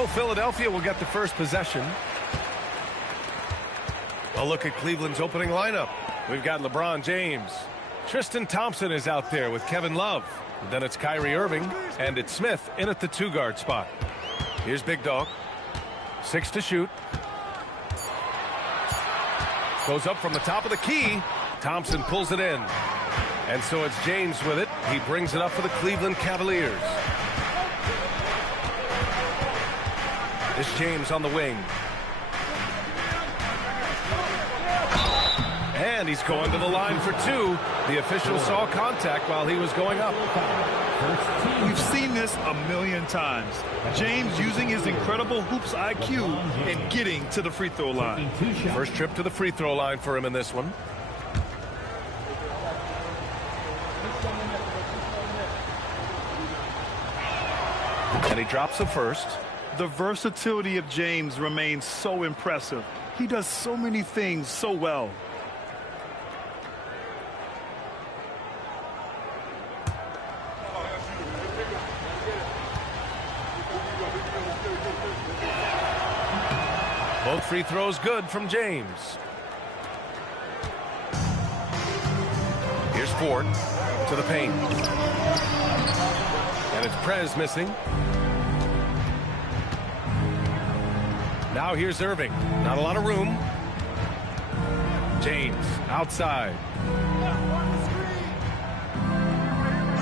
So Philadelphia will get the first possession. A look at Cleveland's opening lineup. We've got LeBron James. Tristan Thompson is out there with Kevin Love. Then it's Kyrie Irving, and it's Smith in at the 2-guard spot. Here's Big Dog. 6 to shoot. Goes up from the top of the key. Thompson pulls it in. And so it's James with it. He brings it up for the Cleveland Cavaliers. It's James on the wing. And he's going to the line for 2. The official saw contact while he was going up. We've seen this a million times. James using his incredible hoops IQ and getting to the free throw line. First trip to the free throw line for him in this one. And he drops the first. The versatility of James remains so impressive. He does so many things so well. Both free throws good from James. Here's Ford to the paint. And it's Prez missing. Now here's Irving. Not a lot of room. James outside.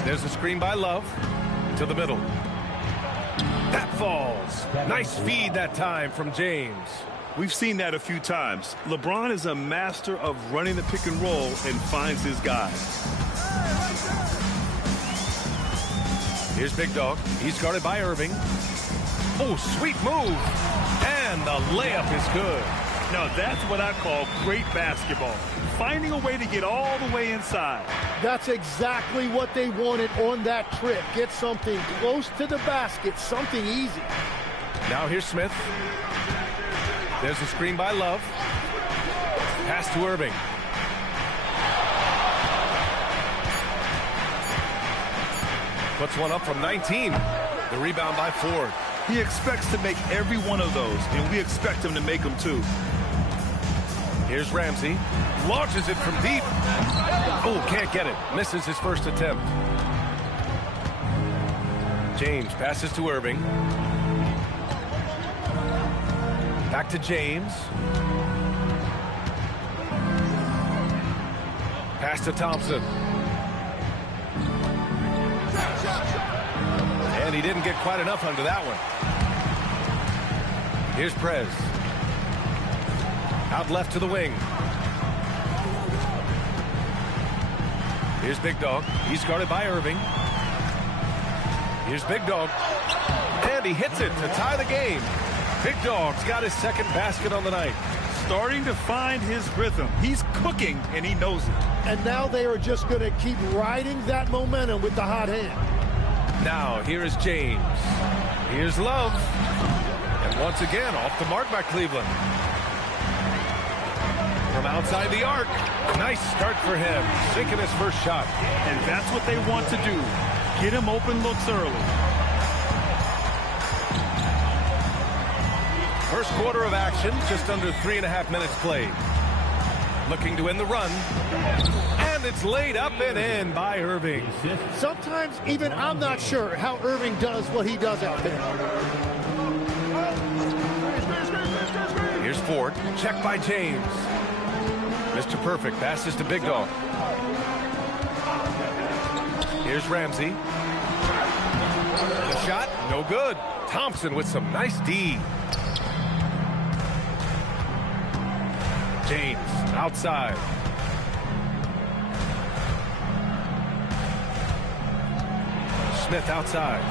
There's a screen by Love to the middle. That falls. Nice feed that time from James. We've seen that a few times. LeBron is a master of running the pick and roll and finds his guys. Here's Big Dog. He's guarded by Irving. Oh, sweet move. And the layup is good. Now that's what I call great basketball. Finding a way to get all the way inside. That's exactly what they wanted on that trip. Get something close to the basket, something easy. Now here's Smith. There's a screen by Love. Pass to Irving. Puts one up from 19. The rebound by Ford. He expects to make every one of those, and we expect him to make them too. Here's Ramsey. Launches it from deep. Oh, can't get it. Misses his first attempt. James passes to Irving. Back to James. Pass to Thompson. And he didn't get quite enough under that one. Here's Prez. Out left to the wing. Here's Big Dog. He's guarded by Irving. Here's Big Dog. And he hits it to tie the game. Big Dog's got his second basket on the night. Starting to find his rhythm. He's cooking, and he knows it. And now they are just going to keep riding that momentum with the hot hand. Now, here is James. Here's Love. And once again, off the mark by Cleveland. From outside the arc. Nice start for him. Sinking his first shot. And that's what they want to do. Get him open looks early. First quarter of action, just under 3.5 minutes played. Looking to end the run. And it's laid up and in by Irving. Sometimes even I'm not sure how Irving does what he does out there. Here's Ford. Checked by James. Mr. Perfect passes to Big Dog. Here's Ramsey. The shot, no good. Thompson with some nice D. James outside. Smith outside.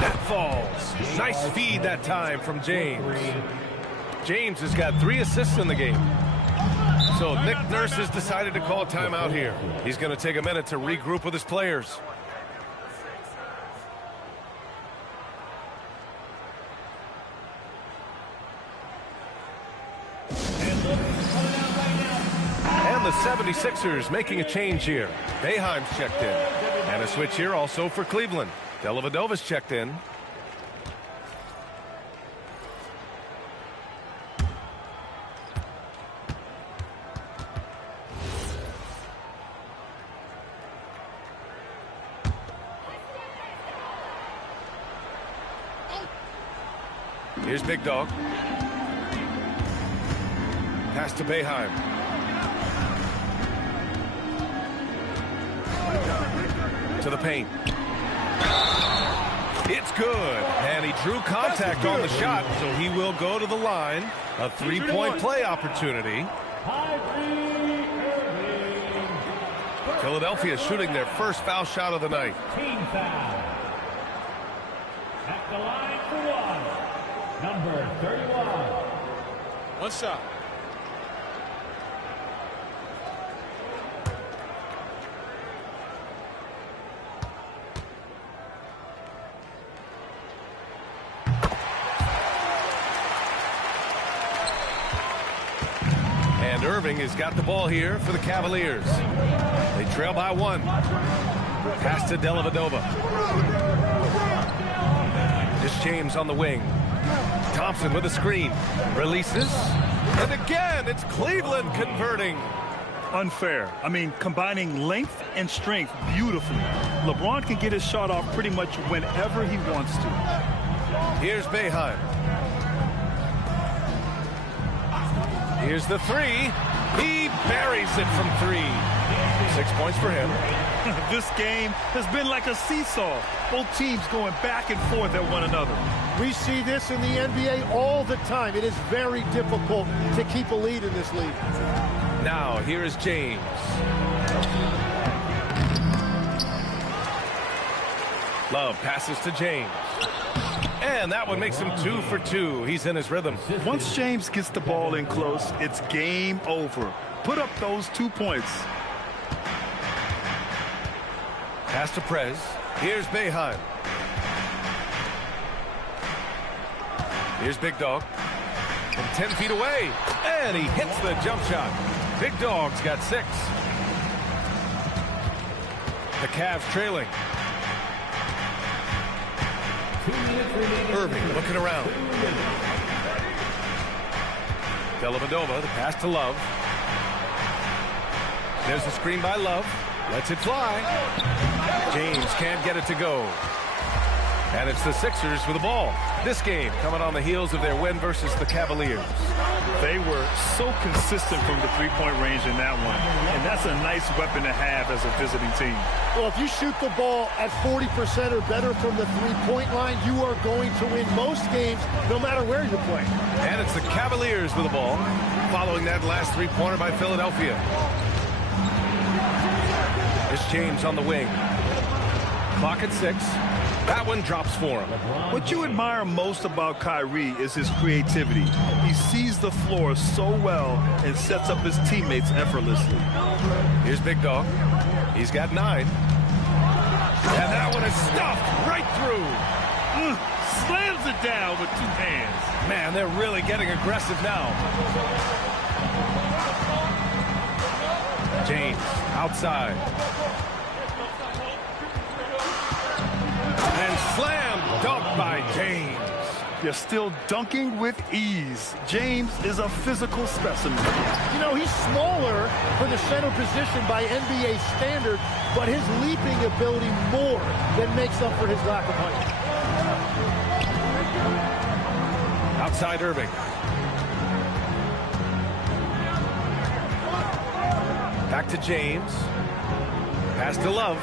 That falls. Nice feed that time from James. James has got 3 assists in the game. So Nick Nurse has decided to call a timeout here. He's going to take a minute to regroup with his players. And the 76ers making a change here. Boeheim's checked in. And a switch here also for Cleveland. Dellavedova's checked in. Here's Big Dog. Pass to Boeheim. To the paint. It's good. And he drew contact on the shot, so he will go to the line. A three-point play opportunity. Philadelphia shooting their first foul shot of the night. Team foul. At the line for one. Number 31. One shot. And Irving has got the ball here for the Cavaliers. They trail by one. Pass to Dellavedova. This James on the wing. Thompson with a screen. Releases. And again, it's Cleveland converting. Unfair. I mean, combining length and strength beautifully. LeBron can get his shot off pretty much whenever he wants to. Here's Boeheim. Here's the three. He buries it from three. 6 points for him. This game has been like a seesaw. Both teams going back and forth at one another. We see this in the NBA all the time. It is very difficult to keep a lead in this league. Now, here is James. Love passes to James. And that one makes him 2 for 2. He's in his rhythm. Once James gets the ball in close, it's game over. Put up those 2 points. Pass to Prez. Here's Boeheim. Here's Big Dog. From 10 feet away. And he hits the jump shot. Big Dog's got 6. The Cavs trailing. Irving looking around. Dellavedova, the pass to Love. There's the screen by Love. Lets it fly. James can't get it to go. And it's the Sixers with the ball. This game coming on the heels of their win versus the Cavaliers. They were so consistent from the three-point range in that one. And that's a nice weapon to have as a visiting team. Well, if you shoot the ball at 40% or better from the three-point line, you are going to win most games, no matter where you're playing. And it's the Cavaliers with the ball, following that last three-pointer by Philadelphia. It's James on the wing. Clock at 6. That one drops for him. What you admire most about Kyrie is his creativity. He sees the floor so well and sets up his teammates effortlessly. Here's Big Dog. He's got 9. And that one is stuffed right through. Slams it down with 2 hands. Man, they're really getting aggressive now. James outside. And slam dunk by James. They're still dunking with ease. James is a physical specimen. You know, he's smaller for the center position by NBA standard, but his leaping ability more than makes up for his lack of height. Outside Irving. Back to James. Pass to Love.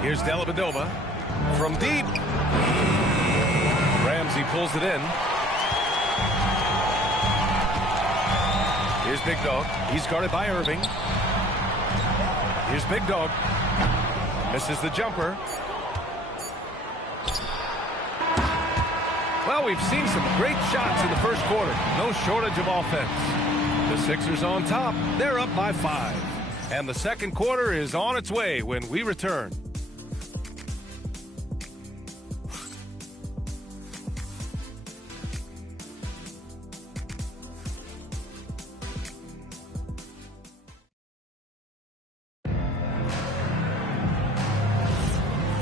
Here's Dellavedova from deep. Ramsey pulls it in. Here's Big Dog. He's guarded by Irving. Here's Big Dog. Misses the jumper. Well, we've seen some great shots in the first quarter. No shortage of offense. The Sixers on top. They're up by 5. And the second quarter is on its way when we return.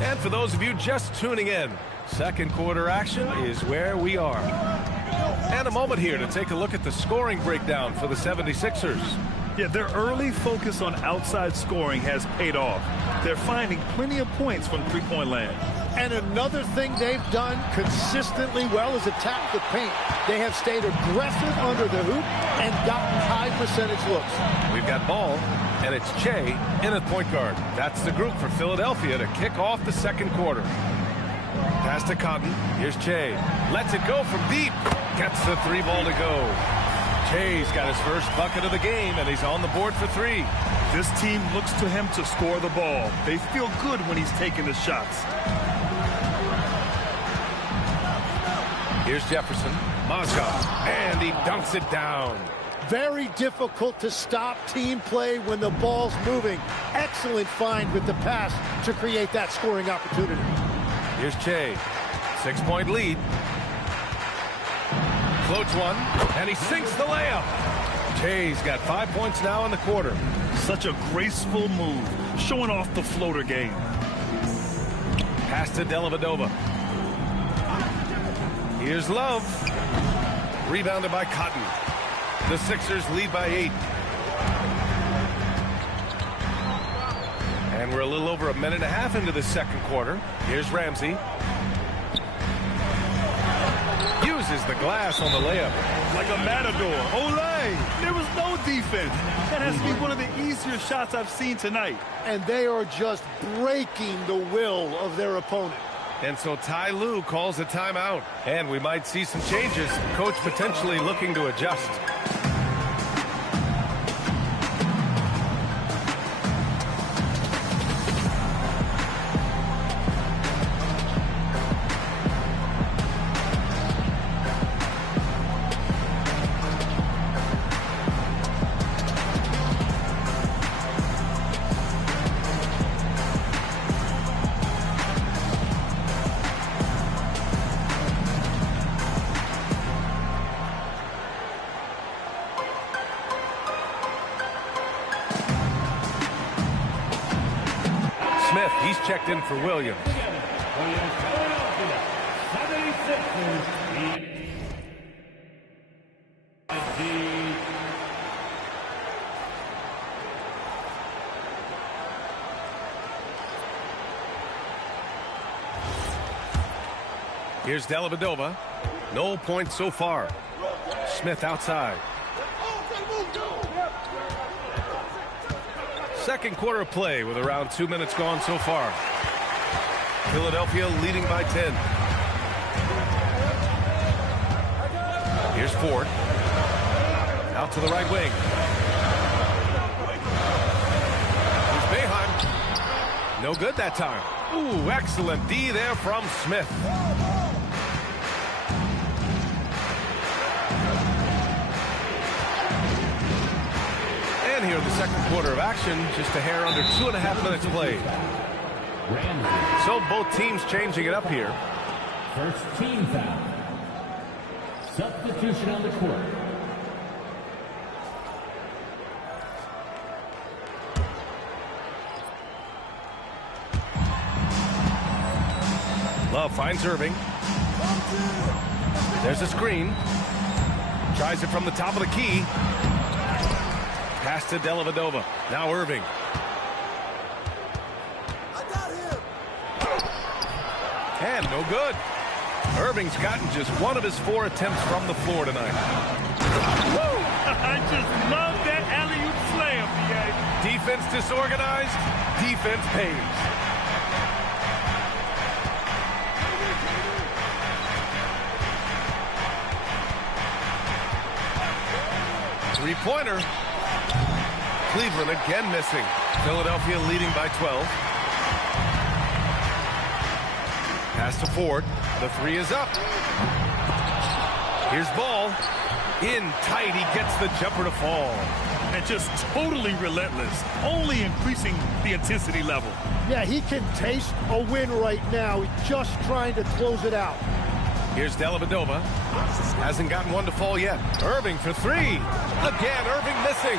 And for those of you just tuning in, second quarter action is where we are. And a moment here to take a look at the scoring breakdown for the 76ers. Yeah, their early focus on outside scoring has paid off. They're finding plenty of points from three-point land. And another thing they've done consistently well is attack the paint. They have stayed aggressive under the hoop and gotten high percentage looks. We've got ball, and it's Che in at point guard. That's the group for Philadelphia to kick off the second quarter. Pass to Cotton. Here's Che. Lets it go from deep. Gets the three ball to go. Che's got his first bucket of the game, and he's on the board for three. This team looks to him to score the ball. They feel good when he's taking the shots. Here's Jefferson. Mozgov. And he dunks it down. Very difficult to stop team play when the ball's moving. Excellent find with the pass to create that scoring opportunity. Here's Che. 6-point lead. Floats one, and he sinks the layup. Che's got 5 points now in the quarter. Such a graceful move, showing off the floater game. Pass to Dellavedova. Here's Love. Rebounded by Cotton. The Sixers lead by 8. And we're a little over a minute and a half into the second quarter. Here's Ramsey. Uses the glass on the layup. Like a matador. Olay! There was no defense. That has to be one of the easier shots I've seen tonight. And they are just breaking the will of their opponent. And so Ty Lue calls a timeout. And we might see some changes. Coach potentially looking to adjust. Smith, he's checked in for Williams. Here's Dellavedova. No points so far. Smith outside. Second quarter of play with around 2 minutes gone so far. Philadelphia leading by 10. Here's Ford. Out to the right wing. Here's Boeheim. No good that time. Ooh, excellent D there from Smith. And here in the second quarter of action, just a hair under 2.5 minutes played. So both teams changing it up here. First team foul. Substitution on the court. Love finds Irving. There's a screen. Tries it from the top of the key. Pass to Dellavedova. Now Irving. And no good. Irving's gotten just one of his 4 attempts from the floor tonight. Woo! I just love that alley-oop slam, B.A. Defense disorganized. Defense pays. Three-pointer. Cleveland again missing. Philadelphia leading by 12. Pass to Ford. The three is up. Here's Ball. In tight. He gets the jumper to fall. And just totally relentless. Only increasing the intensity level. Yeah, he can taste a win right now. He's just trying to close it out. Here's Dellavedova. Hasn't gotten one to fall yet. Irving for three. Again, Irving missing.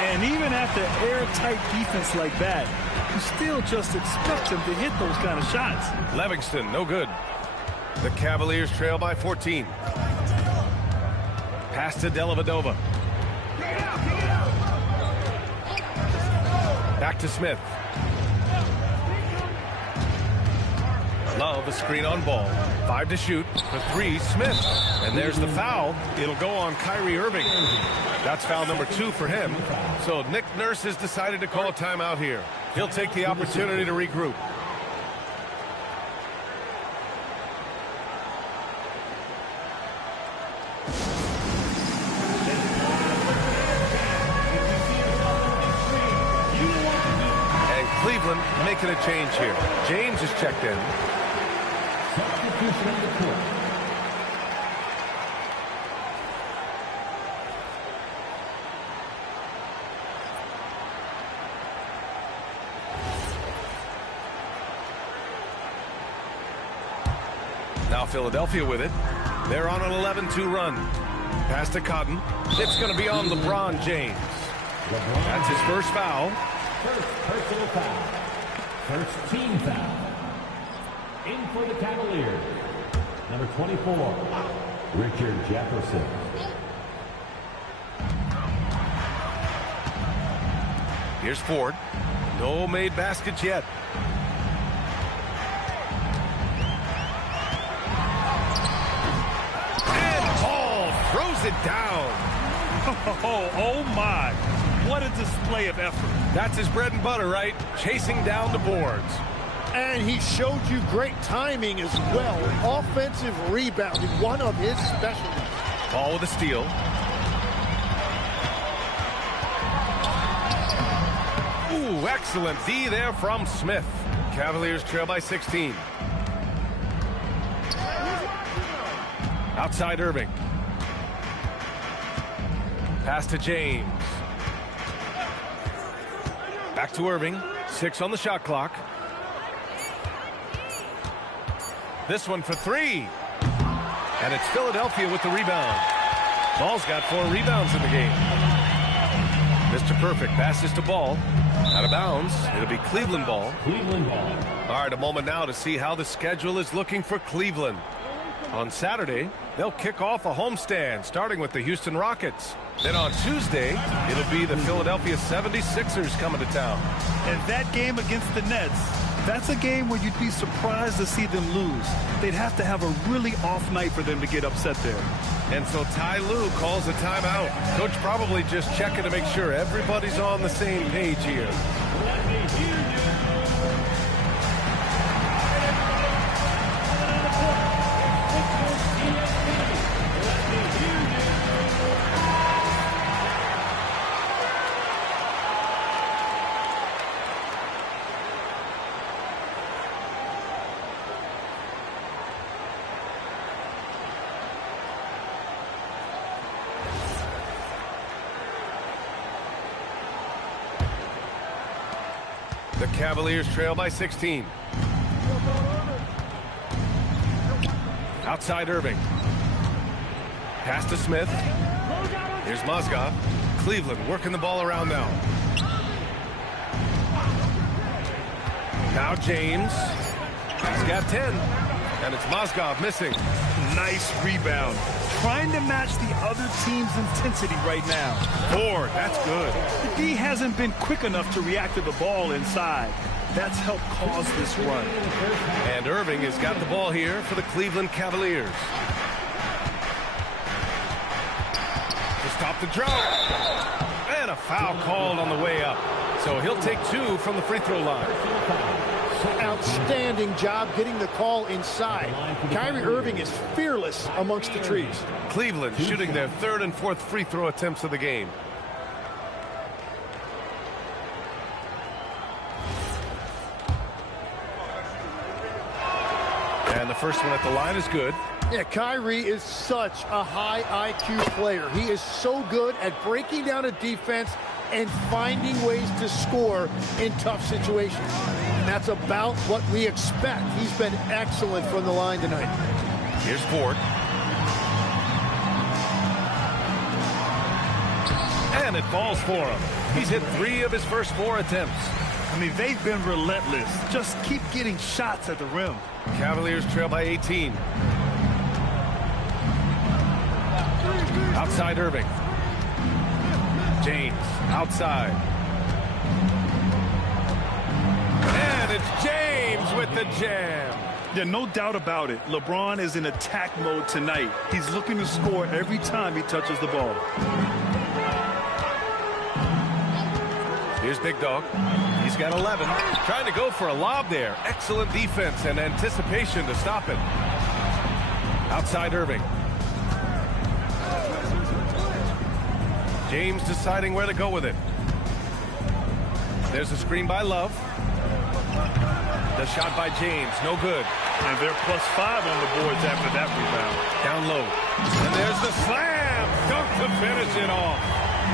And even after airtight defense like that, you still just expect him to hit those kind of shots. Livingston, no good. The Cavaliers trail by 14. Pass to Dellavedova. Back to Smith. Love a screen on ball. 5 to shoot. For 3, Smith. And there's the foul. It'll go on Kyrie Irving. That's foul number 2 for him. So Nick Nurse has decided to call a timeout here. He'll take the opportunity to regroup. Cleveland making a change here. James is checked in. Substitution on the court. Now Philadelphia with it. They're on an 11-2 run. Pass to Cotton. It's going to be on LeBron James. That's his first foul. First personal foul. First team foul. In for the Cavaliers. Number 24, Richard Jefferson. Here's Ford. No made baskets yet. And Paul throws it down. Oh my. What a display of effort. That's his bread and butter, right? Chasing down the boards. And he showed you great timing as well. Offensive rebounding, one of his specialties. Ball with a steal. Ooh, excellent D there from Smith. Cavaliers trail by 16. Outside Irving. Pass to James. Back to Irving. 6 on the shot clock. This one for 3. And it's Philadelphia with the rebound. Ball's got 4 rebounds in the game. Mr. Perfect passes to Ball. Out of bounds. It'll be Cleveland ball. Cleveland ball. All right, a moment now to see how the schedule is looking for Cleveland. On Saturday, they'll kick off a homestand, starting with the Houston Rockets. Then on Tuesday, it'll be the Philadelphia 76ers coming to town. And that game against the Nets, that's a game where you'd be surprised to see them lose. They'd have to have a really off night for them to get upset there. And so Ty Lue calls a timeout. Coach probably just checking to make sure everybody's on the same page here. The Cavaliers trail by 16. Outside Irving. Pass to Smith. Here's Mozgov. Cleveland working the ball around now. Now James. He's got 10. And it's Mozgov missing. Nice rebound. Trying to match the other team's intensity right now. Ford, that's good. The D hasn't been quick enough to react to the ball inside. That's helped cause this run. And Irving has got the ball here for the Cleveland Cavaliers. To stop the drought. And a foul called on the way up. So he'll take 2 from the free throw line. Outstanding job getting the call inside. Kyrie Irving is fearless amongst the trees. Cleveland shooting their 3rd and 4th free throw attempts of the game. And the first one at the line is good. Yeah, Kyrie is such a high IQ player. He is so good at breaking down a defense and finding ways to score in tough situations. And that's about what we expect. He's been excellent from the line tonight. Here's Ford. And it falls for him. He's hit 3 of his first 4 attempts. I mean, they've been relentless. Just keep getting shots at the rim. Cavaliers trail by 18. Outside Irving. James outside. And it's James with the jam. Yeah, no doubt about it. LeBron is in attack mode tonight. He's looking to score every time he touches the ball. Here's Big Dog. He's got 11. Trying to go for a lob there. Excellent defense and anticipation to stop it. Outside Irving. James deciding where to go with it. There's a screen by Love. The shot by James, no good. And they're +5 on the boards after that rebound. Down low. And there's the slam. Dunk to finish it off.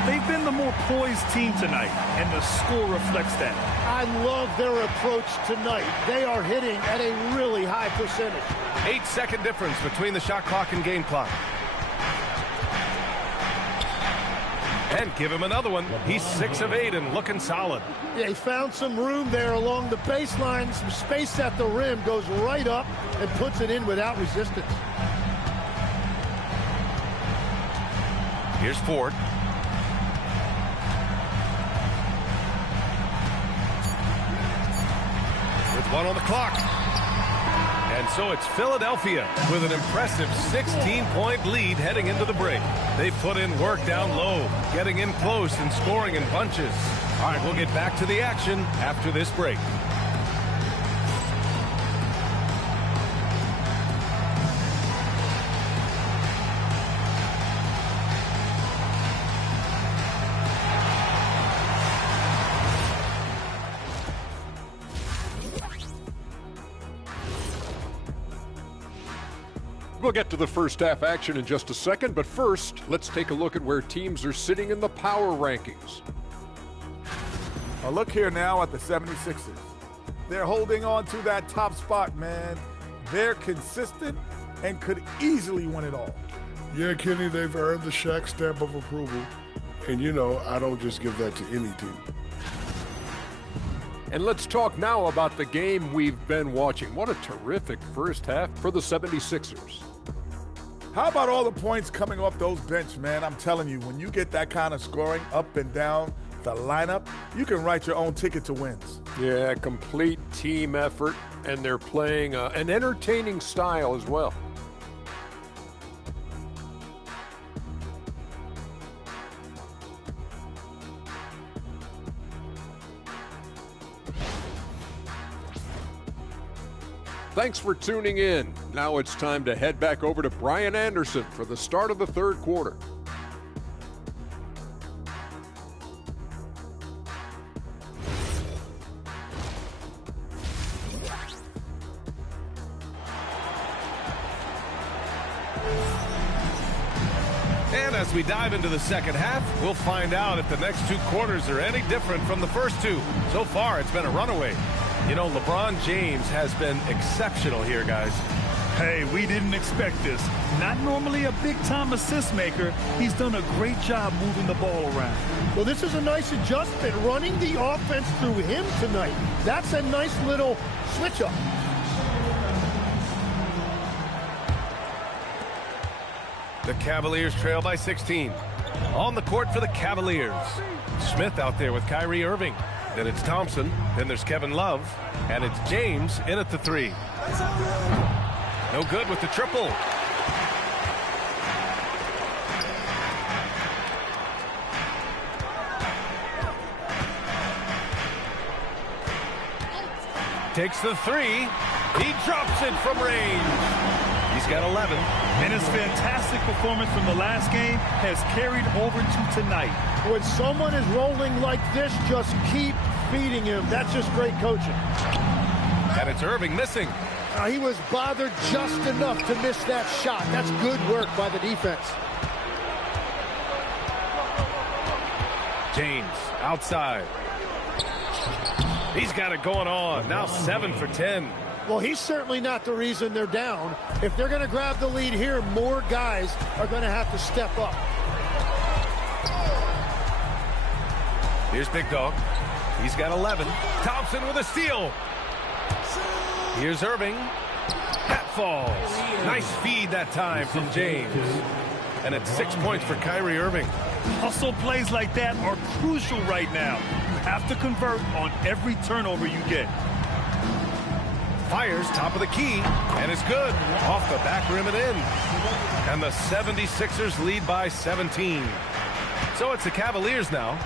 They've been the more poised team tonight, and the score reflects that. I love their approach tonight. They are hitting at a really high percentage. 8-second difference between the shot clock and game clock. And give him another one. He's 6 of 8 and looking solid. Yeah, he found some room there along the baseline. Some space at the rim. Goes right up and puts it in without resistance. Here's Ford. With 1 on the clock. And so it's Philadelphia with an impressive 16-point lead heading into the break. They put in work down low, getting in close and scoring in bunches. All right, we'll get back to the action after this break. We'll get to the first half action in just a second, but first, let's take a look at where teams are sitting in the power rankings. A look here now at the 76ers. They're holding on to that top spot, man. They're consistent and could easily win it all. Yeah, Kenny, they've earned the Shaq stamp of approval. And, you know, I don't just give that to any team. And let's talk now about the game we've been watching. What a terrific first half for the 76ers. How about all the points coming off those bench, man? I'm telling you, when you get that kind of scoring up and down the lineup, you can write your own ticket to wins. Yeah, complete team effort, and they're playing an entertaining style as well. Thanks for tuning in. Now it's time to head back over to Brian Anderson for the start of the third quarter. And as we dive into the second half, we'll find out if the next 2 quarters are any different from the first 2. So far, it's been a runaway. You know, LeBron James has been exceptional here, guys. Hey, we didn't expect this. Not normally a big-time assist maker. He's done a great job moving the ball around. Well, this is a nice adjustment, running the offense through him tonight. That's a nice little switch-up. The Cavaliers trail by 16. On the court for the Cavaliers. Smith out there with Kyrie Irving. Then it's Thompson. Then there's Kevin Love. And it's James in at the 3. No good with the triple. Takes the 3. He drops it from range. He's got 11. And his fantastic performance from the last game has carried over to tonight. When someone is rolling like this, just keep feeding him. That's just great coaching. And it's Irving missing. He was bothered just enough to miss that shot. That's good work by the defense. James outside. He's got it going on. Now 7 for 10. Well, he's certainly not the reason they're down. If they're going to grab the lead here, more guys are going to have to step up. Here's Big Dog. He's got 11. Thompson with a steal. Here's Irving. That falls. Nice feed that time from James. And it's 6 points for Kyrie Irving. Hustle plays like that are crucial right now. You have to convert on every turnover you get. Fires top of the key and is good. Off the back rim and in. And the 76ers lead by 17. So it's the Cavaliers now.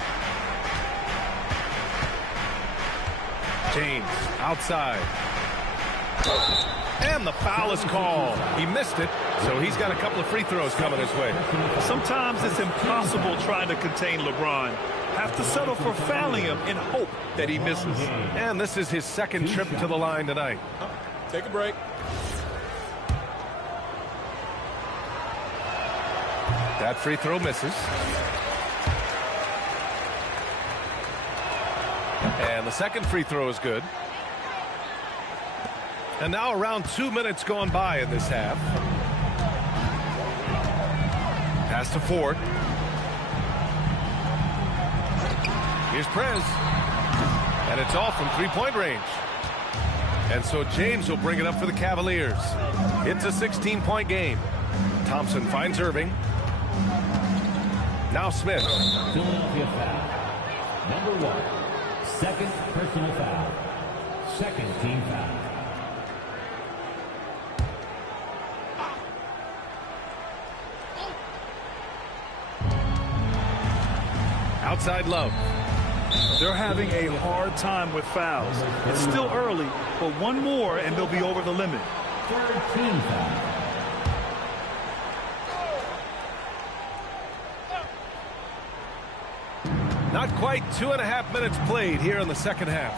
James outside. And the foul is called. He missed it, so he's got a couple of free throws coming his way. Sometimes it's impossible trying to contain LeBron. Have to settle for fouling him in hope that he misses. And this is his second trip to the line tonight. Take a break. That free throw misses. And the second free throw is good. And now around 2 minutes gone by in this half. Pass to Ford. Here's Prez. And it's off from three-point range. And so James will bring it up for the Cavaliers. It's a 16-point game. Thompson finds Irving. Now Smith. Philadelphia foul. Number 1. Second personal foul. Second team foul. Outside Love. They're having a hard time with fouls. It's still early, but one more and they'll be over the limit. Third team foul. Not quite 2.5 minutes played here in the second half.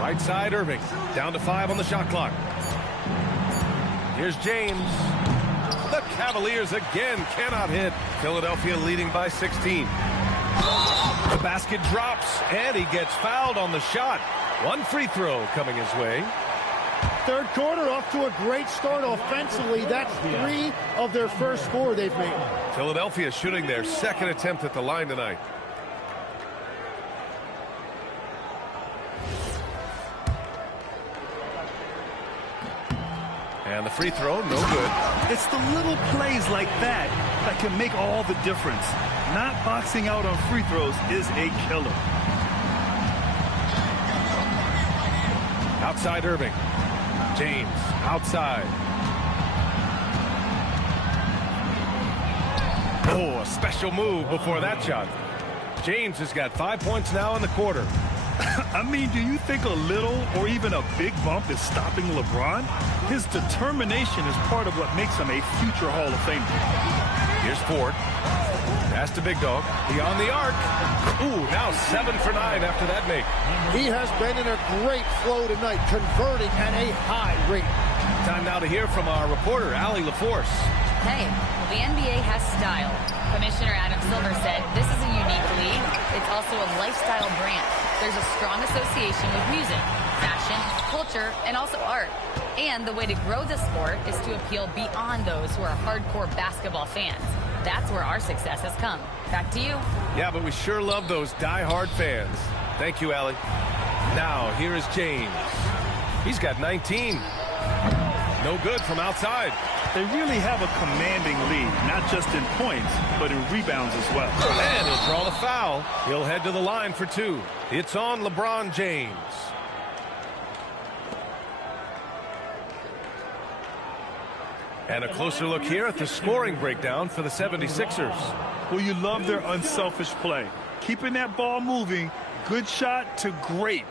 Right side Irving. Down to 5 on the shot clock. Here's James. The Cavaliers again cannot hit. Philadelphia leading by 16. The basket drops, and he gets fouled on the shot. One free throw coming his way. Third quarter off to a great start offensively. That's 3 of their first 4 they've made. Philadelphia shooting their second attempt at the line tonight. And the free throw, no good. It's the little plays like that that can make all the difference. Not boxing out on free throws is a killer. Outside Irving. James outside. Oh, a special move before that shot. James has got 5 points now in the quarter. I mean, do you think a little or even a big bump is stopping LeBron? His determination is part of what makes him a future Hall of Famer. Here's Ford. Pass to Big Dog. Beyond the arc. Ooh, now 7 for 9 after that make. He has been in a great flow tonight, converting at a high rate. Time now to hear from our reporter, Allie LaForce. Hey, well, the NBA has style. Commissioner Adam Silver said this is a unique league. It's also a lifestyle brand. There's a strong association with music, fashion, culture, and also art. And the way to grow the sport is to appeal beyond those who are hardcore basketball fans. That's where our success has come. Back to you. Yeah, but we sure love those die-hard fans. Thank you, Allie. Now, here is James. He's got 19. No good from outside. They really have a commanding lead, not just in points, but in rebounds as well. And he'll draw the foul. He'll head to the line for 2. It's on LeBron James. And a closer look here at the scoring breakdown for the 76ers. Well, you love their unselfish play. Keeping that ball moving, good shot to great.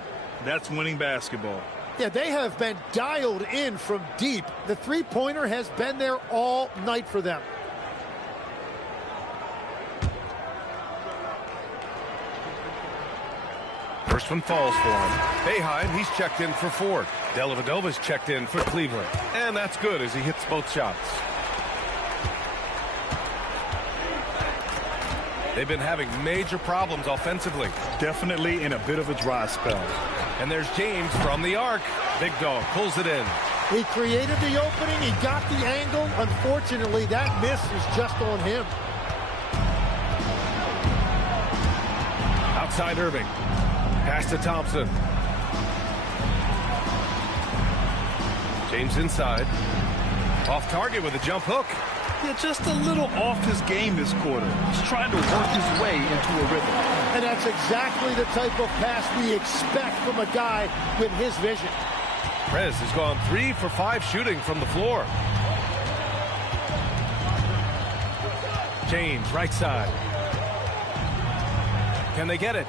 That's winning basketball. Yeah, they have been dialed in from deep. The three-pointer has been there all night for them. First one falls for him. Boeheim, he's checked in for Ford. Dellavedova's checked in for Cleveland. And that's good as he hits both shots. They've been having major problems offensively. Definitely in a bit of a dry spell. And there's James from the arc. Big Dog pulls it in. He created the opening. He got the angle. Unfortunately, that miss is just on him. Outside Irving. Pass to Thompson. James inside. Off target with a jump hook. Yeah, just a little off his game this quarter. He's trying to work his way into a rhythm. And that's exactly the type of pass we expect from a guy with his vision. Prez has gone 3 for 5 shooting from the floor. James, right side. Can they get it?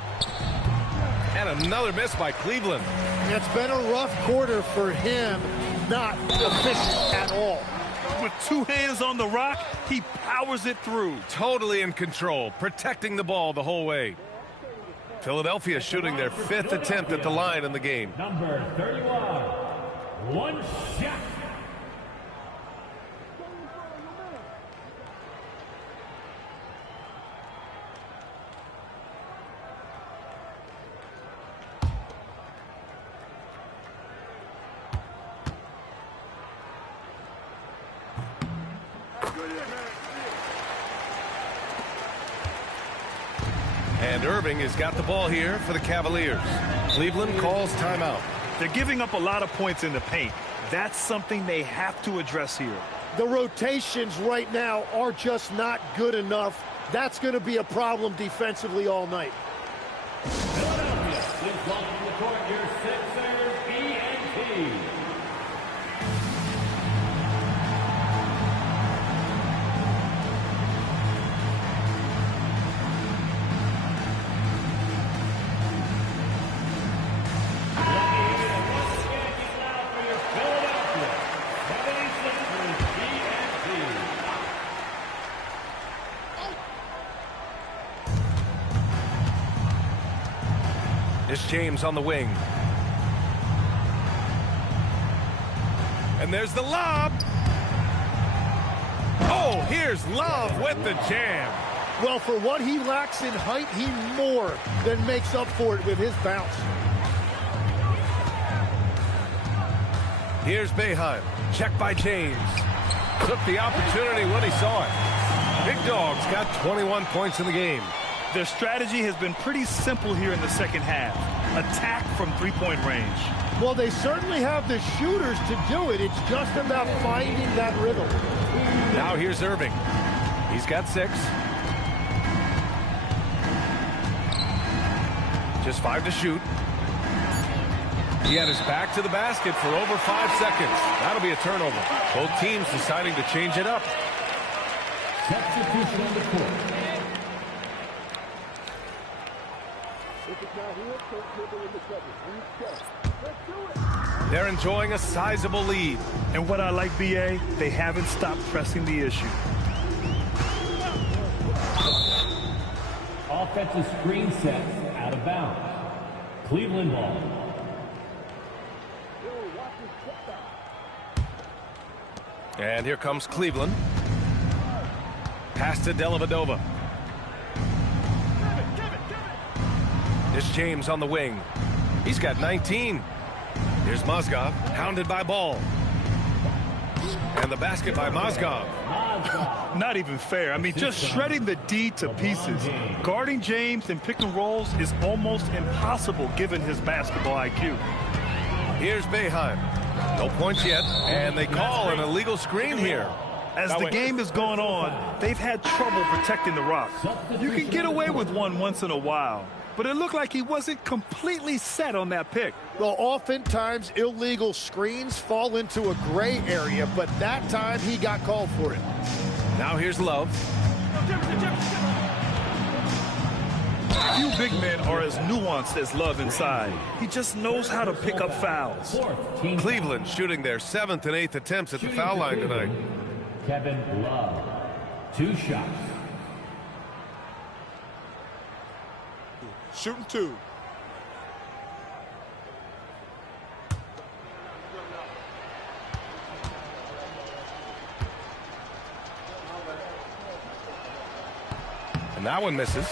And another miss by Cleveland. It's been a rough quarter for him, not efficient at all. With 2 hands on the rock, he powers it through. Totally in control, protecting the ball the whole way. Philadelphia shooting their 5th attempt at the line in the game. Number 31, one shot. And Irving has got the ball here for the Cavaliers. Cleveland calls timeout. They're giving up a lot of points in the paint. That's something they have to address here. The rotations right now are just not good enough. That's going to be a problem defensively all night. Philadelphia is welcome to court your Sixers ENT. It's James on the wing. And there's the lob. Oh, here's Love with the jam. Well, for what he lacks in height, he more than makes up for it with his bounce. Here's Boeheim. Check by James. Took the opportunity when he saw it. Big Dog's got 21 points in the game. Their strategy has been pretty simple here in the second half. Attack from three-point range. Well, they certainly have the shooters to do it. It's just about finding that rhythm. Now here's Irving. He's got 6. Just 5 to shoot. He had his back to the basket for over 5 seconds. That'll be a turnover. Both teams deciding to change it up. Substitution on the court. They're enjoying a sizable lead. And what I like, BA, they haven't stopped pressing the issue. Offensive screen set out of bounds. Cleveland ball. And here comes Cleveland. Pass to Dellavedova. It's James on the wing. He's got 19. Here's Mozgov, hounded by Ball. And the basket by Mozgov. Not even fair. I mean, just shredding the D to pieces. Guarding James in pick and rolls is almost impossible given his basketball IQ. Here's Boeheim. No points yet, and they call an illegal screen here. As the game has gone on, they've had trouble protecting the rock. You can get away with one once in a while, but it looked like he wasn't completely set on that pick. Well, oftentimes illegal screens fall into a gray area, but that time he got called for it. Now here's Love. Few big men are as nuanced as Love inside. He just knows how to pick up fouls. Cleveland shooting their 7th and 8th attempts at the foul line tonight. Kevin Love. 2 shots. Shooting 2. And that one misses.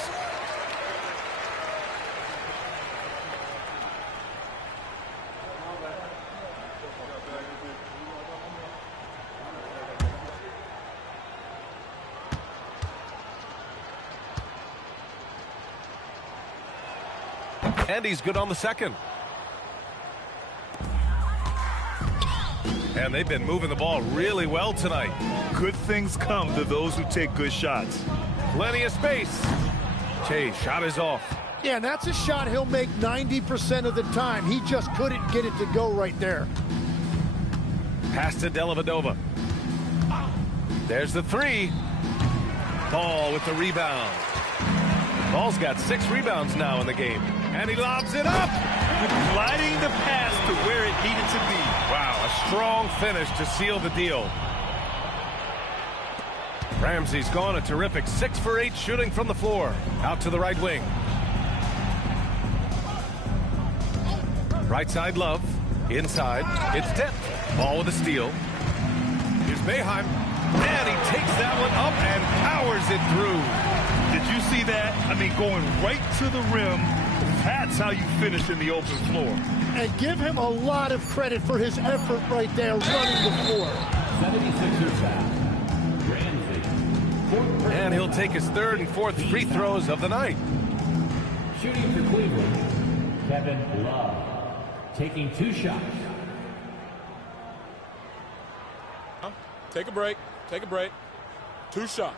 And he's good on the second. And they've been moving the ball really well tonight. Good things come to those who take good shots. Plenty of space. Chase, shot is off. Yeah, and that's a shot he'll make 90% of the time. He just couldn't get it to go right there. Pass to Dellavedova. There's the three. Ball with the rebound. Ball's got 6 rebounds now in the game. And he lobs it up. Gliding the pass to where it needed to be. Wow, a strong finish to seal the deal. Ramsey's gone a terrific 6 for 8 shooting from the floor. Out to the right wing. Right side, Love. Inside, it's Dent. Ball with a steal. Here's Boeheim. And he takes that one up and powers it through. Did you see that? I mean, going right to the rim. That's how you finish in the open floor. And give him a lot of credit for his effort right there running the floor. 76ers foul. Ramsey. And he'll take his 3rd and 4th free throws of the night. Shooting for Cleveland, Kevin Love. Taking 2 shots. Take a break. Take a break. 2 shots.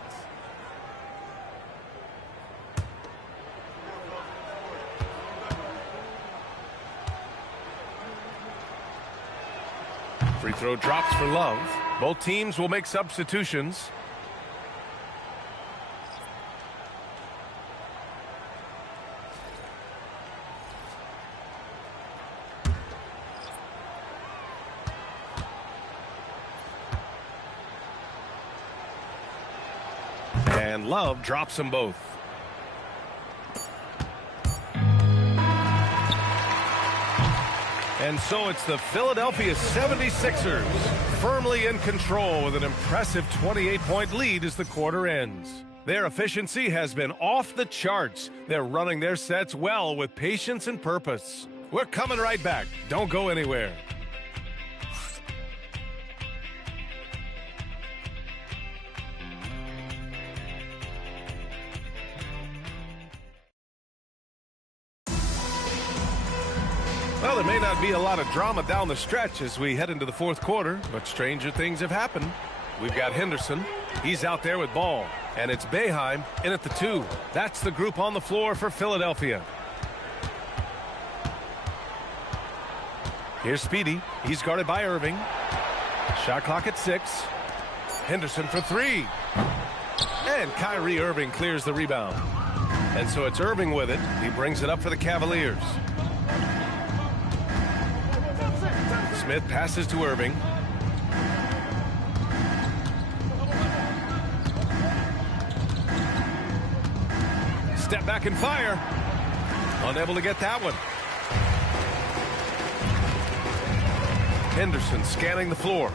Free throw drops for Love. Both teams will make substitutions. And Love drops them both. And so it's the Philadelphia 76ers firmly in control with an impressive 28-point lead as the quarter ends. Their efficiency has been off the charts. They're running their sets well with patience and purpose. We're coming right back. Don't go anywhere. Well, there may not be a lot of drama down the stretch as we head into the 4th quarter, but stranger things have happened. We've got Henderson. He's out there with ball. And it's Boeheim in at the 2. That's the group on the floor for Philadelphia. Here's Speedy. He's guarded by Irving. Shot clock at 6. Henderson for 3. And Kyrie Irving clears the rebound. And so it's Irving with it. He brings it up for the Cavaliers. Smith passes to Irving. Step back and fire. Unable to get that one. Henderson scanning the floor.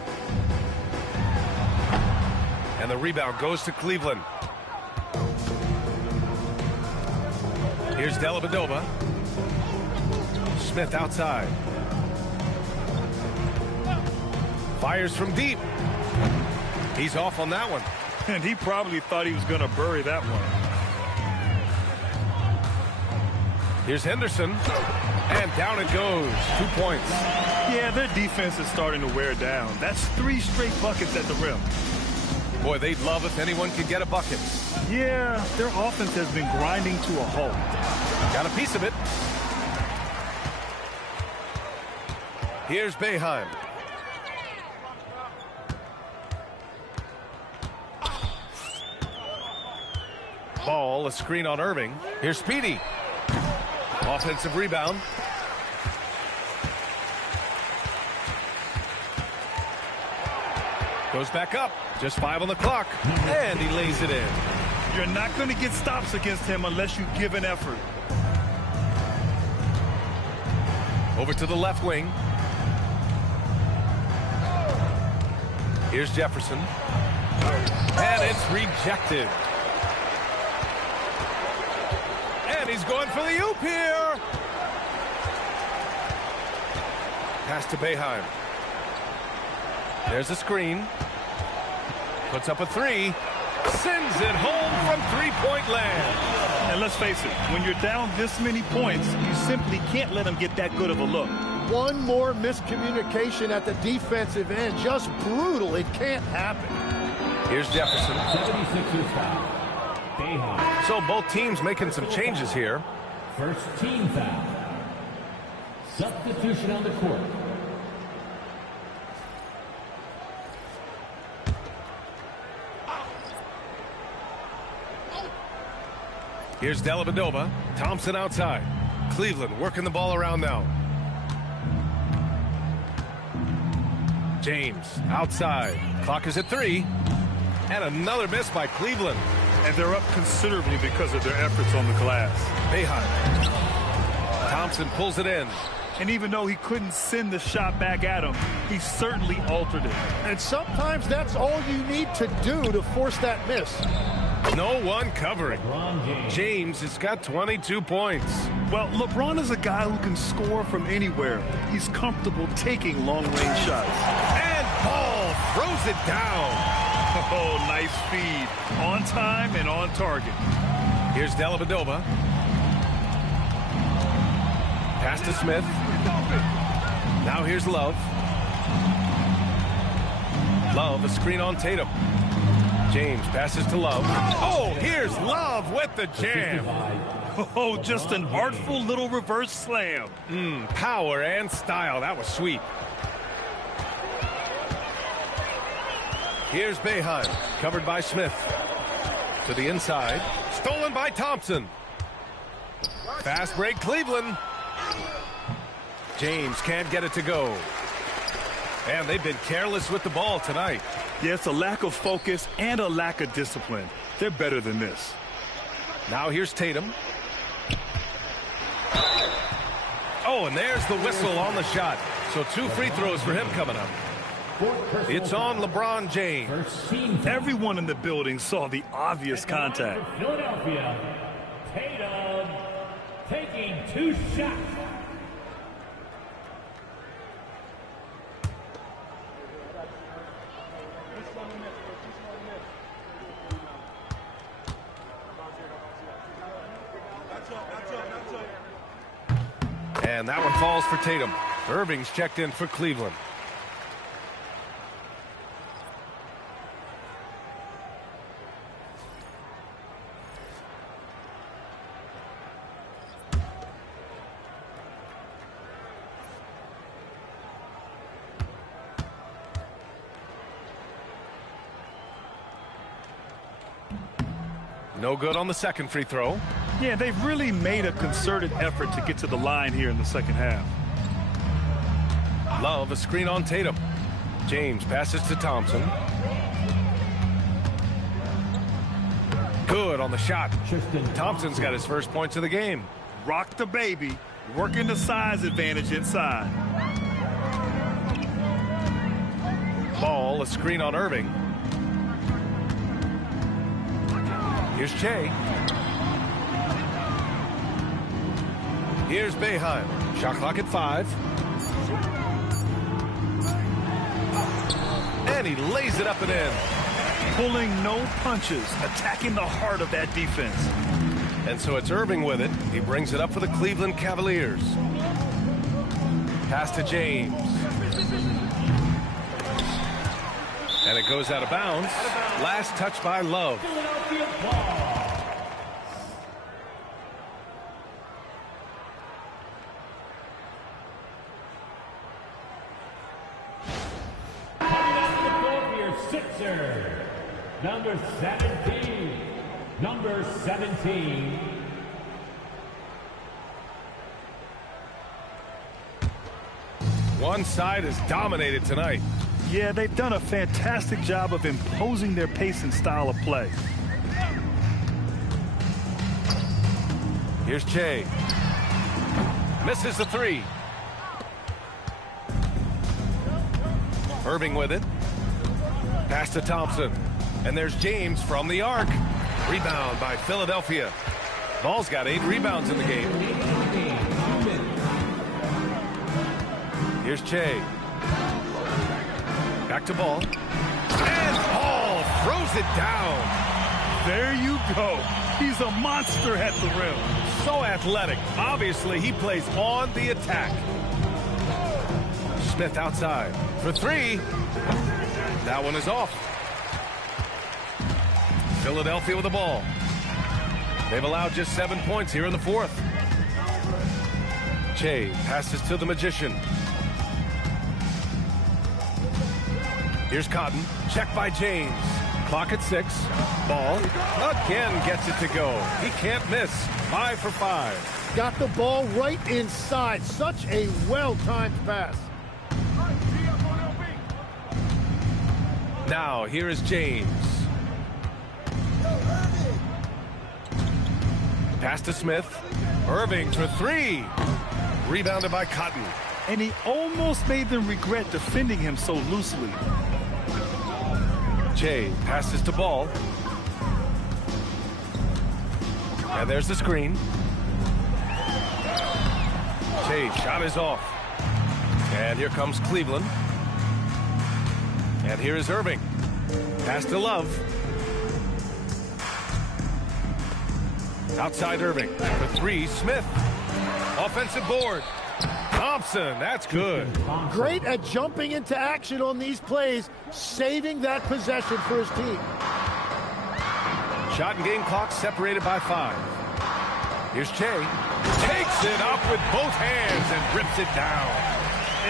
And the rebound goes to Cleveland. Here's Dellavedova. Smith outside. Fires from deep. He's off on that one. And he probably thought he was going to bury that one. Here's Henderson. And down it goes. 2 points. Yeah, their defense is starting to wear down. That's 3 straight buckets at the rim. Boy, they'd love if anyone could get a bucket. Yeah, their offense has been grinding to a halt. Got a piece of it. Here's Boeheim. Ball, a screen on Irving. Here's Speedy. Offensive rebound. Goes back up. Just 5 on the clock. And he lays it in. You're not going to get stops against him unless you give an effort. Over to the left wing. Here's Jefferson. And it's rejected. And he's going for the oop here. Pass to Boeheim. There's a screen. Puts up a 3. Sends it home from 3-point land. And let's face it, when you're down this many points, you simply can't let them get that good of a look. One more miscommunication at the defensive end. Just brutal. It can't happen. Here's Jefferson. 76ers foul. Boeheim. So both teams making some changes here. First team foul. Substitution on the court. Here's Dellavedova. Thompson outside. Cleveland working the ball around now. James outside. Clock is at 3. And another miss by Cleveland. And they're up considerably because of their efforts on the glass. Behan. Thompson pulls it in. And even though he couldn't send the shot back at him, he certainly altered it. And sometimes that's all you need to do to force that miss. No one covering. James has got 22 points. Well, LeBron is a guy who can score from anywhere. He's comfortable taking long-range shots. And Paul throws it down. Oh, nice feed. On time and on target. Here's Dellavedova. Pass to Smith. Now here's Love. Love, a screen on Tatum. James passes to Love. Oh, here's Love with the jam. Oh, just an artful little reverse slam. Power and style. That was sweet. Here's Behan, covered by Smith. To the inside. Stolen by Thompson. Fast break, Cleveland. James can't get it to go. And they've been careless with the ball tonight. Yeah, it's a lack of focus and a lack of discipline. They're better than this. Now here's Tatum. Oh, and there's the whistle on the shot. So 2 free throws for him coming up. It's on LeBron James. Everyone in the building saw the obvious contact. Philadelphia, Tatum taking 2 shots. And that one falls for Tatum. Irving's checked in for Cleveland. No good on the second free throw. Yeah, they've really made a concerted effort to get to the line here in the second half. Love, a screen on Tatum. James passes to Thompson. Good on the shot. Thompson's got his first points of the game. Rock the baby, working the size advantage inside. Ball, a screen on Irving. Here's Che. Here's Behan. Shot clock at 5. And he lays it up and in. Pulling no punches, attacking the heart of that defense. And so it's Irving with it. He brings it up for the Cleveland Cavaliers. Pass to James. And it goes out of bounds. Last touch by Love. Sixer, number 17. Number 17. One side is dominated tonight. Yeah, they've done a fantastic job of imposing their pace and style of play. Here's Che. Misses the 3. Irving with it. Pass to Thompson. And there's James from the arc. Rebound by Philadelphia. Ball's got 8 rebounds in the game. Here's Che. Back to Ball. And Ball throws it down. There you go. He's a monster at the rim. So athletic. Obviously, he plays on the attack. Smith outside for 3. That one is off. Philadelphia with the ball. They've allowed just 7 points here in the 4th. Che passes to the Magician. Here's Cotton. Check by James. Clock at 6. Ball. Again gets it to go. He can't miss. 5 for 5. Got the ball right inside. Such a well-timed pass. Now, here is James. Pass to Smith. Irving for 3. Rebounded by Cotton. And he almost made them regret defending him so loosely. Che passes to Ball. And there's the screen. Che shot is off. And here comes Cleveland. And here is Irving. Pass to Love. Outside Irving. For 3, Smith. Offensive board. Thompson, that's good. Great at jumping into action on these plays, saving that possession for his team. Shot and game clock separated by 5. Here's Che. Takes it up with both hands and rips it down.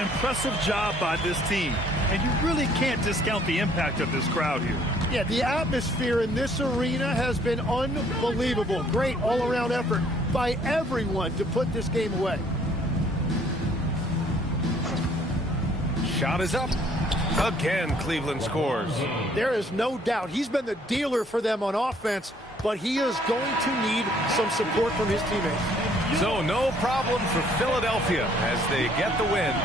Impressive job by this team. And you really can't discount the impact of this crowd here. Yeah, the atmosphere in this arena has been unbelievable. Great all-around effort by everyone to put this game away. Shot is up. Again, Cleveland scores. There is no doubt he's been the dealer for them on offense, but he is going to need some support from his teammates. So no problem for Philadelphia as they get the win.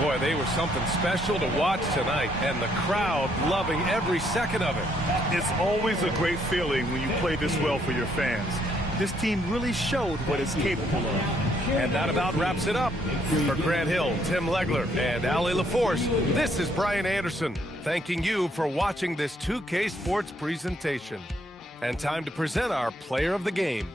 Boy, they were something special to watch tonight, and the crowd loving every second of it. It's always a great feeling when you play this well for your fans. This team really showed what it's capable of. And that about wraps it up. For Grant Hill, Tim Legler, and Allie LaForce, this is Brian Anderson, thanking you for watching this 2K Sports presentation. And time to present our player of the game.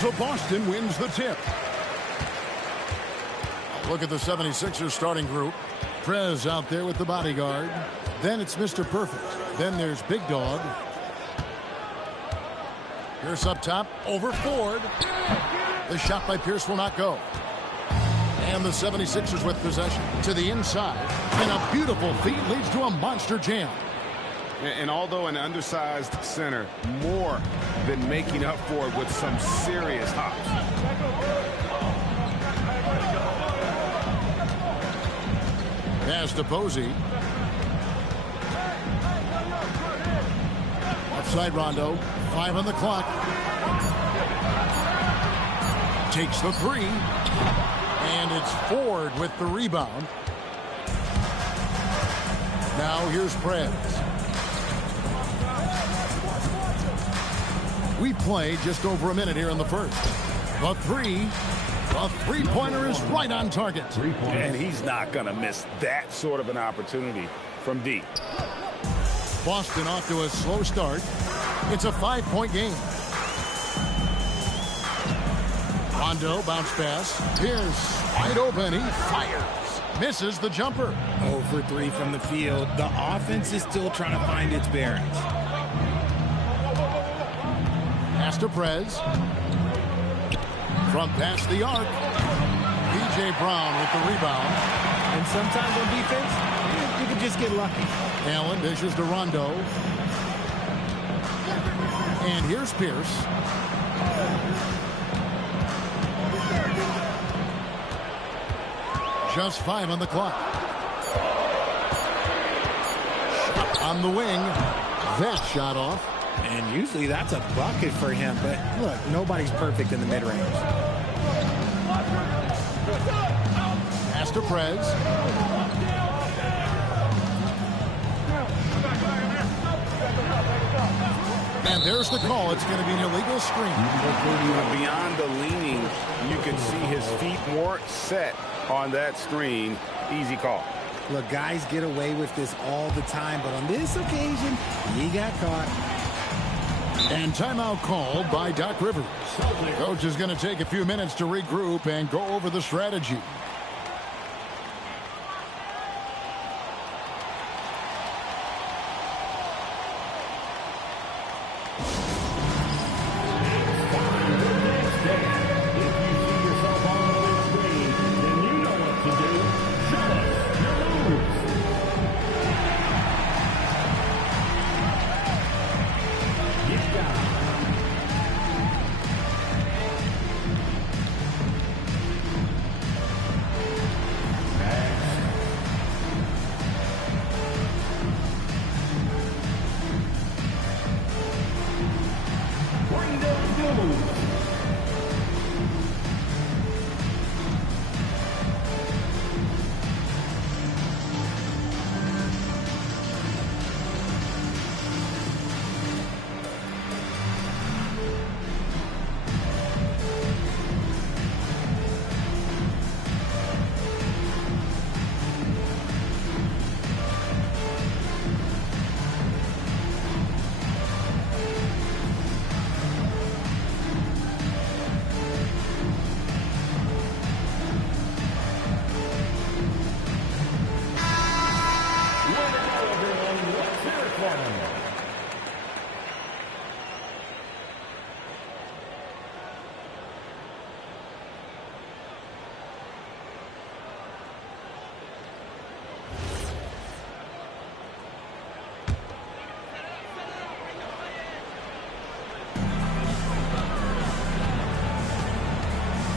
So Boston wins the tip. Look at the 76ers starting group. Prez out there with the bodyguard. Then it's Mr. Perfect. Then there's Big Dog. Pierce up top over Ford. The shot by Pierce will not go. And the 76ers with possession to the inside. And a beautiful feed leads to a monster jam. And although an undersized center, more than making up for it with some serious hops. Pass to Posey. Outside Rondo. 5 on the clock. Takes the 3. And it's Ford with the rebound. Now here's Prez. We play just over a minute here in the first. The three-pointer is right on target. And he's not going to miss that sort of an opportunity from deep. Boston off to a slow start. It's a 5-point game. Rondo, bounce pass. Pierce, wide open. He fires. Misses the jumper. 0 for 3 from the field. The offense is still trying to find its bearings. Pass to Prez. From past the arc. P.J. Brown with the rebound. And sometimes on defense, you can just get lucky. Allen dishes to Rondo. And here's Pierce. Just 5 on the clock. Shot on the wing. That shot off. And usually that's a bucket for him. But look, nobody's perfect in the mid-range. Pass to Prez. And there's the call. It's going to be an illegal screen. Beyond the leaning, you can see his feet weren't set on that screen. Easy call. Look, guys get away with this all the time, but on this occasion, he got caught. And timeout called by Doc Rivers. Coach is going to take a few minutes to regroup and go over the strategy.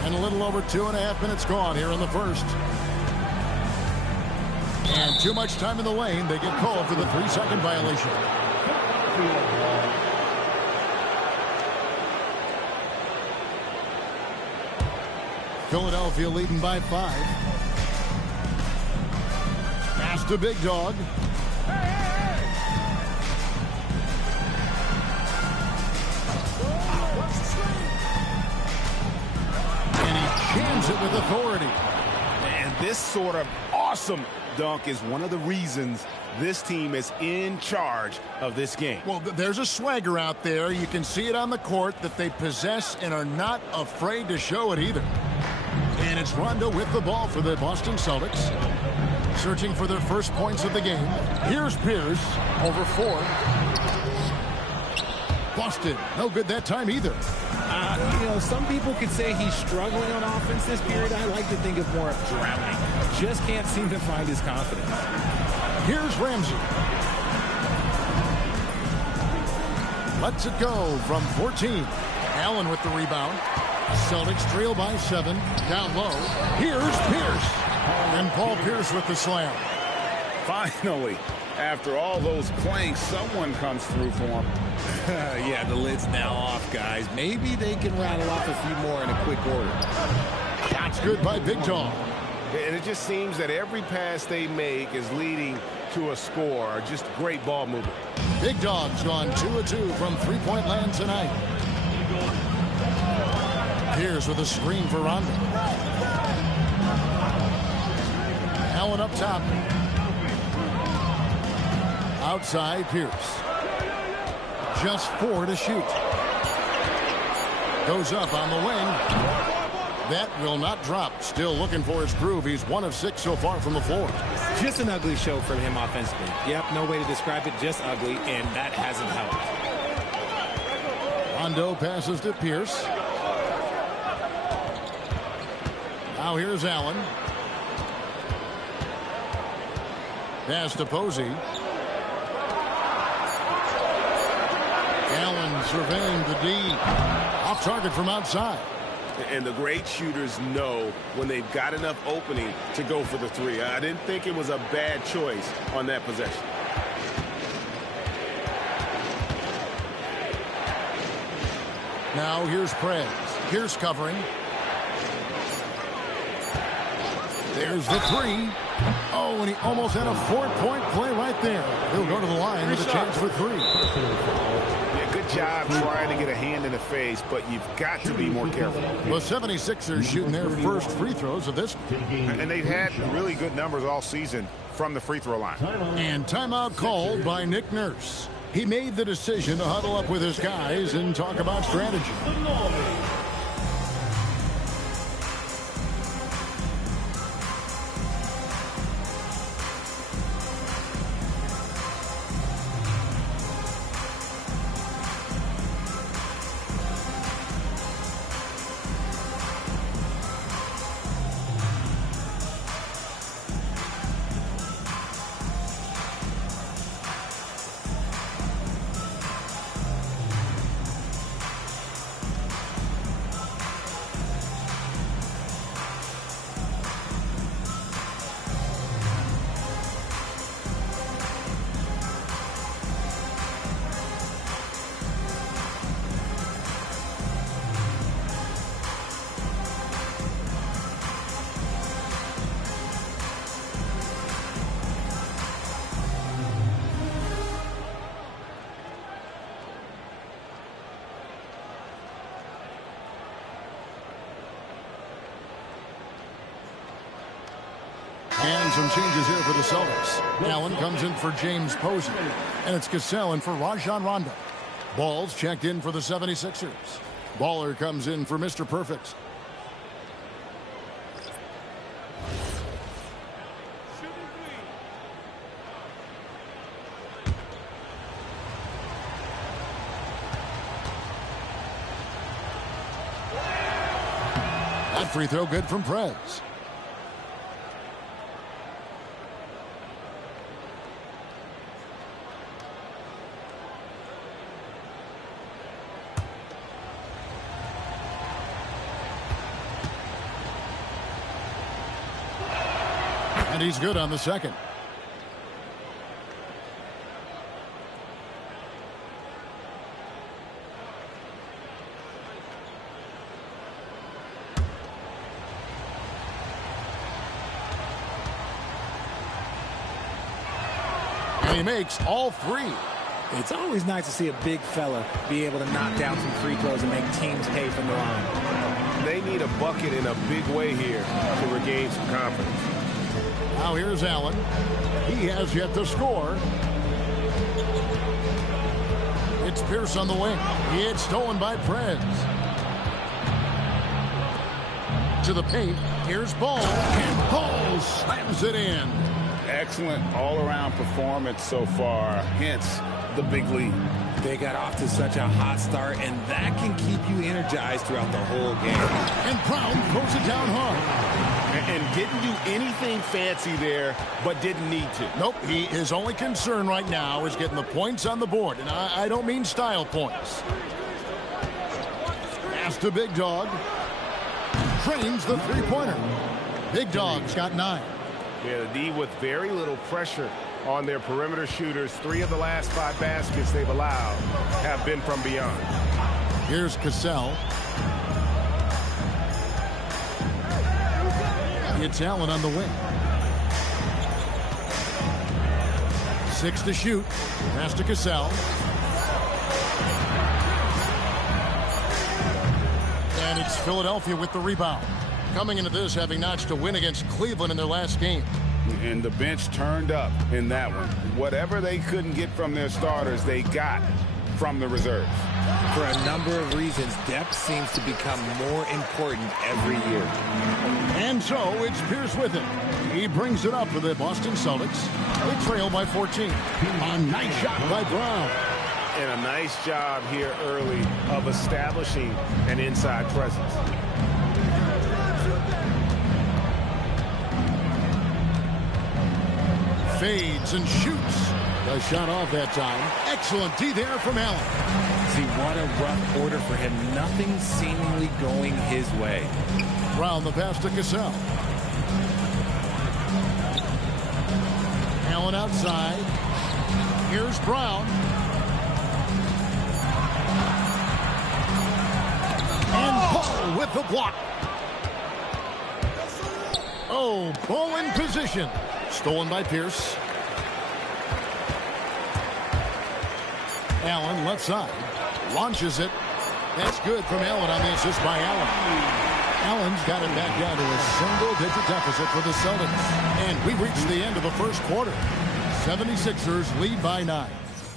A little over 2.5 minutes gone here in the first. And too much time in the lane. They get called for the 3-second violation. Philadelphia leading by 5. Pass to Big Dog. Jams it with authority. And this sort of awesome dunk is one of the reasons this team is in charge of this game. Well, there's a swagger out there. You can see it on the court that they possess and are not afraid to show it either. And it's Rondo with the ball for the Boston Celtics. Searching for their first points of the game. Here's Pierce over 4. Boston, no good that time either. You know, some people could say he's struggling on offense this period. I like to think of more of drowning. Just can't seem to find his confidence. Here's Ramsey. Lets it go from 14. Allen with the rebound. Celtics trail by 7. Down low. Here's Pierce. And Paul Pierce with the slam. Finally, after all those planks, someone comes through for him. Yeah, the lid's now off, guys. Maybe they can rattle off a few more in a quick order. Shots good by Big Dog. And it just seems that every pass they make is leading to a score. Just great ball movement. Big Dog's gone 2 of 2 from three-point land tonight. Pierce with a screen for Rondo. Allen up top. Outside Pierce. Just 4 to shoot. Goes up on the wing. That will not drop. Still looking for his groove. He's 1 of 6 so far from the floor. Just an ugly show from him offensively. Yep, no way to describe it, just ugly, and that hasn't helped. Rondo passes to Pierce. Now here's Allen. Pass to Posey. Allen surveying the D. Off target from outside. And the great shooters know when they've got enough opening to go for the three. I didn't think it was a bad choice on that possession. Now here's Prez. Pierce covering. There's the three. Oh, and he almost had a 4-point play right there. He'll go to the line with a chance for 3. Yeah, good job trying to get a hand in the face, but you've got to be more careful. The 76ers shooting their first free throws of this. And they've had really good numbers all season from the free throw line. And timeout called by Nick Nurse. He made the decision to huddle up with his guys and talk about strategy. And some changes here for the Celtics. Allen comes in for James Posey. And it's Cassell in for Rajon Rondo. Ball's checked in for the 76ers. Baller comes in for Mr. Perfect. That free throw good from Prez. And he's good on the second. And he makes all 3. It's always nice to see a big fella be able to knock down some free throws and make teams pay from the line. They need a bucket in a big way here to regain some confidence. Now here's Allen. He has yet to score. It's Pierce on the wing. It's stolen by Prez. To the paint. Here's Ball. And Ball slams it in. Excellent all-around performance so far. Hence the big lead. They got off to such a hot start, and that can keep you energized throughout the whole game. And Brown throws it down hard. And didn't do anything fancy there, but didn't need to. Nope, his only concern right now is getting the points on the board, and I don't mean style points. Pass to Big Dog. Trains the three-pointer. Big Dog's got 9. Yeah, the D with very little pressure on their perimeter shooters. 3 of the last 5 baskets they've allowed have been from beyond. Here's Cassell. It's Allen on the wing. 6 to shoot. Pass to Cassell. And it's Philadelphia with the rebound. Coming into this having notched a win against Cleveland in their last game. And the bench turned up in that one. Whatever they couldn't get from their starters, they got from the reserves. For a number of reasons, depth seems to become more important every year. And so it's Pierce with it. He brings it up for the Boston Celtics. They trail by 14. A nice shot by Brown. And a nice job here early of establishing an inside presence. Fades and shoots. The shot off that time. Excellent D there from Allen. See, what a rough quarter for him. Nothing seemingly going his way. Brown the pass to Cassell. Allen outside. Here's Brown. And Ball with the block. Oh, Ball in position. Stolen by Pierce. Allen left side. Launches it. That's good from Allen on the assist by Allen. Allen's got it back down to a single-digit deficit for the Celtics. And we reached the end of the first quarter. 76ers lead by 9.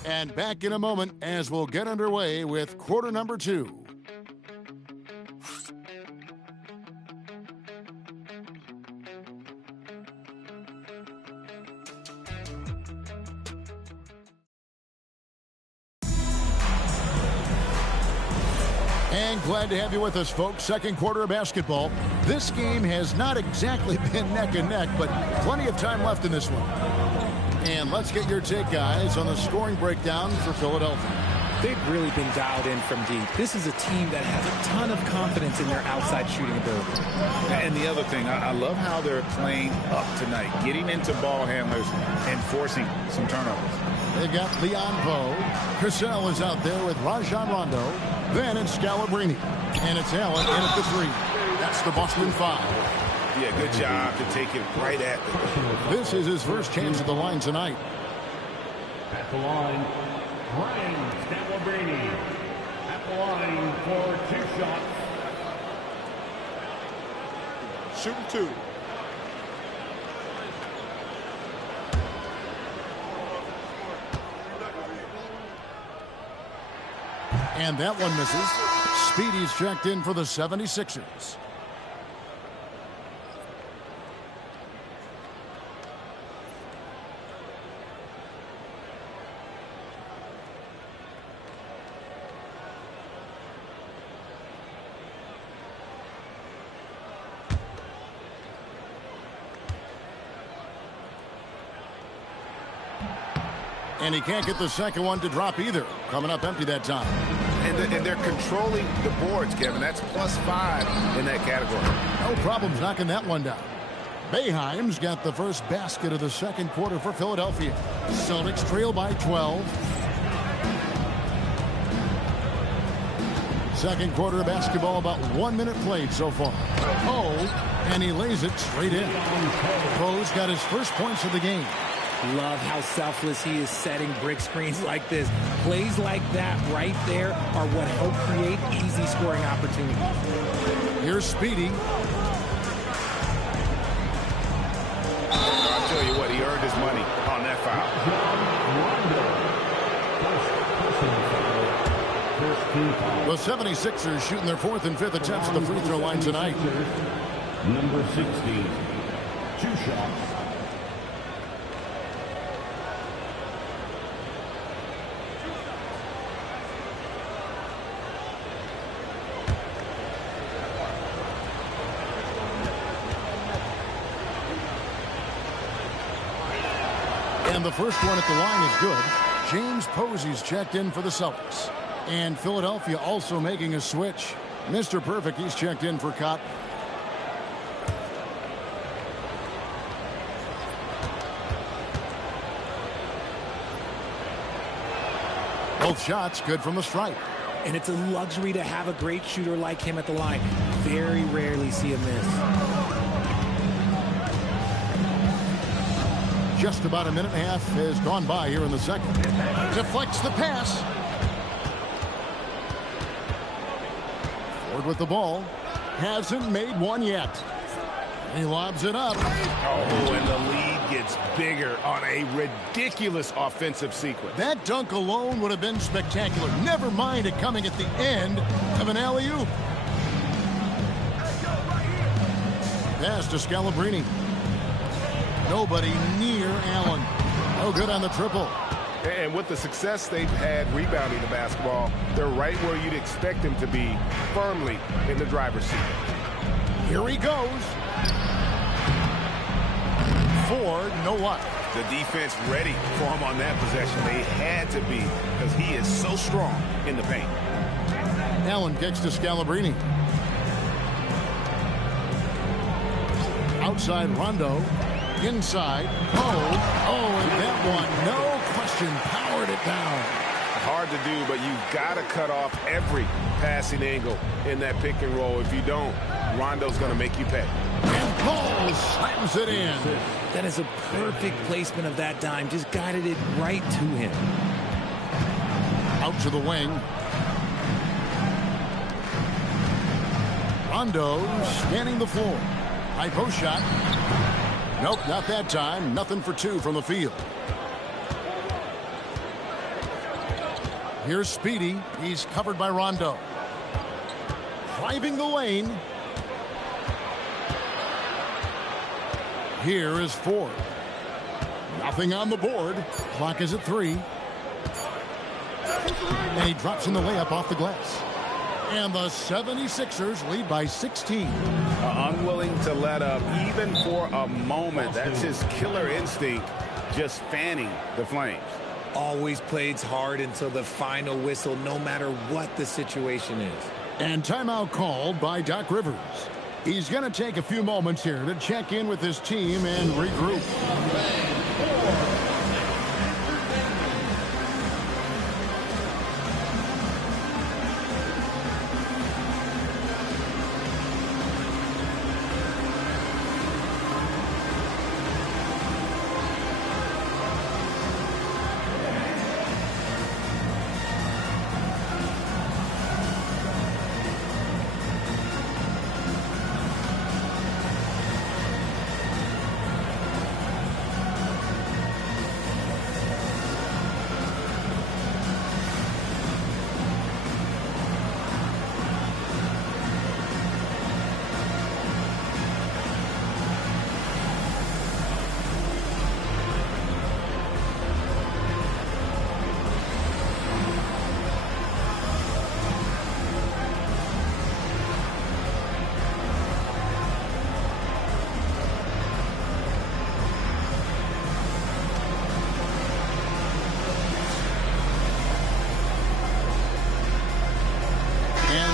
And back in a moment as we'll get underway with quarter number 2. And glad to have you with us, folks. Second quarter of basketball. This game has not exactly been neck and neck, but plenty of time left in this one. And let's get your take, guys, on the scoring breakdown for Philadelphia. They've really been dialed in from deep. This is a team that has a ton of confidence in their outside shooting ability. And the other thing, I love how they're playing up tonight, getting into ball handlers and forcing some turnovers. They've got Leon Poe. Cassell is out there with Rajon Rondo. Then it's Scalabrine. And it's Allen in at the 3. That's the Boston 5. Yeah, good job to take it right at them. This is his first chance at the line tonight. At the line, Brian Scalabrine. At the line for 2 shots. Shooting 2. And that one misses. Speedy's checked in for the 76ers. And he can't get the second one to drop either. Coming up empty that time. And they're controlling the boards, Kevin. That's +5 in that category. No problems knocking that one down. Boeheim's got the first basket of the second quarter for Philadelphia. Celtics trail by 12. Second quarter of basketball, about 1 minute played so far. Oh, and he lays it straight in. Poe's got his first points of the game. Love how selfless he is setting brick screens like this. Plays like that right there are what help create easy scoring opportunities. Here's Speedy. I'll tell you what, he earned his money on that foul. The 76ers shooting their 4th and 5th attempts at the free throw line tonight. Number 16, 2 shots. And the first one at the line is good. James Posey's checked in for the Celtics. And Philadelphia also making a switch. Mr. Perfect, he's checked in for Cotton. Both shots good from the stripe. And it's a luxury to have a great shooter like him at the line. Very rarely see a miss. Just about a minute and a half has gone by here in the second. Deflects the pass. Ford with the ball. Hasn't made one yet. He lobs it up. Oh, and the lead gets bigger on a ridiculous offensive sequence. That dunk alone would have been spectacular. Never mind it coming at the end of an alley-oop. Pass to Scalabrine. Nobody near Allen. No good on the triple. And with the success they've had rebounding the basketball, they're right where you'd expect them to be, firmly in the driver's seat. Here he goes. Ford, no what? The defense ready for him on that possession. They had to be, because he is so strong in the paint. Allen kicks to Scalabrine. Outside Rondo. Inside. And that one, no question, powered it down. Hard to do, but you've got to cut off every passing angle in that pick and roll. If you don't, Rondo's going to make you pay. And Cole slams it in. That is a perfect placement of that dime. Just guided it right to him. Out to the wing. Rondo scanning the floor. High post shot. Nope, not that time. Nothing for two from the field. Here's Speedy. He's covered by Rondo. Driving the lane. Here is Ford. Nothing on the board. Clock is at 3. And he drops in the layup off the glass. And the 76ers lead by 16. Unwilling to let up even for a moment. That's his killer instinct, just fanning the flames. Always plays hard until the final whistle, no matter what the situation is. And timeout called by Doc Rivers. He's going to take a few moments here to check in with his team and regroup.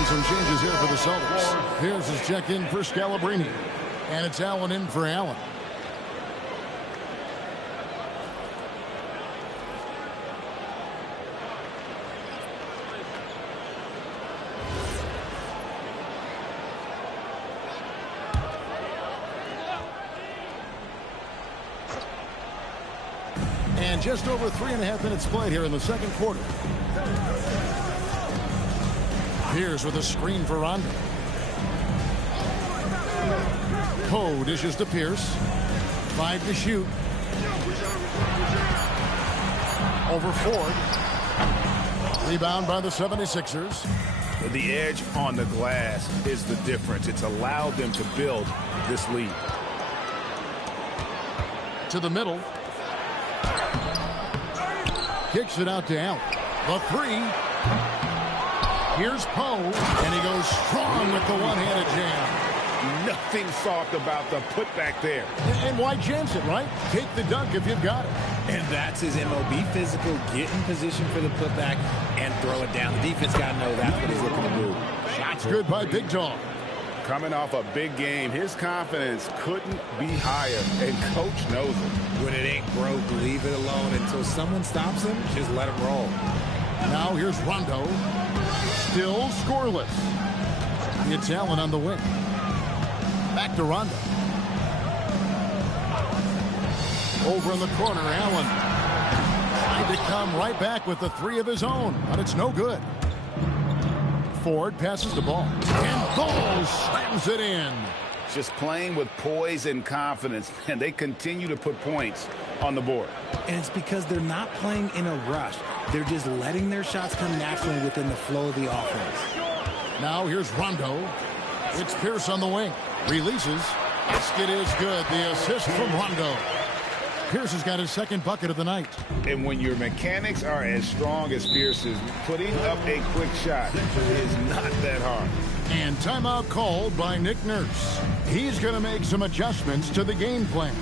Some changes here for the Celtics. Here's his check-in for Scalabrine. And it's Allen in for Allen. And just over 3.5 minutes played here in the second quarter. Pierce with a screen for Rondo. Poe dishes to Pierce. 5 to shoot. Over Ford. Rebound by the 76ers. The edge on the glass is the difference. It's allowed them to build this lead. To the middle. Kicks it out to Allen. The 3. Here's Poe, and he goes strong with the one-handed jam. Nothing soft about the putback there. And why chance it, right? Take the dunk if you've got it. And that's his MO. Be physical, get in position for the putback, and throw it down. The defense got to know that's what he's looking to do. Shots good by Big Dog. Coming off a big game, his confidence couldn't be higher, and Coach knows it. When it ain't broke, leave it alone until someone stops him. Just let him roll. Now here's Rondo. Still scoreless. It's Allen on the wing. Back to Rondo. Over in the corner, Allen. Trying to come right back with the 3 of his own, but it's no good. Ford passes the ball. And Cole slams it in. just playing with poise and confidence, and they continue to put points on the board. And it's because they're not playing in a rush. They're just letting their shots come naturally within the flow of the offense. Now here's Rondo. It's Pierce on the wing. Releases. Basket is good. The assist from Rondo. Pierce has got his second bucket of the night. And when your mechanics are as strong as Pierce's, putting up a quick shot is not that hard. And timeout called by Nick Nurse. He's going to make some adjustments to the game plan.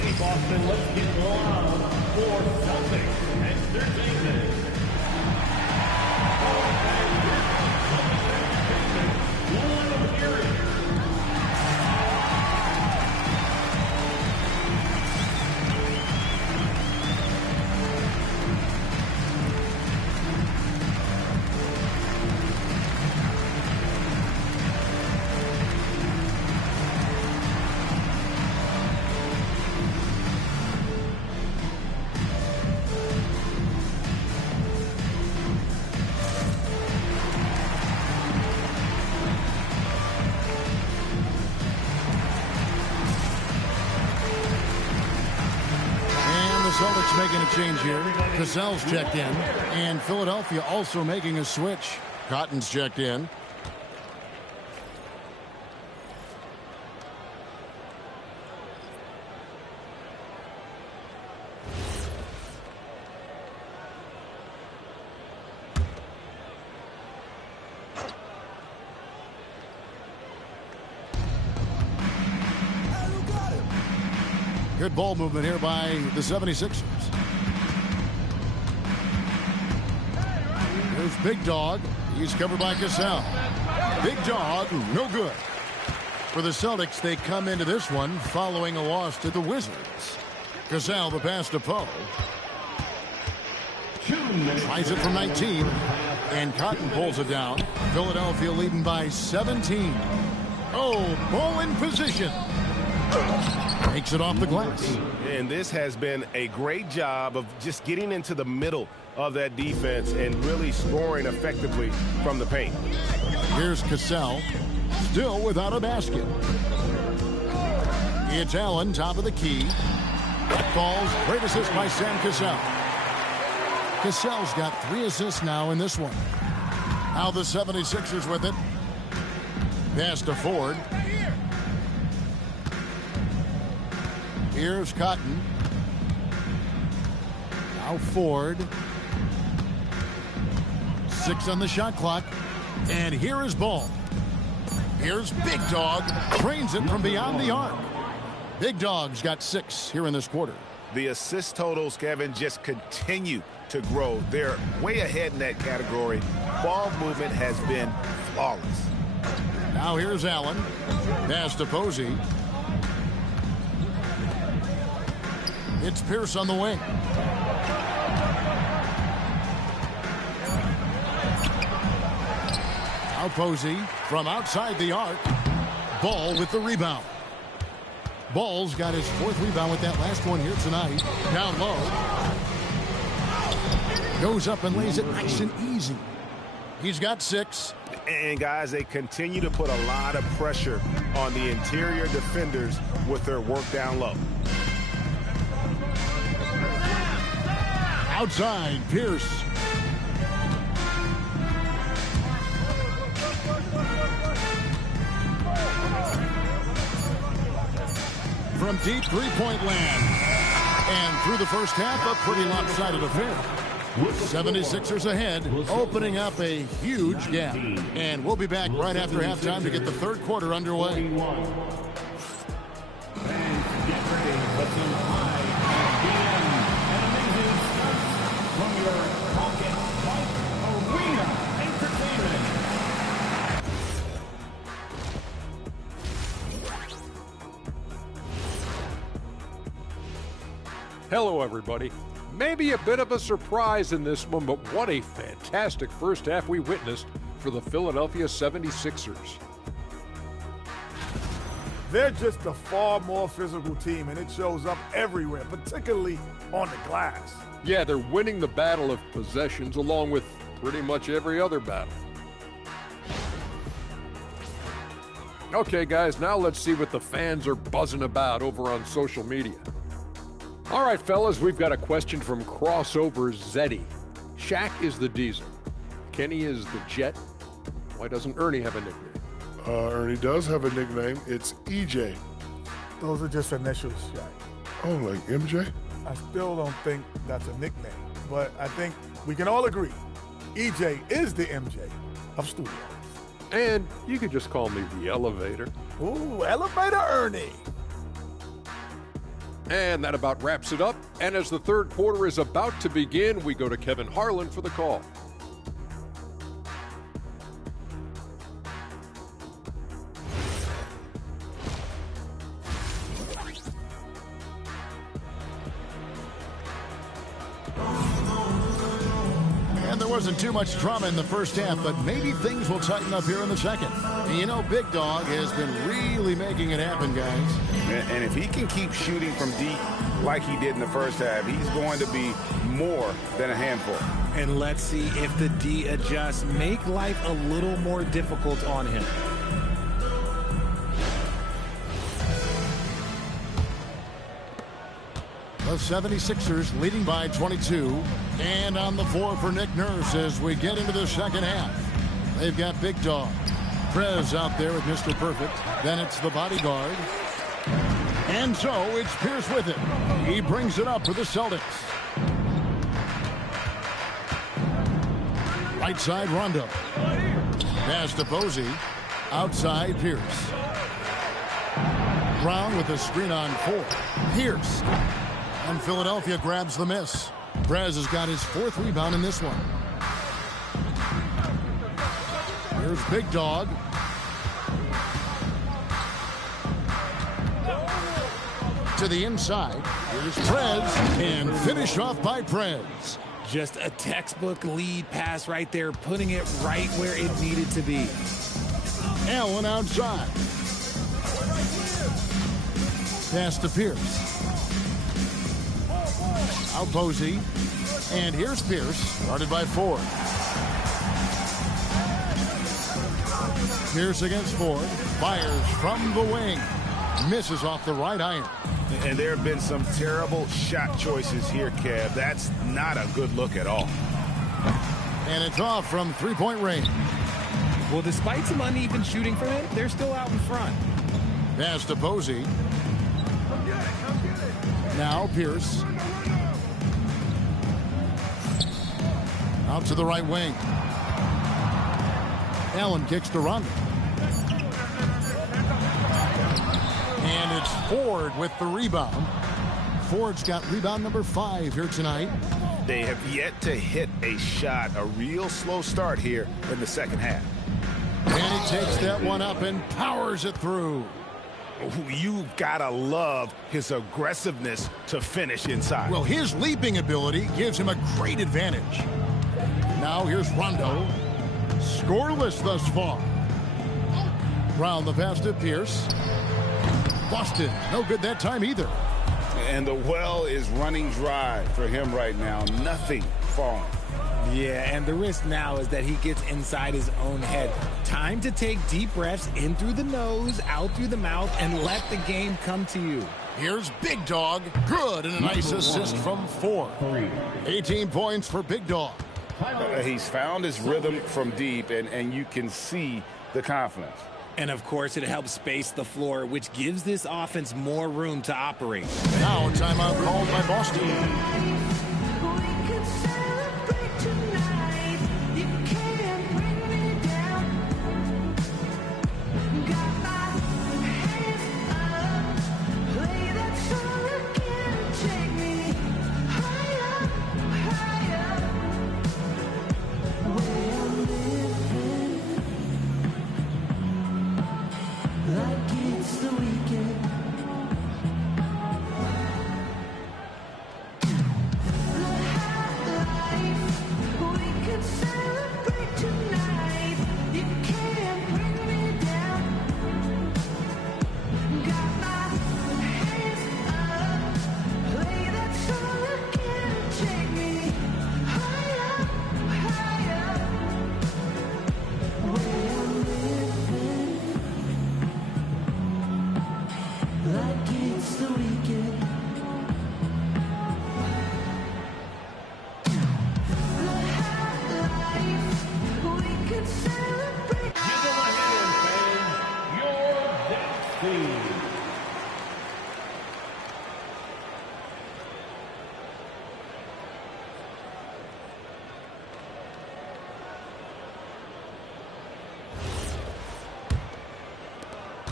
Hey, Boston, let's get loud for Celtics Entertainment. Celtics making a change here. Cassell's checked in. And Philadelphia also making a switch. Cotton's checked in. Good ball movement here by the 76ers. There's Big Dog. He's covered by Cassell. Big Dog, no good. For the Celtics, they come into this one following a loss to the Wizards. Cassell, the pass to Poe. Tries it from 19. And Cotton pulls it down. Philadelphia leading by 17. Oh, ball in position. Takes it off the glass. And this has been a great job of just getting into the middle of that defense and really scoring effectively from the paint. Here's Cassell, still without a basket. It's Allen, top of the key. That falls. Great assist by Sam Cassell. Cassell's got 3 assists now in this one. Now the 76ers with it. Pass to Ford. Here's Cotton. Now Ford. 6 on the shot clock. And here is Ball. Here's Big Dog. Trains it from beyond the arc. Big Dog's got 6 here in this quarter. The assist totals, Kevin, just continue to grow. They're way ahead in that category. Ball movement has been flawless. Now here's Allen. Pass to Posey. It's Pierce on the wing. Now Posey from outside the arc. Ball with the rebound. Ball's got his 4th rebound with that last one here tonight. Down low. Goes up and lays it nice and easy. He's got 6. And guys, they continue to put a lot of pressure on the interior defenders with their work down low. Outside, Pierce. From deep three-point land. And through the first half, a pretty lopsided affair. 76ers ahead, opening up a huge gap. And we'll be back right after halftime to get the third quarter underway. Hello, everybody. Maybe a bit of a surprise in this one, but what a fantastic first half we witnessed for the Philadelphia 76ers. They're just a far more physical team, and it shows up everywhere, particularly on the glass. Yeah, they're winning the battle of possessions along with pretty much every other battle. Okay, guys, now let's see what the fans are buzzing about over on social media. All right, fellas, we've got a question from Crossover Zeddy. Shaq is the Diesel. Kenny is the Jet. Why doesn't Ernie have a nickname? Ernie does have a nickname. It's EJ. Those are just initials, Shaq. Oh, like MJ? I still don't think that's a nickname, but I think we can all agree EJ is the MJ of studios. And you could just call me the Elevator. Ooh, Elevator Ernie. And that about wraps it up. And as the third quarter is about to begin, we go to Kevin Harlan for the call. And there wasn't too much drama in the first half, but maybe things will tighten up here in the second. And you know, Big Dog has been really making it happen, guys. And if he can keep shooting from deep like he did in the first half, he's going to be more than a handful. And let's see if the D adjusts, make life a little more difficult on him. The 76ers leading by 22. And on the floor for Nick Nurse as we get into the second half. They've got Big Dog. Prez out there with Mr. Perfect. Then it's the bodyguard. And so it's Pierce with it. He brings it up for the Celtics. Right side Rondo. Pass to Posey. Outside Pierce. Brown with a screen on 4. Pierce. And Philadelphia grabs the miss. Prez has got his 4th rebound in this one. Here's Big Dog. To the inside. Here's Prez. And finish off by Prez. Just a textbook lead pass right there, putting it right where it needed to be. Allen outside. Pass to Pierce. Out Posey. And here's Pierce, guarded by Ford. Pierce against Ford. Fires from the wing. Misses off the right iron. And there have been some terrible shot choices here, Kev. That's not a good look at all. And it's off from three-point range. Well, despite some uneven shooting from him, they're still out in front. Pass to Posey. Now Pierce. Out to the right wing. Allen kicks to Rondo. And it's Ford with the rebound. Ford's got rebound number 5 here tonight. They have yet to hit a shot, a real slow start here in the second half. And he takes that one up and powers it through. You've got to love his aggressiveness to finish inside. Well, his leaping ability gives him a great advantage. Now here's Rondo. Scoreless thus far. Brown the pass to Pierce. Busted. No good that time either. And the well is running dry for him right now. Nothing falling. Yeah, and the risk now is that he gets inside his own head. Time to take deep breaths in through the nose, out through the mouth, and let the game come to you. Here's Big Dog. Good, and a nice assist from Ford. 18 points for Big Dog. He's found his rhythm from deep, and you can see the confidence. And, of course, it helps space the floor, which gives this offense more room to operate. Now a timeout called by Boston.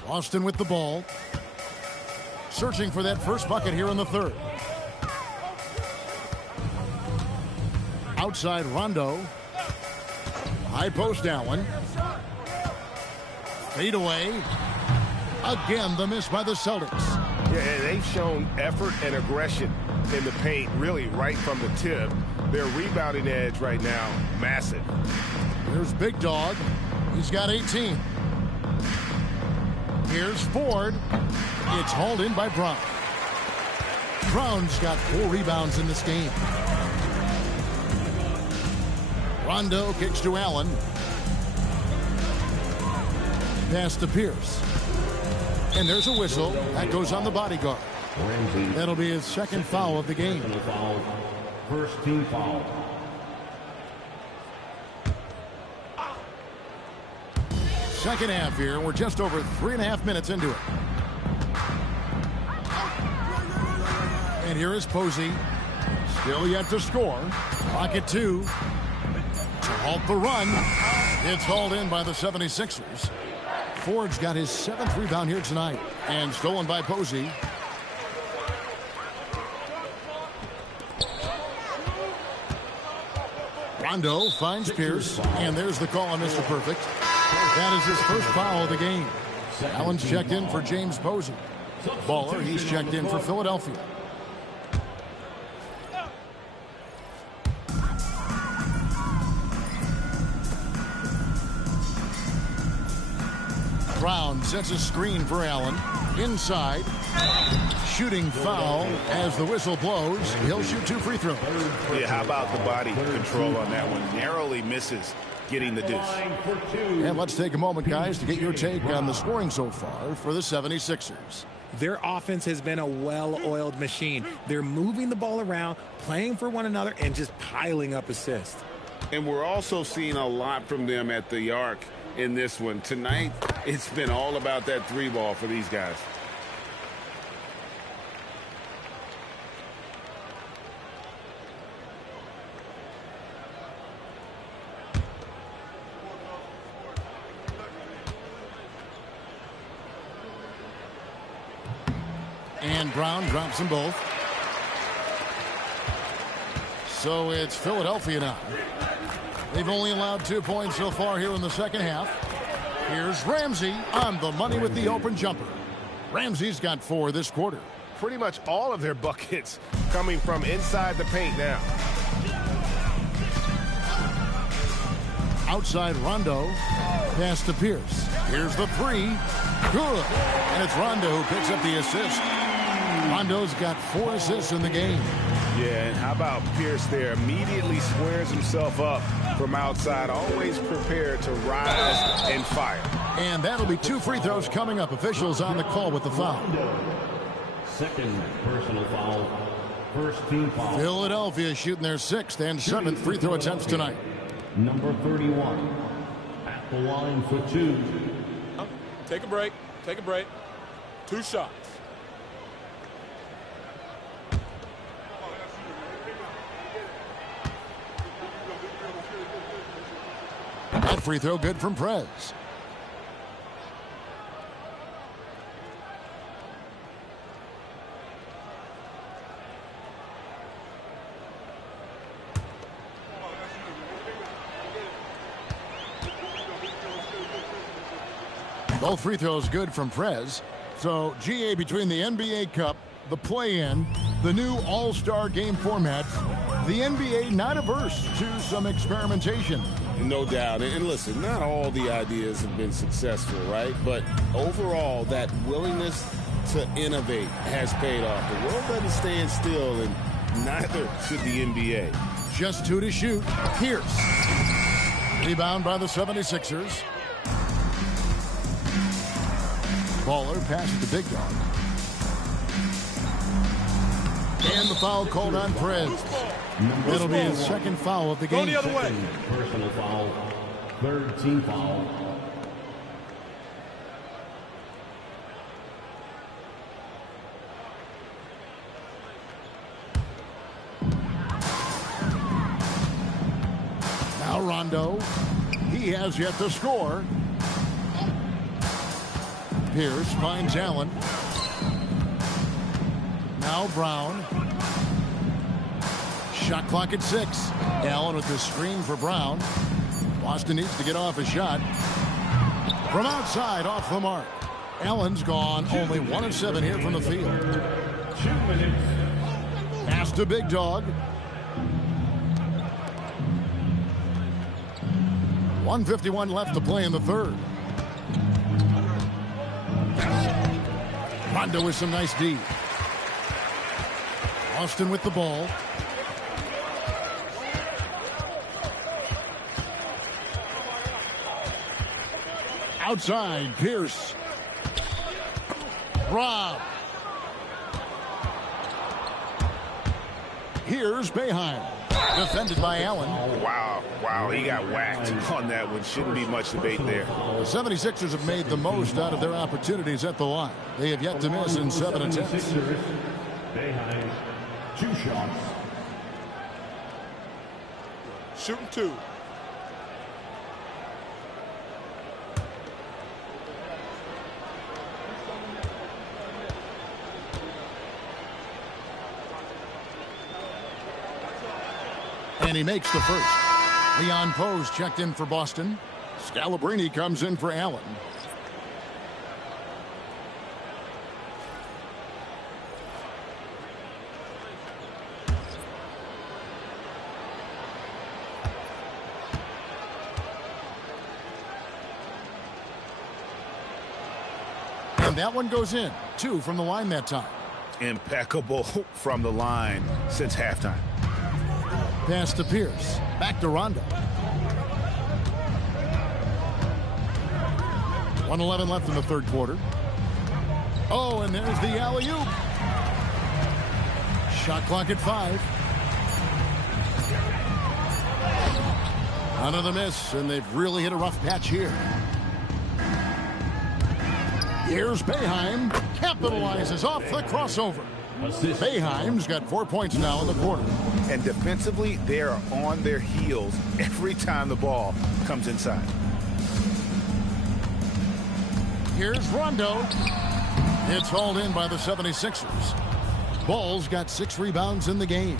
Austin with the ball. Searching for that first bucket here in the third. Outside Rondo. High post Allen. Fade away. Again, the miss by the Celtics. Yeah, they've shown effort and aggression in the paint, really right from the tip. Their rebounding edge right now, massive. Here's Big Dog. He's got 18. Here's Ford. It's hauled in by Brown. Brown's got 4 rebounds in this game. Rondo kicks to Allen. Pass to Pierce. And there's a whistle. That goes on the bodyguard. That'll be his second foul of the game. First team foul. Second half here. We're just over 3.5 minutes into it. And here is Posey. Still yet to score. Clock at 2. To halt the run. It's hauled in by the 76ers. Ford's got his 7th rebound here tonight. And stolen by Posey. Rondo finds Pierce. And there's the call on Mr. Perfect. That is his first foul of the game. Allen's checked in for James Posey. Baller, he's checked in for Philadelphia. Brown sets a screen for Allen. Inside. Shooting foul as the whistle blows. He'll shoot 2 free throws. Yeah, how about the body control on that one? Narrowly misses getting the deuce. And let's take a moment, guys, to get your take on the scoring so far for the 76ers. Their offense has been a well-oiled machine. They're moving the ball around, playing for one another, and just piling up assists. And we're also seeing a lot from them at the arc in this one. Tonight, it's been all about that 3 ball for these guys. And Brown drops them both. So it's Philadelphia now. They've only allowed 2 points so far here in the second half. Here's Ramsey on the money with the open jumper. Ramsey's got 4 this quarter. Pretty much all of their buckets coming from inside the paint now. Outside Rondo. Pass to Pierce. Here's the 3. Good. And it's Rondo who picks up the assist. Rondo's got 4 assists in the game. Yeah, and how about Pierce there? Immediately squares himself up from outside, always prepared to rise and fire. And that'll be 2 free throws coming up. Officials on the call with the foul. Second personal foul. First team foul. Philadelphia shooting their 6th and 7th free throw attempts tonight. Number 31 at the line for 2. Take a break. Take a break. 2 shots. That free throw good from Prez. Both free throws good from Prez. So, GA, between the NBA Cup, the play-in, the new All-Star game format, the NBA not averse to some experimentation. No doubt. And listen, not all the ideas have been successful, right? But overall, that willingness to innovate has paid off. The world doesn't stand still, and neither should the NBA. Just 2 to shoot. Pierce. Rebound by the 76ers. Baller passes to Big Dog. And the foul called on Perez. It'll be his second foul of the game. Go the other way. Personal foul. Third team foul. Now Rondo. He has yet to score. Pierce finds Allen. Now Brown. Shot clock at 6. Allen with the screen for Brown. Boston needs to get off a shot. From outside, off the mark. Allen's gone only 1 of 7 here from the field. 2 minutes. Pass to Big Dog. 1:51 left to play in the third. Rondo with some nice D. Boston with the ball. Outside, Pierce. Rob. Here's Boeheim. Defended by Allen. Wow, he got whacked on that one. Shouldn't be much debate there. The 76ers have made the most out of their opportunities at the line. They have yet to miss in 7 attempts. Boeheim, 2 shots. Shooting 2. And he makes the first. Leon Pose checked in for Boston. Scalabrine comes in for Allen. And that one goes in. 2 from the line that time. Impeccable from the line since halftime. Pass to Pierce. Back to Rondo. 1:11 left in the third quarter. Oh, and there's the alley-oop. Shot clock at 5. Another miss, and they've really hit a rough patch here. Here's Boeheim. Capitalizes off the crossover. Boeheim's got 4 points now in the quarter. And defensively, they are on their heels every time the ball comes inside. Here's Rondo. It's hauled in by the 76ers. Ball's got 6 rebounds in the game.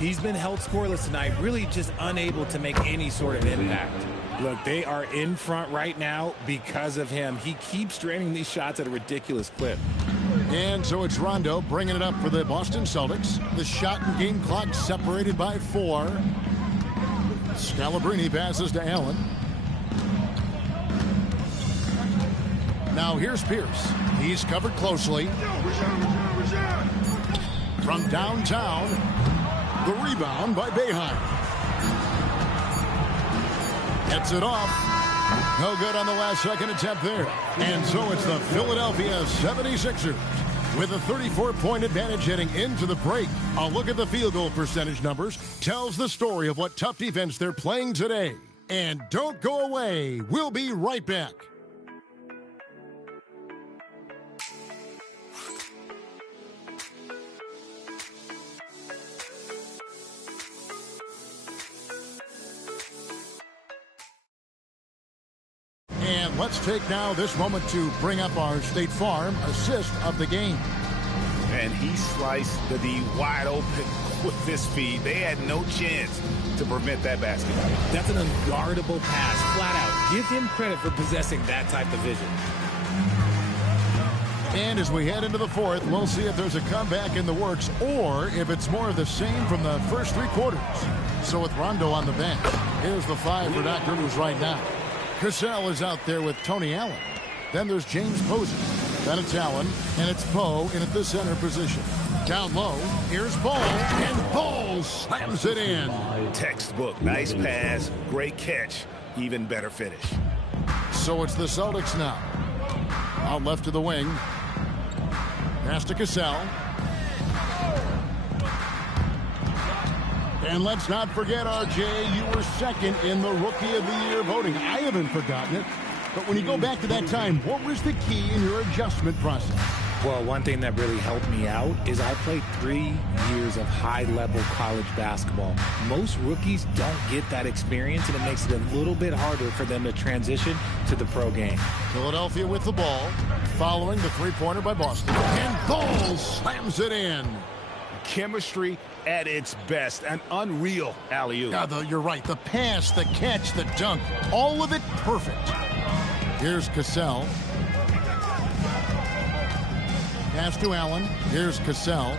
He's been held scoreless tonight, really just unable to make any sort of impact. Look, they are in front right now because of him. He keeps draining these shots at a ridiculous clip. And so it's Rondo bringing it up for the Boston Celtics. The shot and game clock separated by 4. Scalabrine passes to Allen. Now here's Pierce. He's covered closely. From downtown, the rebound by Boeheim. Gets it off. No good on the last second attempt there. And so it's the Philadelphia 76ers with a 34-point advantage heading into the break. A look at the field goal percentage numbers tells the story of what tough defense they're playing today. And don't go away. We'll be right back. And let's take now this moment to bring up our State Farm assist of the game. And he sliced the D wide open with this speed. They had no chance to prevent that basket. That's an unguardable pass, flat out. Give him credit for possessing that type of vision. And as we head into the fourth, we'll see if there's a comeback in the works or if it's more of the same from the first 3 quarters. So with Rondo on the bench, here's the 5 for Doc Rivers right now. Cassell is out there with Tony Allen. Then there's James Posey. Then it's Allen, and it's Poe in at the center position. Down low, here's Ball, and Ball slams it in. Textbook, nice pass, great catch, even better finish. So it's the Celtics now. Out left to the wing. Pass to Cassell. And let's not forget, RJ, you were second in the Rookie of the Year voting. I haven't forgotten it. But when you go back to that time, what was the key in your adjustment process? Well, one thing that really helped me out is I played 3 years of high-level college basketball. Most rookies don't get that experience, and it makes it a little bit harder for them to transition to the pro game. Philadelphia with the ball, following the three-pointer by Boston. And Ball slams it in. Chemistry at its best. An unreal alley-oop. You're right. The pass, the catch, the dunk, all of it perfect. Here's Cassell. Pass to Allen. Here's Cassell.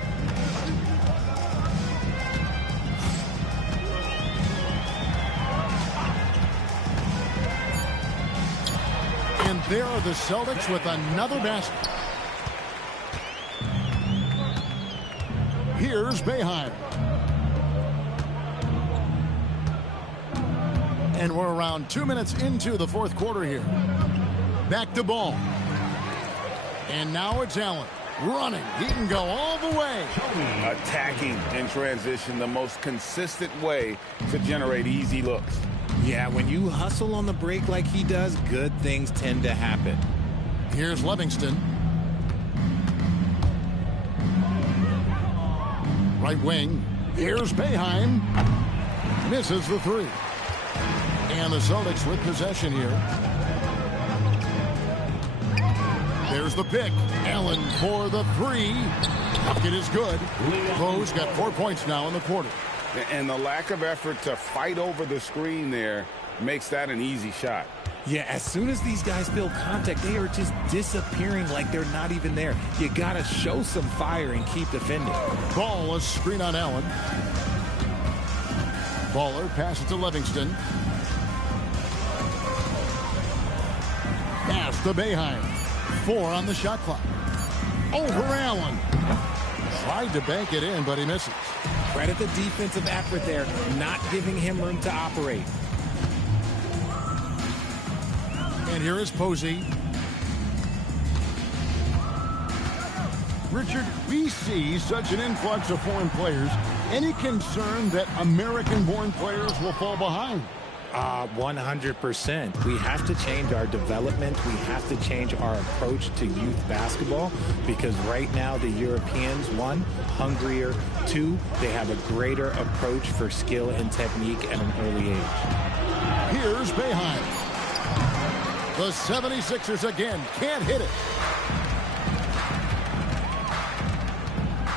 And there are the Celtics with another basket. Here's Boeheim. And we're around 2 minutes into the fourth quarter here. Back to Ball. And now it's Allen. Running. He can go all the way. Attacking in transition, the most consistent way to generate easy looks. Yeah, when you hustle on the break like he does, good things tend to happen. Here's Livingston. Right wing. Here's Boeheim. Misses the three. And the Celtics with possession here. There's the pick. Allen for the three. Bucket is good. Bo's got 4 points now in the quarter. And the lack of effort to fight over the screen there makes that an easy shot. Yeah, as soon as these guys feel contact, they are just disappearing like they're not even there. You got to show some fire and keep defending. Ball, a screen on Allen. Baller passes to Livingston. Pass to Boeheim. 4 on the shot clock. Over Allen. Tried to bank it in, but he misses. Credit the defensive effort there, not giving him room to operate. And here is Posey. Richard, we see such an influx of foreign players. Any concern that American-born players will fall behind? 100%. We have to change our development. We have to change our approach to youth basketball because right now the Europeans, 1, hungrier, 2, they have a greater approach for skill and technique at an early age. Here's Boeheim. The 76ers again can't hit it.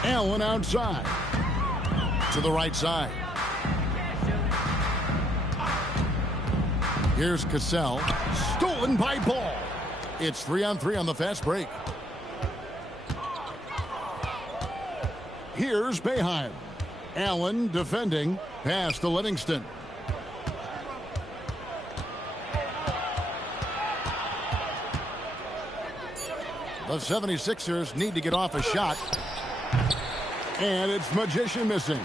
Allen outside. To the right side. Here's Cassell. Stolen by Ball. It's 3-on-3 on the fast break. Here's Boeheim. Allen defending. Pass to Livingston. The 76ers need to get off a shot. And it's Magician missing.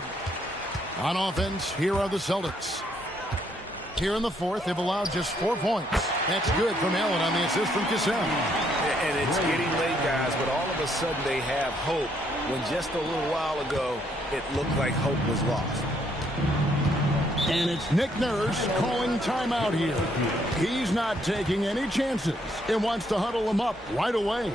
On offense, here are the Celtics. Here in the fourth, they've allowed just 4 points. That's good from Allen on the assist from Cassell. And it's getting late, guys, but all of a sudden they have hope when just a little while ago it looked like hope was lost. And it's Nick Nurse calling timeout here. He's not taking any chances and wants to huddle them up right away.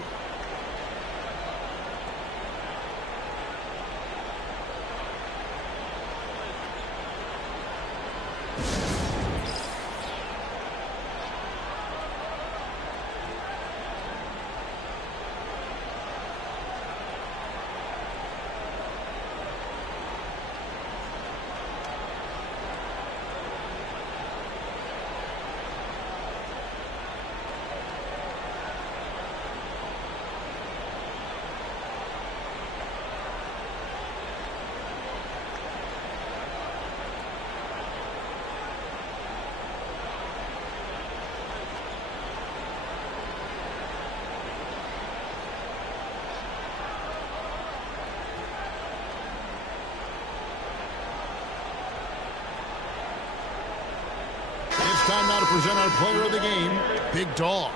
Time now to present our player of the game, Big Dog.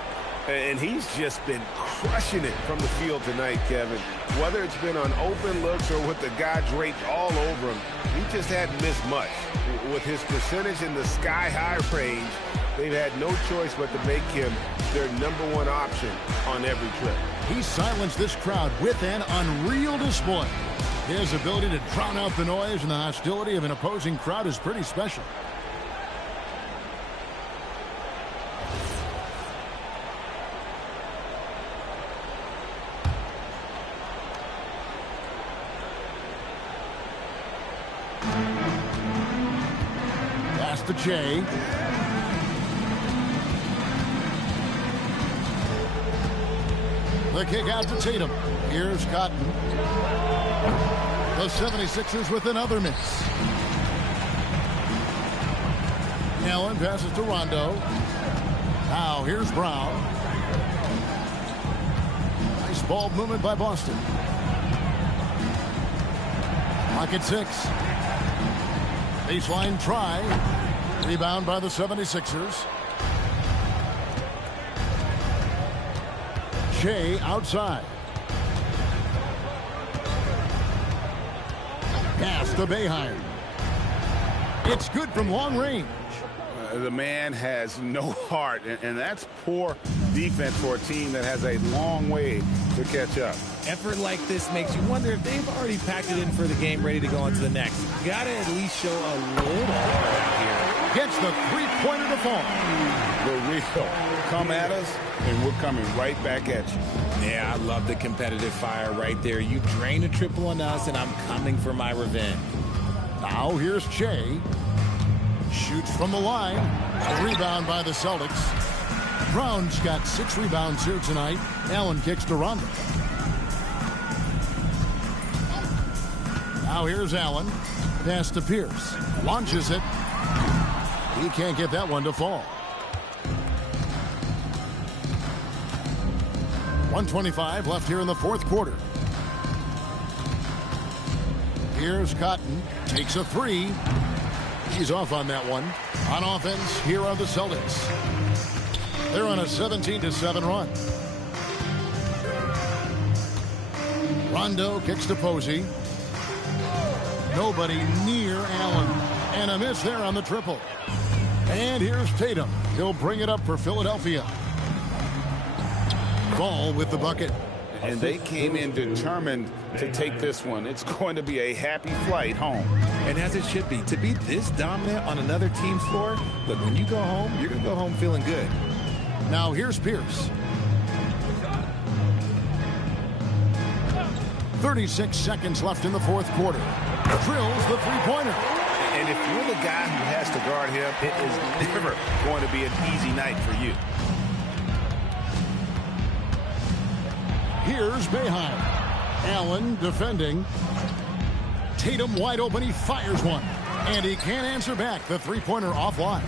And he's just been crushing it from the field tonight, Kevin. Whether it's been on open looks or with the guy draped all over him, he just hadn't missed much. With his percentage in the sky-high range, they've had no choice but to make him their #1 option on every trip. He silenced this crowd with an unreal display. His ability to drown out the noise and the hostility of an opposing crowd is pretty special. Pass to Jay. The kick out to Tatum. Here's Cotton. The 76ers with another miss. Allen passes to Rondo. Now here's Brown. Nice ball movement by Boston. Clock at 6. Baseline try. Rebound by the 76ers. Shea outside. Pass to Boeheim. It's good from long range. The man has no heart, and that's poor defense for a team that has a long way to catch up. Effort like this makes you wonder if they've already packed it in for the game, ready to go on to the next. Got to at least show a little heart out here. Gets the three-pointer to fall. The real. Come at us, and we're coming right back at you. Yeah, I love the competitive fire right there. You drain a triple on us, and I'm coming for my revenge. Now here's Shea. Shoots from the line. A rebound by the Celtics. Brown's got 6 rebounds here tonight. Allen kicks to Rondo. Now here's Allen. Pass to Pierce. Launches it. He can't get that one to fall. 1:25 left here in the fourth quarter. Here's Cotton. Takes a 3. He's off on that one. On offense, here are the Celtics. They're on a 17-7 run. Rondo kicks to Posey. Nobody near Allen. And a miss there on the triple. And here's Tatum. He'll bring it up for Philadelphia. Ball with the bucket. And they came in determined to take this one. It's going to be a happy flight home. And as it should be. To be this dominant on another team's floor, look, when you go home, you're going to go home feeling good. Now here's Pierce. 36 seconds left in the fourth quarter. Drills the three-pointer. And if you're the guy who has to guard him, it is never going to be an easy night for you. Here's Boeheim. Allen defending. Tatum wide open. He fires one. And he can't answer back. The three-pointer offline.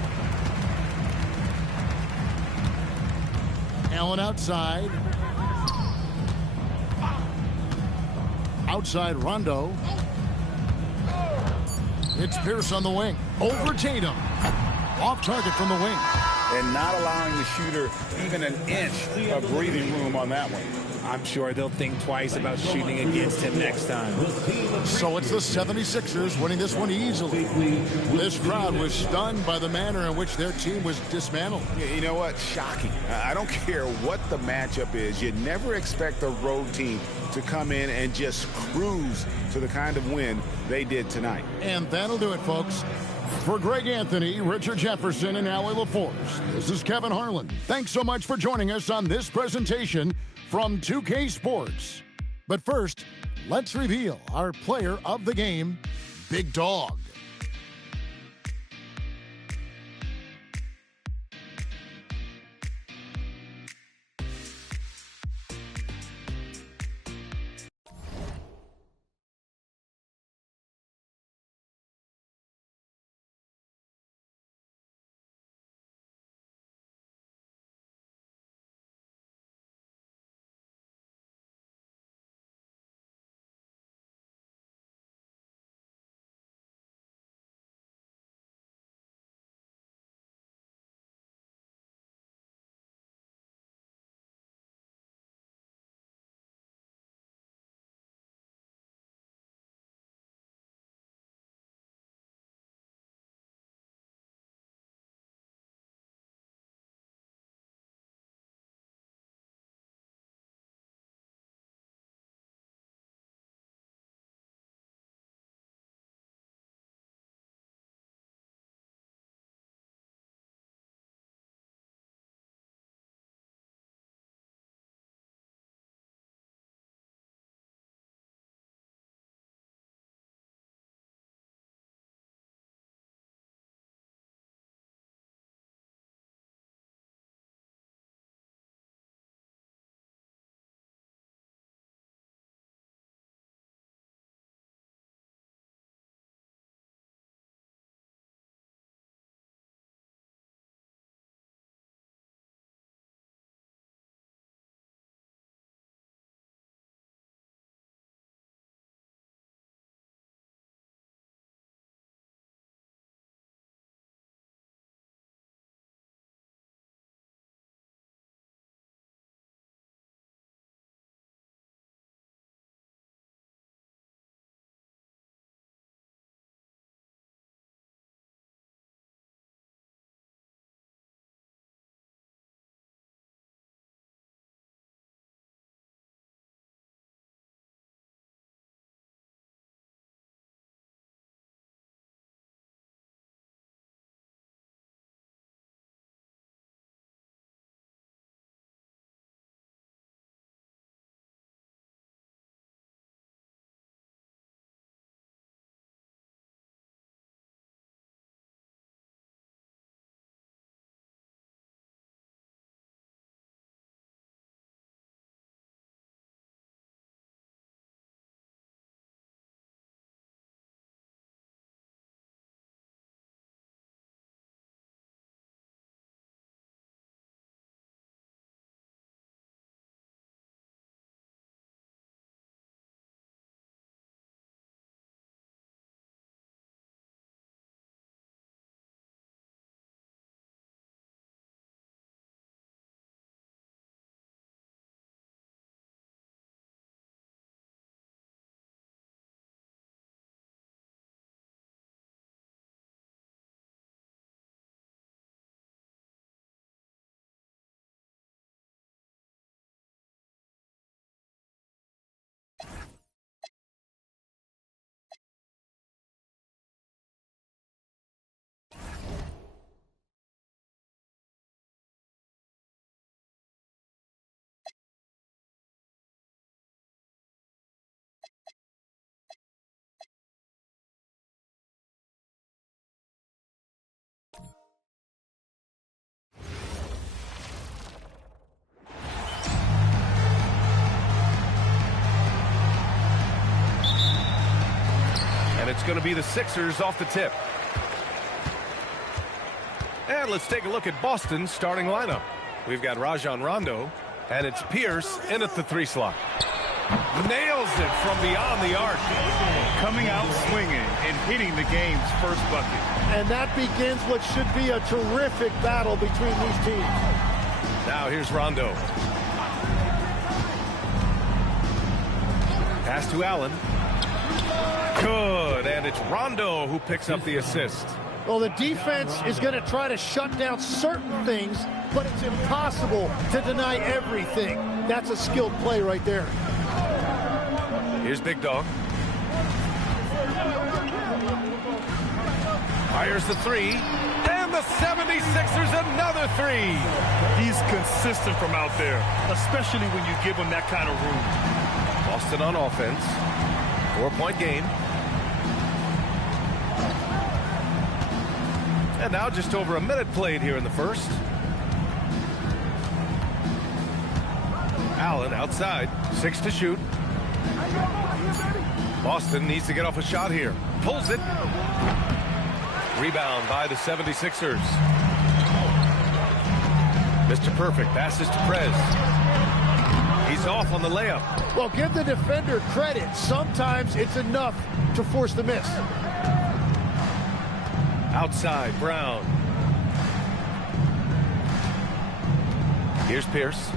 Allen outside. Outside Rondo. It's Pierce on the wing. Over Tatum. Off target from the wing. And not allowing the shooter even an inch of breathing room on that one. I'm sure they'll think twice about shooting against him next time. So it's the 76ers winning this one easily. This crowd was stunned by the manner in which their team was dismantled. You know what? Shocking. I don't care what the matchup is. You never expect a road team to come in and just cruise to the kind of win they did tonight. And that'll do it, folks. For Greg Anthony, Richard Jefferson, and Allie LaForce, this is Kevin Harlan. Thanks so much for joining us on this presentation from 2K Sports. But first, let's reveal our player of the game, Big Dog. going to be the Sixers off the tip. And let's take a look at Boston's starting lineup. We've got Rajon Rondo, and it's Pierce in at the 3 slot. Nails it from beyond the arc. Coming out swinging and hitting the game's first bucket. And that begins what should be a terrific battle between these teams. Now here's Rondo. Pass to Allen. Good, and it's Rondo who picks up the assist. Well, the defense is going to try to shut down certain things, but it's impossible to deny everything. That's a skilled play right there. Here's Big Dog. Fires the 3, and the 76ers another 3. He's consistent from out there, especially when you give him that kind of room. Boston on offense. 4-point game. And now just over a minute played here in the first. Allen outside. 6 to shoot. Boston needs to get off a shot here. Pulls it. Rebound by the 76ers. Mr. Perfect passes to Prez. He's off on the layup. Well, give the defender credit. Sometimes it's enough to force the miss. Outside, Brown. Here's Pierce.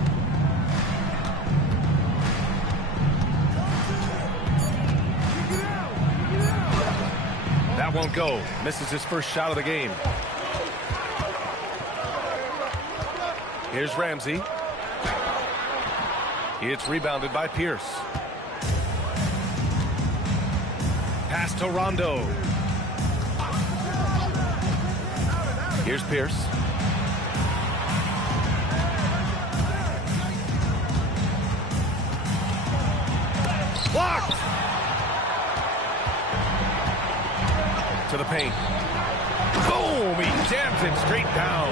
That won't go. Misses his first shot of the game. Here's Ramsey. It's rebounded by Pierce. Pass to Rondo. Here's Pierce. Blocked! To the paint. Boom! He jams it straight down.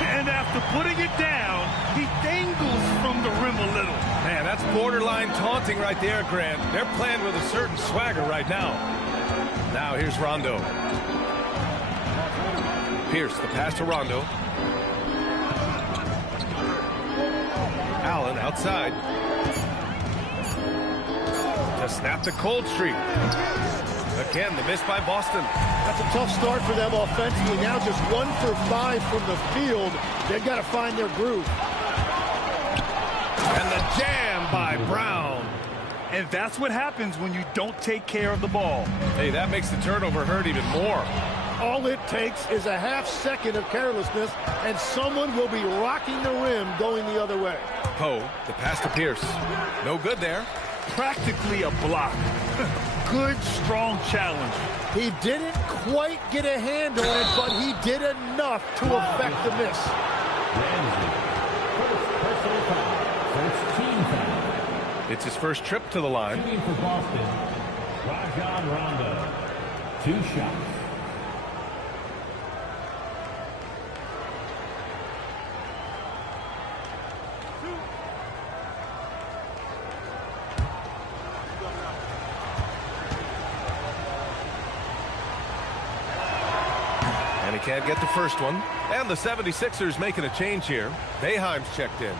And after putting it down, he dangles from the rim a little. Man, that's borderline taunting right there, Grant. They're playing with a certain swagger right now. Now here's Rondo. Pierce, the pass to Rondo. Allen outside. To snap the cold streak. Again, the miss by Boston. That's a tough start for them offensively. Now just 1 for 5 from the field. They've got to find their groove. And the jam by Brown. And that's what happens when you don't take care of the ball. Hey, that makes the turnover hurt even more. All it takes is a half second of carelessness, and someone will be rocking the rim going the other way. Poe, the pass to Pierce. No good there. Practically a block. Good, strong challenge. He didn't quite get a hand on it, but he did enough to affect the miss. It's his first trip to the line. For Boston, Rajon Rondo. 2 shots. And he can't get the first one. And the 76ers making a change here. Boeheim's checked in.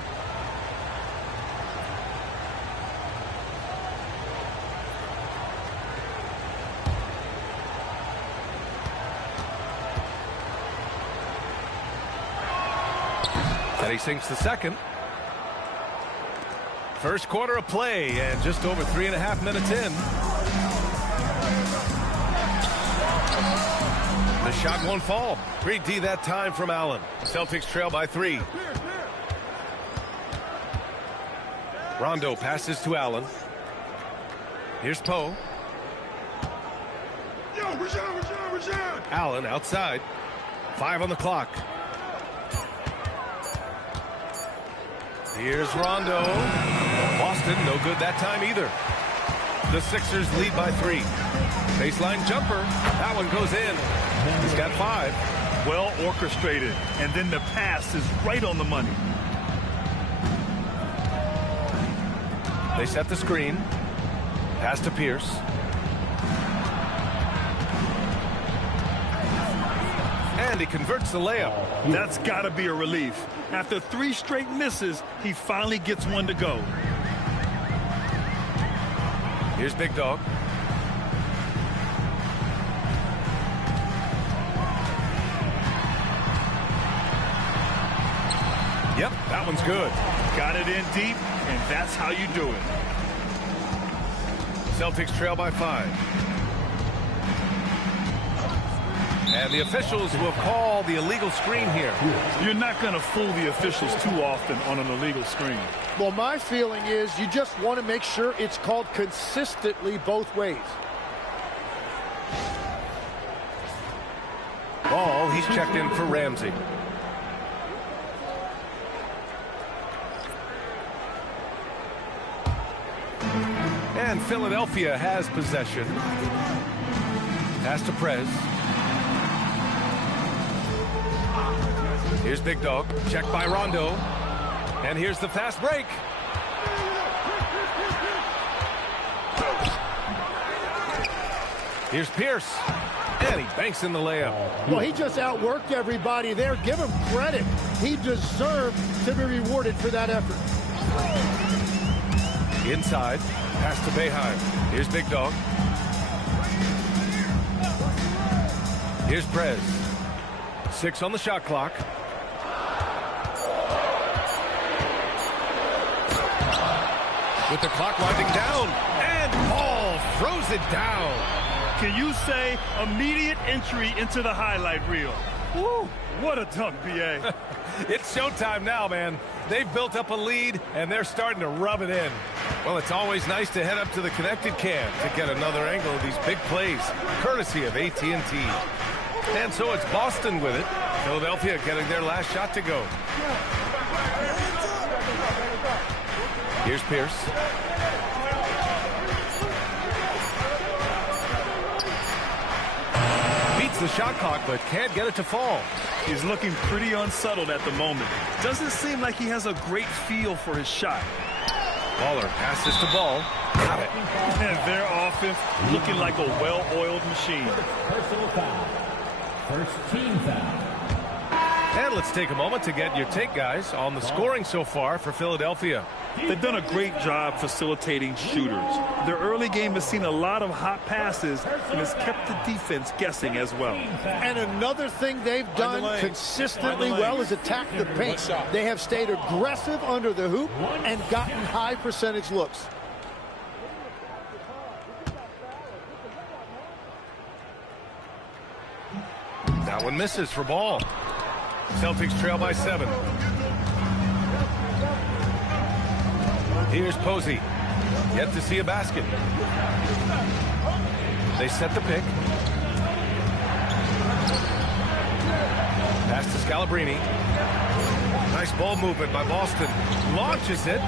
And he sinks the second. First quarter of play, and just over 3.5 minutes in. The shot won't fall. Great D that time from Allen. Celtics trail by 3. Rondo passes to Allen. Here's Poe. Allen outside. 5 on the clock. Here's Rondo. Boston, no good that time either. The Sixers lead by 3. Baseline jumper. That one goes in. He's got 5. Well orchestrated. And then the pass is right on the money. They set the screen. Pass to Pierce. And he converts the layup. That's got to be a relief. After 3 straight misses, he finally gets one to go. Here's Big Dog. Yep, that one's good. Got it in deep, and that's how you do it. Celtics trail by 5. And the officials will call the illegal screen here. You're not going to fool the officials too often on an illegal screen. Well, my feeling is you just want to make sure it's called consistently both ways. Ball, he's checked in for Ramsey. And Philadelphia has possession. Pass to Prez. Here's Big Dog. Checked by Rondo. And here's the fast break. Here's Pierce. And he banks in the layup. Well, he just outworked everybody there. Give him credit. He deserved to be rewarded for that effort. Inside. Pass to Boeheim. Here's Big Dog. Here's Prez. 6 on the shot clock. With the clock winding down. And Paul throws it down. Can you say immediate entry into the highlight reel? Woo, what a dunk, B.A. It's showtime now, man. They've built up a lead, and they're starting to rub it in. Well, it's always nice to head up to the connected cam to get another angle of these big plays, courtesy of AT&T. And so it's Boston with it. Philadelphia getting their last shot to go. Here's Pierce. Beats the shot clock, but can't get it to fall. He's looking pretty unsettled at the moment. Doesn't seem like he has a great feel for his shot. Baller passes to Ball. Got it. And their offense looking like a well-oiled machine. Personal foul. First team foul. And let's take a moment to get your take, guys, on the scoring so far for Philadelphia. They've done a great job facilitating shooters. Their early game has seen a lot of hot passes and has kept the defense guessing as well. And another thing they've done consistently well is attack the paint. They have stayed aggressive under the hoop and gotten high percentage looks. That one misses for Ball. Celtics trail by 7. Here's Posey. Yet to see a basket. They set the pick. Pass to Scalabrine. Nice ball movement by Boston. Launches it.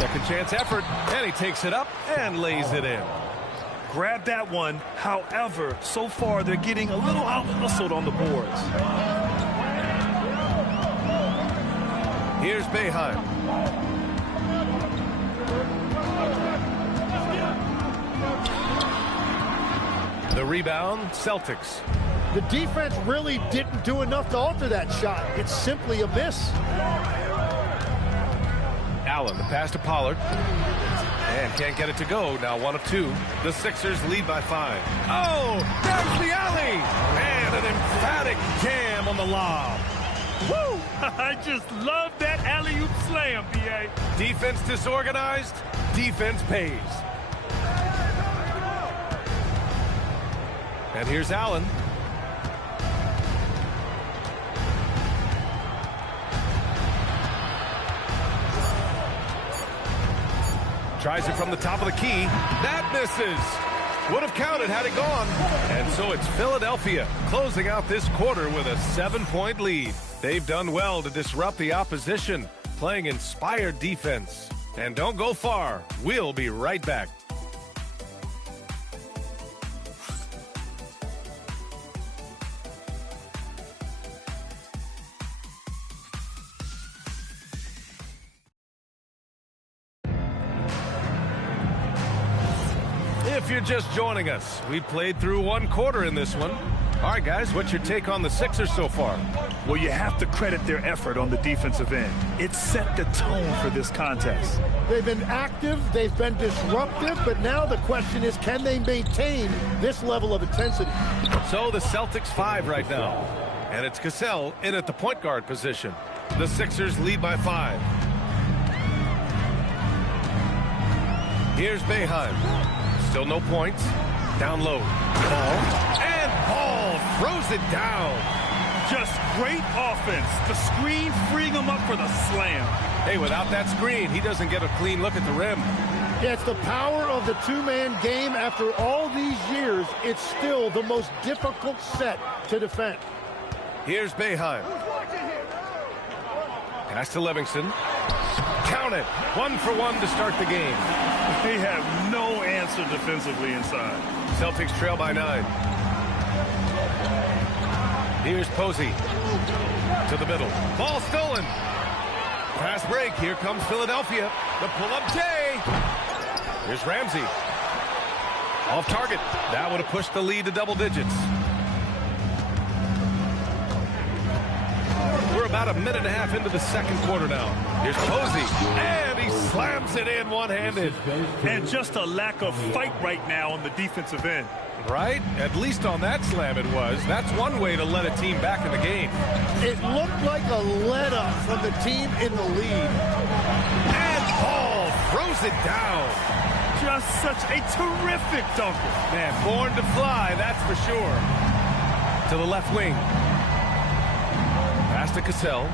Second chance effort. And he takes it up and lays it in. Grab that one. However, so far they're getting a little out-hustled on the boards. Here's Boeheim. The rebound, Celtics. The defense really didn't do enough to alter that shot. It's simply a miss. Allen, the pass to Pollard. And can't get it to go. Now 1 of 2. The Sixers lead by 5. Oh, there's the alley. And an emphatic jam on the lob. Woo! I just love that alley-oop slam, B.A. Defense disorganized. Defense pays. And here's Allen. Tries it from the top of the key. That misses. Would have counted had it gone. And so it's Philadelphia closing out this quarter with a 7-point lead. They've done well to disrupt the opposition, playing inspired defense. And don't go far. We'll be right back. If you're just joining us, we played through 1 quarter in this one. All right, guys, what's your take on the Sixers so far? Well, you have to credit their effort on the defensive end. It set the tone for this contest. They've been active, they've been disruptive, but now the question is, can they maintain this level of intensity? So the Celtics 5 right now. And it's Cassell in at the point guard position. The Sixers lead by 5. Here's Boeheim. Still no points. Down low. Ball. And Ball throws it down. Just great offense. The screen freeing him up for the slam. Hey, without that screen, he doesn't get a clean look at the rim. Yeah, it's the power of the two-man game. After all these years, it's still the most difficult set to defend. Here's Boeheim. Pass to Livingston. Count it. 1 for 1 to start the game. They have no answer defensively inside. Celtics trail by 9. Here's Posey. To the middle. Ball stolen. Fast break. Here comes Philadelphia. The pull-up J. Here's Ramsey. Off target. That would have pushed the lead to double digits. We're about a minute and a half into the second quarter now. Here's Posey, and he slams it in one-handed. And just a lack of fight right now on the defensive end. Right? At least on that slam it was. That's one way to let a team back in the game. It looked like a let-up from the team in the lead. And Ball throws it down. Just such a terrific dunker. Man, born to fly, that's for sure. To the left wing. Pass to Cassell.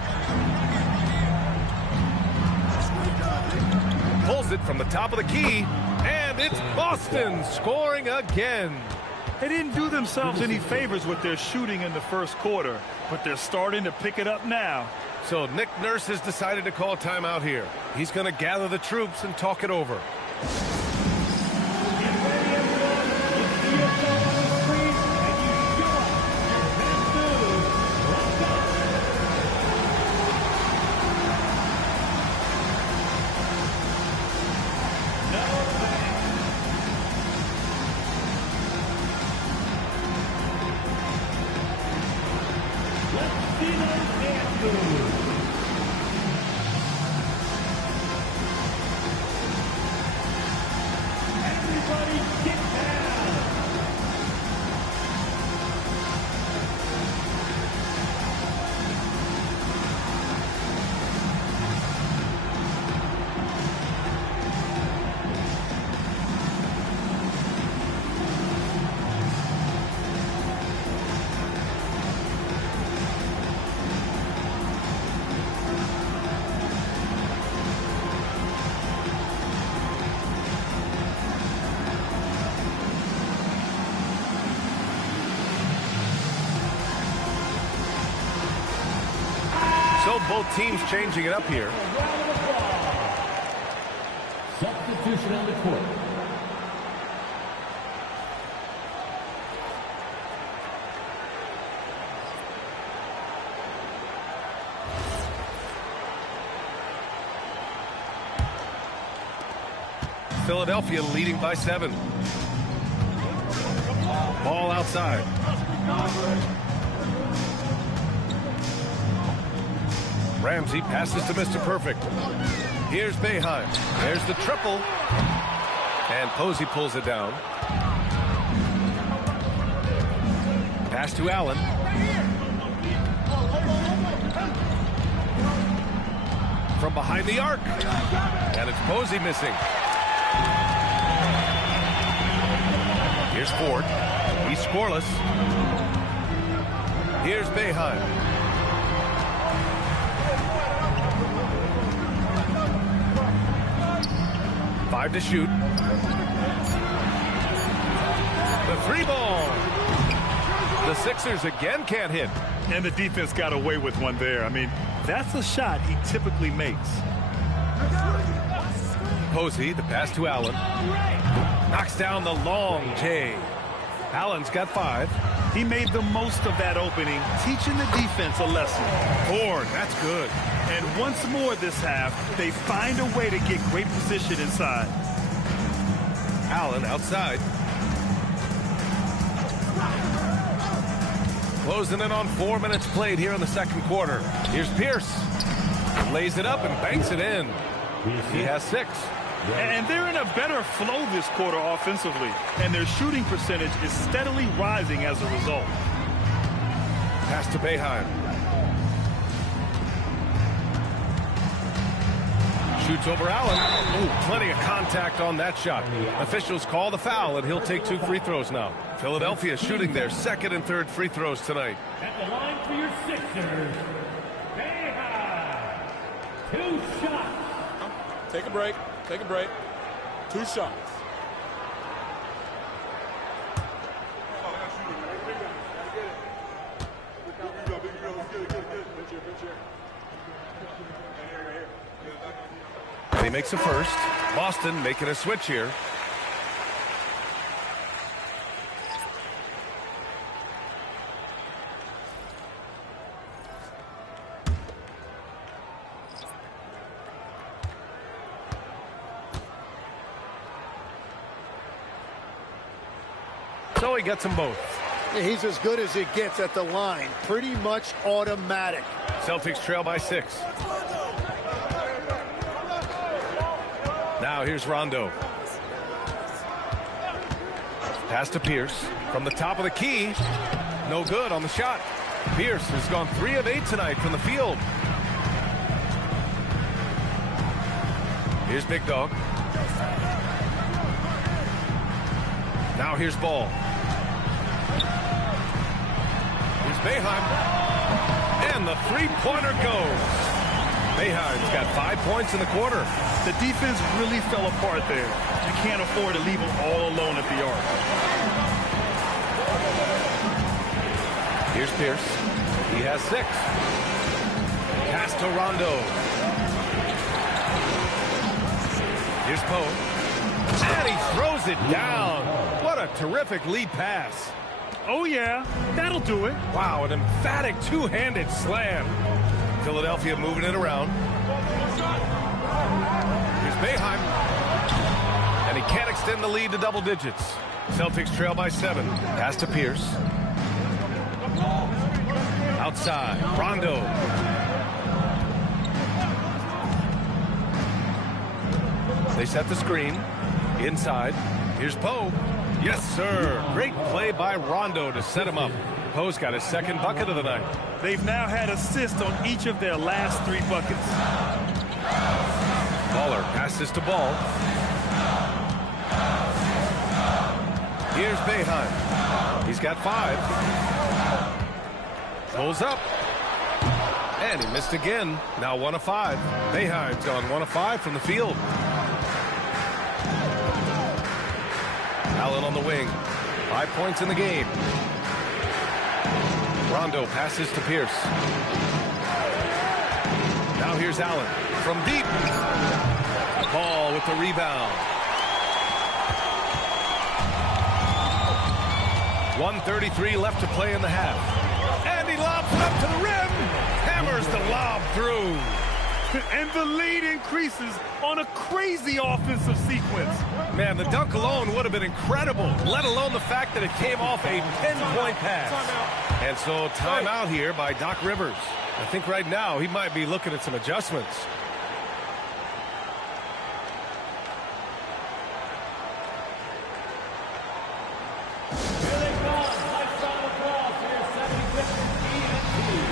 Pulls it from the top of the key. And it's Boston scoring again. They didn't do themselves any favors with their shooting in the first quarter, but they're starting to pick it up now. So Nick Nurse has decided to call timeout here. He's going to gather the troops and talk it over. So both teams changing it up here. Substitution on the court. Philadelphia leading by 7. Ball outside. Ramsey passes to Mr. Perfect. Here's Boeheim. There's the triple. And Posey pulls it down. Pass to Allen. From behind the arc. And it's Posey missing. Here's Ford. He's scoreless. Here's Boeheim. Five to shoot. The 3-ball. The Sixers again can't hit. And the defense got away with one there. I mean, that's a shot he typically makes. Posey, the pass to Allen. Knocks down the long J. Allen's got 5. He made the most of that opening, teaching the defense a lesson. Ford, that's good. And once more this half, they find a way to get great position inside. Allen outside. Closing in on 4 minutes played here in the second quarter. Here's Pierce. Lays it up and banks it in. He has 6. And they're in a better flow this quarter offensively, and their shooting percentage is steadily rising as a result. Pass to Boeheim. Shoots over Allen. Ooh, plenty of contact on that shot. Officials call the foul, and he'll take 2 free throws now. Philadelphia shooting their second and third free throws tonight. At the line for your Sixers, Boeheim. 2 shots. Take a break. Take a break. 2 shots. And he makes a first. Boston making a switch here. So he gets them both. He's as good as it gets at the line. Pretty much automatic. Celtics trail by 6. Now here's Rondo. Pass to Pierce. From the top of the key. No good on the shot. Pierce has gone 3 of 8 tonight from the field. Here's Big Dog. Now here's Ball. Here's Boeheim. And the three-pointer goes. Boeheim's got 5 points in the quarter. The defense really fell apart there. You can't afford to leave them all alone at the arc. Here's Pierce. He has 6. Pass to Rondo. Here's Poe. And he throws it down. What a terrific lead pass. Oh, yeah. That'll do it. Wow, an emphatic two-handed slam. Philadelphia moving it around. Here's Boeheim. And he can't extend the lead to double digits. Celtics trail by 7. Pass to Pierce. Outside. Rondo. They set the screen. Inside. Here's Poe. Yes, sir. Great play by Rondo to set him up. Poe's got his second bucket of the night. They've now had assists on each of their last 3 buckets. Baller passes to Ball. Here's Boeheim. He's got 5. Pulls up. And he missed again. Now 1 of 5. Boeheim's gone 1 of 5 from the field. Allen on the wing. 5 points in the game. Rondo passes to Pierce. Now here's Allen from deep. Ball with the rebound. 1:33 left to play in the half. And he lobs it up to the rim. Hammers the lob through. And the lead increases on a crazy offensive sequence. Man, the dunk alone would have been incredible, let alone the fact that it came off a pinpoint pass. And so timeout here by Doc Rivers. I think right now he might be looking at some adjustments. Here they come. Nice round of applause for your 76ers ENT.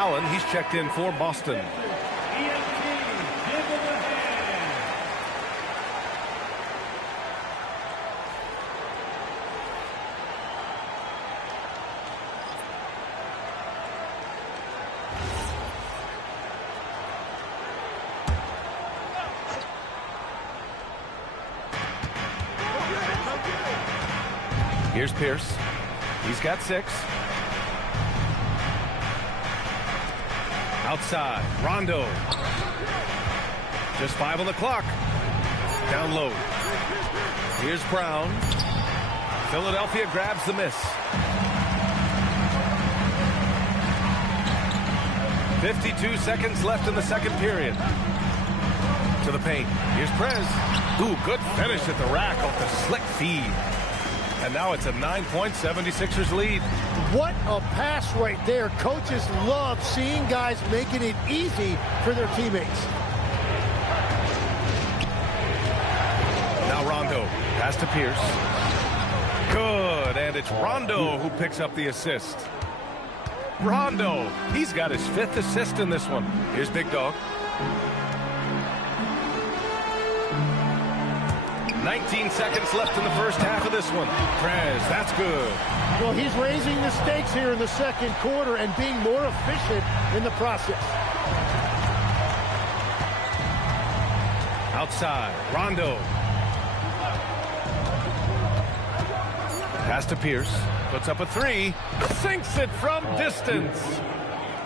Allen, he's checked in for Boston. Here's Pierce. He's got 6. Outside, Rondo. Just 5 on the clock. Down low. Here's Brown. Philadelphia grabs the miss. 52 seconds left in the second period. To the paint. Here's Prez. Ooh, good finish at the rack off the slick feed. And now it's a 9-point 76ers lead. What a pass right there. Coaches love seeing guys making it easy for their teammates. Now Rondo. Pass to Pierce. Good. And it's Rondo who picks up the assist. Rondo. He's got his 5th assist in this one. Here's Big Dog. 19 seconds left in the first half of this one. Prez, that's good. Well, he's raising the stakes here in the second quarter and being more efficient in the process. Outside, Rondo. Pass to Pierce. Puts up a 3. Sinks it from distance.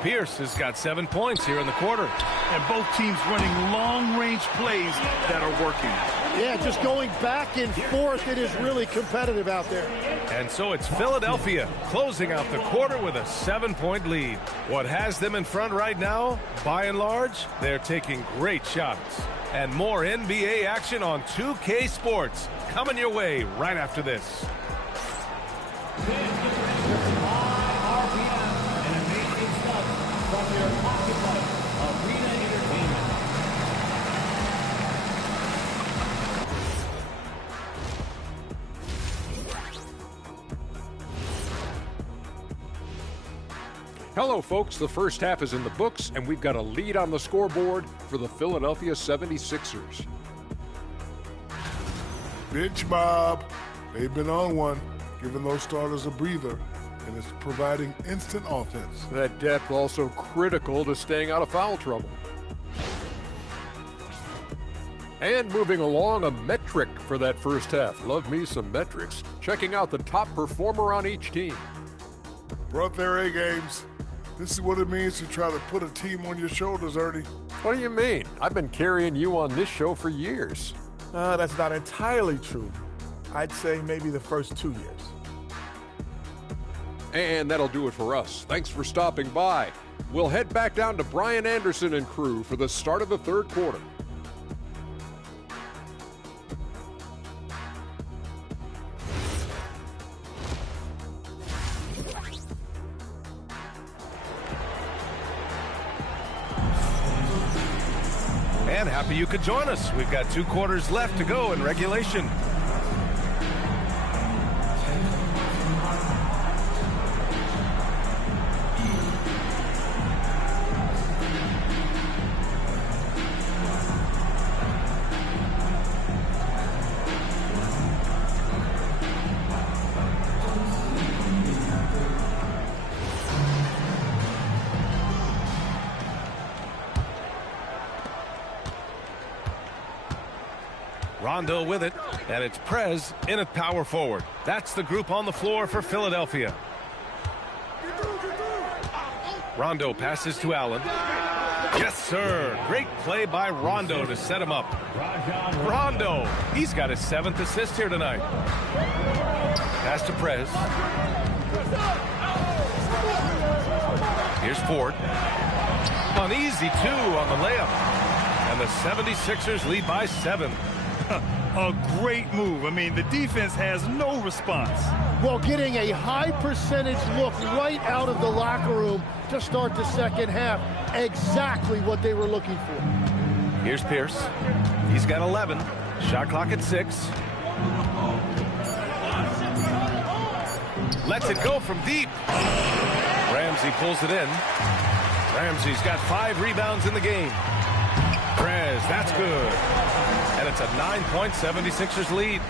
Pierce has got 7 points here in the quarter. And both teams running long-range plays that are working. Yeah, just going back and forth. It is really competitive out there. And so it's Philadelphia closing out the quarter with a 7-point lead. What has them in front right now? By and large, they're taking great shots. And more NBA action on 2K Sports coming your way right after this. Hello, folks. The first half is in the books, and we've got a lead on the scoreboard for the Philadelphia 76ers. Bench Bob. They've been on one, giving those starters a breather, and it's providing instant offense. That depth also critical to staying out of foul trouble. And moving along, a metric for that first half. Love me some metrics. Checking out the top performer on each team. Brought their A games. This is what it means to try to put a team on your shoulders, Ernie. What do you mean? I've been carrying you on this show for years. That's not entirely true. I'd say maybe the first 2 years. And that'll do it for us. Thanks for stopping by. We'll head back down to Brian Anderson and crew for the start of the third quarter. And happy you could join us. We've got 2 quarters left to go in regulation. Rondo with it, and it's Prez in at power forward. That's the group on the floor for Philadelphia. Rondo passes to Allen. Yes, sir. Great play by Rondo to set him up. Rondo, he's got his 7th assist here tonight. Pass to Prez. Here's Ford. An easy 2 on the layup. And the 76ers lead by 7. A great move. I mean, the defense has no response. Well, getting a high percentage look right out of the locker room to start the second half. Exactly what they were looking for. Here's Pierce. He's got 11. Shot clock at 6. Lets it go from deep. Ramsey pulls it in. Ramsey's got 5 rebounds in the game. Prez, that's good. And it's a 9-point 76ers lead.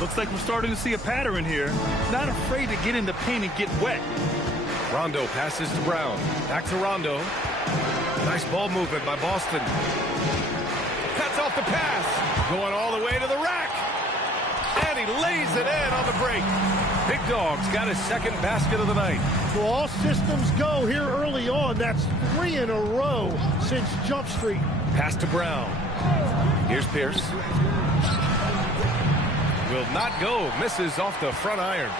Looks like we're starting to see a pattern here. Not afraid to get in the paint and get wet. Rondo passes to Brown. Back to Rondo. Nice ball movement by Boston. Cuts off the pass. Going all the way to the rack. And he lays it in on the break. Big Dog's got his second basket of the night. Well, all systems go here early on. That's 3 in a row since Jump Street. Pass to Brown. Here's Pierce. Will not go. Misses off the front iron.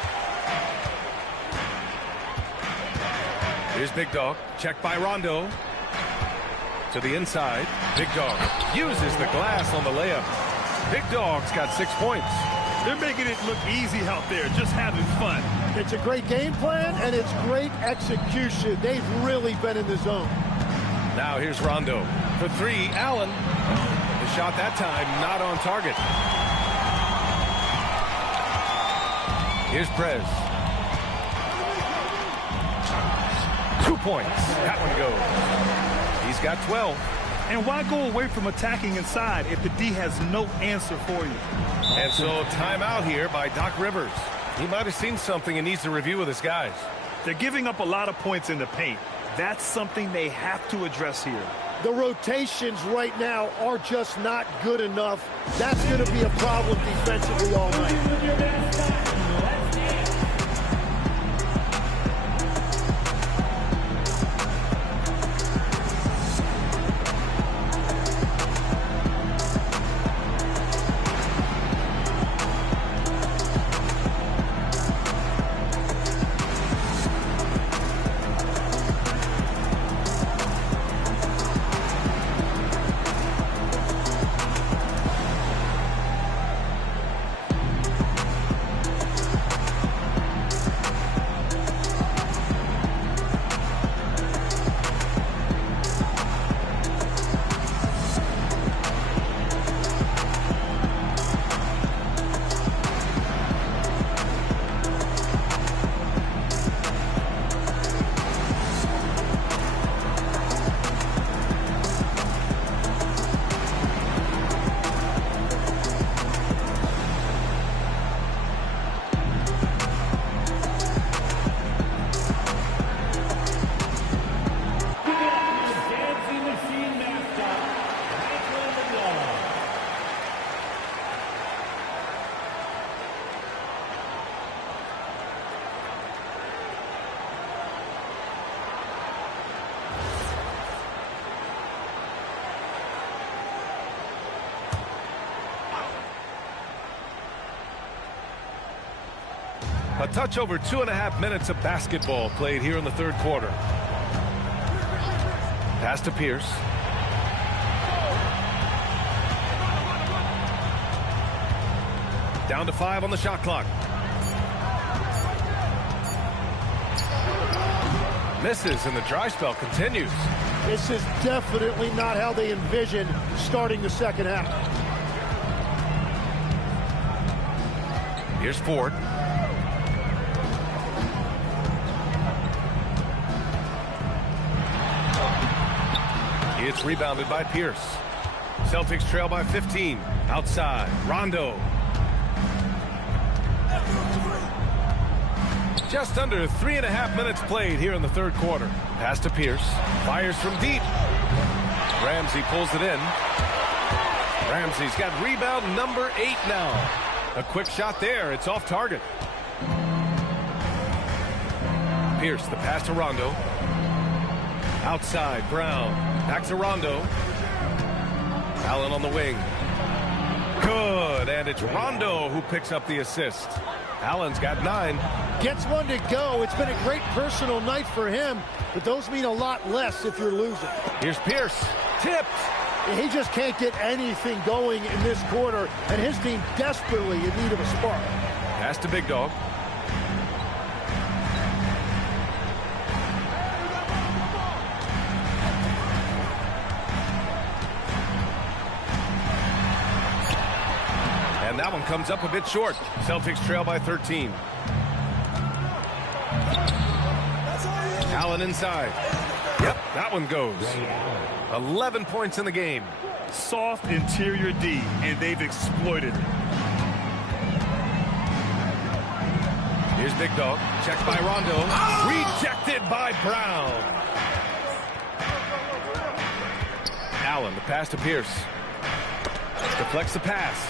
Here's Big Dog. Checked by Rondo. To the inside. Big Dog uses the glass on the layup. Big Dog's got 6 points. They're making it look easy out there, just having fun. It's a great game plan, and it's great execution. They've really been in the zone. Now here's Rondo. For 3, Allen. The shot that time not on target. Here's Prez. 2 points. That one goes. He's got 12. And why go away from attacking inside if the D has no answer for you? And so timeout here by Doc Rivers. He might have seen something and needs to review with his guys. They're giving up a lot of points in the paint. That's something they have to address here. The rotations right now are just not good enough. That's going to be a problem defensively all night. A touch over 2.5 minutes of basketball played here in the third quarter. Pass to Pierce. Down to 5 on the shot clock. Misses and the dry spell continues. This is definitely not how they envisioned starting the second half. Here's Ford. It's rebounded by Pierce. Celtics trail by 15. Outside, Rondo. Just under 3.5 minutes played here in the third quarter. Pass to Pierce. Fires from deep. Ramsey pulls it in. Ramsey's got rebound number 8 now. A quick shot there. It's off target. Pierce, the pass to Rondo. Outside, Brown. Back to Rondo. Allen on the wing. Good, and it's Rondo who picks up the assist. Allen's got 9. Gets one to go. It's been a great personal night for him, but those mean a lot less if you're losing. Here's Pierce. Tipped. He just can't get anything going in this quarter, and his team desperately in need of a spark. Pass to Big Dog. And that one comes up a bit short. Celtics trail by 13. Allen inside. Yep, that one goes. 11 points in the game. Soft interior D, and they've exploited it. Here's Big Dog. Checked by Rondo. Rejected by Brown. Allen, the pass to Pierce. Deflects the pass.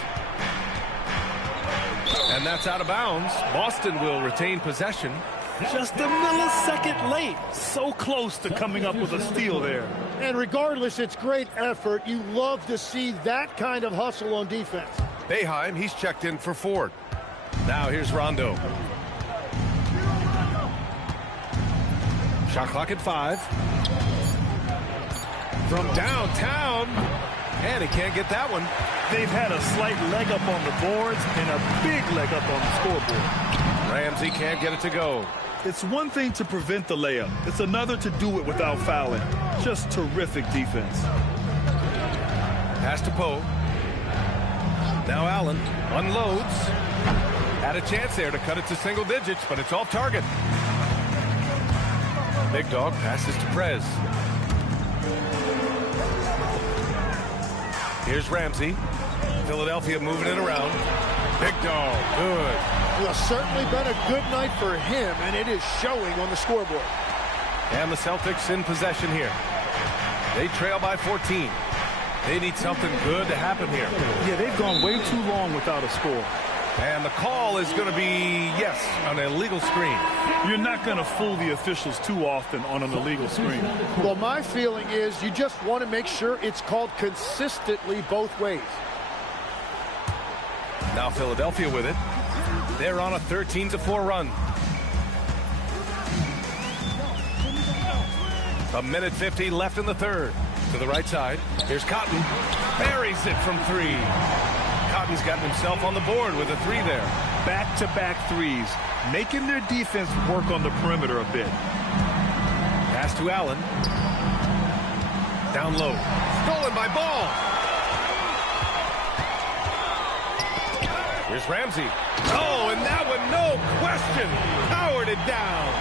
And that's out of bounds. Boston will retain possession. Just a millisecond late. So close to coming up with a steal there. And regardless, it's great effort. You love to see that kind of hustle on defense. Boeheim, he's checked in for Ford. Now here's Rondo. Shot clock at 5. From downtown. And he can't get that one. They've had a slight leg up on the boards and a big leg up on the scoreboard. Ramsey can't get it to go. It's one thing to prevent the layup. It's another to do it without fouling. Just terrific defense. Pass to Poe. Now Allen unloads. Had a chance there to cut it to single digits, but it's off target. Big Dog passes to Prez. Here's Ramsey. Philadelphia moving it around. Big Dog, good. Well, certainly been a good night for him, and it is showing on the scoreboard. And the Celtics in possession here. They trail by 14. They need something good to happen here. Yeah, they've gone way too long without a score. And the call is going to be, yes, an illegal screen. You're not going to fool the officials too often on an illegal screen. Well, my feeling is you just want to make sure it's called consistently both ways. Now Philadelphia with it. They're on a 13-4 run. 1:50 left in the third. To the right side. Here's Cotton. Buries it from 3. Cotton's gotten himself on the board with a 3 there. Back-to-back threes, making their defense work on the perimeter a bit. Pass to Allen. Down low. Stolen by Ball. Here's Ramsey. Oh, and that one, no question, powered it down.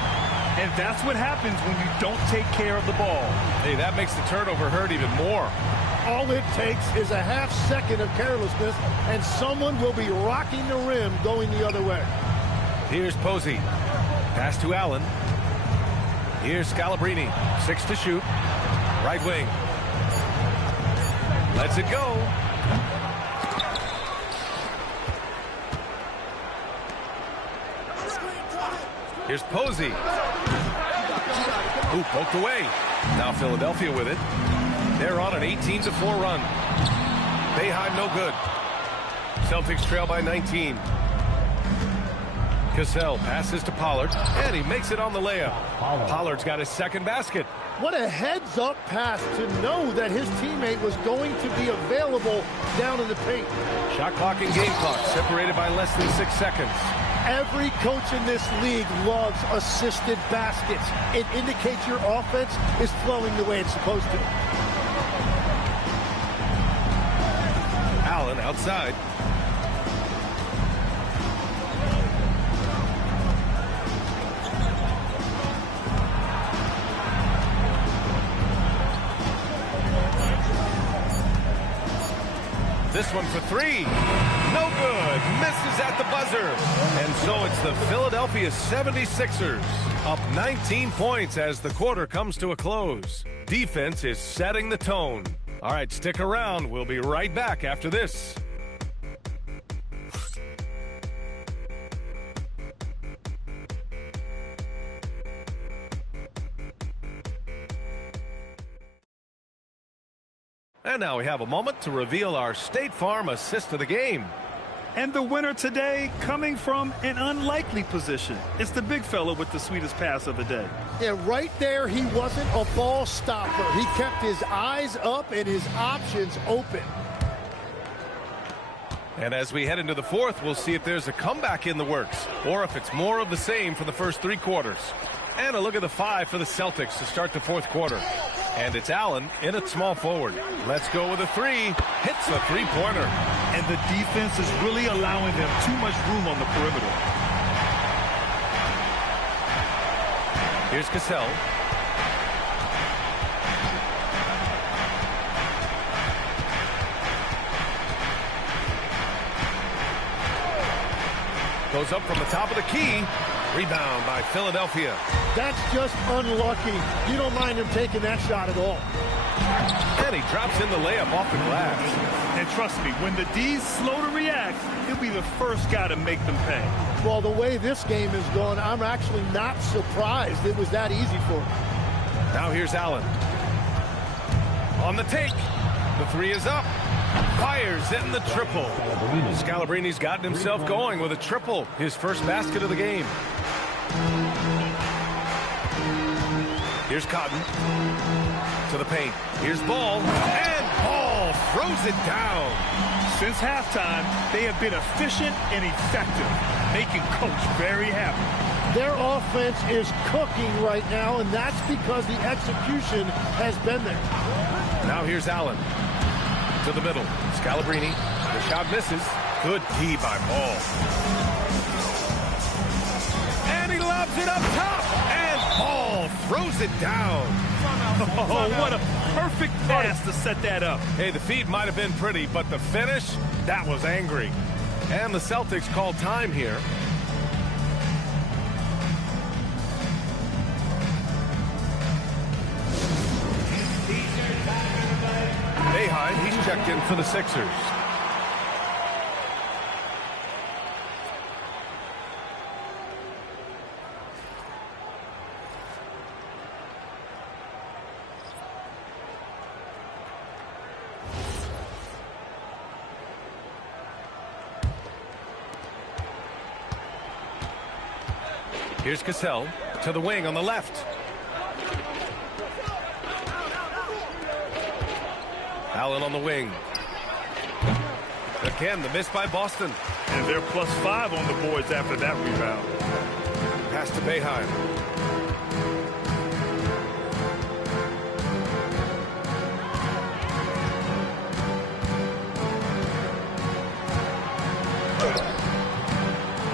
And that's what happens when you don't take care of the ball. Hey, that makes the turnover hurt even more. All it takes is a half second of carelessness, and someone will be rocking the rim going the other way. Here's Posey. Pass to Allen. Here's Scalabrine. 6 to shoot. Right wing. Lets it go. Here's Posey. Ooh, poked away. Now Philadelphia with it. They're on an 18-4 run. Boeheim no good. Celtics trail by 19. Cassell passes to Pollard, and he makes it on the layup. Pollard's got his second basket. What a heads-up pass to know that his teammate was going to be available down in the paint. Shot clock and game clock separated by less than 6 seconds. Every coach in this league loves assisted baskets. It indicates your offense is flowing the way it's supposed to. Allen outside. This one for 3. No good. Misses at the buzzer. And so it's the Philadelphia 76ers up 19 points as the quarter comes to a close. Defense is setting the tone. All right, stick around. We'll be right back after this. And now we have a moment to reveal our State Farm assist of the game. And the winner today coming from an unlikely position. It's the big fella with the sweetest pass of the day. Yeah, right there, he wasn't a ball stopper. He kept his eyes up and his options open. And as we head into the fourth, we'll see if there's a comeback in the works or if it's more of the same for the first 3 quarters. And a look at the 5 for the Celtics to start the fourth quarter. And it's Allen in at small forward. Let's go with a 3. Hits a 3-pointer. And the defense is really allowing them too much room on the perimeter. Here's Cassell. Goes up from the top of the key. Rebound by Philadelphia. That's just unlucky. You don't mind him taking that shot at all. And he drops in the layup off the glass. And trust me, when the D's slow to react, he'll be the first guy to make them pay. Well, the way this game is going, I'm actually not surprised it was that easy for him. Now here's Allen. On the take. The three is up. Fires in the triple. Scalabrini's gotten himself going with a triple. His first basket of the game. Here's Cotton. To the paint. Here's Ball. And Ball throws it down. Since halftime, they have been efficient and effective, making Coach very happy. Their offense is cooking right now, and that's because the execution has been there. Now here's Allen. To the middle. Scalabrini. The shot misses. Good D by Ball. And he lobs it up top. And Ball throws it down. Oh, what a perfect pass to set that up. Hey, the feed might have been pretty, but the finish, that was angry. And the Celtics call time here. Boeheim, he's checked in for the Sixers. Here's Cassell to the wing on the left. Allen on the wing. Again, the miss by Boston. And they're +5 on the boards after that rebound. Pass to Boeheim.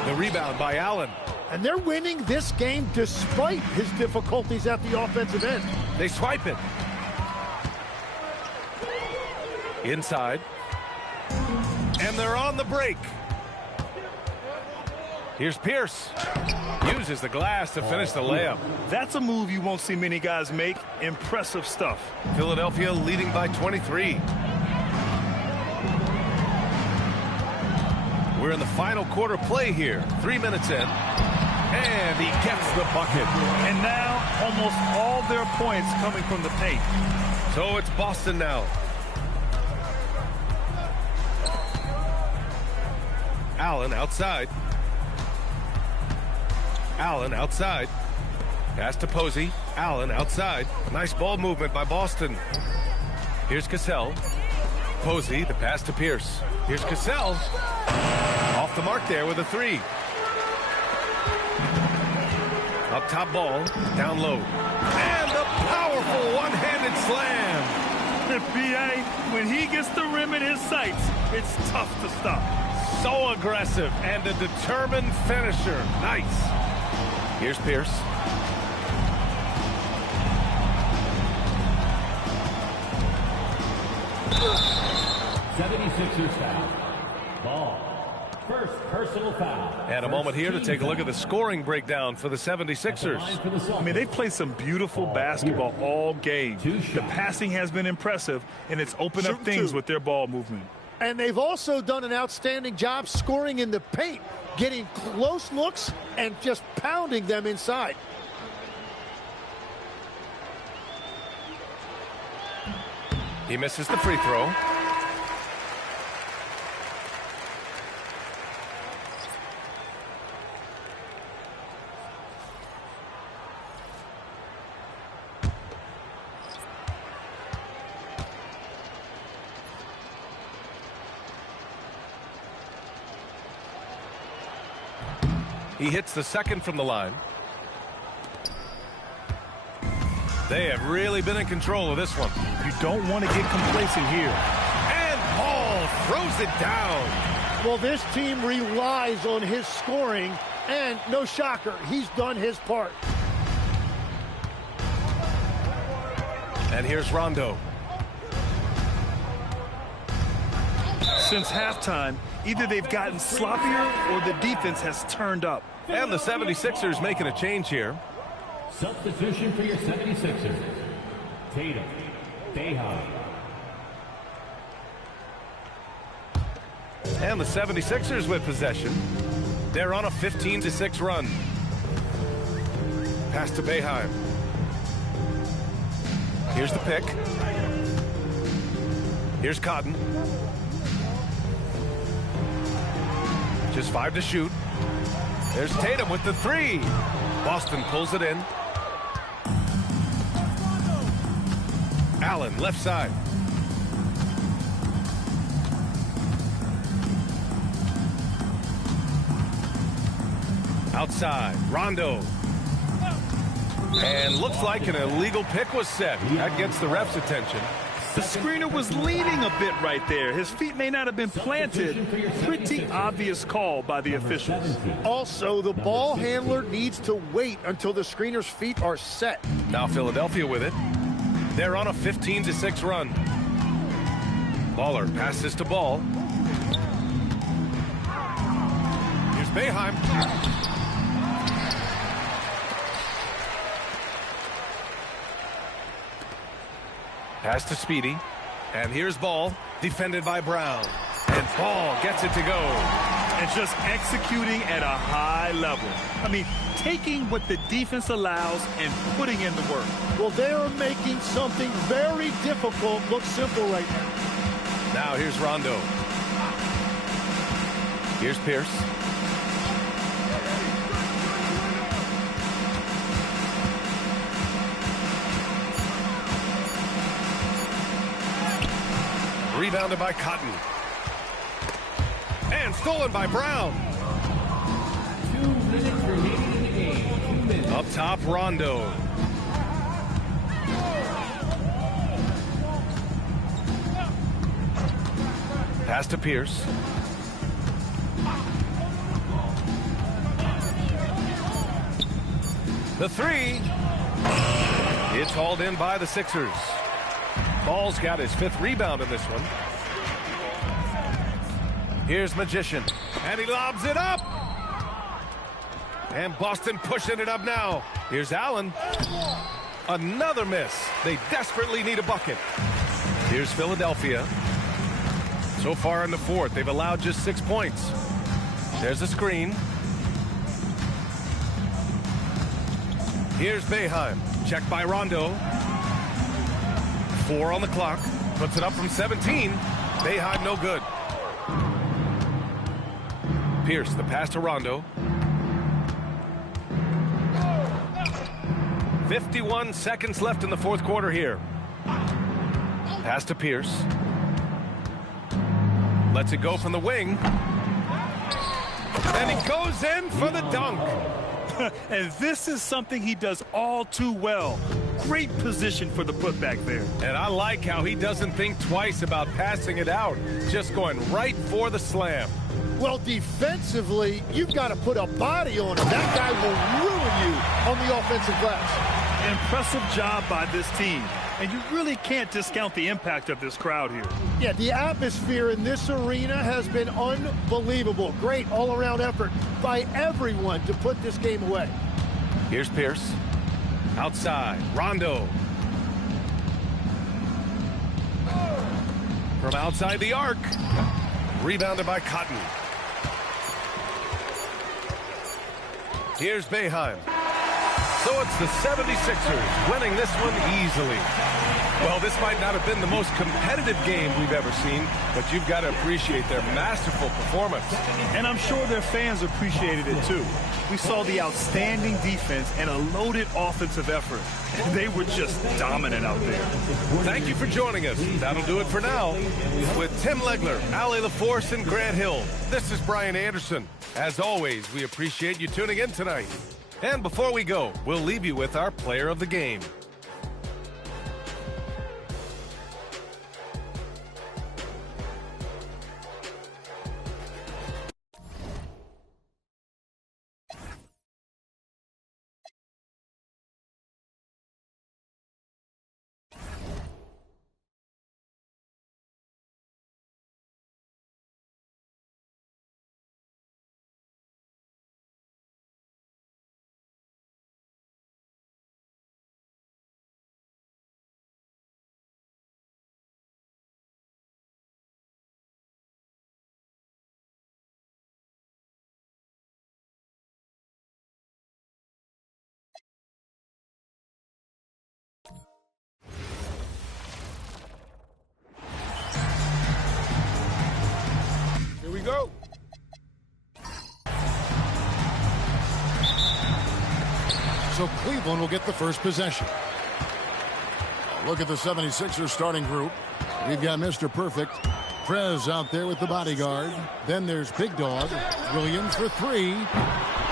The rebound by Allen. And they're winning this game despite his difficulties at the offensive end. They swipe it. Inside. And they're on the break. Here's Pierce. Uses the glass to finish the layup. That's a move you won't see many guys make. Impressive stuff. Philadelphia leading by 23. We're in the final quarter play here. 3 minutes in. And he gets the bucket. And now almost all their points coming from the paint. So it's Boston now. Allen outside. Allen outside. Pass to Posey. Allen outside. Nice ball movement by Boston. Here's Cassell. Posey, the pass to Pierce. Here's Cassell. Off the mark there with a three. Up top Ball. Down low. And a powerful one-handed slam. B.A., when he gets the rim in his sights, it's tough to stop. So aggressive and a determined finisher. Nice. Here's Pierce. '76ers foul. Ball. First personal foul. And a moment here to take a look at the scoring breakdown for the 76ers. I mean, they've played some beautiful basketball all game. The passing has been impressive, and it's opened up things with their ball movement. And they've also done an outstanding job scoring in the paint, getting close looks and just pounding them inside. He misses the free throw. He hits the second from the line. They have really been in control of this one. You don't want to get complacent here. And Ball throws it down. Well, this team relies on his scoring, and no shocker, he's done his part. And here's Rondo. Since halftime, Either they've gotten sloppier or the defense has turned up. And the 76ers making a change here. Substitution for your 76ers. Tatum, Beha. And the 76ers with possession. They're on a 15-6 run. Pass to Boeheim. Here's the pick. Here's Cotton. Just 5 to shoot. There's Tatum with the 3. Boston pulls it in. Allen, left side. Outside, Rondo. And looks like an illegal pick was set. That gets the ref's attention. The screener was leaning a bit right there. His feet may not have been planted. Pretty obvious call by the officials. Also, the ball handler needs to wait until the screener's feet are set. Now Philadelphia with it. They're on a 15-6 run. Baller passes to Ball. Here's Boeheim. Pass to Speedy. And here's Ball, defended by Brown. And Ball gets it to go. And just executing at a high level. I mean, taking what the defense allows and putting in the work. Well, they are making something very difficult look simple right now. Now here's Rondo. Here's Pierce. Rebounded by Cotton. And stolen by Brown. 2 minutes remaining in the game. 2 minutes. Up top, Rondo. Pass to Pierce. The 3. It's hauled in by the Sixers. Ball's got his 5th rebound in this one. Here's Magician. And he lobs it up. And Boston pushing it up now. Here's Allen. Another miss. They desperately need a bucket. Here's Philadelphia. So far in the 4th, they've allowed just 6 points. There's a screen. Here's Boeheim. Checked by Rondo. 4 on the clock. Puts it up from 17. Boeheim no good. Pierce, the pass to Rondo. 51 seconds left in the 4th quarter here. Pass to Pierce. Lets it go from the wing. And he goes in for the dunk. And this is something he does all too well. Great position for the putback there. And I like how he doesn't think twice about passing it out. Just going right for the slam. Well, defensively, you've got to put a body on him. That guy will ruin you on the offensive glass. Impressive job by this team. And you really can't discount the impact of this crowd here. Yeah, the atmosphere in this arena has been unbelievable. Great all-around effort by everyone to put this game away. Here's Pierce. Outside, Rondo. From outside the arc. Rebounded by Cotton. Here's Boeheim. So it's the 76ers winning this one easily. Well, this might not have been the most competitive game we've ever seen, but you've got to appreciate their masterful performance. And I'm sure their fans appreciated it too. We saw the outstanding defense and a loaded offensive effort. And they were just dominant out there. Thank you for joining us. That'll do it for now. With Tim Legler, Ali LaForce, and Grant Hill, this is Brian Anderson. As always, we appreciate you tuning in tonight. And before we go, we'll leave you with our player of the game. So Cleveland will get the first possession. Look at the 76ers starting group. We've got Mr. Perfect. Prez out there with the bodyguard. Then there's Big Dog. Williams for three.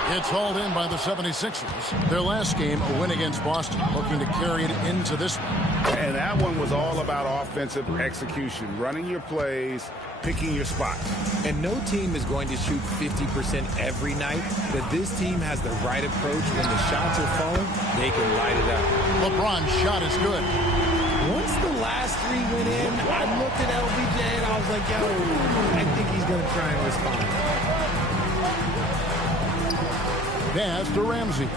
It's hauled in by the 76ers. Their last game, a win against Boston, looking to carry it into this one. And that one was all about offensive execution, running your plays, picking your spots. And no team is going to shoot 50% every night, but this team has the right approach. When the shots are falling, they can light it up. LeBron's shot is good. Once the last three went in, I looked at LBJ and I was like, yo, I think he's going to try and respond. Pass to Ramsey.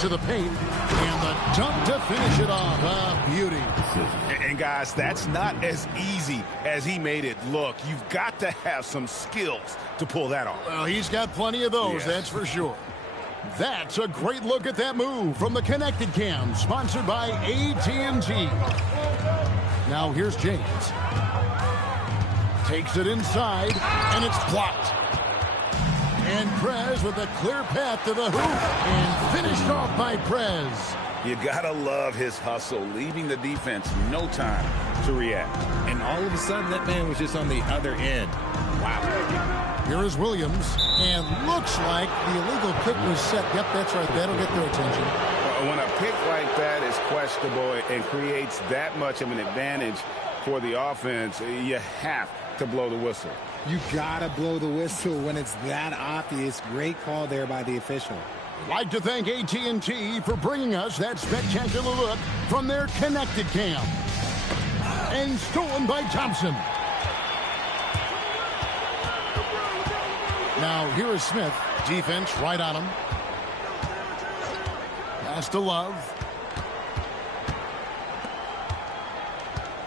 To the paint, and the dunk to finish it off. A beauty. And guys, that's not as easy as he made it look. You've got to have some skills to pull that off. Well, he's got plenty of those, yes. That's for sure. That's a great look at that move from the Connected Cam, sponsored by AT&T. Now here's James. Takes it inside, and it's blocked. And Prez with a clear path to the hoop, and finished off by Prez. You gotta love his hustle, leaving the defense no time to react. And all of a sudden, that man was just on the other end. Wow. Here is Williams, and looks like the illegal kick was set. Yep, that's right. That'll get their attention. When a pick like that is questionable and creates that much of an advantage for the offense, you have to blow the whistle. You gotta blow the whistle when it's that obvious. Great call there by the official. Like to thank AT&T for bringing us that spectacular look from their Connected Cam. And stolen by Thompson. Now here is Smith. Defense right on him. Pass to Love.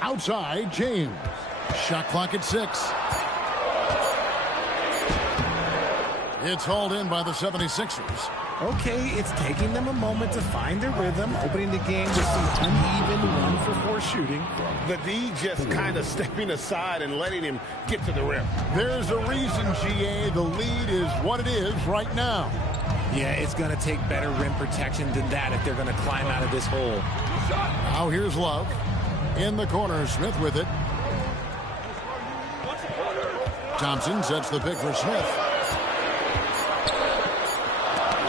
Outside, James. Shot clock at 6. It's hauled in by the 76ers. Okay, it's taking them a moment to find their rhythm, opening the game with some uneven 1-for-4 shooting. The D just kind of stepping aside and letting him get to the rim. There's a reason, GA, the lead is what it is right now. Yeah, it's going to take better rim protection than that if they're going to climb out of this hole. Now here's Love. In the corner, Smith with it. Thompson sets the pick for Smith.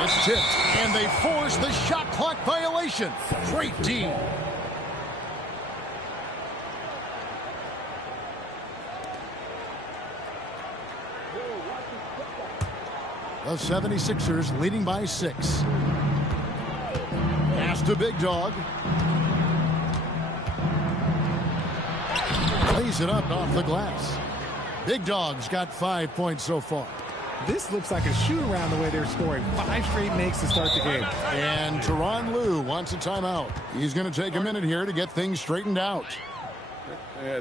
It's tipped, and they force the shot clock violation. Great D. The 76ers leading by 6. Pass to Big Dog. Lays it up off the glass. Big Dog's got 5 points so far. This looks like a shoot-around the way they're scoring. 5 straight makes to start the game. And Tyronn Lue wants a timeout. He's going to take a minute here to get things straightened out.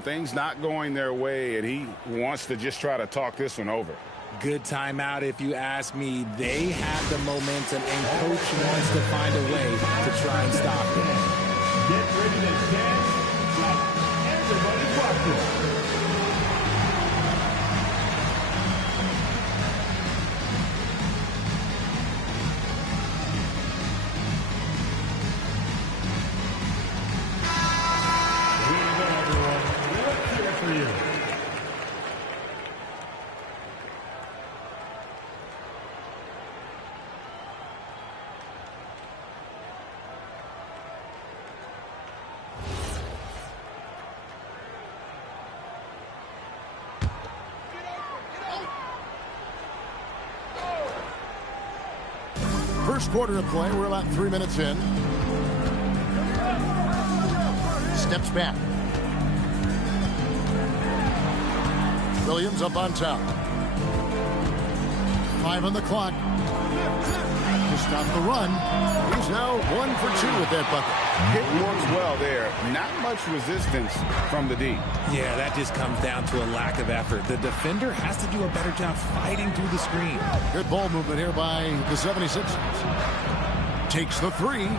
Things not going their way, and he wants to just try to talk this one over. Good timeout if you ask me. They have the momentum, and Coach wants to find a way to try and stop them. Get ready to dance like everybody's watching. First quarter of play, we're about 3 minutes in. Steps back. Williams up on top. 5 on the clock. To stop the run. He's now 1 for 2 with that bucket. It works well there. Not much resistance from the D. Yeah, that just comes down to a lack of effort. The defender has to do a better job fighting through the screen. Good ball movement here by the 76ers. Takes the 3.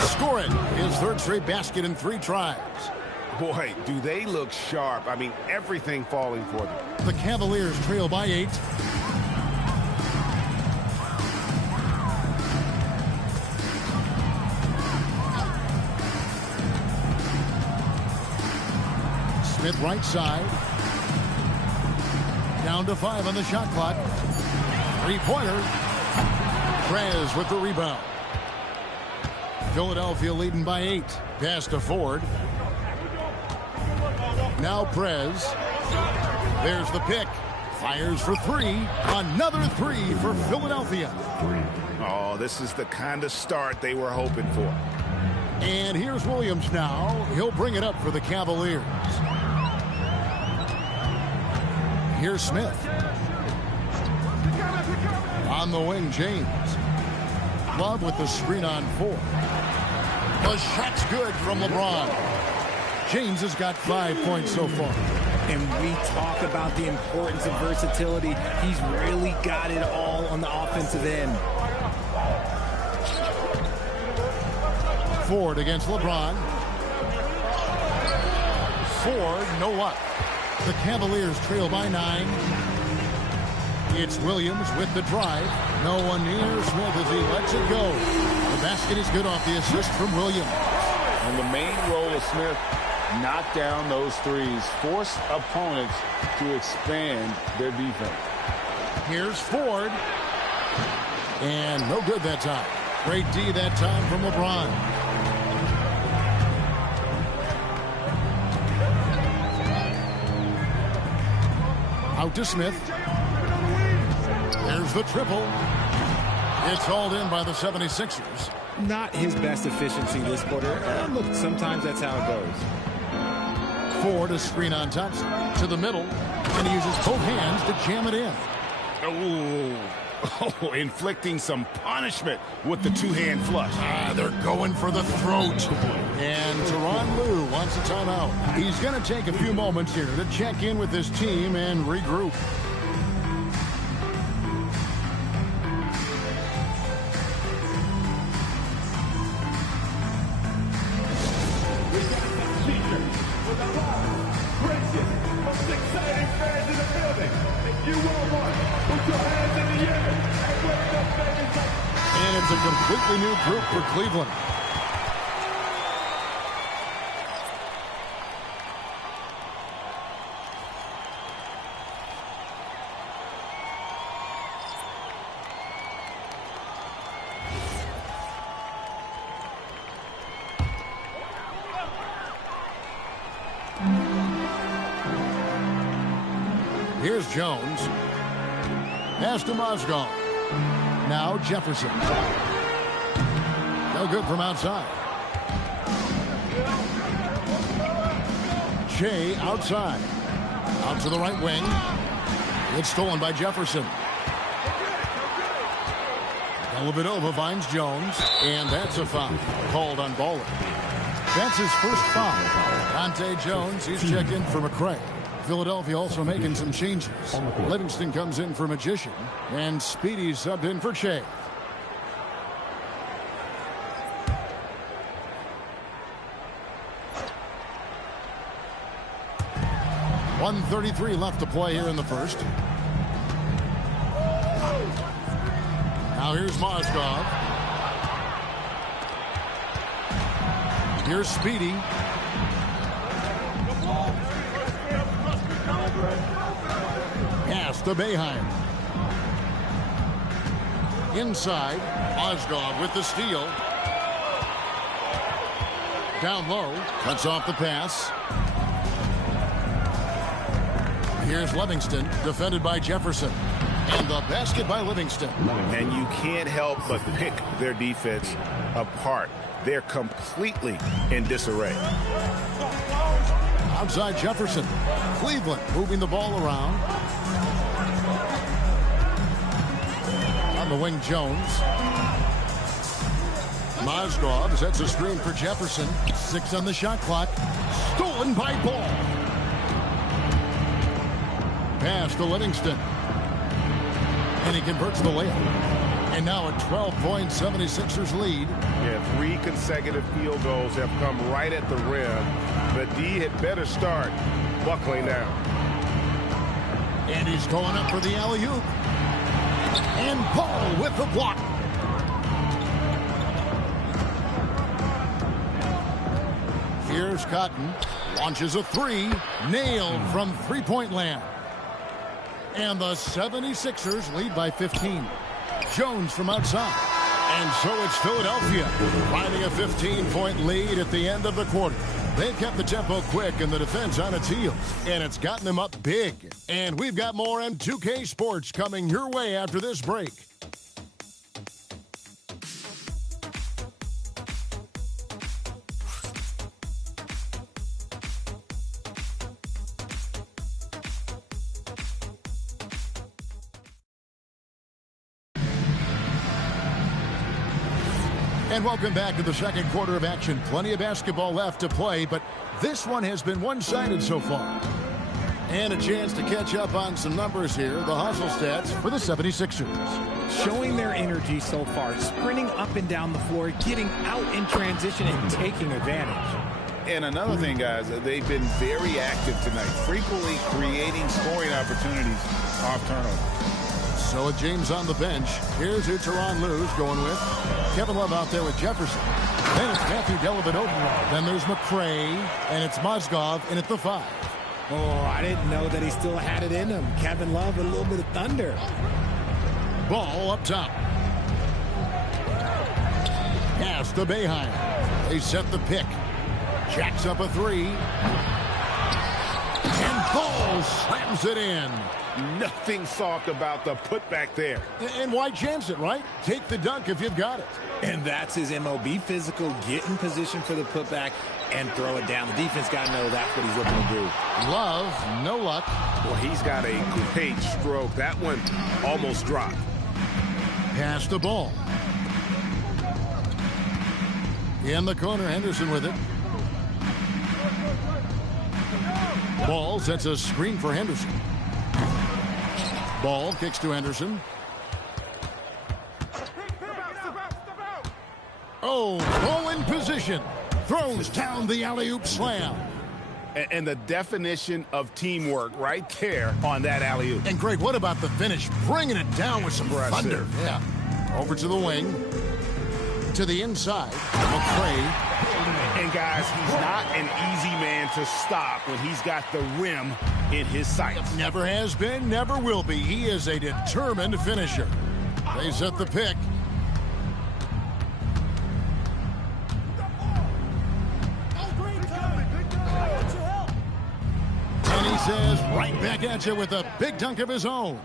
Score it. His 3rd straight basket in 3 tries. Boy, do they look sharp. I mean, everything falling for them. The Cavaliers trail by 8. Smith right side. Down to 5 on the shot clock. Three-pointer. Prez with the rebound. Philadelphia leading by 8. Pass to Ford. Now Prez. There's the pick. Fires for 3. Another 3 for Philadelphia. Oh, this is the kind of start they were hoping for. And here's Williams now. He'll bring it up for the Cavaliers. Here's Smith. On the wing, James. Love with the screen on 4. The shot's good from LeBron. James has got 5 points so far. And we talk about the importance of versatility. He's really got it all on the offensive end. Ford against LeBron. Ford, no luck. The Cavaliers trail by 9. It's Williams with the drive. No one near Smith as he lets it go. The basket is good off the assist from Williams. And the main role of Smith, knock down those threes, force opponents to expand their defense. Here's Ford. And no good that time. Great D that time from LeBron. Out to Smith. There's the triple. It's hauled in by the 76ers. Not his best efficiency this quarter. Look, sometimes that's how it goes. Ford a screen on Thompson. To the middle. And he uses both hands to jam it in. Oh, inflicting some punishment with the two-hand flush. They're going for the throat. And Tyronn Lue wants a timeout. He's going to take a few moments here to check in with his team and regroup. And it's a completely new group for Cleveland. Here's Jones. Pass to Mozgov. Now Jefferson. No good from outside. Shea outside. Out to the right wing. It's stolen by Jefferson. Dellavedova finds Jones. And that's a foul called on Baller. That's his first foul. Dante Jones, he's checked in for McCray. Philadelphia also making some changes. Livingston comes in for Magician. And Speedy subbed in for Shea. .133 left to play here in the first. Now here's Mozgov. Here's Speedy. Pass to Boeheim. Inside, Mozgov with the steal. Down low, cuts off the pass. Here's Livingston, defended by Jefferson. And the basket by Livingston. And you can't help but pick their defense apart. They're completely in disarray. Outside Jefferson. Cleveland moving the ball around. On the wing, Jones. Mozgov sets a screen for Jefferson. 6 on the shot clock. Stolen by Ball. Pass to Livingston. And he converts the layup. And now a 12-point 76ers lead. Yeah, 3 consecutive field goals have come right at the rim. But D had better start buckling down. And he's going up for the alley-oop. And Ball with the block. Here's Cotton. Launches a 3. Nailed from three-point land. And the 76ers lead by 15. Jones from outside. And so it's Philadelphia finding a 15-point lead at the end of the quarter. They've kept the tempo quick and the defense on its heels. And it's gotten them up big. And we've got more M2K Sports coming your way after this break. And welcome back to the second quarter of action. Plenty of basketball left to play, but this one has been one-sided so far. And a chance to catch up on some numbers here. The hustle stats for the 76ers. Showing their energy so far, sprinting up and down the floor, getting out in transition and taking advantage. And another thing, guys, they've been very active tonight, frequently creating scoring opportunities off turnover. So with James on the bench, here's who Tyronn Lue's going with. Kevin Love out there with Jefferson. Then it's Matthew Dellavedova. Then there's McCray, and it's Mozgov in at the 5. Oh, I didn't know that he still had it in him. Kevin Love with a little bit of thunder. Ball up top. Pass to Boeheim. They set the pick. Jacks up a 3. And Ball slams it in. Nothing soft about the putback there. And why chance it, right? Take the dunk if you've got it. And that's his MO. Be physical, get in position for the putback, and throw it down. The defense got to know that's what he's looking to do. Love, no luck. Well, he's got a great stroke. That one almost dropped. Pass the ball. In the corner, Henderson with it. Ball sets a screen for Henderson. Ball kicks to Henderson. Oh, Ball in position. Throws down the alley-oop slam. And the definition of teamwork right there on that alley-oop. And Greg, what about the finish? Bringing it down with some thunder. Yeah. Over to the wing. To the inside. McCray. And guys, he's not an easy man to stop when he's got the rim in his sights. Never has been, never will be. He is a determined finisher. They set the pick. And he says, right back at you with a big dunk of his own.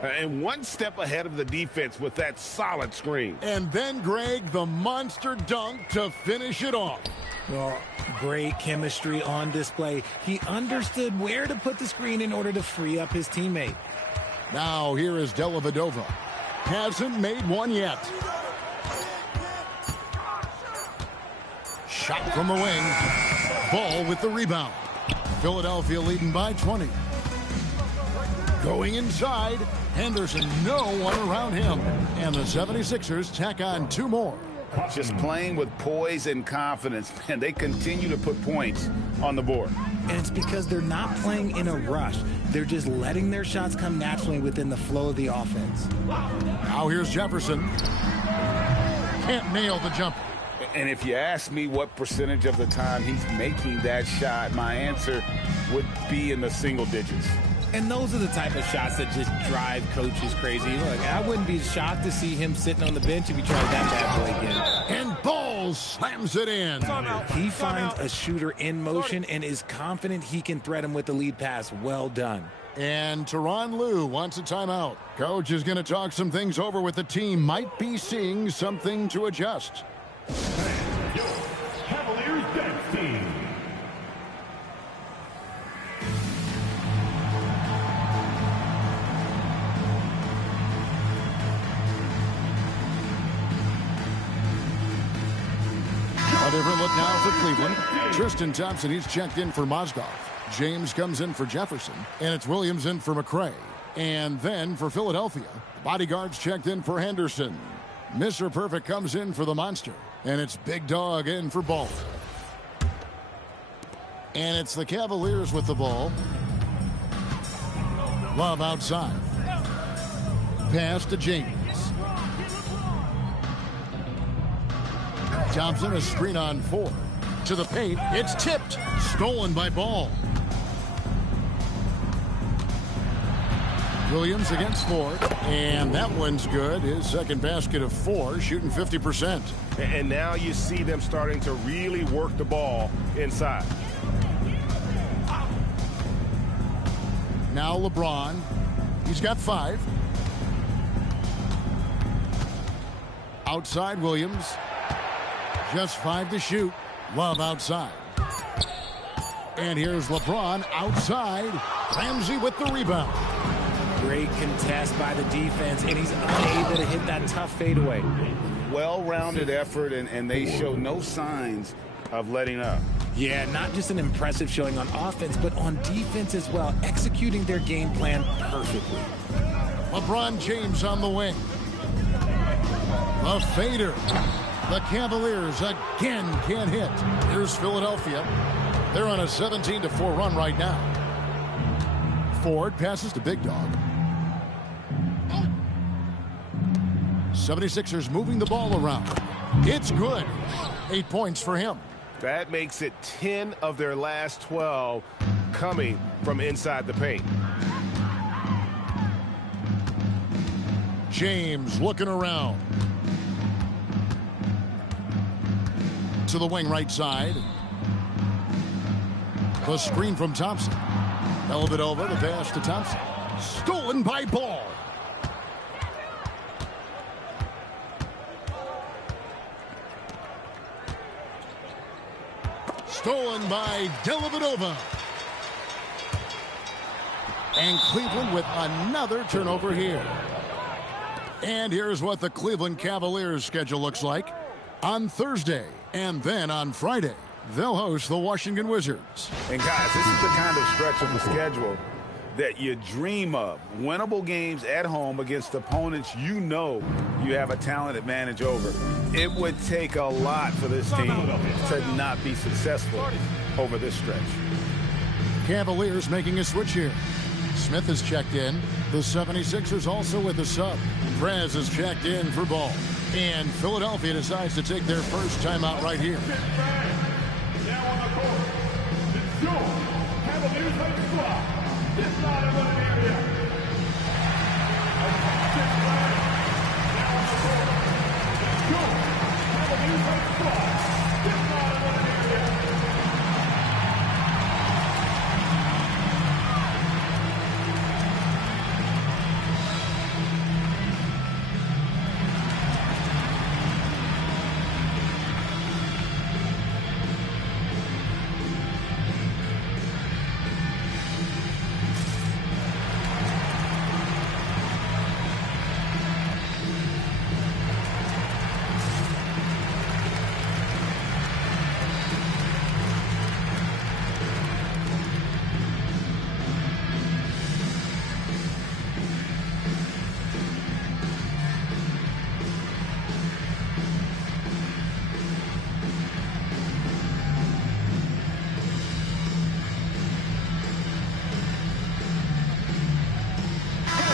And one step ahead of the defense with that solid screen. And then, Greg, the monster dunk to finish it off. Well, great chemistry on display. He understood where to put the screen in order to free up his teammate. Now here is Dellavedova. Hasn't made one yet. Shot from the wing. Ball with the rebound. Philadelphia leading by 20. Going inside. Henderson, no one around him. And the 76ers tack on 2 more. Just playing with poise and confidence, man. They continue to put points on the board. And it's because they're not playing in a rush. They're just letting their shots come naturally within the flow of the offense. Now here's Jefferson. Can't nail the jumper. And if you ask me what percentage of the time he's making that shot, my answer would be in the single digits. And those are the type of shots that just drive coaches crazy. Look, I wouldn't be shocked to see him sitting on the bench if he tried that bad boy again. And Ball slams it in. He finds a shooter in motion and is confident he can threat him with the lead pass. Well done. And Tyronn Lue wants a timeout. Coach is going to talk some things over with the team. Might be seeing something to adjust. Cavaliers bench team. A different look now for Cleveland. Tristan Thompson, he's checked in for Mozgov. James comes in for Jefferson. And it's Williams in for McCray. And then for Philadelphia, bodyguards checked in for Henderson. Mr. Perfect comes in for the Monster. And it's Big Dog in for Ball. And it's the Cavaliers with the ball. Love outside. Pass to James. Thompson, a screen on 4. To the paint. It's tipped. Stolen by Ball. Williams against Ford. And that one's good. His second basket of 4, shooting 50%. And now you see them starting to really work the ball inside. Now LeBron. He's got 5. Outside Williams. Just 5 to shoot. Love outside. And here's LeBron outside. Ramsey with the rebound. Great contest by the defense, and he's unable to hit that tough fadeaway. Well-rounded effort, and they show no signs of letting up. Yeah, not just an impressive showing on offense, but on defense as well, executing their game plan perfectly. LeBron James on the wing. The fader. The Cavaliers again can't hit. Here's Philadelphia. They're on a 17-4 run right now. Ford passes to Big Dog. 76ers moving the ball around. It's good. 8 points for him. That makes it 10 of their last 12 coming from inside the paint. James looking around. To the wing right side. The screen from Thompson. Held it over, the pass to Thompson. Stolen by Ball. Stolen by Dellavedova. And Cleveland with another turnover here. And here's what the Cleveland Cavaliers schedule looks like. On Thursday and then on Friday, they'll host the Washington Wizards. And guys, this is the kind of stretch of the schedule that you dream of. Winnable games at home against opponents you know you have a talent advantage over. It would take a lot for this team to not be successful over this stretch. Cavaliers making a switch here. Smith is checked in. The 76ers also with a sub. Prez is checked in for Ball. And Philadelphia decides to take their first timeout right here. Now on the court, it's your Cavaliers on the clock. It's not a running area. Now on the court, it's your Cavaliers on the clock. It's not a running area.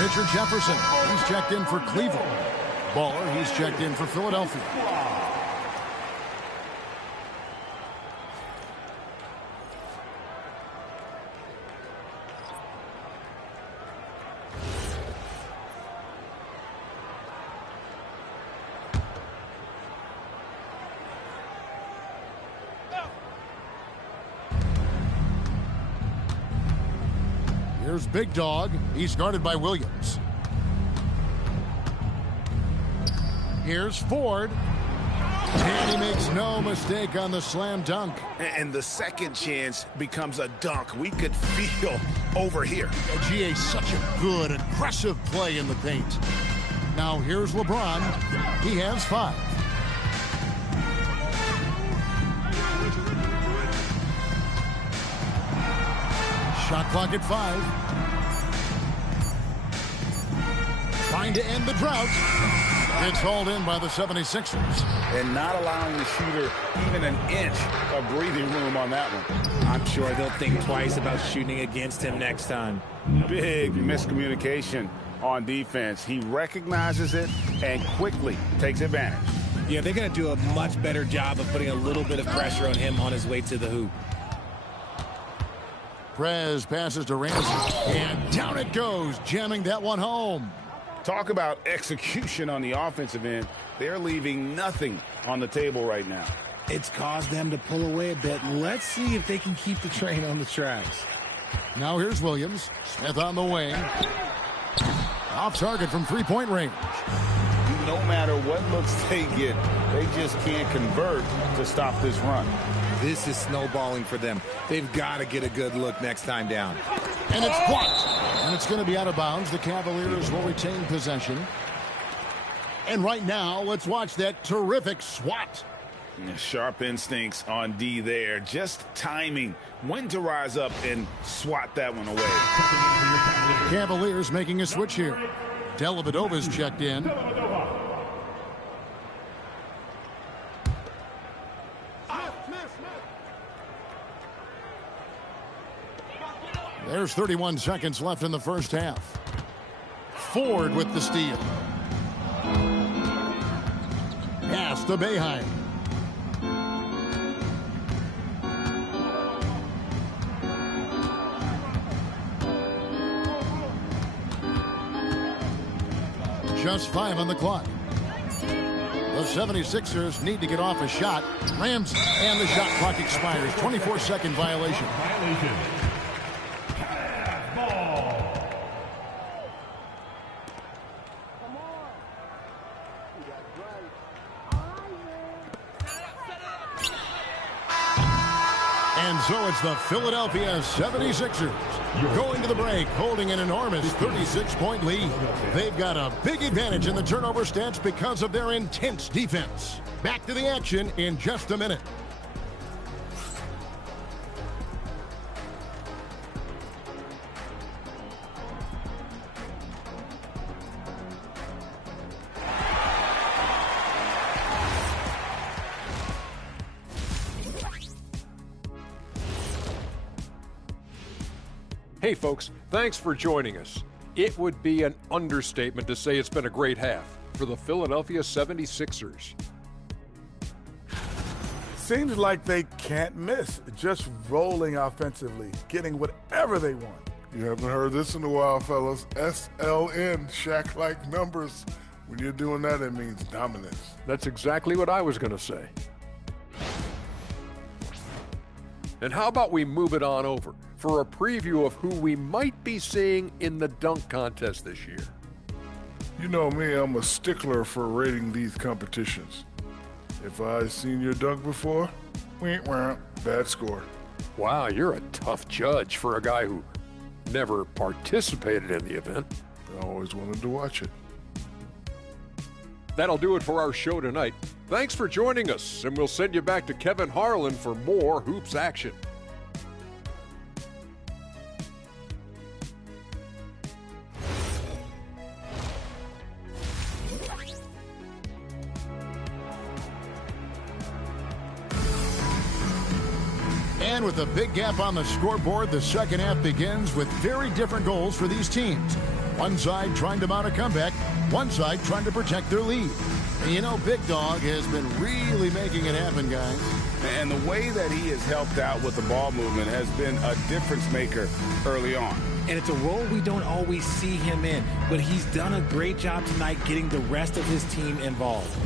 Richard Jefferson, he's checked in for Cleveland. Baller, he's checked in for Philadelphia. Here's Big Dog. He's guarded by Williams. Here's Ford. And he makes no mistake on the slam dunk. And the second chance becomes a dunk. We could feel over here. GA, such a good, aggressive play in the paint. Now here's LeBron. He has 5. Shot clock at 5. trying to end the drought. It's hauled in by the 76ers. And not allowing the shooter even an inch of breathing room on that one. I'm sure they'll think twice about shooting against him next time. Big miscommunication on defense. He recognizes it and quickly takes advantage. Yeah, they're going to do a much better job of putting a little bit of pressure on him on his way to the hoop. Prez passes to Ramsey, and down it goes, jamming that one home. Talk about execution on the offensive end. They're leaving nothing on the table right now. It's caused them to pull away a bit. Let's see if they can keep the train on the tracks. Now here's Williams. Smith on the wing. Off target from three-point range. No matter what looks they get, they just can't convert to stop this run. This is snowballing for them. They've got to get a good look next time down. And it's blocked. And it's going to be out of bounds. The Cavaliers will retain possession. And right now, let's watch that terrific swat. Sharp instincts on D there. Just timing when to rise up and swat that one away. Cavaliers making a switch here. Dellavedova's checked in. There's 31 seconds left in the first half. Ford with the steal. Pass to Boeheim. Just 5 on the clock. The 76ers need to get off a shot. Rams, and the shot clock expires. 24-second violation. And so it's the Philadelphia 76ers going to the break, holding an enormous 36-point lead. They've got a big advantage in the turnover stats because of their intense defense. Back to the action in just a minute. Hey folks, thanks for joining us. It would be an understatement to say it's been a great half for the Philadelphia 76ers. Seems like they can't miss, just rolling offensively, getting whatever they want. You haven't heard this in a while, fellas. SLN, Shaq-like numbers. When you're doing that, it means dominance. That's exactly what I was going to say. And how about we move it on over for a preview of who we might be seeing in the dunk contest this year. You know me, I'm a stickler for rating these competitions. If I've seen your dunk before, bad score. Wow, you're a tough judge for a guy who never participated in the event. I always wanted to watch it. That'll do it for our show tonight. Thanks for joining us, and we'll send you back to Kevin Harlan for more Hoops action. And with a big gap on the scoreboard, the second half begins with very different goals for these teams. One side trying to mount a comeback, one side trying to protect their lead. And you know, Big Dog has been really making it happen, guys. And the way that he has helped out with the ball movement has been a difference maker early on. And it's a role we don't always see him in, but he's done a great job tonight getting the rest of his team involved.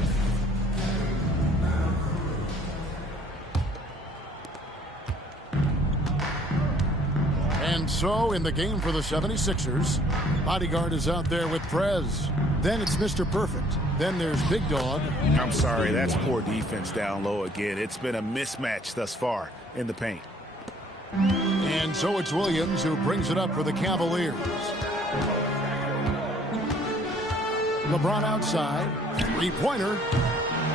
And so, in the game for the 76ers, Bodyguard is out there with Prez. Then it's Mr. Perfect. Then there's Big Dog. I'm sorry, that's poor defense down low again. It's been a mismatch thus far in the paint. And so it's Williams who brings it up for the Cavaliers. LeBron outside. Three-pointer.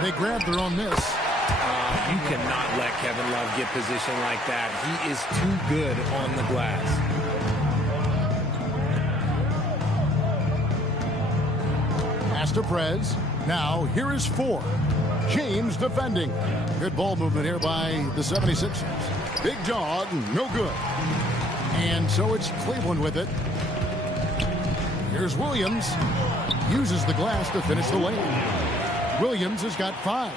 They grab their own miss. You cannot let Kevin Love get position like that. He is too good on the glass. Pass to Prez. Now here is Ford. James defending. Good ball movement here by the 76ers. Big dog, no good. And so it's Cleveland with it. Here's Williams. Uses the glass to finish the lane. Williams has got 5.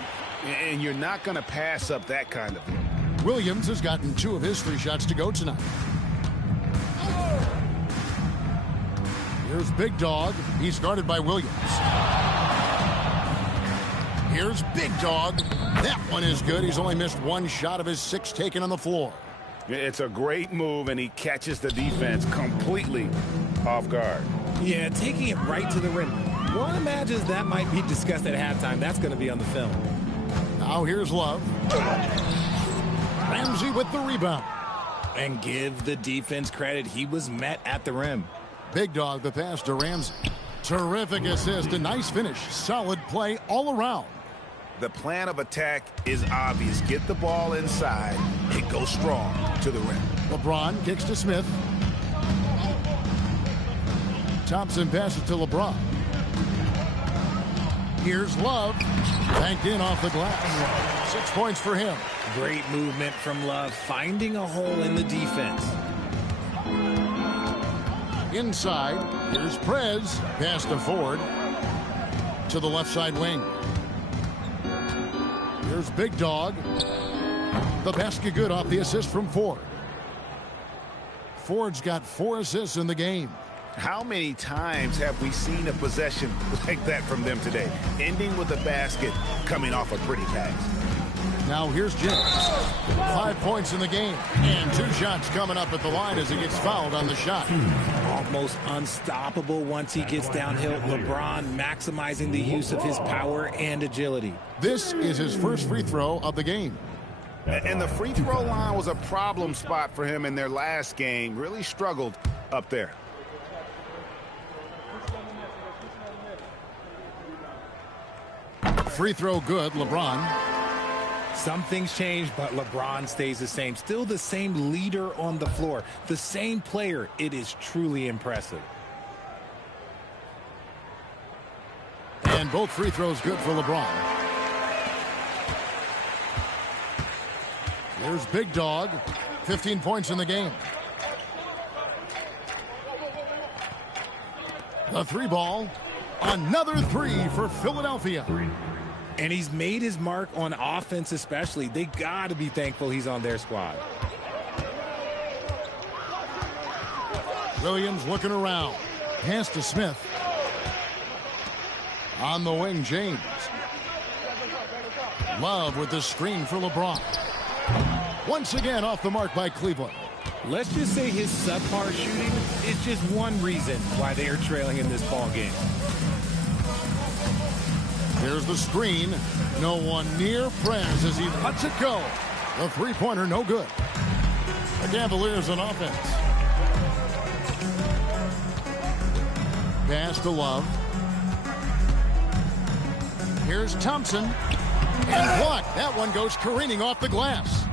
And you're not going to pass up that kind of thing. Williams has gotten 2 of his 3 shots to go tonight. Here's Big Dog. He's guarded by Williams. Here's Big Dog. That one is good. He's only missed 1 shot of his 6 taken on the floor. It's a great move, and he catches the defense completely off guard. Yeah, taking it right to the rim. One imagines that might be discussed at halftime. That's going to be on the film. Now here's Love. Ramsey with the rebound. And give the defense credit. He was met at the rim. Big Dog the pass to Ramsey. Terrific assist. A nice finish. Solid play all around. The plan of attack is obvious. Get the ball inside and go strong to the rim. LeBron kicks to Smith. Thompson passes to LeBron. Here's Love. Banked in off the glass. 6 points for him. Great movement from Love, finding a hole in the defense. Inside, here's Prez. Pass to Ford. To the left side wing. Here's Big Dog. The basket good off the assist from Ford. Ford's got 4 assists in the game. How many times have we seen a possession like that from them today? Ending with a basket, coming off a pretty pass. Now here's James. 5 points in the game. And 2 shots coming up at the line as he gets fouled on the shot. Almost unstoppable once he gets downhill. LeBron maximizing the use of his power and agility. This is his first free throw of the game. And the free throw line was a problem spot for him in their last game. Really struggled up there. Free throw good, LeBron. Some things change, but LeBron stays the same. Still the same leader on the floor. The same player. It is truly impressive. And both free throws good for LeBron. Here's Big Dog. 15 points in the game. The 3 ball. Another 3 for Philadelphia. And he's made his mark on offense especially. They got to be thankful he's on their squad. Williams looking around. Pass to Smith. On the wing, James. Love with the screen for LeBron. Once again off the mark by Cleveland. Let's just say his subpar shooting is just one reason why they are trailing in this ball game. Here's the screen. No one near Prez as he lets it go. The 3-pointer no good. The Cavaliers on offense. Pass to Love. Here's Thompson. And blocked. That one goes careening off the glass.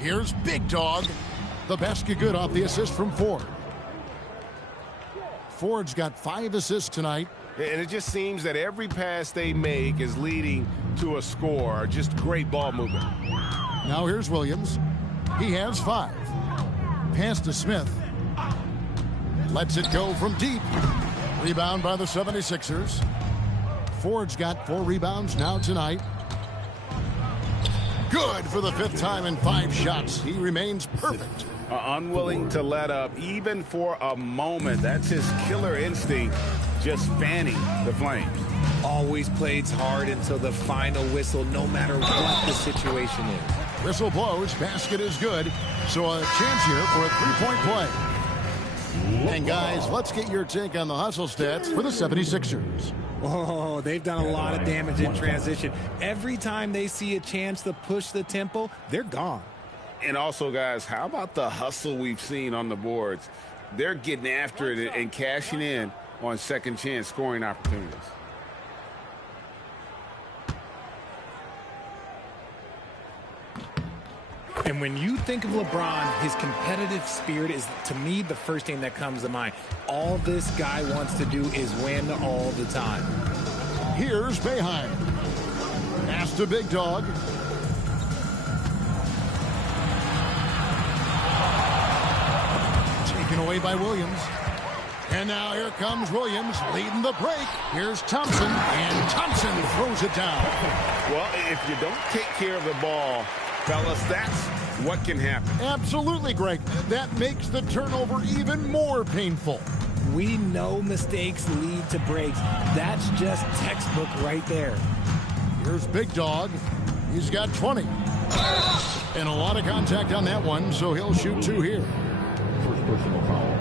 Here's Big Dog. The basket good off the assist from Ford. Ford's got 5 assists tonight. And it just seems that every pass they make is leading to a score. Just great ball movement. Now here's Williams. He has 5. Pass to Smith. Lets it go from deep. Rebound by the 76ers. Ford's got 4 rebounds now tonight. Good for the 5th time in 5 shots. He remains perfect. Unwilling to let up even for a moment. That's his killer instinct, just fanning the flames. Always plays hard until the final whistle, no matter what the situation is. Whistle blows, basket is good. So a chance here for a 3-point play. And guys, let's get your take on the hustle stats for the 76ers. Oh, they've done a lot of damage in transition. Every time they see a chance to push the tempo, they're gone. And also, guys, how about the hustle we've seen on the boards? They're getting after it and cashing in on second chance scoring opportunities. And when you think of LeBron, his competitive spirit is, to me, the first thing that comes to mind. All this guy wants to do is win all the time. Here's Boeheim. Pass to Big Dog. Taken away by Williams. And now here comes Williams leading the break. Here's Thompson, and Thompson throws it down. Well, if you don't take care of the ball, fellas, that's what can happen. Absolutely, Greg. That makes the turnover even more painful. We know mistakes lead to breaks. That's just textbook right there. Here's Big Dog. He's got 20. And a lot of contact on that one, so he'll shoot 2 here. First personal foul.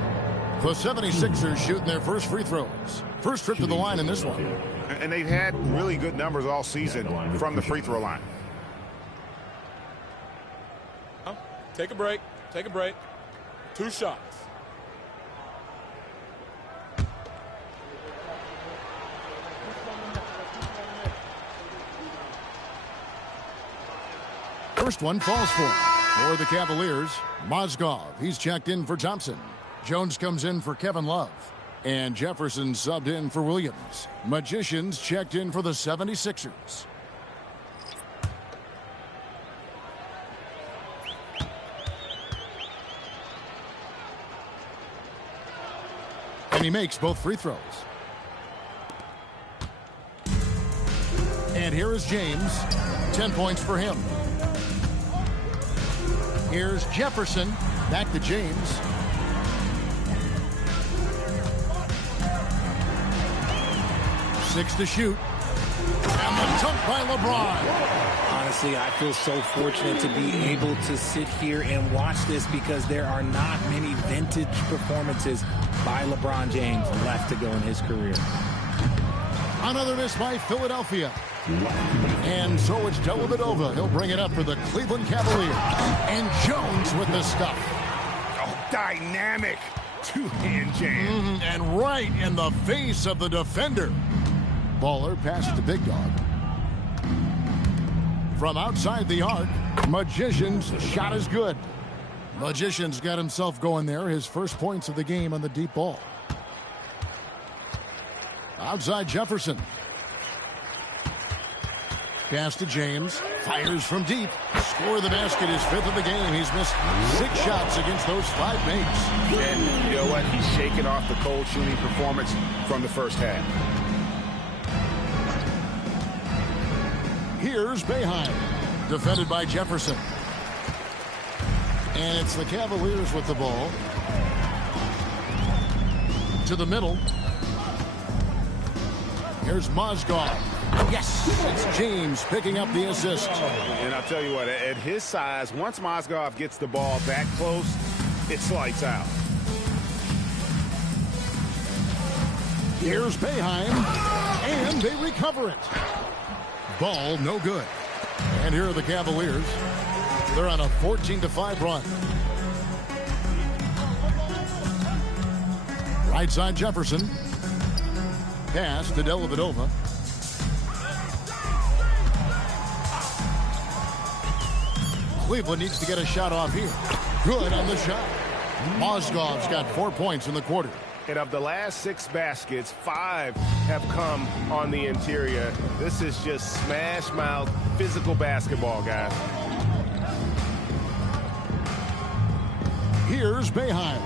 The 76ers shooting their first free throws. First trip to the line in this one. And they've had really good numbers all season from the free throw line. Take a break. Take a break. 2 shots. First one falls for the Cavaliers. Mozgov, he's checked in for Thompson. Jones comes in for Kevin Love. And Jefferson subbed in for Williams. Magicians checked in for the 76ers. And he makes both free throws. And here is James. 10 points for him. Here's Jefferson. Back to James. Six to shoot. And the dunk by LeBron. Honestly, I feel so fortunate to be able to sit here and watch this because there are not many vintage performances by LeBron James left to go in his career. Another miss by Philadelphia. And so it's Dellavedova. He'll bring it up for the Cleveland Cavaliers. And Jones with the stuff. Oh, dynamic two-hand jam. And right in the face of the defender. Baller passes to Big Dog. From outside the arc, Magician's shot is good. Magician's got himself going there. His first points of the game on the deep ball. Outside Jefferson. Pass to James. Fires from deep. Score the basket. His 5th of the game. He's missed 6 shots against those 5 makes. And you know what? He's shaking off the cold shooting performance from the first half. Here's Boeheim. Defended by Jefferson. And it's the Cavaliers with the ball. To the middle. Here's Mozgov. Yes! It's James picking up the assist. And I'll tell you what, at his size, once Mozgov gets the ball that close, it's lights out. Here's Boeheim. And they recover it. Ball no good. And here are the Cavaliers. They're on a 14-5 run. Right side Jefferson. Pass to Dellavedova. Cleveland needs to get a shot off here. Good on the shot. Mozgov's got 4 points in the quarter. And of the last 6 baskets, 5 have come on the interior. This is just smash mouth physical basketball, guys. Here's Boeheim.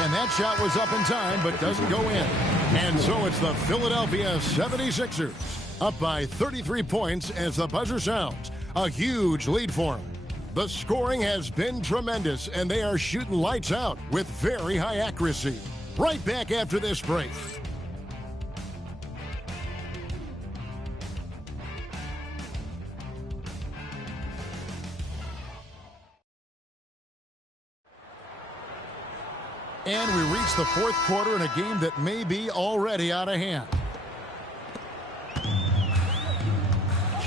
And that shot was up in time, but doesn't go in. And so it's the Philadelphia 76ers. Up by 33 points as the buzzer sounds. A huge lead for them. The scoring has been tremendous, and they are shooting lights out with very high accuracy. Right back after this break. And we reach the 4th quarter in a game that may be already out of hand.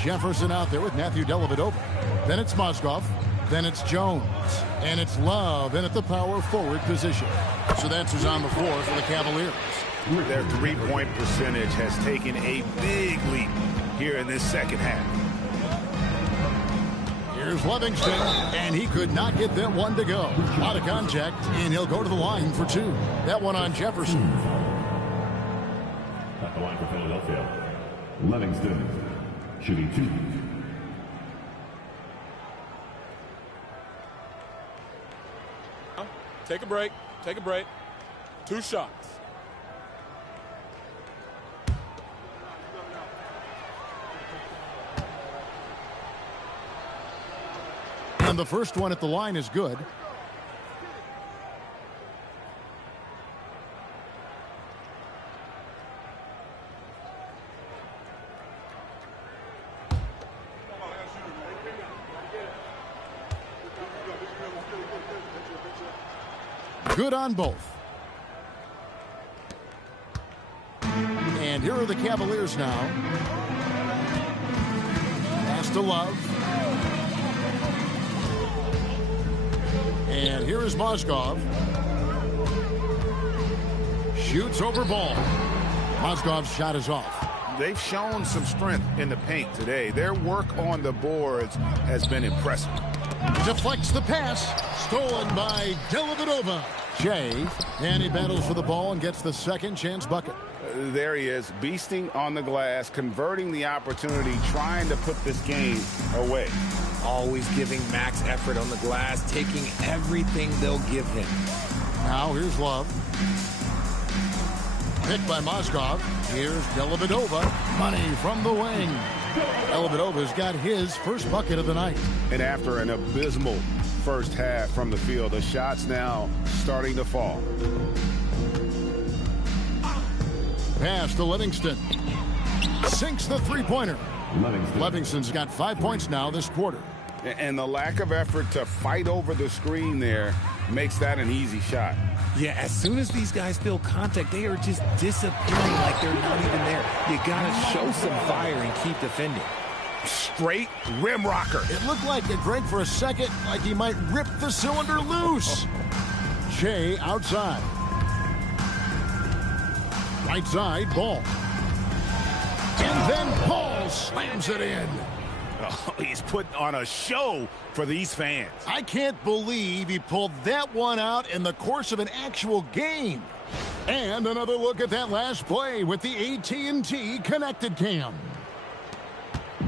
Jefferson out there with Matthew Dellavedova. Then it's Mozgov. Then it's Jones. And it's Love in at the power forward position. So that's who's on the floor for the Cavaliers. Their three-point percentage has taken a big leap here in this second half. Here's Livingston, and he could not get that one to go. A lot of contact, and he'll go to the line for two. That one on Jefferson. At the line for Philadelphia, Livingston, shooting 2. Take a break. Take a break. 2 shots. And the first one at the line is good. Good on both. And here are the Cavaliers now. Pass to Love. And here is Mozgov. Shoots over Ball. Mozgov's shot is off. They've shown some strength in the paint today. Their work on the boards has been impressive. Deflects the pass. Stolen by Dellavedova. Jay, and he battles for the ball and gets the second chance bucket. There he is, beasting on the glass, converting the opportunity, trying to put this game away. Always giving max effort on the glass, taking everything they'll give him. Now here's Love. Picked by Mozgov. Here's Dellavedova. Money from the wing. Dellavedova's got his first bucket of the night. And after an abysmal first half from the field, the shots now starting to fall. Pass to Livingston. Sinks the three-pointer. Livingston's got 5 points now this quarter. And the lack of effort to fight over the screen there makes that an easy shot. Yeah, as soon as these guys feel contact, they are just disappearing like they're not even there. You gotta show some fire and keep defending. Straight rim rocker. It looked like it, Greg, for a second, like he might rip the cylinder loose. Shea outside. Right side, Ball. And then Ball slams it in. Oh, he's putting on a show for these fans. I can't believe he pulled that one out in the course of an actual game. And another look at that last play with the AT&T connected cam.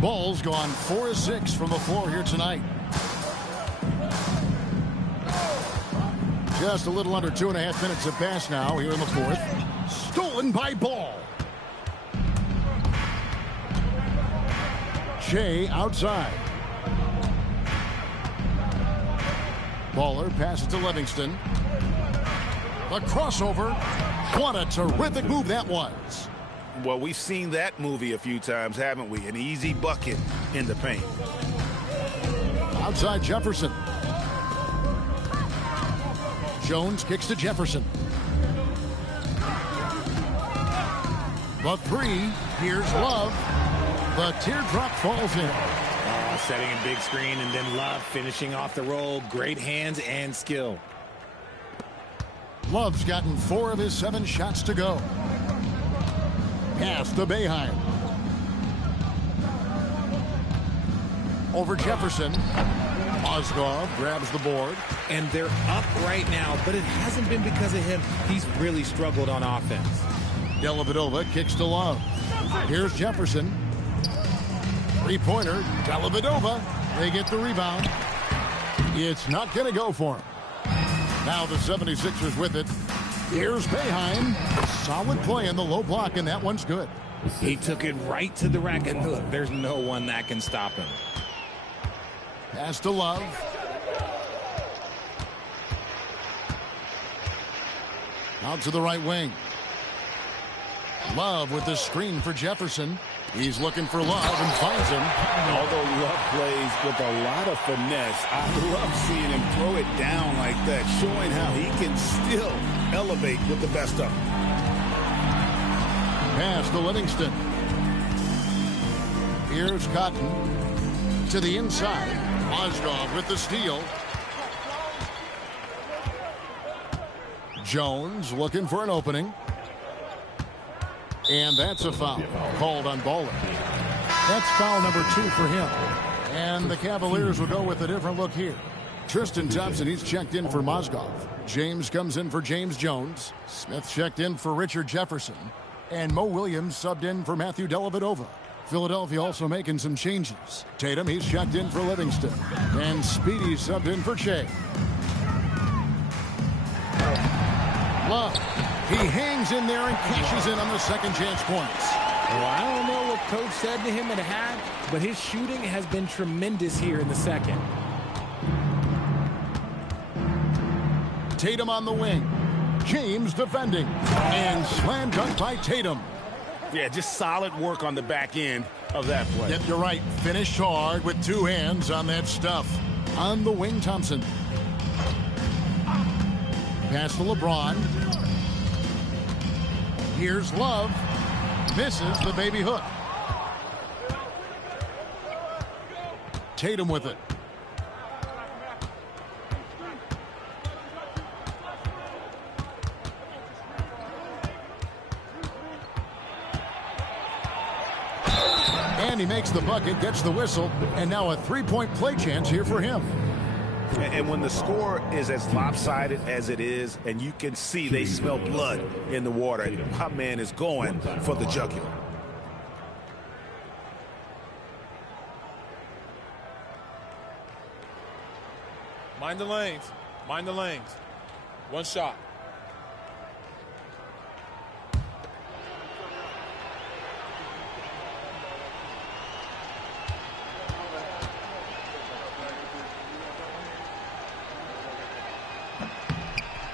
Ball's gone 4 of 6 from the floor here tonight. Just a little under 2.5 minutes have passed now here in the fourth. Stolen by Ball. Shea outside. Baller passes to Livingston. The crossover. What a terrific move that was. Well, we've seen that movie a few times, haven't we? An easy bucket in the paint. Outside Jefferson. Jones kicks to Jefferson. The three. Here's Love. The teardrop falls in. Setting a big screen, and then Love finishing off the roll. Great hands and skill. Love's gotten 4 of his 7 shots to go. Pass to Boeheim. Over Jefferson. Mozgov grabs the board. And they're up right now, but it hasn't been because of him. He's really struggled on offense. Dellavedova kicks to Love. Here's Jefferson. Three-pointer. Dellavedova. They get the rebound. It's not going to go for him. Now the 76ers with it. Here's Boeheim. Solid play in the low block, and that one's good. He took it right to the rack, and look, there's no one that can stop him. Pass to Love. Out to the right wing. Love with the screen for Jefferson. He's looking for Love and finds him. Although Love plays with a lot of finesse, I love seeing him throw it down like that, showing how he can still elevate with the best of them. Pass to Livingston. Here's Cotton to the inside. Mozgov with the steal. Jones looking for an opening. And that's a foul called on Baller. That's foul number 2 for him. And the Cavaliers will go with a different look here. Tristan Thompson, he's checked in for Mozgov. James comes in for James Jones. Smith checked in for Richard Jefferson. And Mo Williams subbed in for Matthew Dellavedova. Philadelphia also making some changes. Tatum, he's checked in for Livingston. And Speedy subbed in for Shea. Love. He hangs in there and cashes in on the second chance points. Well, I don't know what Coach said to him at half, but his shooting has been tremendous here in the second. Tatum on the wing. James defending. And slam dunk by Tatum. Yeah, just solid work on the back end of that play. Yep, you're right. Finished hard with 2 hands on that stuff. On the wing, Thompson. Pass to LeBron. Here's Love. Misses the baby hook. Tatum with it. And he makes the bucket, gets the whistle, and now a 3-point play chance here for him. And when the score is as lopsided as it is, and you can see they smell blood in the water, my man is going for the jugular. Mind the lanes. Mind the lanes. One shot.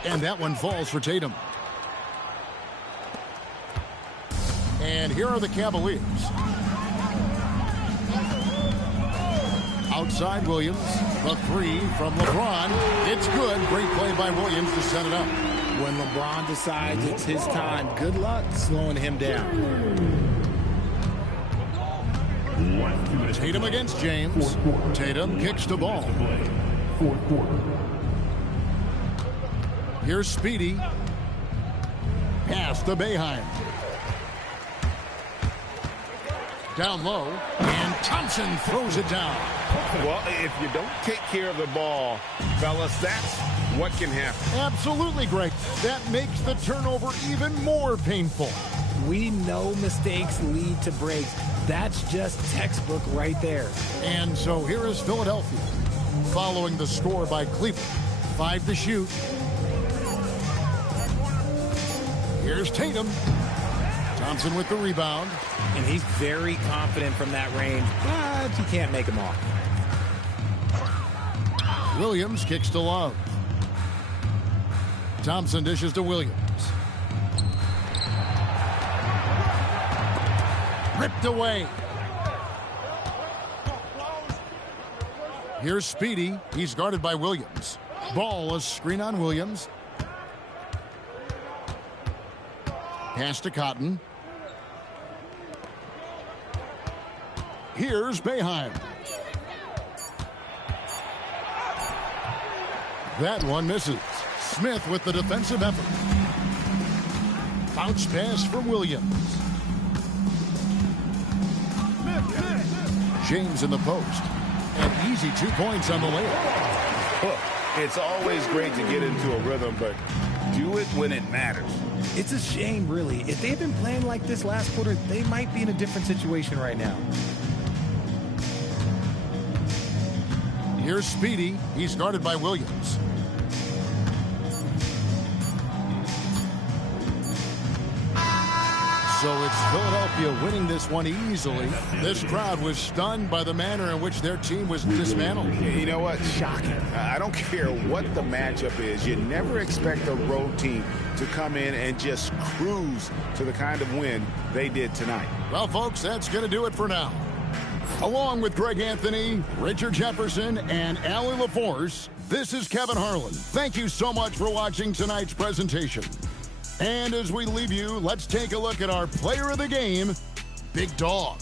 And that one falls for Tatum. And here are the Cavaliers. Outside Williams. The 3 from LeBron. It's good. Great play by Williams to set it up. When LeBron decides it's his time, good luck slowing him down. Tatum against James. Tatum kicks the ball. Fourth quarter. Here's Speedy. Pass to Boeheim. Down low. And Thompson throws it down. Well, if you don't take care of the ball, fellas, that's what can happen. Absolutely, Greg. That makes the turnover even more painful. We know mistakes lead to breaks. That's just textbook right there. And so here is Philadelphia, following the score by Cleveland. 5 to shoot. Here's Tatum. Thompson with the rebound. And he's very confident from that range, but you can't make him off. Williams kicks to Love. Thompson dishes to Williams. Ripped away. Here's Speedy. He's guarded by Williams. Ball, a screen on Williams. Pass to Cotton. Here's Boeheim. That one misses. Smith with the defensive effort. Bounce pass for Williams. James in the post. And easy 2 points on the layup. Look, it's always great to get into a rhythm, but do it when it matters. It's a shame, really. If they've been playing like this last quarter, they might be in a different situation right now. Here's Speedy. He's guarded by Williams. So it's Philadelphia winning this one easily. This crowd was stunned by the manner in which their team was dismantled. You know what? Shocking. I don't care what the matchup is. You never expect a road team to come in and just cruise to the kind of win they did tonight. Well, folks, that's going to do it for now. Along with Greg Anthony, Richard Jefferson, and Allie LaForce, this is Kevin Harlan. Thank you so much for watching tonight's presentation. And as we leave you, let's take a look at our player of the game, Big Dog.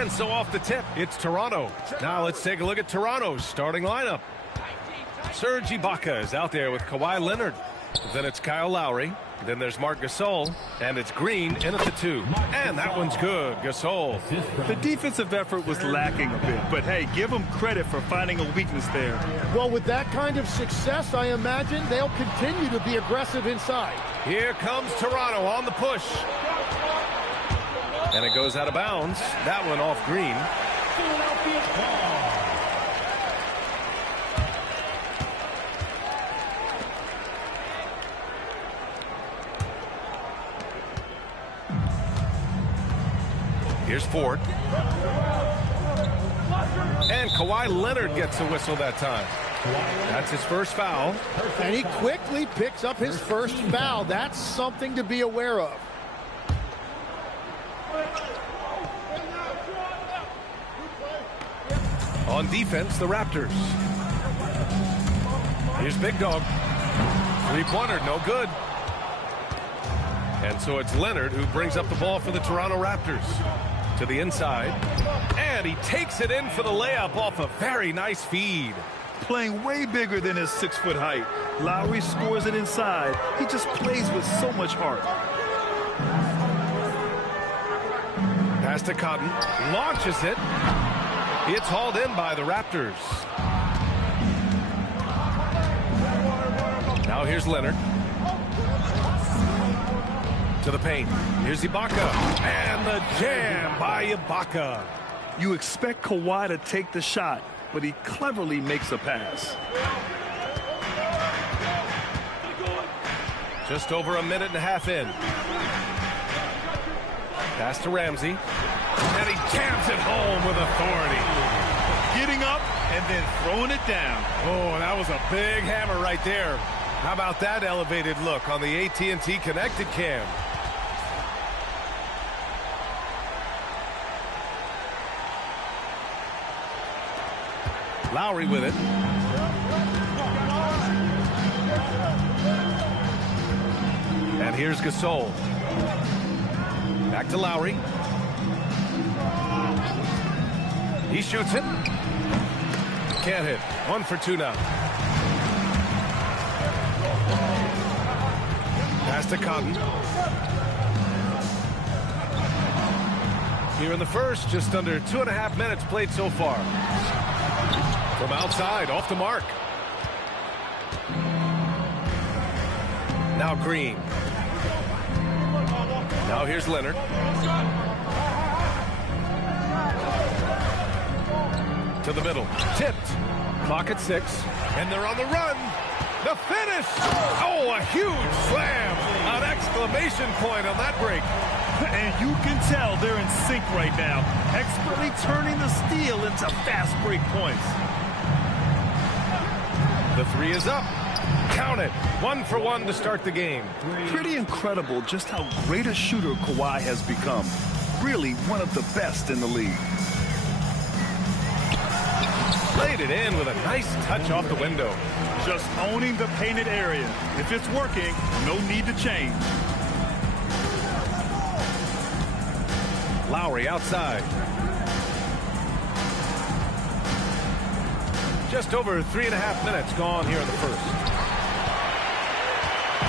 And so off the tip, it's Toronto. Now let's take a look at Toronto's starting lineup. Serge Ibaka is out there with Kawhi Leonard. Then it's Kyle Lowry. Then there's Marc Gasol. And it's Green in at the 2. And that one's good. Gasol. The defensive effort was lacking a bit. But, hey, give them credit for finding a weakness there. Well, with that kind of success, I imagine they'll continue to be aggressive inside. Here comes Toronto on the push. And it goes out of bounds. That one off Green. Here's Ford. And Kawhi Leonard gets a whistle that time. That's his first foul. And he quickly picks up his first foul. That's something to be aware of. On defense, the Raptors. Here's Big Dog. Three-pointer, no good. And so it's Leonard who brings up the ball for the Toronto Raptors. To the inside. And he takes it in for the layup off a very nice feed. Playing way bigger than his 6-foot height. Lowry scores it inside. He just plays with so much heart. Pass to Cotton. Launches it. It's hauled in by the Raptors. Now here's Leonard. To the paint. Here's Ibaka. And the jam by Ibaka. You expect Kawhi to take the shot, but he cleverly makes a pass. Just over a minute and a half in. Pass to Ramsey. And he jams it home with authority. Getting up and then throwing it down. Oh, that was a big hammer right there. How about that elevated look on the AT&T Connected Cam? Lowry with it. And here's Gasol. Back to Lowry. He shoots it. Can't hit. 1 for 2 now. Pass to Cotton. Here in the first, just under 2.5 minutes played so far. From outside, off the mark. Now Green. Now here's Leonard. To the middle. Tipped. Clock at 6. And they're on the run. The finish. Oh, a huge slam. An exclamation point on that break. And you can tell they're in sync right now. Expertly turning the steal into fast break points. The 3 is up. Count it. 1 for 1 to start the game. Pretty incredible just how great a shooter Kawhi has become. Really one of the best in the league. Played it in with a nice touch off the window. Just owning the painted area. If it's working, no need to change. Lowry outside. Just over 3.5 minutes gone here in the first.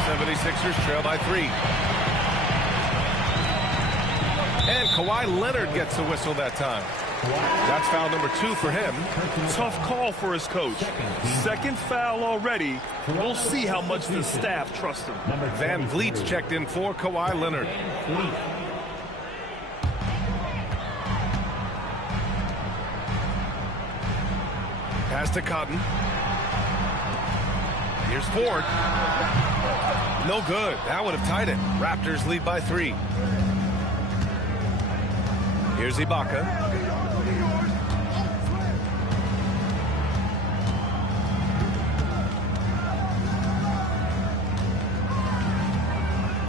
76ers trail by 3. And Kawhi Leonard gets a whistle that time. That's foul number 2 for him. Tough call for his coach. Second foul already. We'll see how much the staff trusts him. Van Vliet's checked in for Kawhi Leonard. Pass to Cotton. Here's Ford. No good. That would have tied it. Raptors lead by 3. Here's Ibaka.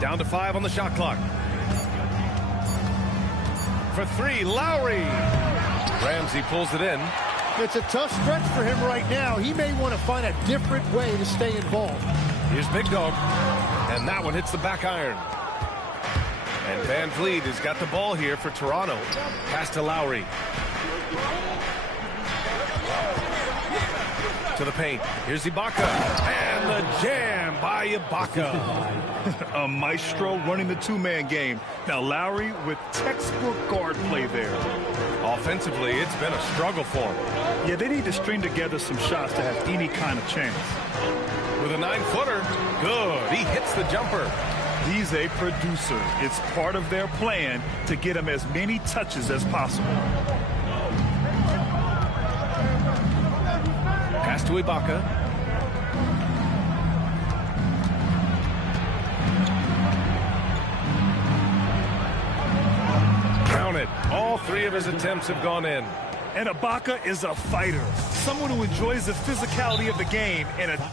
Down to 5 on the shot clock. For 3, Lowry. Ramsey pulls it in. It's a tough stretch for him right now. He may want to find a different way to stay involved. Here's Big Dog. And that one hits the back iron. And Van Vliet has got the ball here for Toronto. Pass to Lowry. To the paint. Here's Ibaka. And the jam by Ibaka. A maestro running the two-man game. Now Lowry with textbook guard play there. Offensively, it's been a struggle for him. Yeah, they need to string together some shots to have any kind of chance. With a 9-footer. Good. He hits the jumper. He's a producer. It's part of their plan to get him as many touches as possible. Pass to Ibaka. Count it. All three of his attempts have gone in. And Ibaka is a fighter, someone who enjoys the physicality of the game and a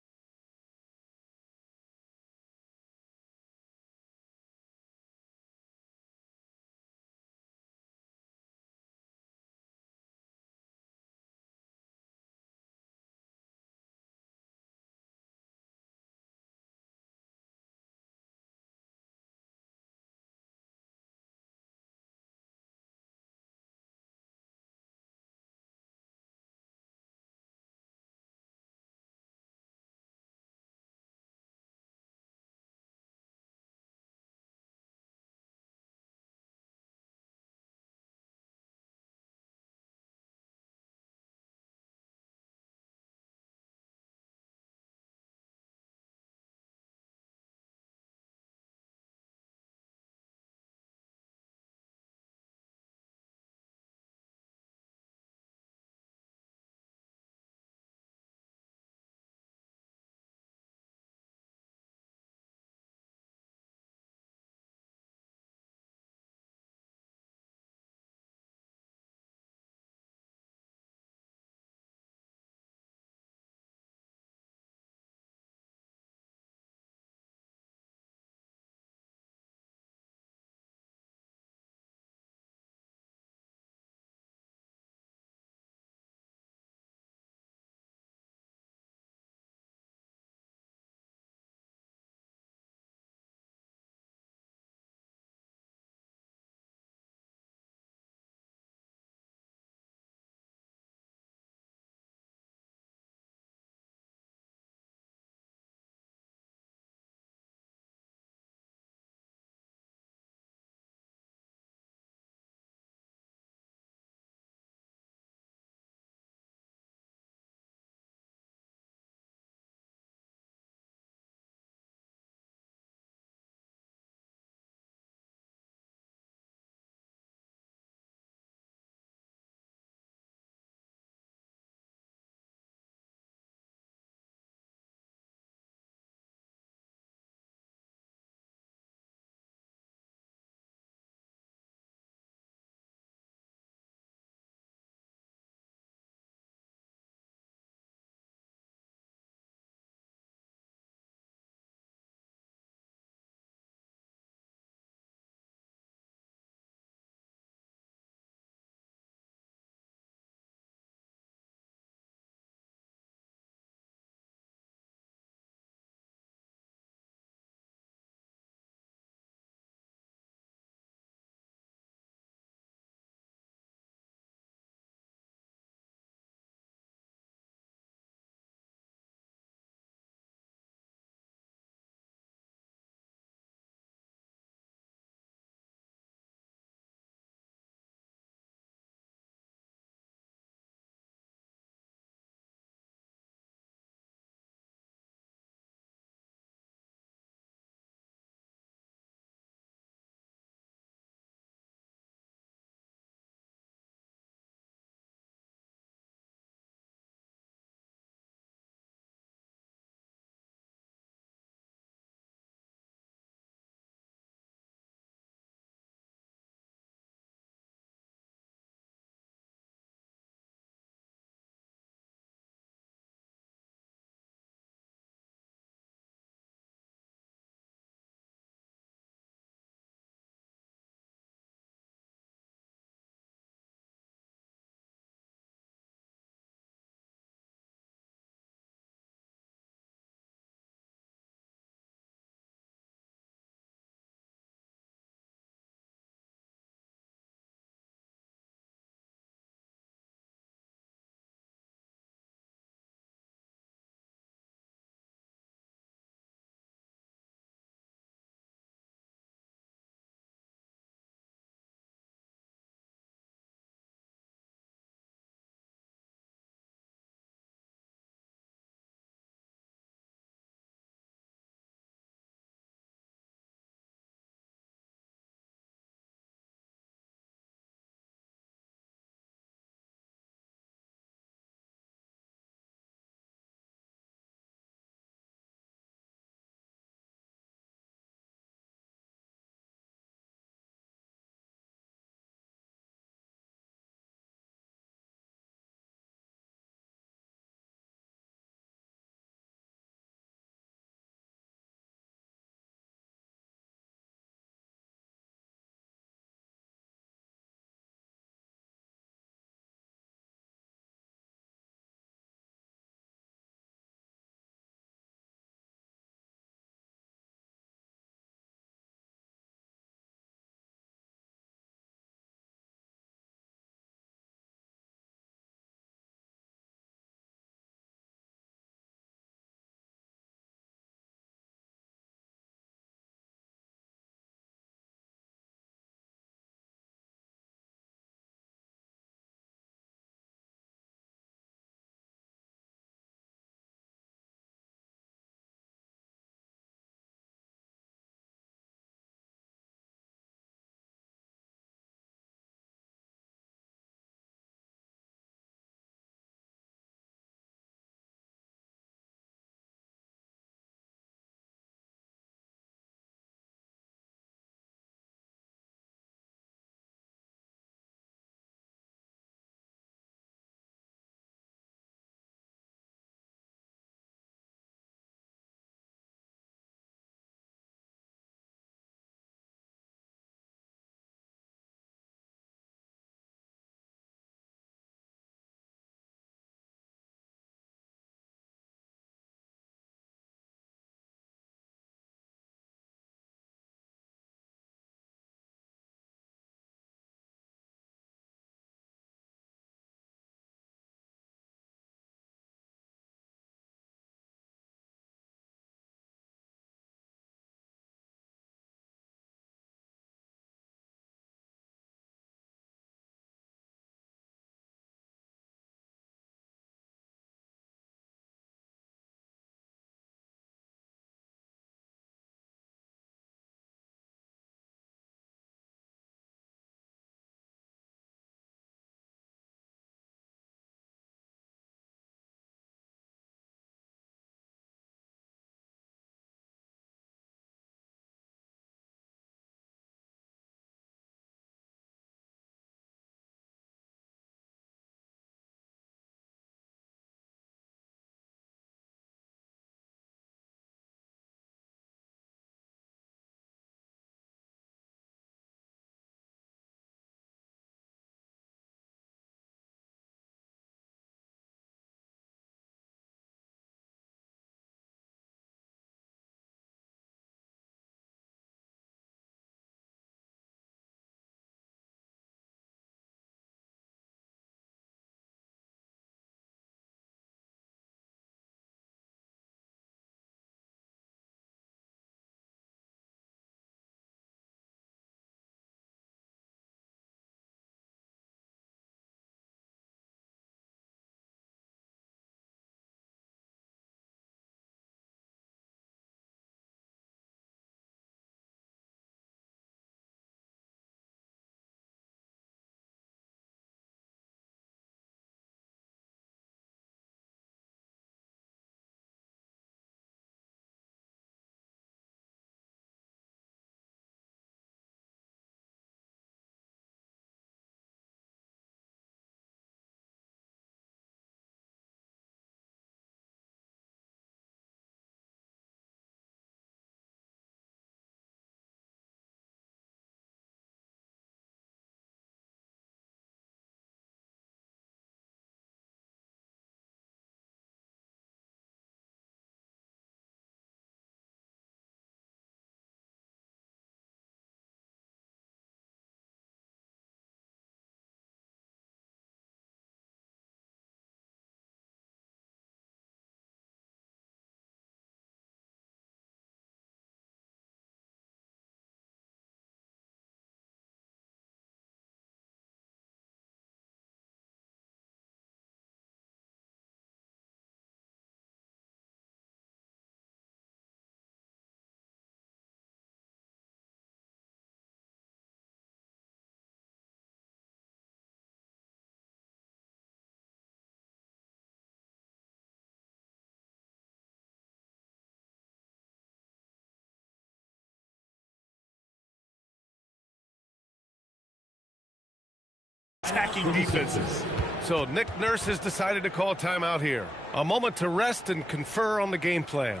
attacking defenses. So Nick Nurse has decided to call timeout here. A moment to rest and confer on the game plan.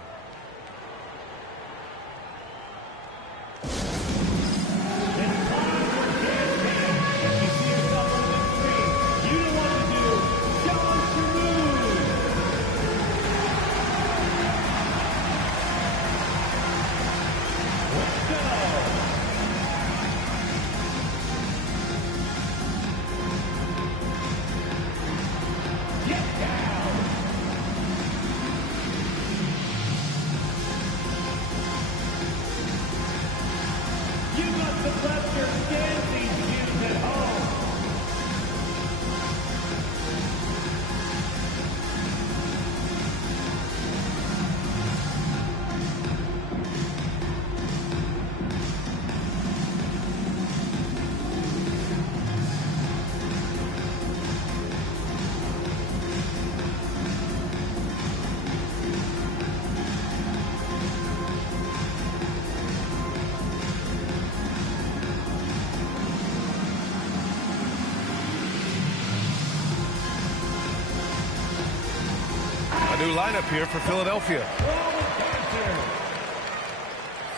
New lineup here for Philadelphia.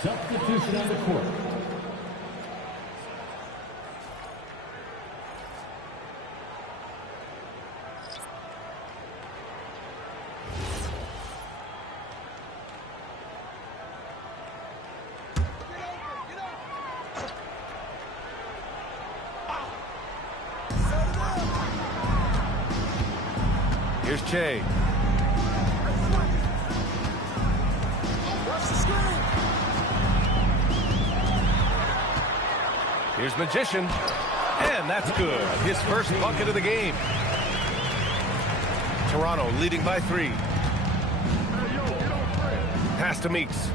Substitution on the court. Here's Che. Here's Magician, and that's good. His first bucket of the game. Toronto leading by 3. Pass to Meeks.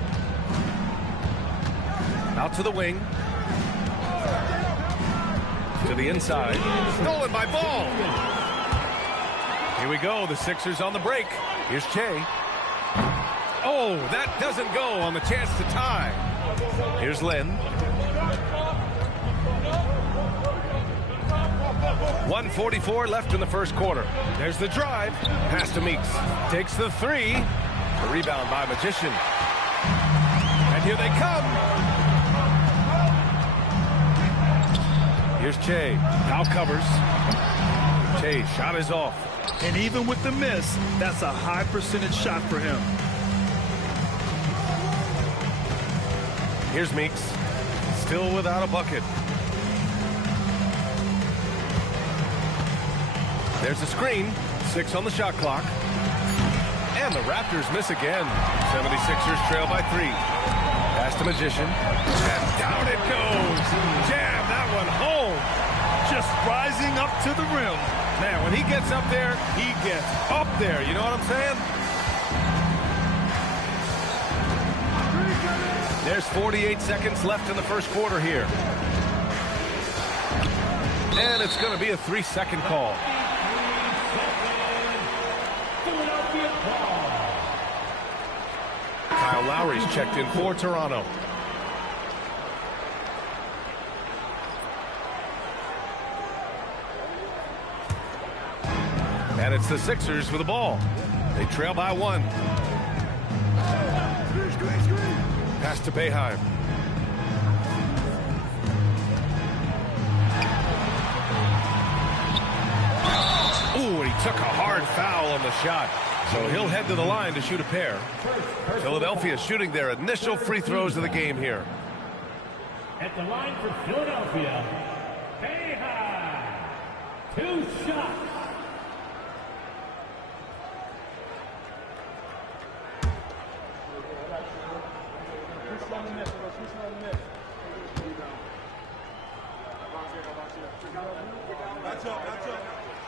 Out to the wing. To the inside. Stolen by Ball. Here we go. The Sixers on the break. Here's Che. Oh, that doesn't go on the chance to tie. Here's Lynn. 1:44 left in the first quarter. There's the drive. Pass to Meeks. Takes the 3. A rebound by Magician. And here they come. Here's Che. Now covers. Che, shot is off. And even with the miss, that's a high percentage shot for him. Here's Meeks. Still without a bucket. There's a screen. 6 on the shot clock. And the Raptors miss again. 76ers trail by 3. Pass to Magician. And down it goes. Jam that one home. Just rising up to the rim. Man, when he gets up there, he gets up there. You know what I'm saying? There's 48 seconds left in the first quarter here. And it's going to be a 3-second call. Kyle Lowry's checked in for Toronto. And it's the Sixers with the ball. They trail by 1. Pass to Boeheim. Ooh, and he took a hard foul on the shot. So he'll head to the line to shoot a pair. Philadelphia shooting their initial free throws of the game here. At the line for Philadelphia, Boeheim. 2 shots.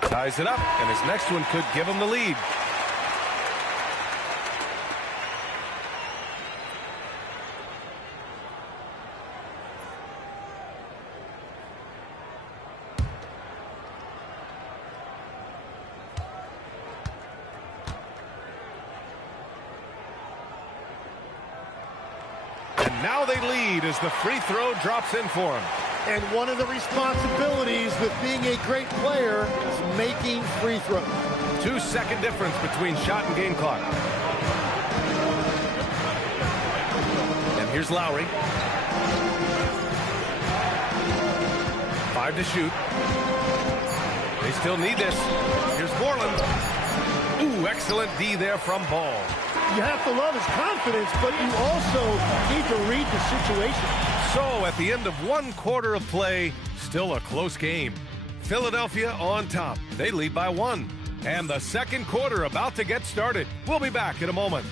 Ties it up, and his next one could give him the lead. And now they lead as the free throw drops in for him. And one of the responsibilities with being a great player is making free throws. 2-second difference between shot and game clock. And here's Lowry. 5 to shoot. They still need this. Here's Moreland. Ooh, excellent D there from Ball. You have to love his confidence, but you also need to read the situation. So at the end of 1 quarter of play, still a close game. Philadelphia on top. They lead by 1. And the second quarter about to get started. We'll be back in a moment.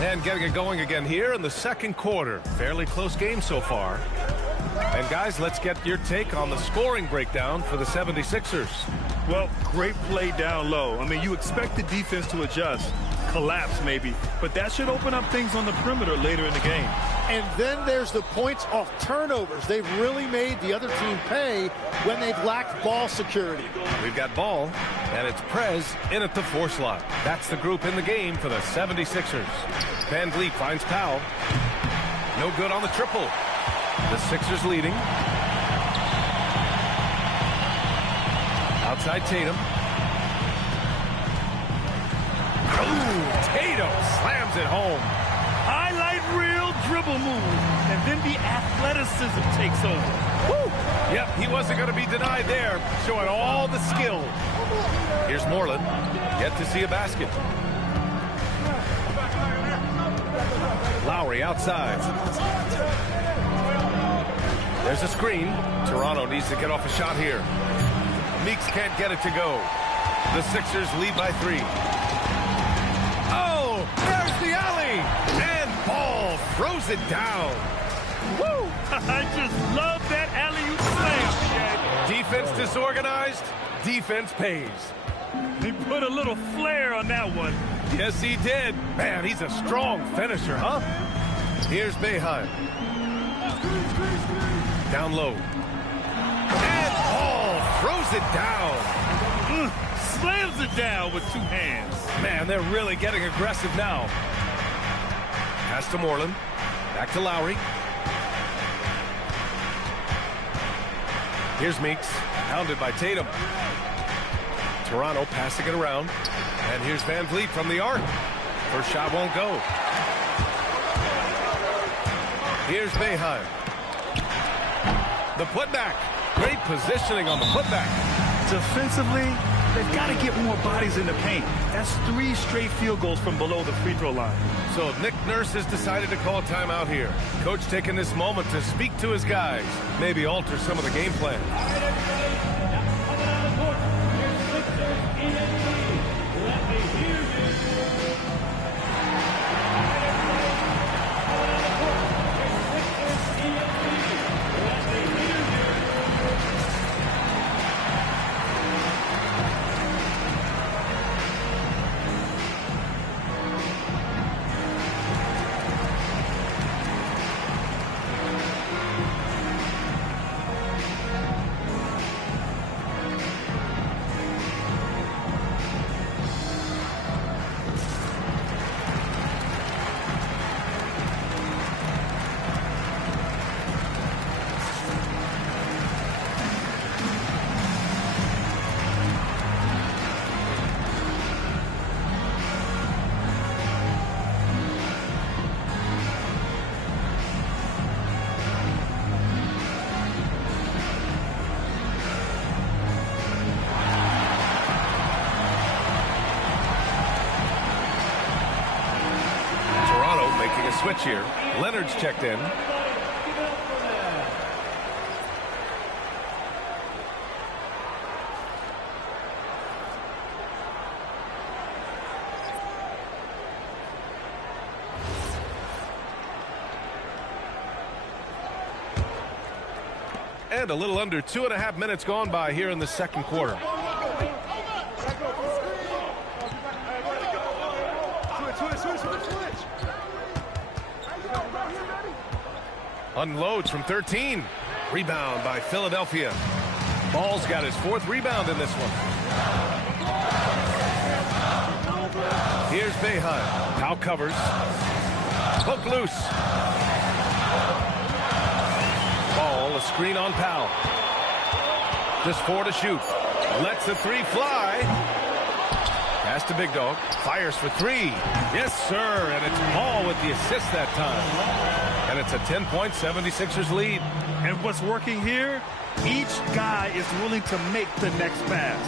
And getting it going again here in the second quarter. Fairly close game so far. And guys, let's get your take on the scoring breakdown for the 76ers. Well, great play down low. I mean, you expect the defense to adjust, collapse maybe, but that should open up things on the perimeter later in the game. And then there's the points off turnovers. They've really made the other team pay when they've lacked ball security. We've got Ball, and it's Prez in at the 4 slot. That's the group in the game for the 76ers. Van Vliet finds Powell. No good on the triple. The Sixers leading. Outside Tatum. Oh, Tatum slams it home. Highlight reel dribble move, and then the athleticism takes over. Woo! Yep, he wasn't going to be denied there, showing all the skill. Here's Moreland. Yet to see a basket. Lowry outside. There's a screen. Toronto needs to get off a shot here. Meeks can't get it to go. The Sixers lead by 3. Oh, there's the alley. And Ball throws it down. Woo! I just love that alley-oop slam. Defense disorganized. Defense pays. He put a little flair on that one. Yes, he did. Man, he's a strong finisher, huh? Here's Boeheim. Down low. And Ball throws it down. Slams it down with 2 hands. Man, they're really getting aggressive now. Pass to Moreland. Back to Lowry. Here's Meeks. Pounded by Tatum. Toronto passing it around. And here's Van Vliet from the arc. First shot won't go. Here's Boeheim. The putback. Great positioning on the putback. Defensively, they've got to get more bodies in the paint. That's 3 straight field goals from below the free throw line. So Nick Nurse has decided to call timeout here. Coach taking this moment to speak to his guys. Maybe alter some of the game plan. Switch here. Leonard's checked in. And a little under 2.5 minutes gone by here in the second quarter. Unloads from 13. Rebound by Philadelphia. Ball's got his 4th rebound in this one. Here's Bayhut. Powell covers. Hook loose. Ball, a screen on Powell. Just 4 to shoot. Lets the 3 fly. Pass to Big Dog. Fires for 3. Yes, sir. And it's Paul with the assist that time. And it's a 10-point 76ers lead. And what's working here? Each guy is willing to make the next pass.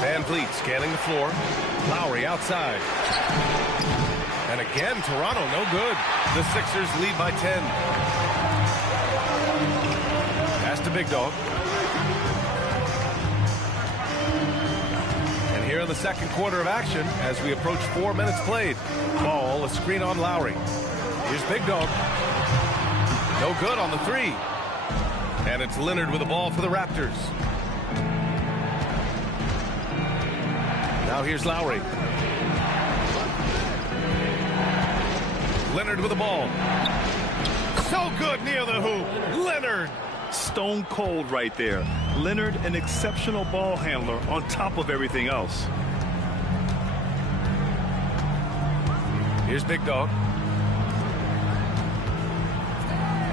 Van Vliet scanning the floor. Lowry outside. And again, Toronto no good. The Sixers lead by 10. Pass to Big Dog. And here in the second quarter of action, as we approach 4 minutes played. Ball, a screen on Lowry. Here's Big Dog. No good on the 3. And it's Leonard with the ball for the Raptors. Now here's Lowry. Leonard with the ball. So good near the hoop. Leonard. Stone cold right there. Leonard, an exceptional ball handler on top of everything else. Here's Big Dog.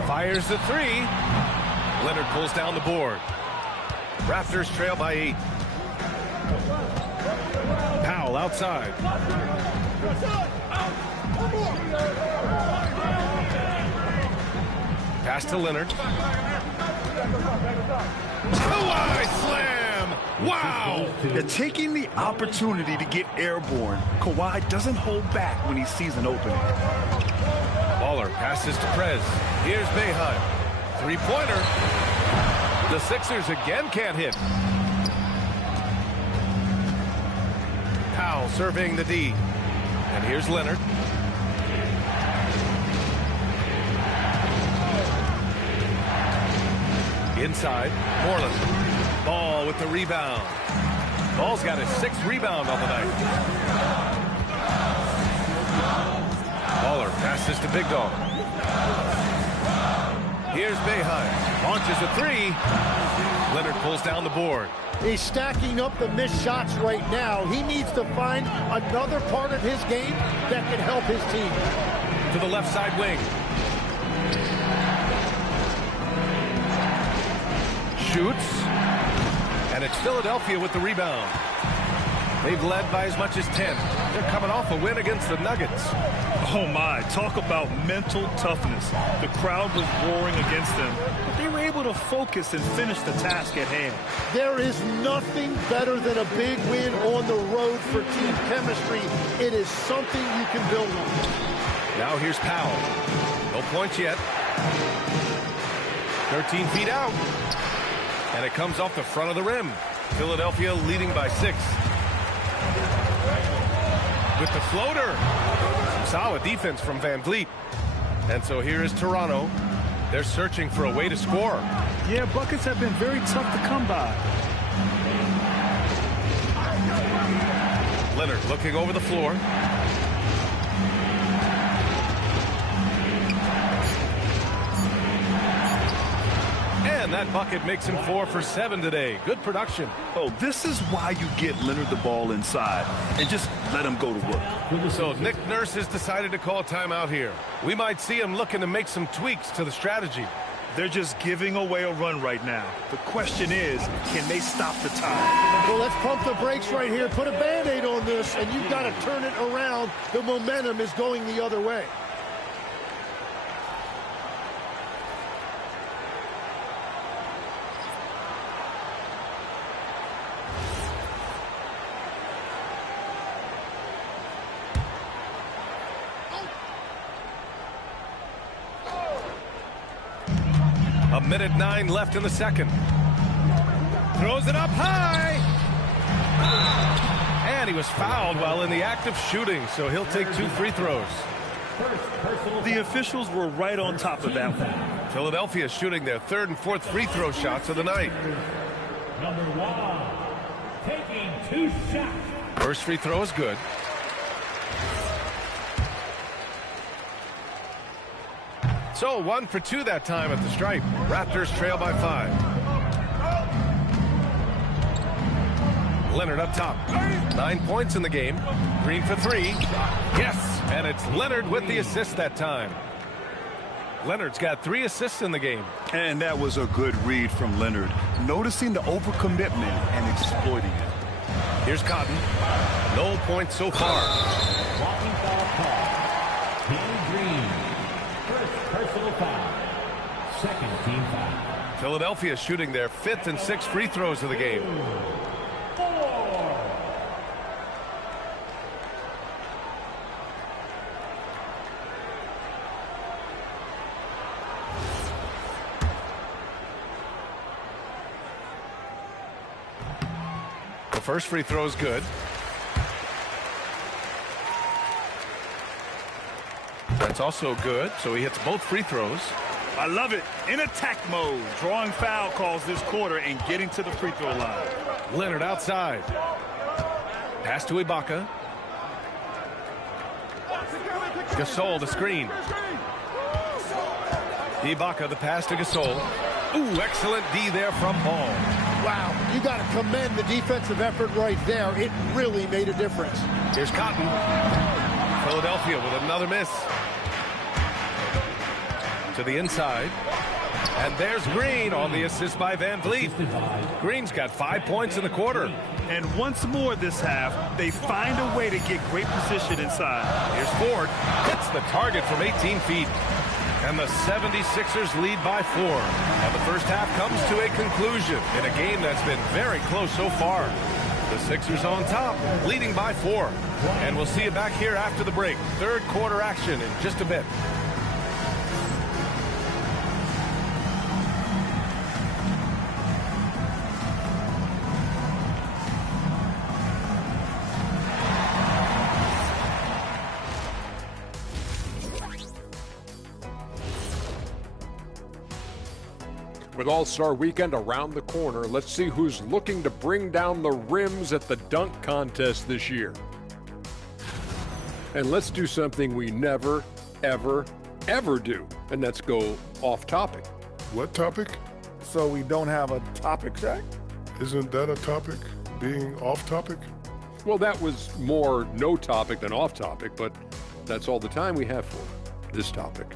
Fires the 3. Leonard pulls down the board. Raptors trail by 8. Powell outside. Pass to Leonard. Kawhi slam! Wow! They're taking the opportunity to get airborne. Kawhi doesn't hold back when he sees an opening. Baller passes to Prez. Here's Bayhut. 3-pointer. The Sixers again can't hit. Powell surveying the D. And here's Leonard. Inside, Moreland. Ball with the rebound. Ball's got his 6th rebound on the night. Baller passes to Big Dog. Here's Bayhut. Launches a 3. Leonard pulls down the board. He's stacking up the missed shots right now. He needs to find another part of his game that can help his team. To the left side wing. Shoots. And it's Philadelphia with the rebound. They've led by as much as 10. They're coming off a win against the Nuggets. Oh my, talk about mental toughness. The crowd was roaring against them, but they were able to focus and finish the task at hand. There is nothing better than a big win on the road for team chemistry. It is something you can build on. Now here's Powell. No points yet. 13 feet out. And it comes off the front of the rim. Philadelphia leading by 6. With the floater. Solid defense from Van Vliet. And so here is Toronto. They're searching for a way to score. Yeah, buckets have been very tough to come by. Leonard looking over the floor. And that bucket makes him 4 for 7 today. Good production. Oh, this is why you get Leonard the ball inside and just let him go to work. So Nick Nurse has decided to call timeout here. We might see him looking to make some tweaks to the strategy. They're just giving away a run right now. The question is, can they stop the time? Well, let's pump the brakes right here. Put a Band-Aid on this, and you've got to turn it around. The momentum is going the other way. A minute 9 left in the second. Throws it up high. And he was fouled while in the act of shooting, so he'll take 2 free throws. The officials were right on top of that one. Philadelphia shooting their 3rd and 4th free throw shots of the night. Number 1, taking 2 shots. First free throw is good. So 1 for 2 that time at the stripe. Raptors trail by 5. Leonard up top. 9 points in the game. Green for 3. Yes, and it's Leonard with the assist that time. Leonard's got 3 assists in the game. And that was a good read from Leonard, noticing the overcommitment and exploiting it. Here's Cotton. No points so far. Walking foul call. Team Green. First personal foul. Second team foul. Philadelphia shooting their 5th and 6th free throws of the game. The first free throw is good. That's also good, so he hits both free throws. I love it. In attack mode, drawing foul calls this quarter and getting to the free throw line. Leonard outside. Pass to Ibaka. Gasol the screen. Ibaka the pass to Gasol. Ooh, excellent D there from Paul. Wow, you got to commend the defensive effort right there. It really made a difference. Here's Cotton. Philadelphia with another miss. To the inside. And there's Green on the assist by Van Vliet. Green's got 5 points in the quarter. And once more this half, they find a way to get great position inside. Here's Ford. Hits the target from 18 feet. And the 76ers lead by 4. And the first half comes to a conclusion in a game that's been very close so far. The Sixers on top, leading by 4. And we'll see you back here after the break. Third quarter action in just a bit. With All-Star Weekend around the corner, let's see who's looking to bring down the rims at the dunk contest this year. And let's do something we never, ever, ever do, and that's go off topic. What topic? So we don't have a topic, Shaq? Isn't that a topic, being off topic? Well, that was more no topic than off topic, but that's all the time we have for this topic,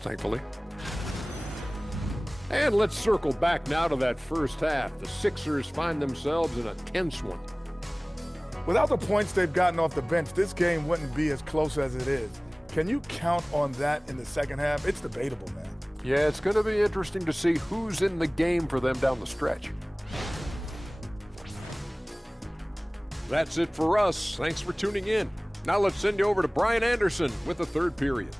thankfully. And let's circle back now to that first half. The Sixers find themselves in a tense one. Without the points they've gotten off the bench, this game wouldn't be as close as it is. Can you count on that in the second half? It's debatable, man. Yeah, it's going to be interesting to see who's in the game for them down the stretch. That's it for us. Thanks for tuning in. Now let's send you over to Brian Anderson with the third period.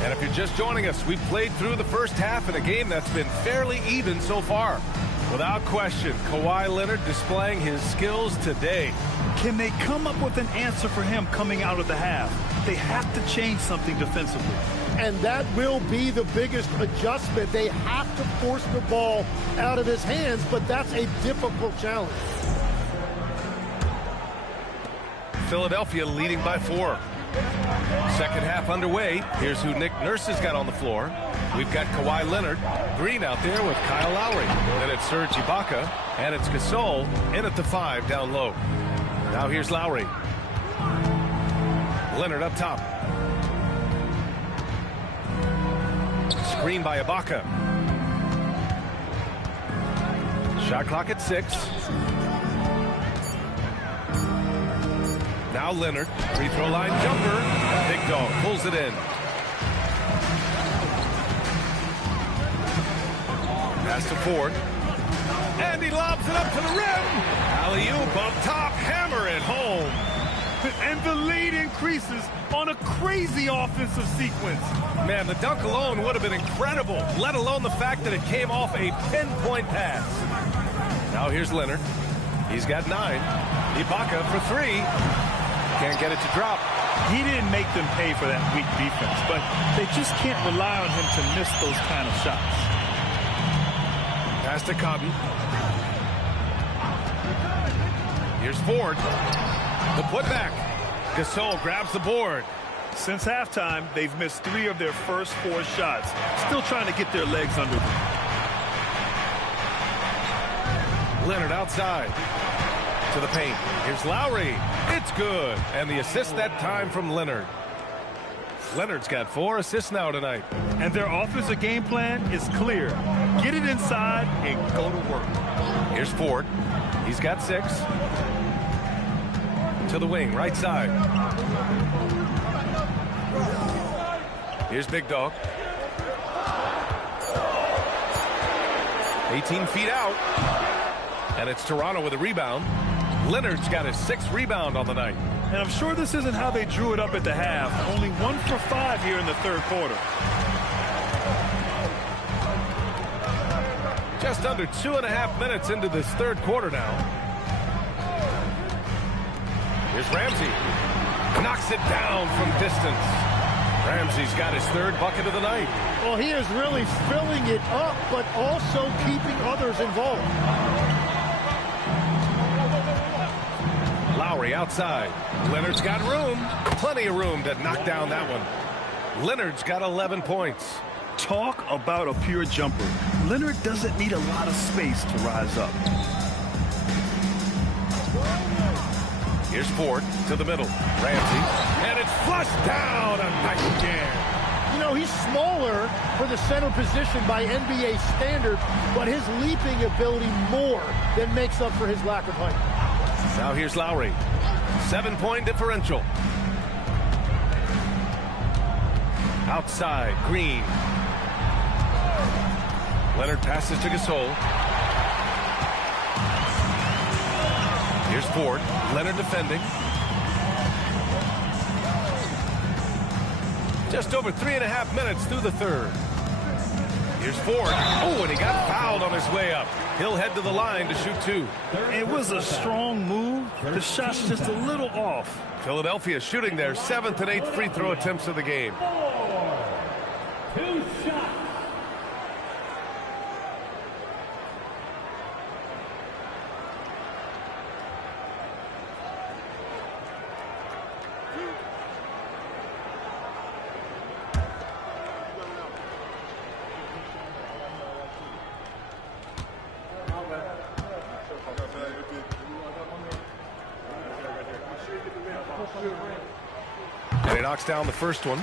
And if you're just joining us, we've played through the first half in a game that's been fairly even so far. Without question, Kawhi Leonard displaying his skills today. Can they come up with an answer for him coming out of the half? They have to change something defensively. And that will be the biggest adjustment. They have to force the ball out of his hands, but that's a difficult challenge. Philadelphia leading by 4. Second half underway. Here's who Nick Nurse has got on the floor. We've got Kawhi Leonard. Green out there with Kyle Lowry. Then it's Serge Ibaka. And it's Gasol in at the 5 down low. Now here's Lowry. Leonard up top. Screen by Ibaka. Shot clock at 6. Now Leonard, free throw line jumper. Big dog pulls it in. Pass to Ford. And he lobs it up to the rim. Alley-oop up top, hammer it home. And the lead increases on a crazy offensive sequence. Man, the dunk alone would have been incredible, let alone the fact that it came off a pinpoint pass. Now here's Leonard. He's got 9. Ibaka for 3. Can't get it to drop. He didn't make them pay for that weak defense, but they just can't rely on him to miss those kind of shots. Pass to Cotton. Here's Ford. The putback. Gasol grabs the board. Since halftime, they've missed 3 of their first 4 shots. Still trying to get their legs under them. Leonard outside to the paint. Here's Lowry. It's good. And the assist that time from Leonard. Leonard's got 4 assists now tonight. And their offensive game plan is clear. Get it inside and go to work. Here's Ford. He's got 6. To the wing, right side. Here's Big Dog. 18 feet out. And it's Toronto with a rebound. Leonard's got his 6th rebound on the night. And I'm sure this isn't how they drew it up at the half. Only 1 for 5 here in the 3rd quarter. Just under 2.5 minutes into this 3rd quarter now. Here's Ramsey. Knocks it down from distance. Ramsey's got his 3rd bucket of the night. Well, he is really filling it up, but also keeping others involved. Lowry outside. Leonard's got room. Plenty of room to knock down that one. Leonard's got 11 points. Talk about a pure jumper. Leonard doesn't need a lot of space to rise up. Here's Ford to the middle. Ramsey. And it's flushed down. A nice jam. You know, he's smaller for the center position by NBA standards, but his leaping ability more than makes up for his lack of height. Now here's Lowry. 7-point differential. Outside, Green. Leonard passes to Gasol. Here's Ford. Leonard defending. Just over 3.5 minutes through the 3rd. Here's Ford. Oh, and he got fouled on his way up. He'll head to the line to shoot 2. It was a strong move. The shot's just a little off. Philadelphia shooting their 7th and 8th free throw attempts of the game. 2 shots. And he knocks down the first one.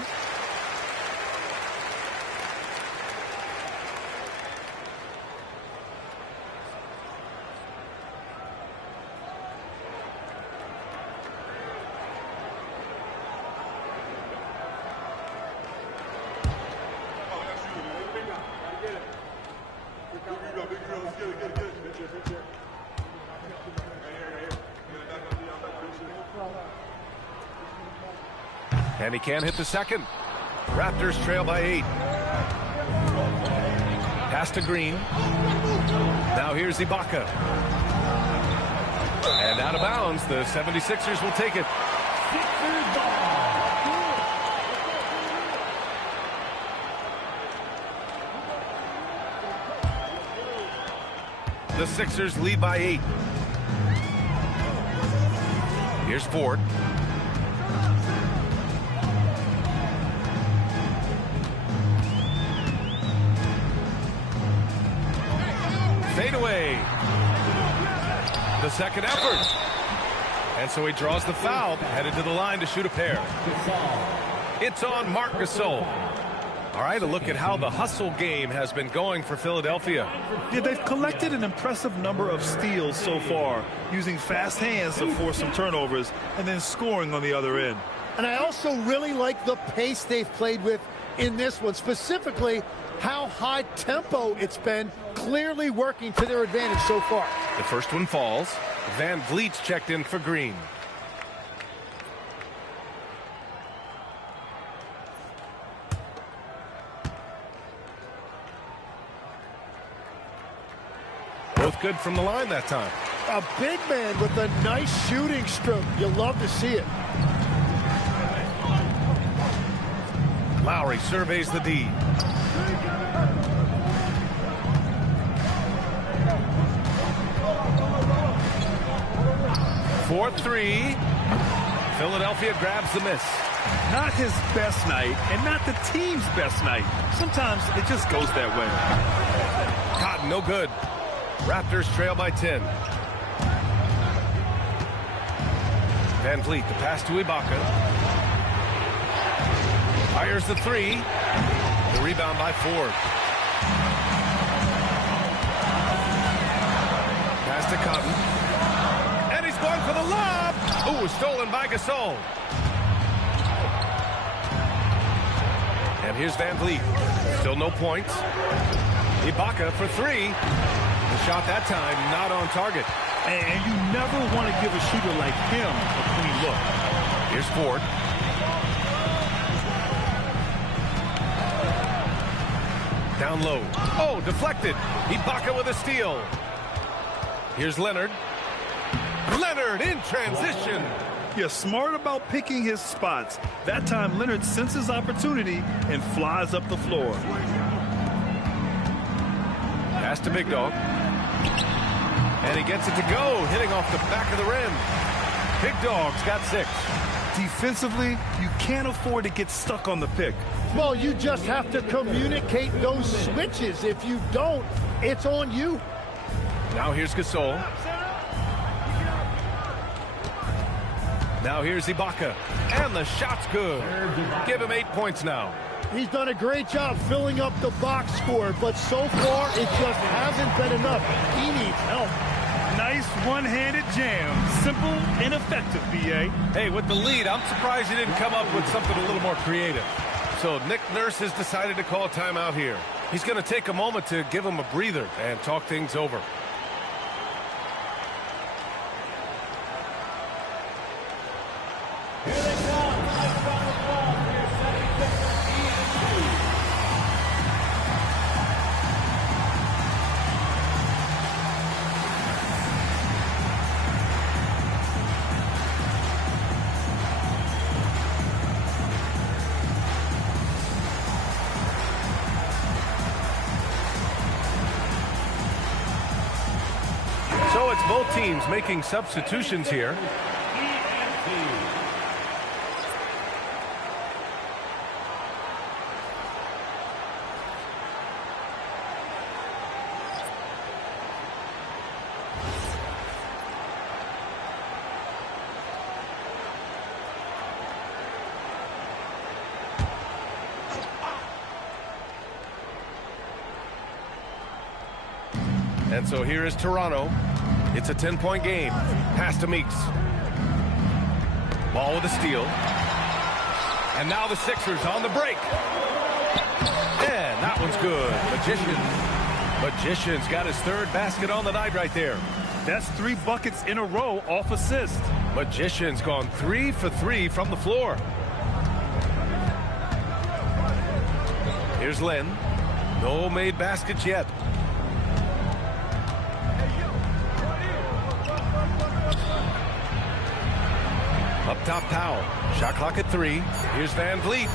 And he can't hit the second. Raptors trail by 8. Pass to Green. Now here's Ibaka. And out of bounds, the 76ers will take it. The Sixers lead by 8. Here's Ford. Fade away. The second effort. And so he draws the foul, headed to the line to shoot a pair. It's on Marc Gasol. All right, a look at how the hustle game has been going for Philadelphia. Yeah, they've collected an impressive number of steals so far, using fast hands to force some turnovers and then scoring on the other end. And I also really like the pace they've played with in this one, specifically how high tempo it's been, clearly working to their advantage so far. The first one falls. Van Vliet's checked in for Green. Both good from the line that time. A big man with a nice shooting stroke. You love to see it. Lowry surveys the D. 4-3. Philadelphia grabs the miss. Not his best night and not the team's best night. Sometimes it just goes that way. Cotton, no good. Raptors trail by 10. Van Vliet, the pass to Ibaka. Fires the three. The rebound by Ford. Pass to Cotton. And he's going for the lob. Ooh, stolen by Gasol. And here's Van Vliet. Still no points. Ibaka for three. The shot that time not on target. And you never want to give a shooter like him a clean look. Here's Ford. Down low. Oh, deflected. Ibaka with a steal. Here's Leonard. Leonard in transition. You're smart about picking his spots. That time, Leonard senses opportunity and flies up the floor. Pass to Big Dog. And he gets it to go, hitting off the back of the rim. Big Dog's got 6. Defensively, you can't afford to get stuck on the pick. Well, you just have to communicate those switches. If you don't, it's on you. Now here's Gasol. Now here's Ibaka. And the shot's good. Give him 8 points now. He's done a great job filling up the box score, but so far it just hasn't been enough. He needs help. Nice one-handed jam. Simple and effective, B.A. Hey, with the lead, I'm surprised he didn't come up with something a little more creative. So Nick Nurse has decided to call a timeout here. He's going to take a moment to give him a breather and talk things over. Here they come. Let's run the ball here. 76 So it's both teams making substitutions here. And so here is Toronto. It's a 10-point game. Pass to Meeks. Ball with a steal. And now the Sixers on the break. And that one's good. Magician's got his 3rd basket on the night right there. That's 3 buckets in a row off assist. Magician's gone 3 for 3 from the floor. Here's Len. No made baskets yet. Up top, Powell. Shot clock at 3. Here's Van Vliet.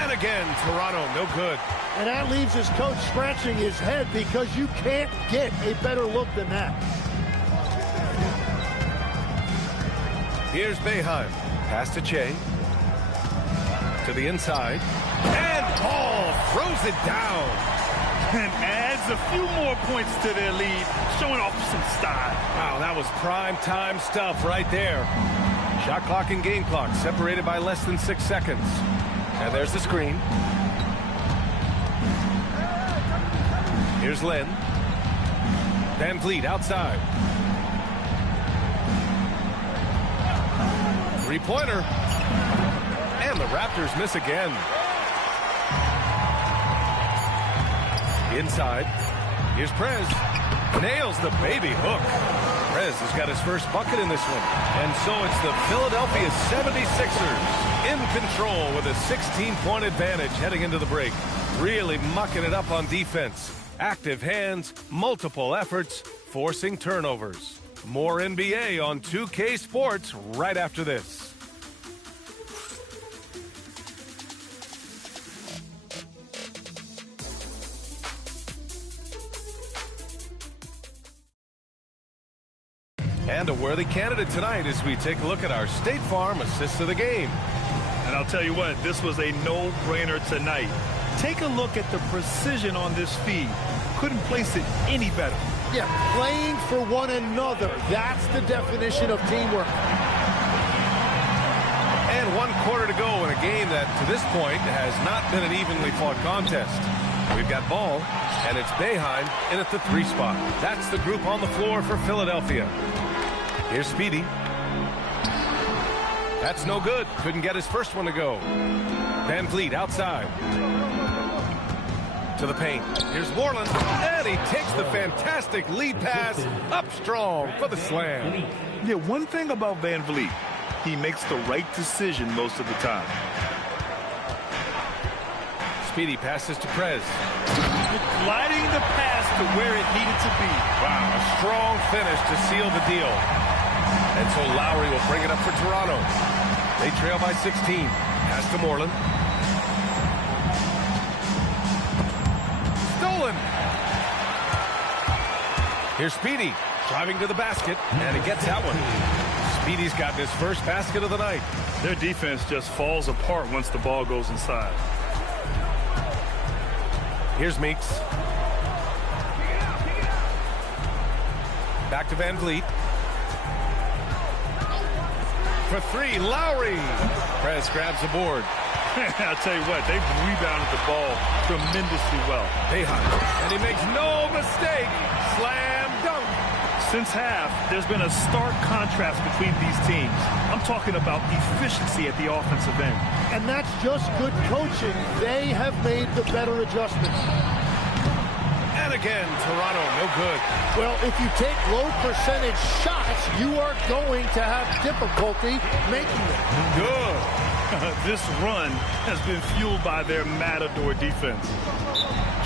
And again, Toronto, no good. And that leaves his coach scratching his head because you can't get a better look than that. Here's Boeheim. Pass to Che. To the inside. And Paul throws it down. And adds a few more points to their lead, showing off some style. Wow, that was prime time stuff right there. Shot clock and game clock separated by less than 6 seconds. And there's the screen. Here's Len. Van Vliet outside. 3-pointer. And the Raptors miss again. Inside. Here's Prez. Nails the baby hook. Prez has got his first bucket in this one. And so it's the Philadelphia 76ers in control with a 16-point advantage heading into the break. Really mucking it up on defense. Active hands, multiple efforts, forcing turnovers. More NBA on 2K Sports right after this. And a worthy candidate tonight as we take a look at our State Farm assist of the game. And I'll tell you what, this was a no-brainer tonight. Take a look at the precision on this feed. Couldn't place it any better. Yeah, playing for one another. That's the definition of teamwork. And 1 quarter to go in a game that, to this point, has not been an evenly fought contest. We've got ball, and it's Boeheim in at the 3 spot. That's the group on the floor for Philadelphia. Here's Speedy. That's no good. Couldn't get his first one to go. Van Vliet outside. To the paint. Here's Moreland. And he takes the fantastic lead pass up strong for the slam. Yeah, one thing about Van Vliet, he makes the right decision most of the time. Speedy passes to Prez. Gliding the pass to where it needed to be. Wow, a strong finish to seal the deal. And so Lowry will bring it up for Toronto. They trail by 16. Pass to Moreland. Stolen. Here's Speedy driving to the basket, and he gets that one. Speedy's got his first basket of the night. Their defense just falls apart once the ball goes inside. Here's Meeks. Back to Van Vliet. For 3, Lowry. Prez grabs the board. I'll tell you what, they've rebounded the ball tremendously well. Boeheim. And he makes no mistake. Slam dunk. Since half, there's been a stark contrast between these teams. I'm talking about efficiency at the offensive end. And that's just good coaching. They have made the better adjustments. And again, Toronto, no good. Well, if you take low percentage shots, you are going to have difficulty making them. Good. This run has been fueled by their matador defense.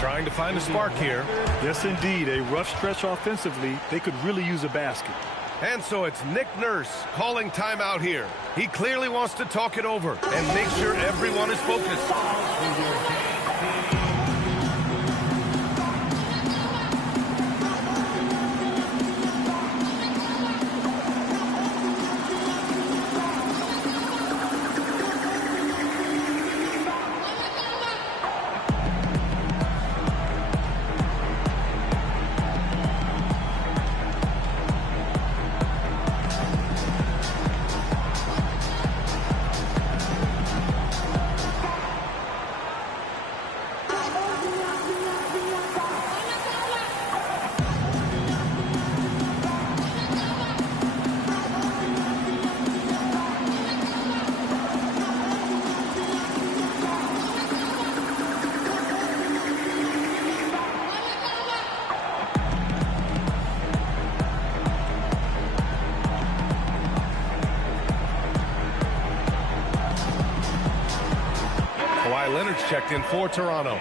Trying to find a spark here. Yes, indeed. A rough stretch offensively. They could really use a basket. And so it's Nick Nurse calling timeout here. He clearly wants to talk it over and make sure everyone is focused. Leonard's checked in for Toronto.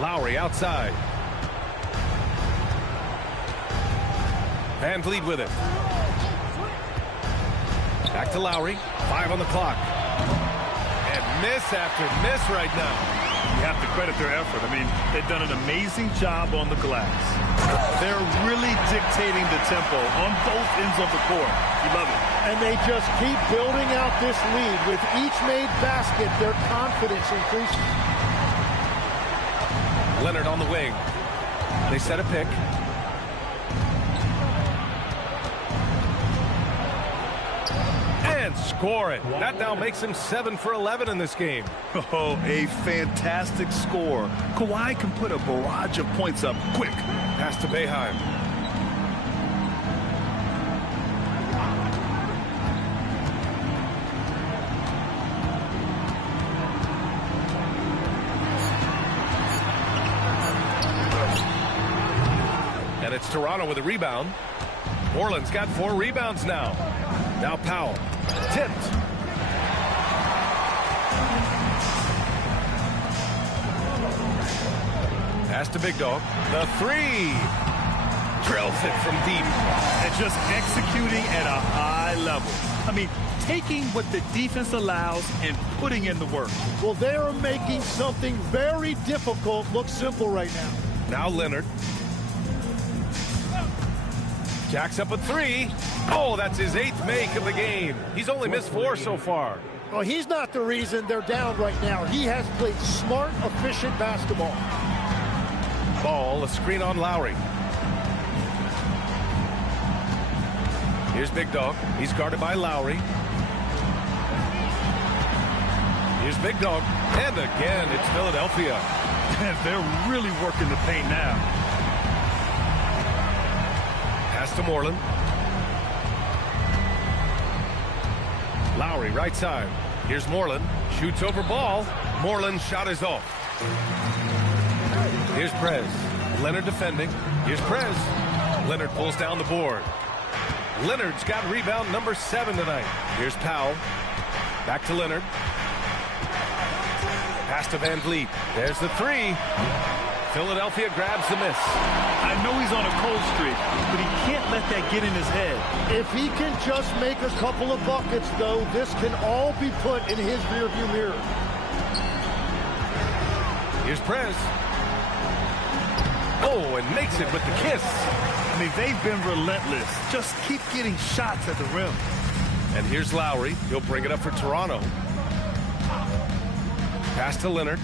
Lowry outside. Van Vliet with it. Back to Lowry. 5 on the clock. And miss after miss right now. You have to credit their effort. I mean, they've done an amazing job on the glass. They're really dictating the tempo on both ends of the court. You love it. And they just keep building out this lead. With each made basket, their confidence increases. Leonard on the wing. They set a pick. And score it. That now makes him 7 for 11 in this game. Oh, a fantastic score. Kawhi can put a barrage of points up quick. Pass to Boeheim. And it's Toronto with a rebound. Moreland's got 4 rebounds now. Now Powell. Tipped. Pass to Big Dog. The three. Drills it from deep. And just executing at a high level. I mean, taking what the defense allows and putting in the work. Well, they are making something very difficult look simple right now. Now Leonard. Jacks up a three. Oh, that's his 8th make of the game. He's only missed 4 so far. Well, he's not the reason they're down right now. He has played smart, efficient basketball. Ball, a screen on Lowry. Here's Big Dog. He's guarded by Lowry. Here's Big Dog. And again, it's Philadelphia. And they're really working the paint now. Pass to Moreland. Lowry, right side. Here's Moreland. Shoots over ball. Moreland's shot is off. Here's Prez. Leonard defending. Here's Prez. Leonard pulls down the board. Leonard's got rebound number 7 tonight. Here's Powell. Back to Leonard. Pass to Van Vliet. There's the three. Philadelphia grabs the miss. I know he's on a cold streak, but he can't let that get in his head. If he can just make a couple of buckets, though, this can all be put in his rearview mirror. Here's Prez. Oh, and makes it with the kiss. I mean, they've been relentless. Just keep getting shots at the rim. And here's Lowry. He'll bring it up for Toronto. Pass to Leonard.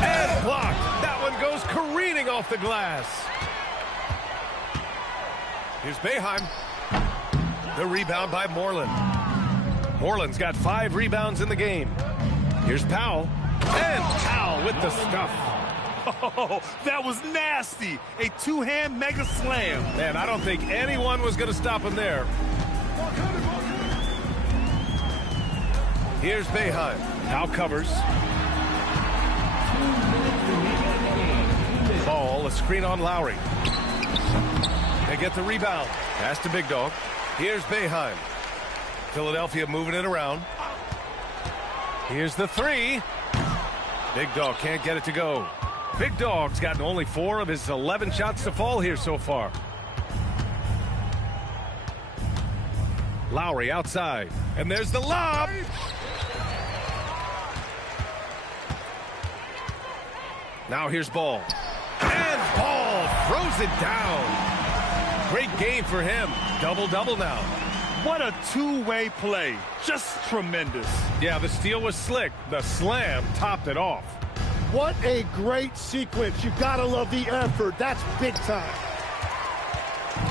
And blocked. That one goes careening off the glass. Here's Boeheim. The rebound by Moreland. Moreland's got 5 rebounds in the game. Here's Powell. And Powell with the stuff. Oh, that was nasty. A 2-hand mega slam. Man, I don't think anyone was going to stop him there. Here's Boeheim. Now covers. Ball, a screen on Lowry. They get the rebound. Pass to Big Dog. Here's Boeheim. Philadelphia moving it around. Here's the three. Big Dog can't get it to go. Big Dog's gotten only 4 of his 11 shots to fall here so far. Lowry outside. And there's the lob. Now here's Ball. And Ball throws it down. Great game for him. Double-double now. What a two-way play. Just tremendous. Yeah, the steal was slick. The slam topped it off. What a great sequence. You gotta love the effort. That's big time.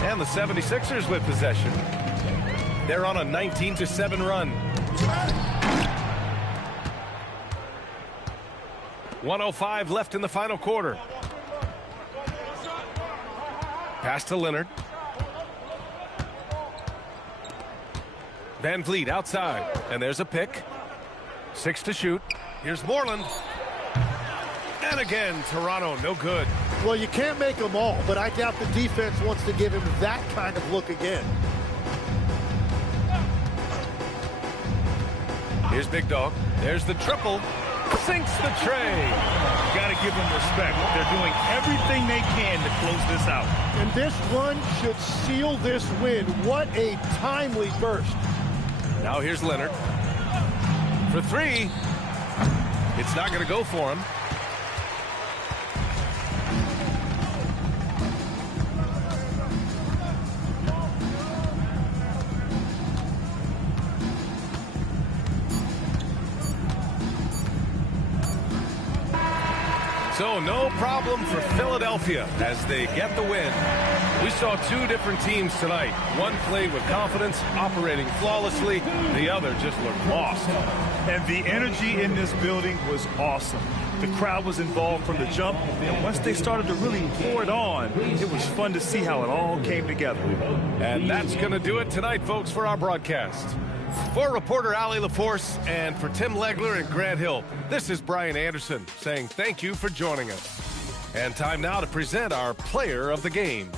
And the 76ers with possession. They're on a 19-7 run. 1:05 left in the final quarter. Pass to Leonard. Van Vliet outside. And there's a pick. 6 to shoot. Here's Moreland. And again, Toronto, no good. Well, you can't make them all, but I doubt the defense wants to give him that kind of look again. Here's Big Dog. There's the triple. Sinks the tray. Got to give them respect. They're doing everything they can to close this out. And this run should seal this win. What a timely burst. Now here's Leonard. For 3. It's not going to go for him. So no problem for Philadelphia as they get the win. We saw 2 different teams tonight. One played with confidence, operating flawlessly. The other just looked lost. And the energy in this building was awesome. The crowd was involved from the jump, and once they started to really pour it on, it was fun to see how it all came together. And that's going to do it tonight, folks, for our broadcast. For reporter Allie LaForce and for Tim Legler and Grant Hill, this is Brian Anderson saying thank you for joining us. And time now to present our player of the game.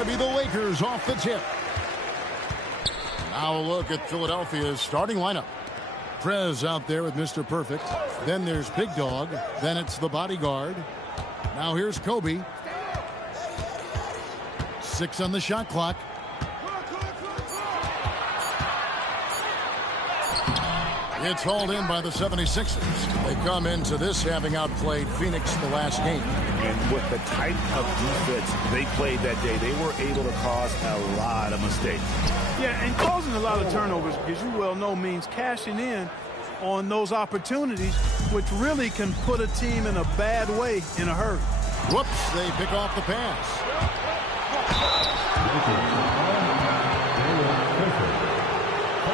to be the Lakers off the tip. Now a look at Philadelphia's starting lineup. Prez out there with Mr. Perfect. Then there's Big Dog. Then it's the bodyguard. Now here's Kobe. 6 on the shot clock. It's hauled in by the 76ers. They come into this having outplayed Phoenix the last game. And with the type of defense they played that day, they were able to cause a lot of mistakes. Yeah, and causing a lot of turnovers, as you well know, means cashing in on those opportunities, which really can put a team in a bad way in a hurry. Whoops, they pick off the pass.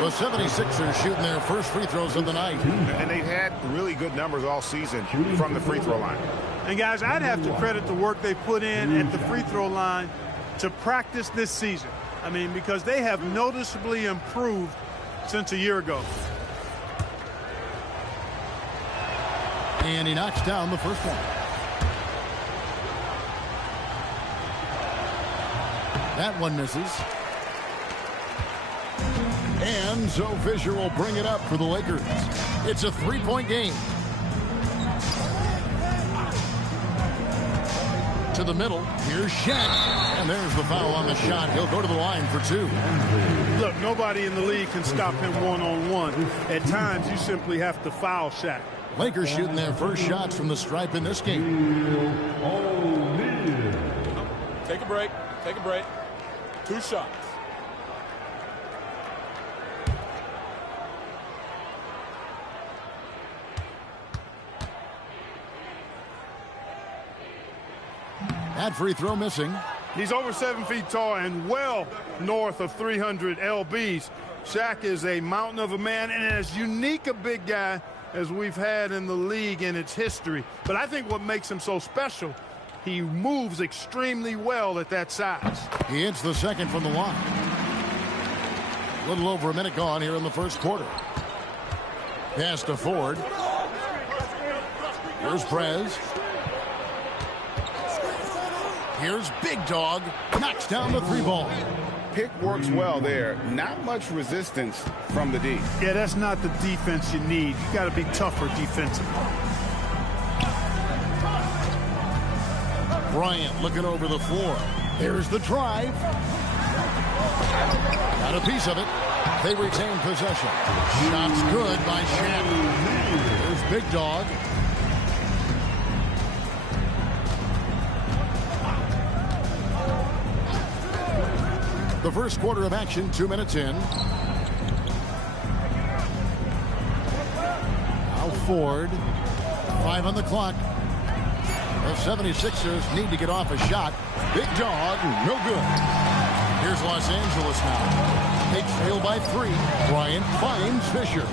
The 76ers shooting their first free throws of the night. And they've had really good numbers all season from the free throw line. And guys, I'd have to credit the work they put in at the free throw line to practice this season. I mean, because they have noticeably improved since a year ago. And he knocks down the first one. That one misses. And so Fisher will bring it up for the Lakers. It's a three-point game. To the middle. Here's Shaq. And there's the foul on the shot. He'll go to the line for 2. Look, nobody in the league can stop him one-on-one. At times, you simply have to foul Shaq. Lakers shooting their first shots from the stripe in this game. Take a break. Take a break. 2 shots. That free throw missing. He's over 7 feet tall and well north of 300 lbs. Shaq is a mountain of a man and as unique a big guy as we've had in the league in its history. But I think what makes him so special, he moves extremely well at that size. He hits the second from the line. A little over a minute gone here in the first quarter. Pass to Ford. Here's Prez. Here's Big Dog. Knocks down the 3-ball. Pick works well there. Not much resistance from the D. Yeah, that's not the defense you need. You got to be tougher defensively. Bryant looking over the floor. There's the drive. Got a piece of it. They retain possession. Shots good by Shaq. There's Big Dog. The first quarter of action, 2 minutes in. Now Ford. 5 on the clock. The 76ers need to get off a shot. Big Dog, no good. Here's Los Angeles now. They trail by 3. Bryant finds Fisher.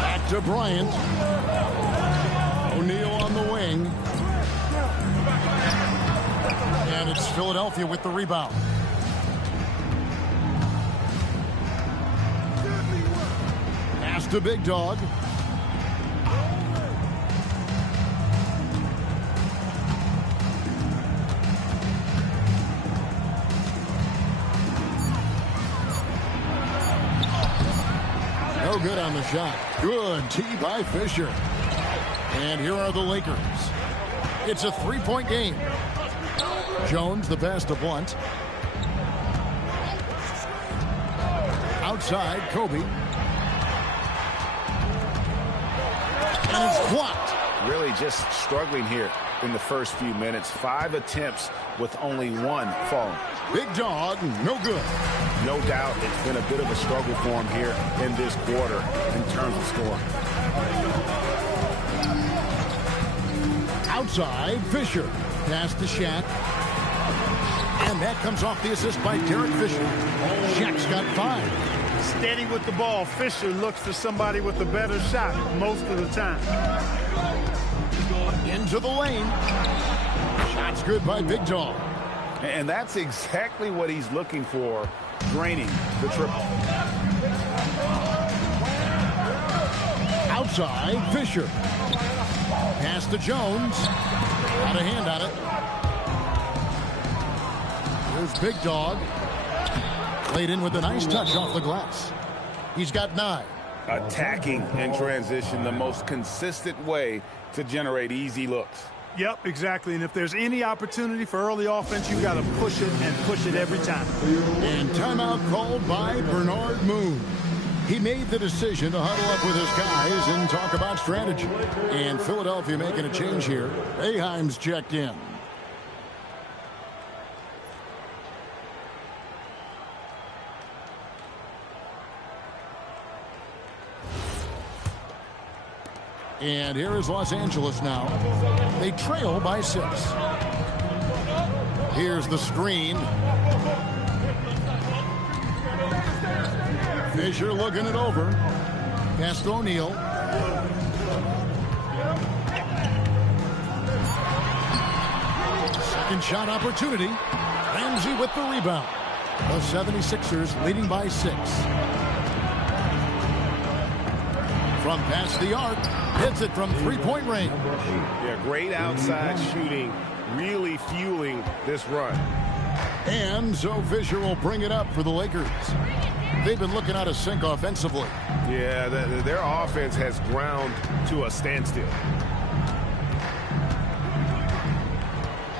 Back to Bryant. O'Neal on the wing. And it's Philadelphia with the rebound. Pass to Big Dog. No good on the shot. Good tee by Fisher. And here are the Lakers. It's a 3-point game. Jones, the pass to Blunt. Outside, Kobe. And it's blocked. Really just struggling here in the first few minutes. 5 attempts with only 1 falling. Big Dog, no good. No doubt it's been a bit of a struggle for him here in this quarter in terms of scoring. Outside, Fisher. Pass to Shaq. And that comes off the assist by Derek Fisher. Shaq's got 5. Steady with the ball. Fisher looks for somebody with a better shot most of the time. Into the lane. Shot's good by Big Dog. And that's exactly what he's looking for, draining the triple. Outside, Fisher. Pass to Jones. Got a hand on it. Here's Big Dog. Laid in with a nice touch off the glass. He's got 9. Attacking in transition, the most consistent way to generate easy looks. Yep, exactly. And if there's any opportunity for early offense, you got to push it and push it every time. And timeout called by Bernard Moon. He made the decision to huddle up with his guys and talk about strategy. And Philadelphia making a change here. Boeheim's checked in. And here is Los Angeles now. They trail by 6. Here's the screen. Fisher looking it over. Pass to O'Neal. Second shot opportunity. Ramsey with the rebound. The 76ers leading by 6. From past the arc. Hits it from 3-point range. Yeah, great outside shooting, really fueling this run. And so Fisher will bring it up for the Lakers. They've been looking out of sync offensively. Yeah, their offense has ground to a standstill.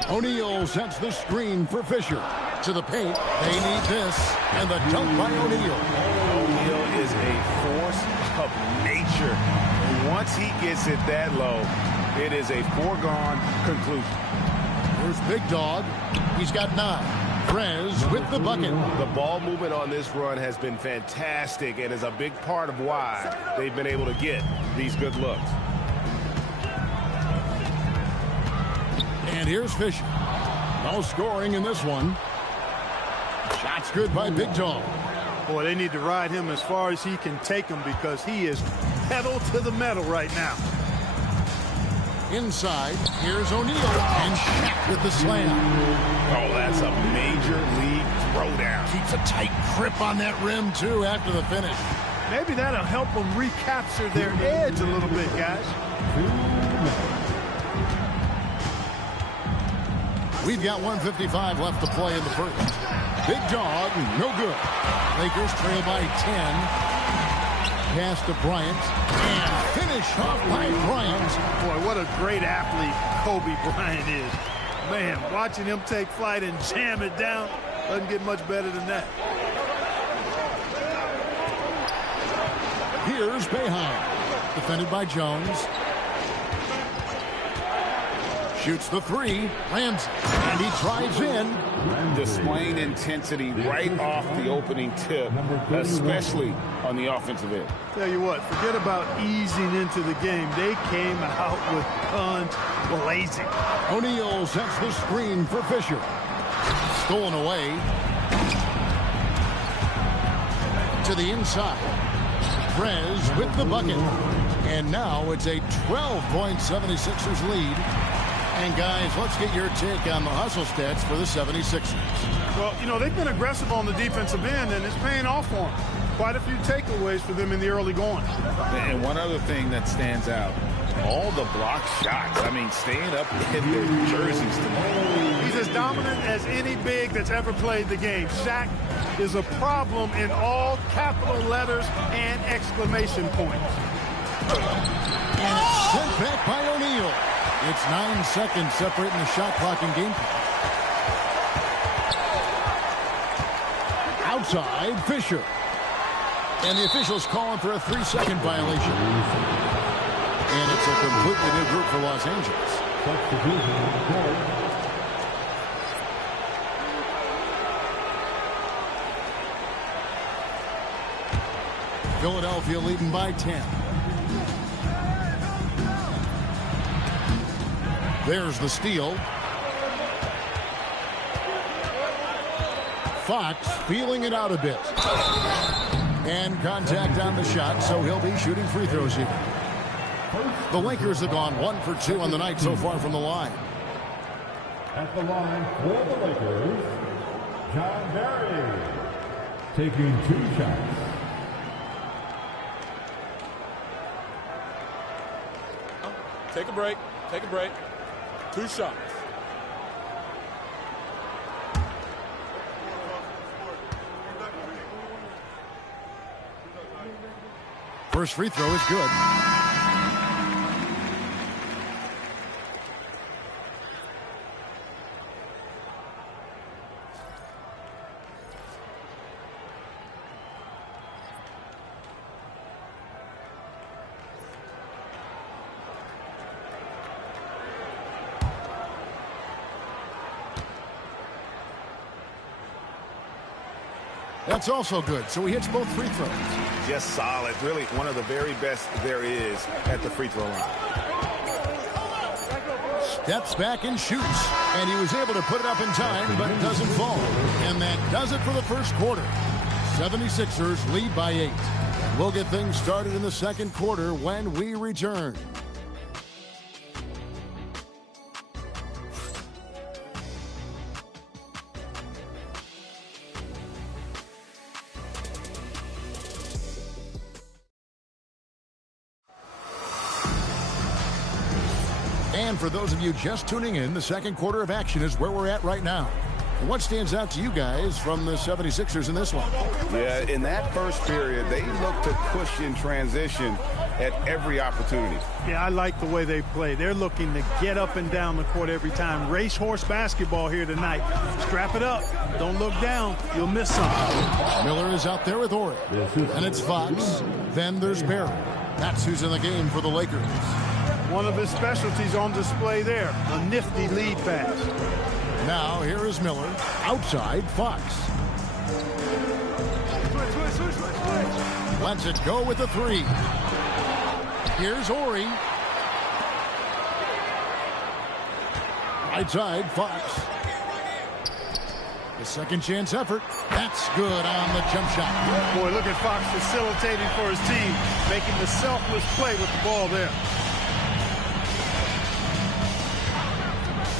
O'Neal sets the screen for Fisher. To the paint. They need this. And the dunk by O'Neal. O'Neal is a force of nature. Once he gets it that low, it is a foregone conclusion. Here's Big Dog. He's got 9. Prez with the bucket. The ball movement on this run has been fantastic and is a big part of why they've been able to get these good looks. And here's Fisher. No scoring in this one. Shots good by Big Dog. Boy, they need to ride him as far as he can take him because he is pedal to the metal right now. Inside, here's O'Neal and Shaq with the slam. Oh, that's a major league throwdown. Keeps a tight grip on that rim, too, after the finish. Maybe that'll help them recapture their edge a little bit, guys. We've got 1:55 left to play in the first. Big Dog, no good. Lakers trail by 10. Pass to Bryant. And finish off by Bryant. Boy, what a great athlete Kobe Bryant is. Man, watching him take flight and jam it down doesn't get much better than that. Here's Boeheim. Defended by Jones. Shoots the 3. Ramsey. And he drives in. Displaying intensity right off the opening tip, especially on the offensive end. Tell you what, forget about easing into the game. They came out with guns blazing. O'Neal sets the screen for Fisher. Stolen away. To the inside. Prez with the bucket. And now it's a 12-point 76ers lead. And, guys, let's get your take on the hustle stats for the 76ers. Well, you know, they've been aggressive on the defensive end, and it's paying off for them. Quite a few takeaways for them in the early going. And one other thing that stands out, all the block shots. I mean, staying up in their jerseys tonight. He's as dominant as any big that's ever played the game. Shaq is a problem in all capital letters and exclamation points. And it's sent back by O'Neal. It's 9 seconds separating the shot clock and game clock. Outside, Fisher. And the officials calling for a 3-second violation. And it's a completely new group for Los Angeles. Philadelphia leading by 10. There's the steal. Fox feeling it out a bit. And contact on the shot, so he'll be shooting free throws here. The Lakers have gone 1 for 2 on the night so far from the line. At the line for the Lakers, John Barry taking 2 shots. Take a break. Take a break. 2 shots. First free throw is good. That's also good, so he hits both free throws. Just solid. Really one of the very best there is at the free throw line. Steps back and shoots. And he was able to put it up in time, but it doesn't fall. And that does it for the first quarter. 76ers lead by 8. We'll get things started in the second quarter when we return. And for those of you just tuning in, the second quarter of action is where we're at right now. What stands out to you guys from the 76ers in this one? Yeah, in that first period, they looked to push in transition at every opportunity. Yeah, I like the way they play. They're looking to get up and down the court every time. Racehorse basketball here tonight. Strap it up. Don't look down. You'll miss something. Miller is out there with Ori. And it's Fox. Then there's Barry. That's who's in the game for the Lakers. One of his specialties on display there. A nifty lead pass. Now here is Miller. Outside, Fox. Lets it go with the three. Here's Ori. Right side, Fox. The second chance effort. That's good on the jump shot. Boy, look at Fox facilitating for his team, making the selfless play with the ball there.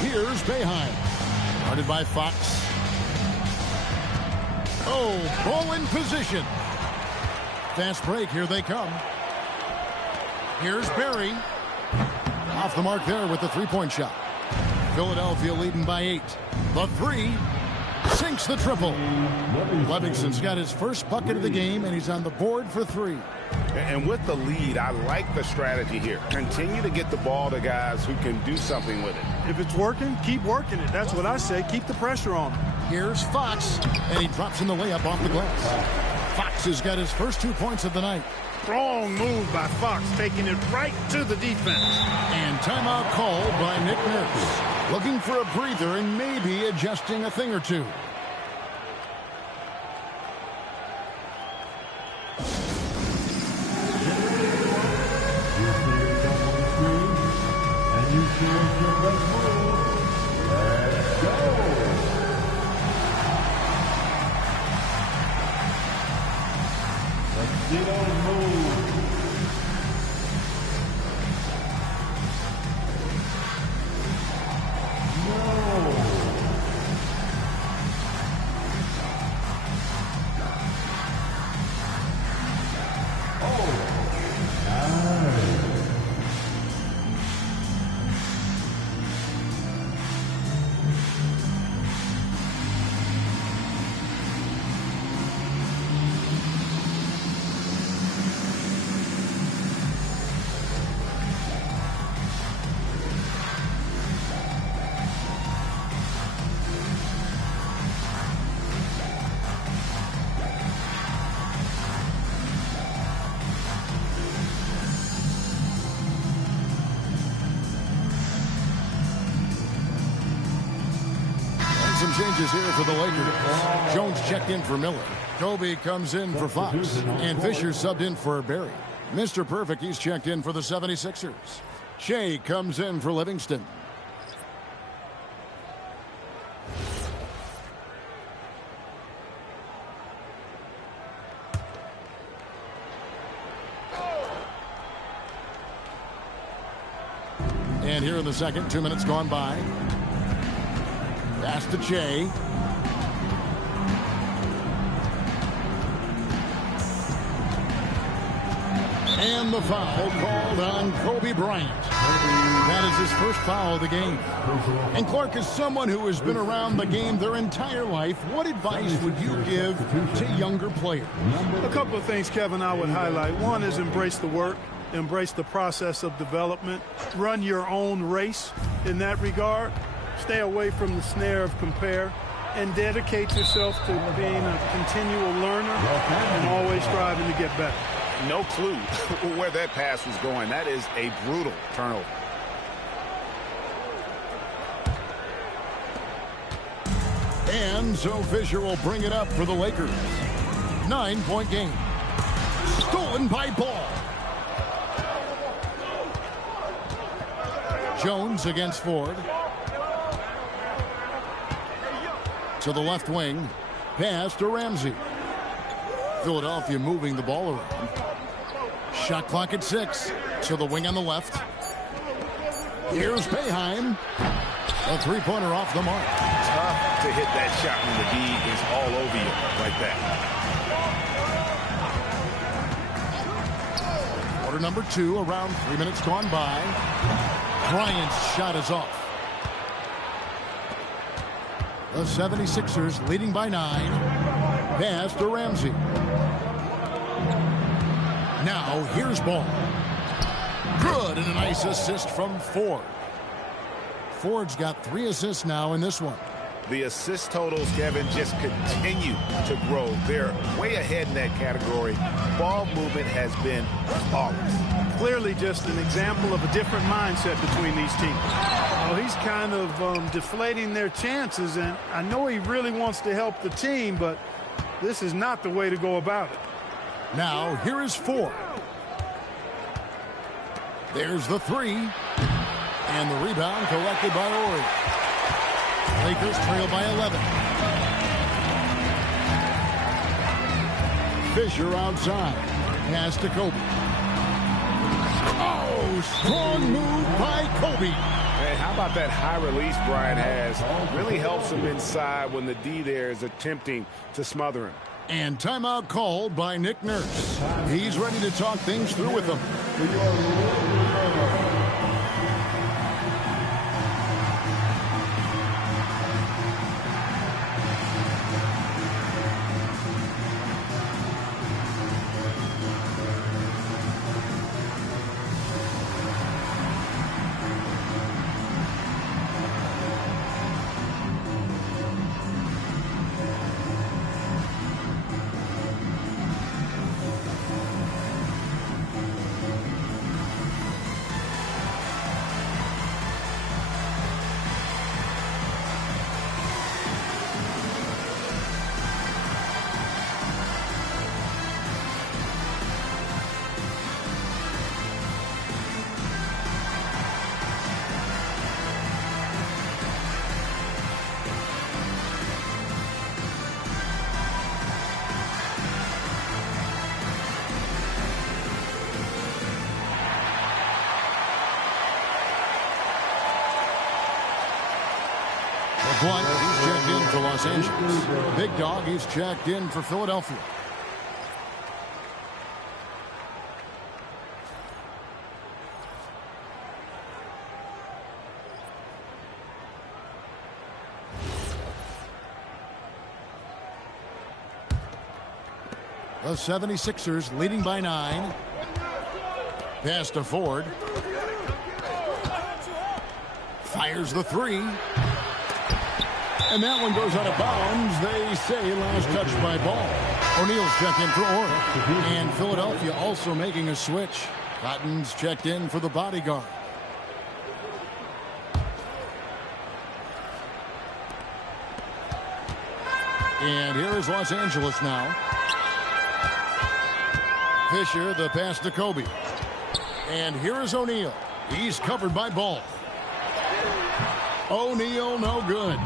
Here's Boeheim. Guarded by Fox. Oh, ball in position. Fast break. Here they come. Here's Barry. Off the mark there with the three-point shot. Philadelphia leading by 8. The three sinks the triple. Livingston's got his first bucket of the game, and he's on the board for 3. And with the lead, I like the strategy here. Continue to get the ball to guys who can do something with it. If it's working, keep working it. That's what I say. Keep the pressure on him. Here's Fox, and he drops in the layup off the glass. Fox has got his first 2 points of the night. Strong move by Fox, taking it right to the defense. And timeout called by Nick Nurse. Looking for a breather and maybe adjusting a thing or two. Some changes here for the Lakers. Jones checked in for Miller. Kobe comes in for Fox. And Fisher subbed in for Barry. Mr. Perfect, he's checked in for the 76ers. Shea comes in for Livingston. And here in the second, 2 minutes gone by. Pass to Shea. And the foul called on Kobe Bryant. That is his first foul of the game. And Clark, is someone who has been around the game their entire life, what advice would you give to younger players? A couple of things, Kevin, I would highlight. One is embrace the work, embrace the process of development, run your own race in that regard, stay away from the snare of compare, and dedicate yourself to being a continual learner and always striving to get better. No clue where that pass was going. That is a brutal turnover. And so Fisher will bring it up for the Lakers. 9-point game. Stolen by Ball. Jones against Ford. To the left wing. Pass to Ramsey. Philadelphia moving the ball around. Shot clock at 6. To the wing on the left. Here's Boeheim. A three-pointer off the mark. Tough to hit that shot when the D is all over you like that. Quarter number 2, around 3 minutes gone by. Bryant's shot is off. The 76ers leading by 9. Pass to Ramsey. Now here's Ball. Good, and a nice assist from Ford. Ford's got 3 assists now in this one. The assist totals, Kevin, just continue to grow. They're way ahead in that category. Ball movement has been flawless. Clearly just an example of a different mindset between these teams. Well, he's kind of deflating their chances, and I know he really wants to help the team, but this is not the way to go about it. Now here is Ford. There's the 3. And the rebound collected by Ori. Lakers trail by 11. Fisher outside. Pass to Kobe. Oh, strong move by Kobe. Hey, how about that high release Bryant has? Really helps him inside when the D there is attempting to smother him. And timeout called by Nick Nurse. He's ready to talk things through with them. Blunt, he's checked in for Los Angeles. Big Dog, he's checked in for Philadelphia. The 76ers leading by 9. Pass to Ford. Fires the 3. And that one goes out of bounds. They say last touch by Ball. O'Neal's checked in for Orr. And Philadelphia also making a switch. Cotton's checked in for the bodyguard. And here is Los Angeles now. Fisher, the pass to Kobe. And here is O'Neal. He's covered by Ball. O'Neal, no good.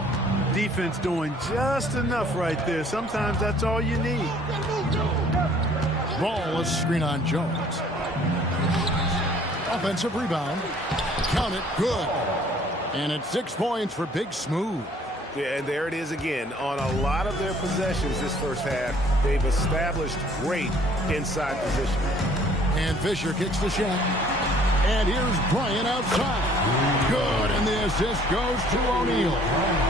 Defense doing just enough right there. Sometimes that's all you need. Ball, a screen on Jones. Offensive rebound. Count it, good. And it's 6 points for Big Smooth. Yeah, and there it is again. On a lot of their possessions this first half, they've established great inside position. And Fisher kicks to Shaq. And here's Bryant outside. Good, and the assist goes to O'Neal.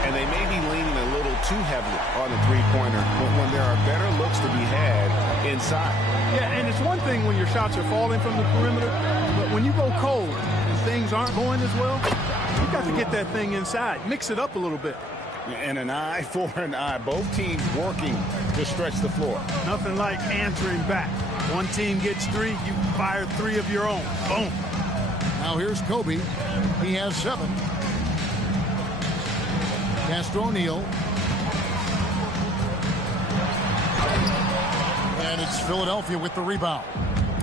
And they may be leaning a little too heavily on the three-pointer when there are better looks to be had inside. Yeah, and it's one thing when your shots are falling from the perimeter, but when you go cold and things aren't going as well, you got to get that thing inside. Mix it up a little bit. And an eye for an eye. Both teams working to stretch the floor. Nothing like answering back. One team gets 3, you fire 3 of your own. Boom. Now here's Kobe. He has 7. Pass to O'Neal. And it's Philadelphia with the rebound.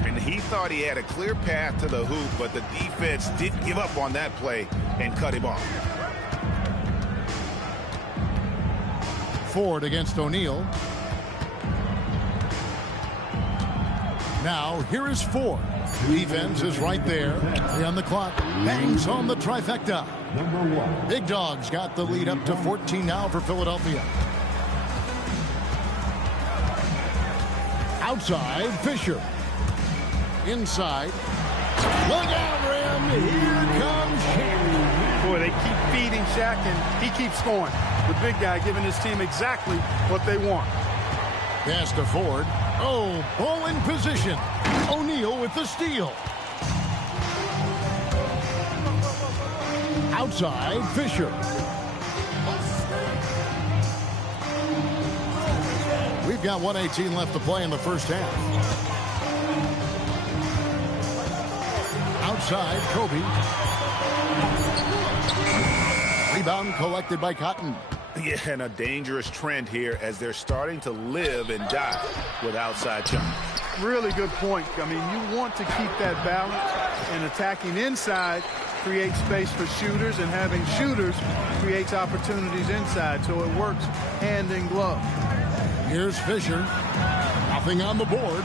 And he thought he had a clear path to the hoop, but the defense didn't give up on that play and cut him off. Ford against O'Neal. Now here is Ford. Defense is right there. 3 on the clock. Bangs home the trifecta. Big Dog's got the lead up to 14 now for Philadelphia. Outside, Fisher. Inside. Look out, Rim. Here comes Shaq. Boy, they keep feeding Shaq, and he keeps scoring. The big guy giving his team exactly what they want. Pass to Ford. Oh, ball in position. O'Neal with the steal. Outside, Fisher. We've got 1:18 left to play in the first half. Outside, Kobe. Rebound collected by Cotton. Yeah, and a dangerous trend here as they're starting to live and die with outside shots. Really good point. I mean, you want to keep that balance, and attacking inside creates space for shooters, and having shooters creates opportunities inside, so it works hand in glove. Here's Fisher. Nothing on the board.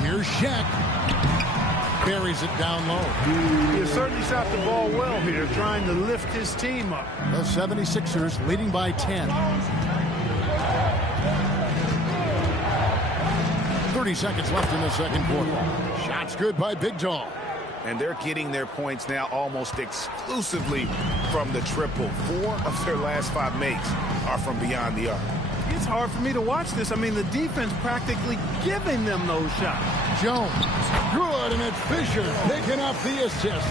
Here's Shaq. Buries it down low. He has certainly shot the ball well here, trying to lift his team up. The 76ers leading by 10. 30 seconds left in the second quarter. Shots good by Big Dog. And they're getting their points now almost exclusively from the triple. 4 of their last 5 makes are from beyond the arc. It's hard for me to watch this. I mean, the defense practically giving them those shots. Jones, good, and it's Fisher picking up the assist.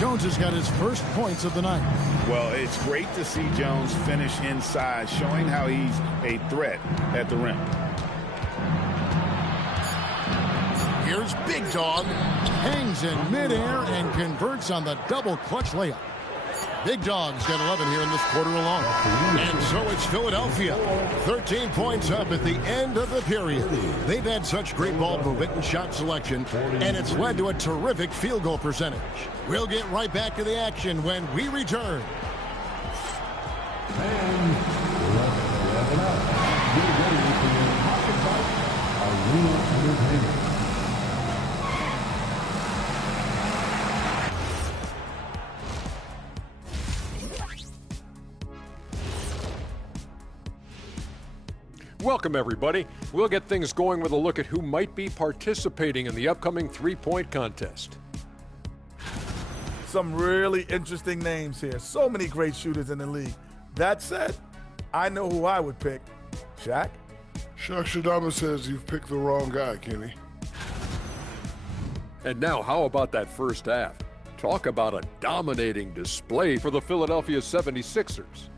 Jones has got his first points of the night. Well, it's great to see Jones finish inside, showing how he's a threat at the rim. Here's Big Dog, hangs in midair and converts on the double clutch layup. Big Dog's got 11 here in this quarter alone. And so it's Philadelphia. 13 points up at the end of the period. They've had such great ball movement and shot selection, and it's led to a terrific field goal percentage. We'll get right back to the action when we return. Welcome, everybody. We'll get things going with a look at who might be participating in the upcoming three-point contest. Some really interesting names here. So many great shooters in the league. That said, I know who I would pick. Shaq? Shaq Shadama says you've picked the wrong guy, Kenny. And now, how about that first half? Talk about a dominating display for the Philadelphia 76ers.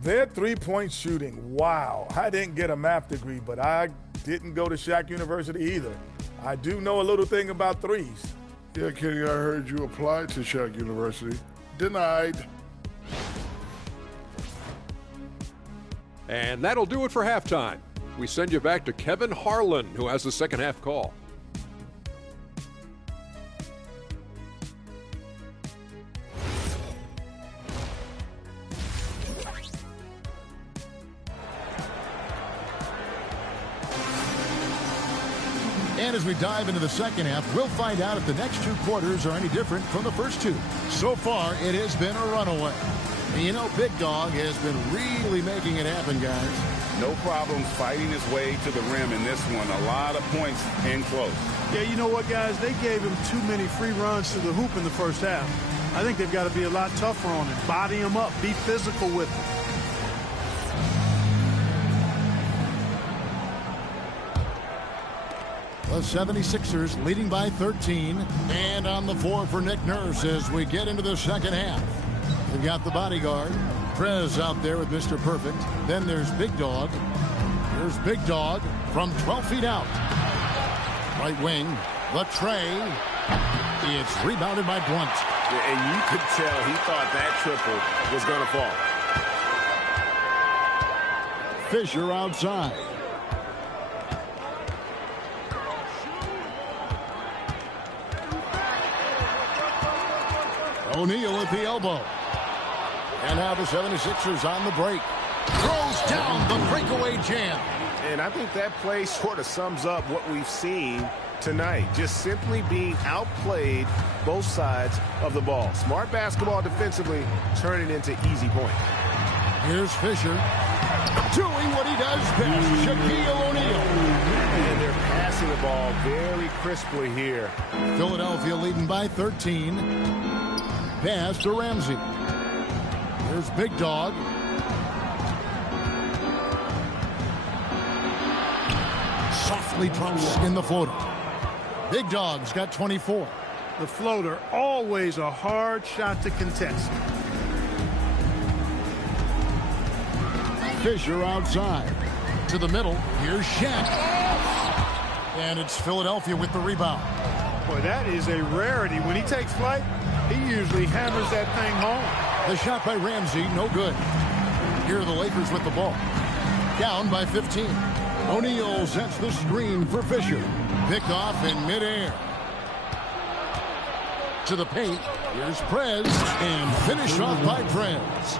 Their three-point shooting, wow. I didn't get a math degree, but I didn't go to Shaq University either. I do know a little thing about threes. Yeah, Kenny, I heard you applied to Shaq University. Denied. And that'll do it for halftime. We send you back to Kevin Harlan, who has the second half call. And as we dive into the second half, we'll find out if the next 2 quarters are any different from the first 2. So far, it has been a runaway. And you know, Big Dog has been really making it happen, guys. No problems fighting his way to the rim in this one. A lot of points in close. Yeah, you know what, guys? They gave him too many free runs to the hoop in the first half. I think they've got to be a lot tougher on him. Body him up. Be physical with him. The 76ers leading by 13. And on the floor for Nick Nurse as we get into the second half. We've got the bodyguard. Prez out there with Mr. Perfect. Then there's Big Dog. Here's Big Dog from 12 feet out. Right wing. The tray. It's rebounded by Blunt. And you could tell he thought that triple was going to fall. Fisher outside. O'Neal at the elbow. And now the 76ers on the break. Throws down the breakaway jam. And I think that play sort of sums up what we've seen tonight. Just simply being outplayed both sides of the ball. Smart basketball defensively, turning into easy points. Here's Fisher doing what he does best. Shaquille O'Neal. And they're passing the ball very crisply here. Philadelphia leading by 13. Pass to Ramsey. Here's Big Dog. Softly drops in the floater. Big Dog's got 24. The floater, always a hard shot to contest. Fisher outside. To the middle. Here's Shaq. And it's Philadelphia with the rebound. Boy, that is a rarity. When he takes flight, he usually hammers that thing home. The shot by Ramsey, no good. Here are the Lakers with the ball. Down by 15. O'Neal sets the screen for Fisher. Picked off in midair. To the paint. Here's Prez. And finished off by Prez.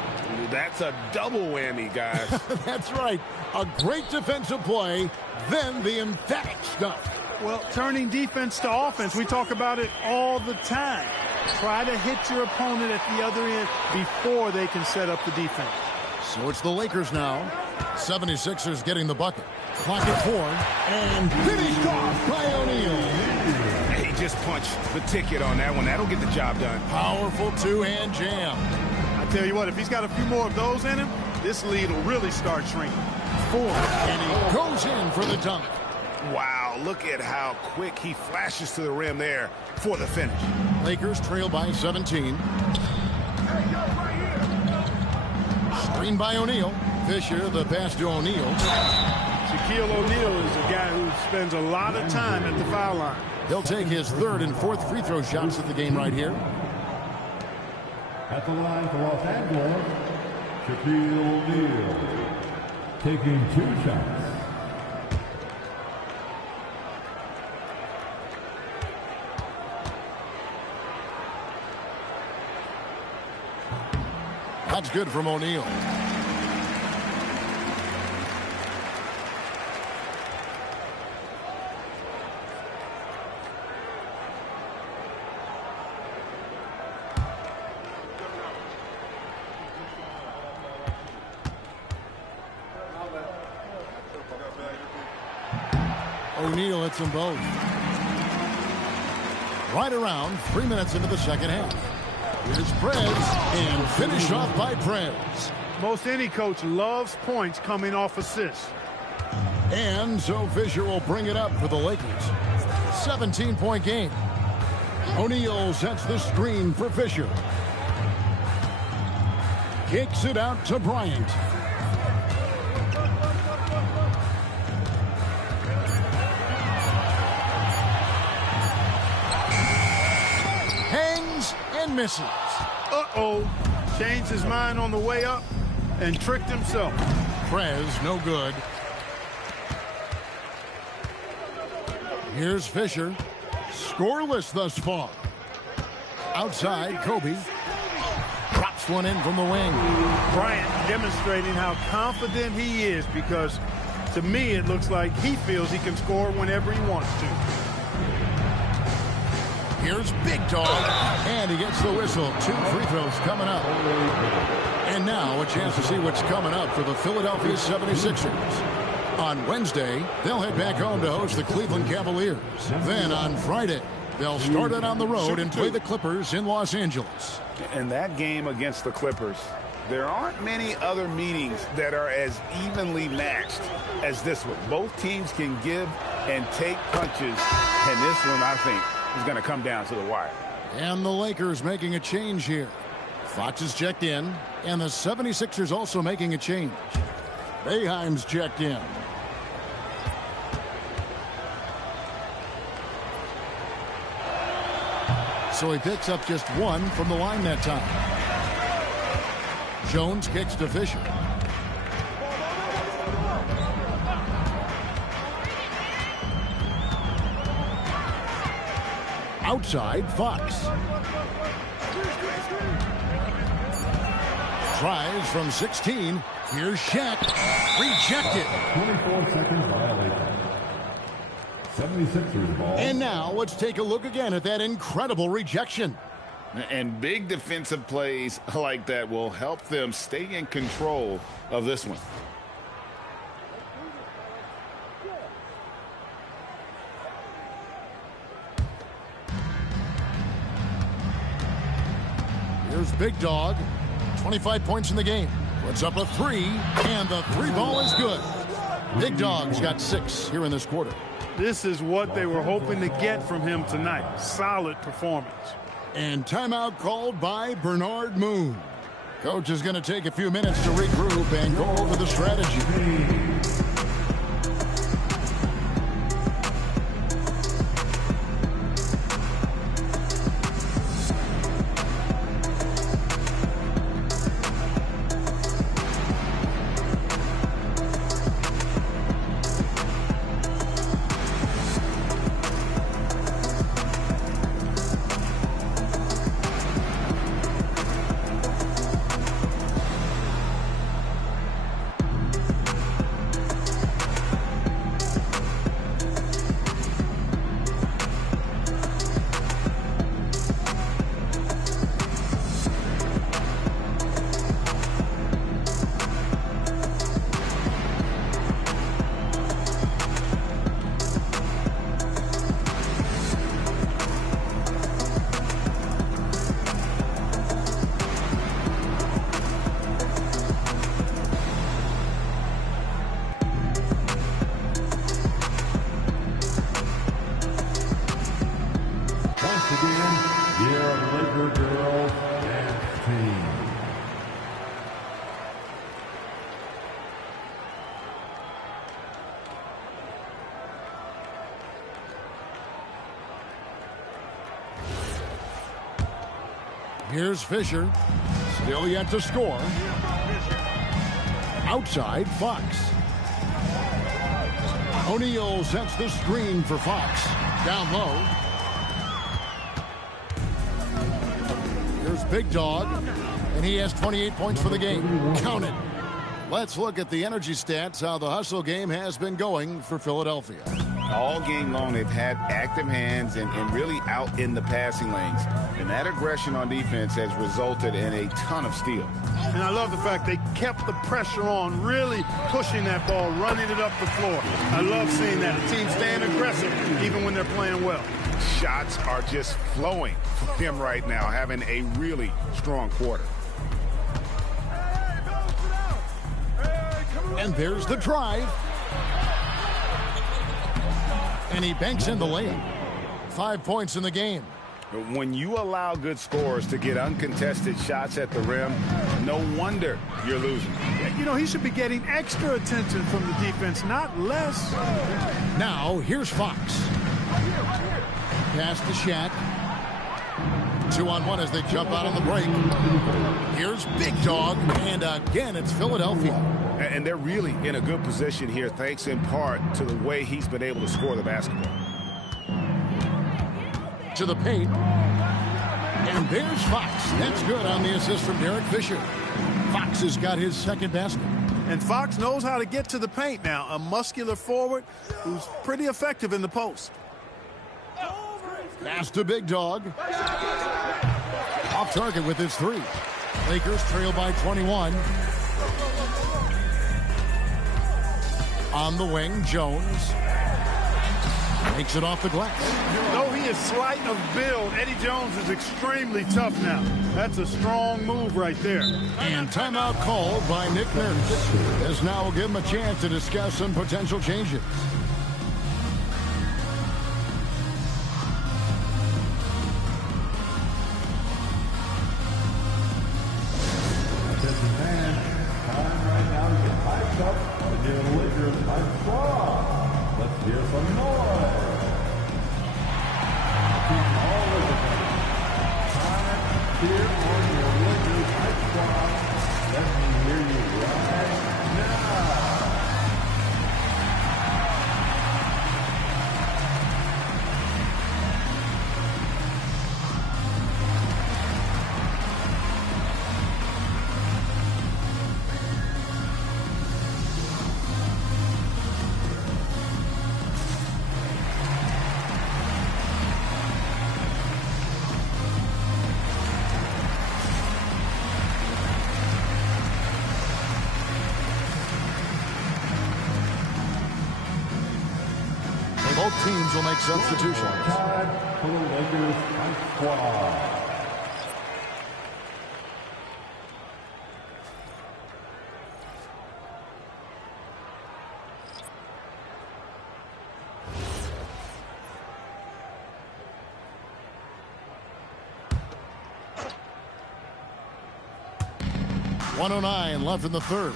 That's a double whammy, guys. That's right. A great defensive play, then the emphatic stuff. Well, turning defense to offense, we talk about it all the time. Try to hit your opponent at the other end before they can set up the defense. So it's the Lakers now. 76ers getting the bucket. Clock at 4. And finished off by O'Neal. He just punched the ticket on that one. That'll get the job done. Powerful two-hand jam. I tell you what, if he's got a few more of those in him, this lead will really start shrinking. 4. And he goes in for the dunk. Wow, look at how quick he flashes to the rim there for the finish. Lakers trail by 17. Screen by O'Neal. Fisher, the pass to O'Neal. Shaquille O'Neal is a guy who spends a lot of time at the foul line. He'll take his third and fourth free throw shots at the game right here. At the line for Los Angeles, Shaquille O'Neal taking 2 shots. That's good from O'Neal. O'Neal hits them both. Right around 3 minutes into the second half. Here's Prez, and finish off by Prez. Most any coach loves points coming off assists. And so Fisher will bring it up for the Lakers. 17-point game. O'Neal sets the screen for Fisher. Kicks it out to Bryant. Hangs and misses. Uh-oh. Changed his mind on the way up and tricked himself. Prez, no good. Here's Fisher. Scoreless thus far. Outside, Kobe. Drops one in from the wing. Bryant demonstrating how confident he is, because to me it looks like he feels he can score whenever he wants to. Here's Big Dog. And he gets the whistle. 2 free throws coming up. And now a chance to see what's coming up for the Philadelphia 76ers. On Wednesday, they'll head back home to host the Cleveland Cavaliers. Then on Friday, they'll start it on the road and play the Clippers in Los Angeles. In that game against the Clippers, there aren't many other meetings that are as evenly matched as this one. Both teams can give and take punches, and this one, I think, is going to come down to the wire. And the Lakers making a change here. Fox is checked in, and the 76ers also making a change. Boeheim's checked in. So he picks up just 1 from the line that time. Jones kicks to Fisher. Outside, Fox. Tries from 16. Here's Shaq. Rejected. 24-second violation. 76ers ball. And now let's take a look again at that incredible rejection. And big defensive plays like that will help them stay in control of this one. Here's Big Dog. 25 points in the game. Puts up a 3, and the 3 ball is good. Big Dog's got 6 here in this quarter. This is what they were hoping to get from him tonight. Solid performance. And timeout called by Bernard Moon. Coach is going to take a few minutes to regroup and go over the strategy. Here's Fisher. Still yet to score. Outside, Fox. O'Neal sets the screen for Fox. Down low. Here's Big Dog. And he has 28 points for the game. Count it. Let's look at the energy stats, how the hustle game has been going for Philadelphia. All game long, they've had active hands and really out in the passing lanes. And that aggression on defense has resulted in a ton of steals. And I love the fact they kept the pressure on, really pushing that ball, running it up the floor. I love seeing that. A team staying aggressive even when they're playing well. Shots are just flowing for him right now, having a really strong quarter. And there's the drive. And he banks in the layup. 5 points in the game. When you allow good scorers to get uncontested shots at the rim, no wonder you're losing. You know, he should be getting extra attention from the defense, not less. Now, here's Fox. Pass to Shaq. 2-on-1 as they jump out on the break. Here's Big Dog, and again, it's Philadelphia. And they're really in a good position here, thanks in part to the way he's been able to score the basketball. To the paint. And there's Fox. That's good on the assist from Derek Fisher. Fox has got his second basket. And Fox knows how to get to the paint now. A muscular forward who's pretty effective in the post. Pass to Big Dog. Off target with his 3. Lakers trail by 21. On the wing, Jones makes it off the glass. Though he is slight of build, Eddie Jones is extremely tough now. That's a strong move right there. And timeout called by Nick Nurse, as now will give him a chance to discuss some potential changes. Let's hear some noise. Keep all here on your Lakers hype squad. Let me hear you right now. Both teams will make substitutions. Time for the Lakers hype squad. .109 left in the third.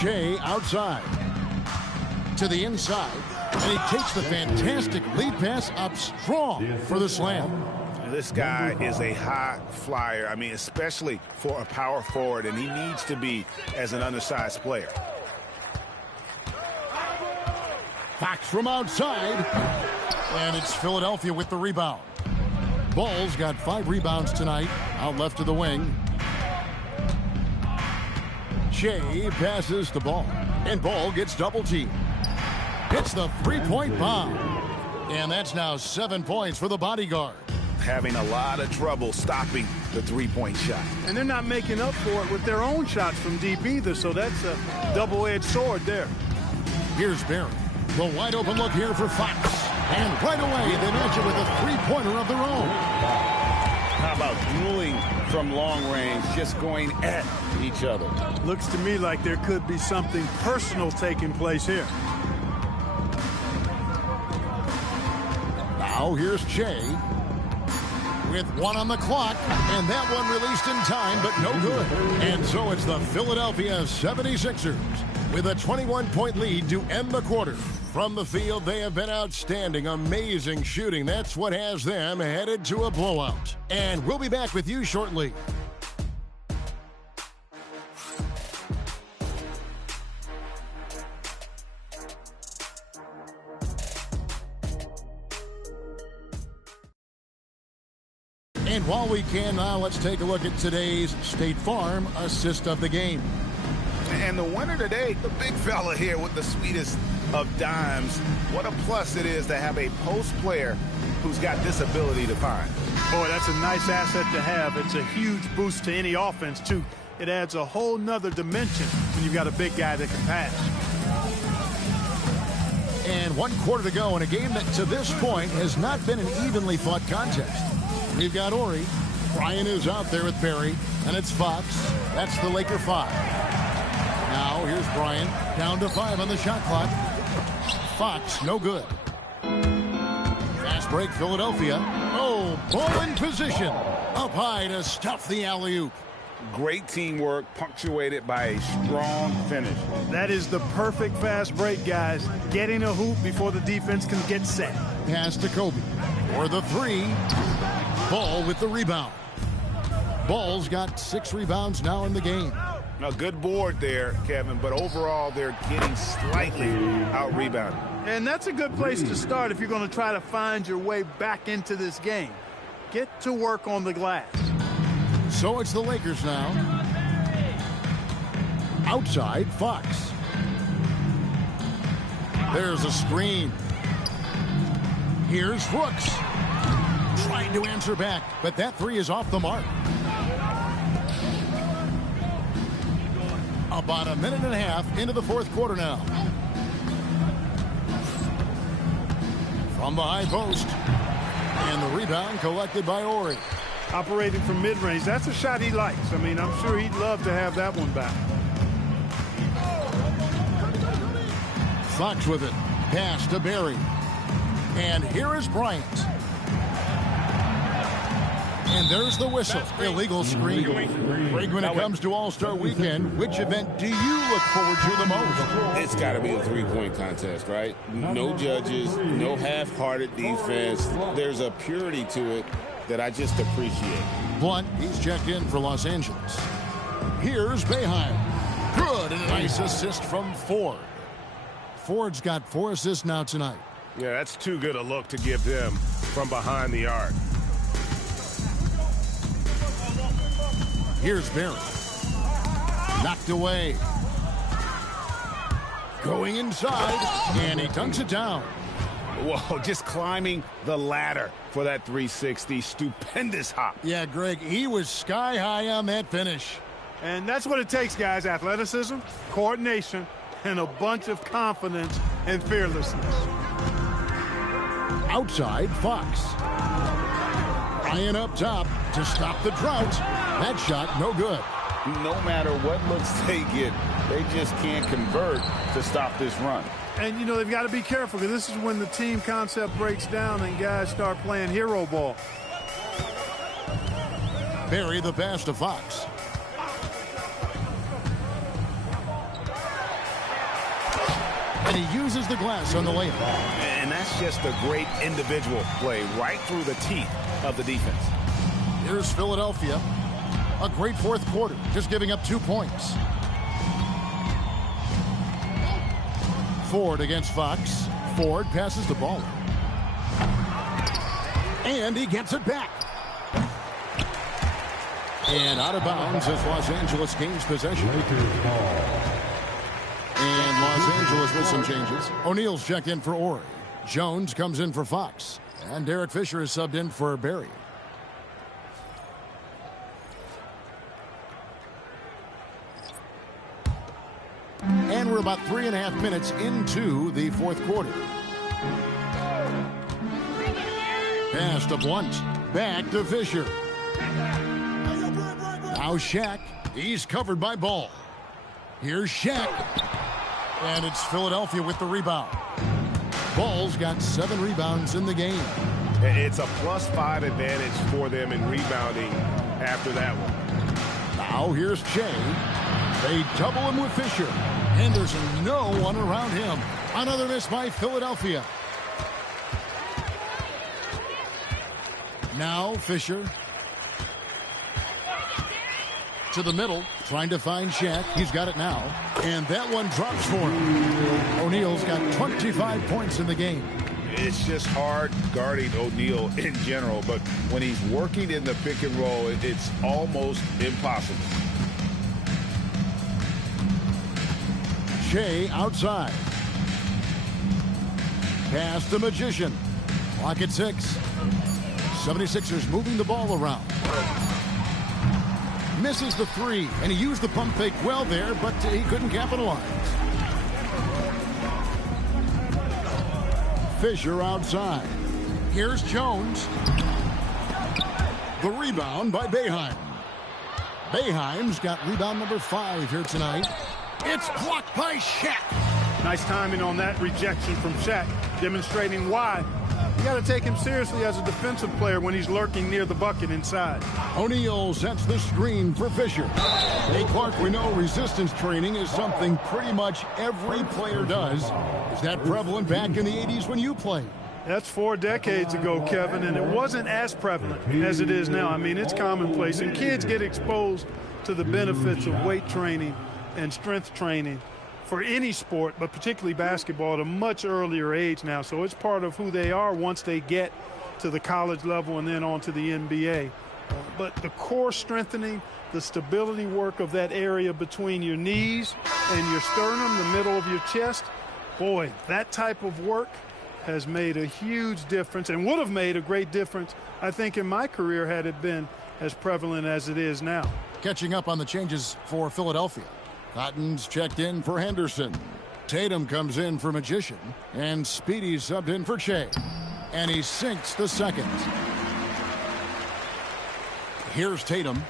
Jay outside. To the inside. And he takes the fantastic lead pass up strong for the slam. This guy is a high flyer. I mean, especially for a power forward, and he needs to be as an undersized player. Fox from outside. And it's Philadelphia with the rebound. Ball's got 5 rebounds tonight. Out left of the wing. Shea passes the ball. And Ball gets double teamed. Hits the three-point bomb. And that's now 7 points for the bodyguard. Having a lot of trouble stopping the three-point shot. And they're not making up for it with their own shots from deep either, so that's a double-edged sword there. Here's Barry. The wide open look here for Fox. And right away, they match it with a three-pointer of their own. How about dueling from long range, just going at each other? Looks to me like there could be something personal taking place here. Now here's Che with 1 on the clock, and that one released in time, but no good. And so it's the Philadelphia 76ers with a 21-point lead to end the quarter. From the field, they have been outstanding, amazing shooting. That's what has them headed to a blowout. And we'll be back with you shortly. And while we can now, let's take a look at today's State Farm assist of the game. And the winner today, the big fella here with the sweetest of dimes. What a plus it is to have a post player who's got this ability to find. Boy, that's a nice asset to have. It's a huge boost to any offense, too. It adds a whole nother dimension when you've got a big guy that can pass. And 1 quarter to go in a game that to this point has not been an evenly fought contest. We've got Ori. Brian is out there with Barry. And it's Fox. That's the Laker 5. Now here's Brian. Down to 5 on the shot clock. Fox, no good. Fast break, Philadelphia. Oh, ball in position. Up high to stuff the alley-oop. Great teamwork, punctuated by a strong finish. That is the perfect fast break, guys. Getting a hoop before the defense can get set. Pass to Kobe. For the 3. Ball with the rebound. Ball's got 6 rebounds now in the game. A good board there, Kevin, but overall they're getting slightly out-rebounded. And that's a good place to start if you're going to try to find your way back into this game. Get to work on the glass. So it's the Lakers now. Outside, Fox. There's a screen. Here's Brooks. Trying to answer back, but that three is off the mark. About a minute and a half into the fourth quarter now. From the high post. And the rebound collected by Ori. Operating from mid-range. That's a shot he likes. I mean, I'm sure he'd love to have that one back. Fox with it. Pass to Barry. And here is Bryant. And there's the whistle. Illegal screen. Greg, when it comes to All-Star Weekend, which event do you look forward to the most? It's got to be a three-point contest, right? No judges, no half-hearted defense. There's a purity to it that I just appreciate. Blunt, he's checked in for Los Angeles. Here's Boeheim. Good, and a nice assist from Ford. Ford's got 4 assists now tonight. Yeah, that's too good a look to give them from behind the arc. Here's Barry. Knocked away. Going inside, and he dunks it down. Whoa, just climbing the ladder for that 360. Stupendous hop. Yeah, Greg, he was sky high on that finish. And that's what it takes, guys. Athleticism, coordination, and a bunch of confidence and fearlessness. Outside, Fox. Ryan up top to stop the drought. That shot, no good. No matter what looks they get, they just can't convert to stop this run. And, you know, they've got to be careful because this is when the team concept breaks down and guys start playing hero ball. Barry the pass to Fox. And he uses the glass on the layup. And that's just a great individual play right through the teeth of the defense. Here's Philadelphia. A great fourth quarter, just giving up 2 points. Ford against Fox. Ford passes the ball. And he gets it back. And out of bounds as Los Angeles gains possession. And Los Angeles with some changes. O'Neal's checked in for Ori. Jones comes in for Fox. And Derek Fisher is subbed in for Barry. And we're about 3.5 minutes into the fourth quarter. Pass to Blunt. Back to Fisher. Now Shaq. He's covered by Ball. Here's Shaq. And it's Philadelphia with the rebound. Ball's got 7 rebounds in the game. It's a +5 advantage for them in rebounding after that one. Now here's Shea. They double him with Fisher. And there's no one around him. Another miss by Philadelphia. Now Fisher. To the middle, trying to find Shaq. He's got it now. And that one drops for him. O'Neal's got 25 points in the game. It's just hard guarding O'Neal in general, but when he's working in the pick and roll, it's almost impossible. Shea outside. Pass the Magician. Clock at 6. 76ers moving the ball around. Misses the 3, and he used the pump fake well there, but he couldn't capitalize. Fisher outside. Here's Jones. The rebound by Boeheim. Boeheim's got rebound number 5 here tonight. It's blocked by Shaq. Nice timing on that rejection from Shaq, demonstrating why you got to take him seriously as a defensive player when he's lurking near the bucket inside. O'Neal sets the screen for Fisher. Hey, Clark, we know resistance training is something pretty much every player does. Is that prevalent back in the 80s when you played? That's 4 decades ago, Kevin, and it wasn't as prevalent as it is now. I mean, it's commonplace, and kids get exposed to the benefits of weight training and strength training for any sport, but particularly basketball, at a much earlier age now. So it's part of who they are once they get to the college level and then on to the NBA. But the core strengthening, the stability work of that area between your knees and your sternum, the middle of your chest, boy, that type of work has made a huge difference and would have made a great difference, I think, in my career had it been as prevalent as it is now. Catching up on the changes for Philadelphia. Cotton's checked in for Henderson. Tatum comes in for Magician. And Speedy subbed in for Shea. And he sinks the second. Here's Tatum.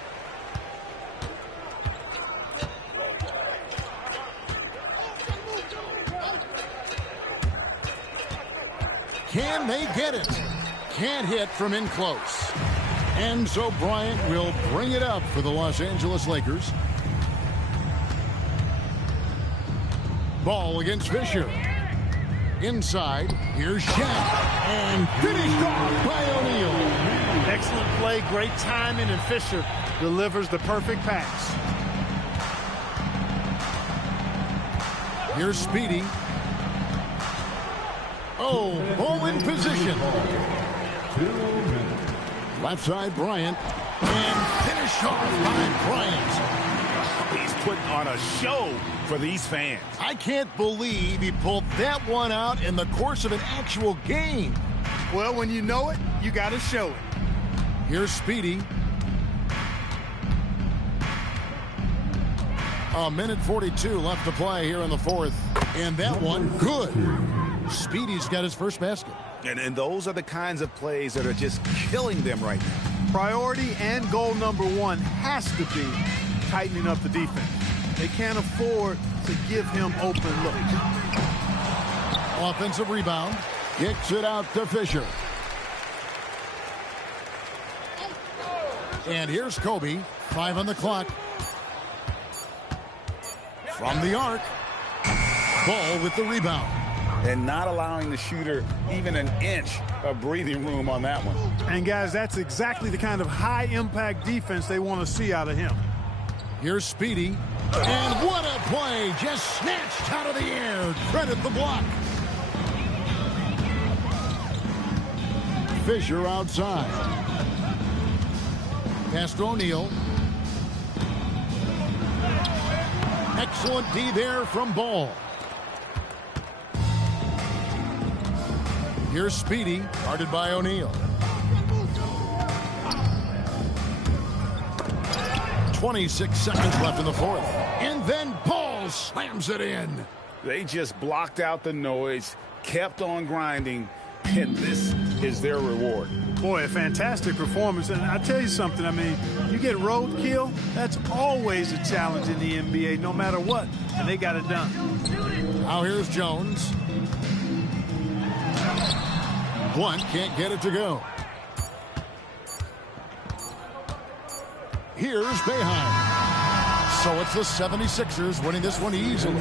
Can they get it? Can't hit from in close. And so Bryant will bring it up for the Los Angeles Lakers. Ball against Fisher. Inside, here's Shaq. And finished off by O'Neal. Excellent play, great timing, and Fisher delivers the perfect pass. Here's Speedy. Oh, ball in position. Left side, Bryant. And finish off by Bryant. He's putting on a show for these fans. I can't believe he pulled that one out in the course of an actual game. Well, when you know it, you got to show it. Here's Speedy. A minute 42 left to play here in the fourth. And that one, good. Speedy's got his first basket. And those are the kinds of plays that are just killing them right now. Priority and goal number one has to be tightening up the defense. They can't afford to give him open looks. Offensive rebound. Kicks it out to Fisher. And here's Kobe. 5 on the clock. From the arc. Ball with the rebound. And not allowing the shooter even an inch of breathing room on that one. And, guys, that's exactly the kind of high-impact defense they want to see out of him. Here's Speedy. And what a play. Just snatched out of the air. Credit the block. Fisher outside. Pass to O'Neal. Excellent D there from Ball. Here's Speedy, guarded by O'Neal. 26 seconds left in the fourth. And then Ball slams it in. They just blocked out the noise, kept on grinding, and this is their reward. Boy, a fantastic performance. And I tell you something, I mean, you get roadkill, that's always a challenge in the NBA, no matter what. And they got it done. Now here's Jones. Blunt can't get it to go. Here's Boeheim. So it's the 76ers winning this one easily.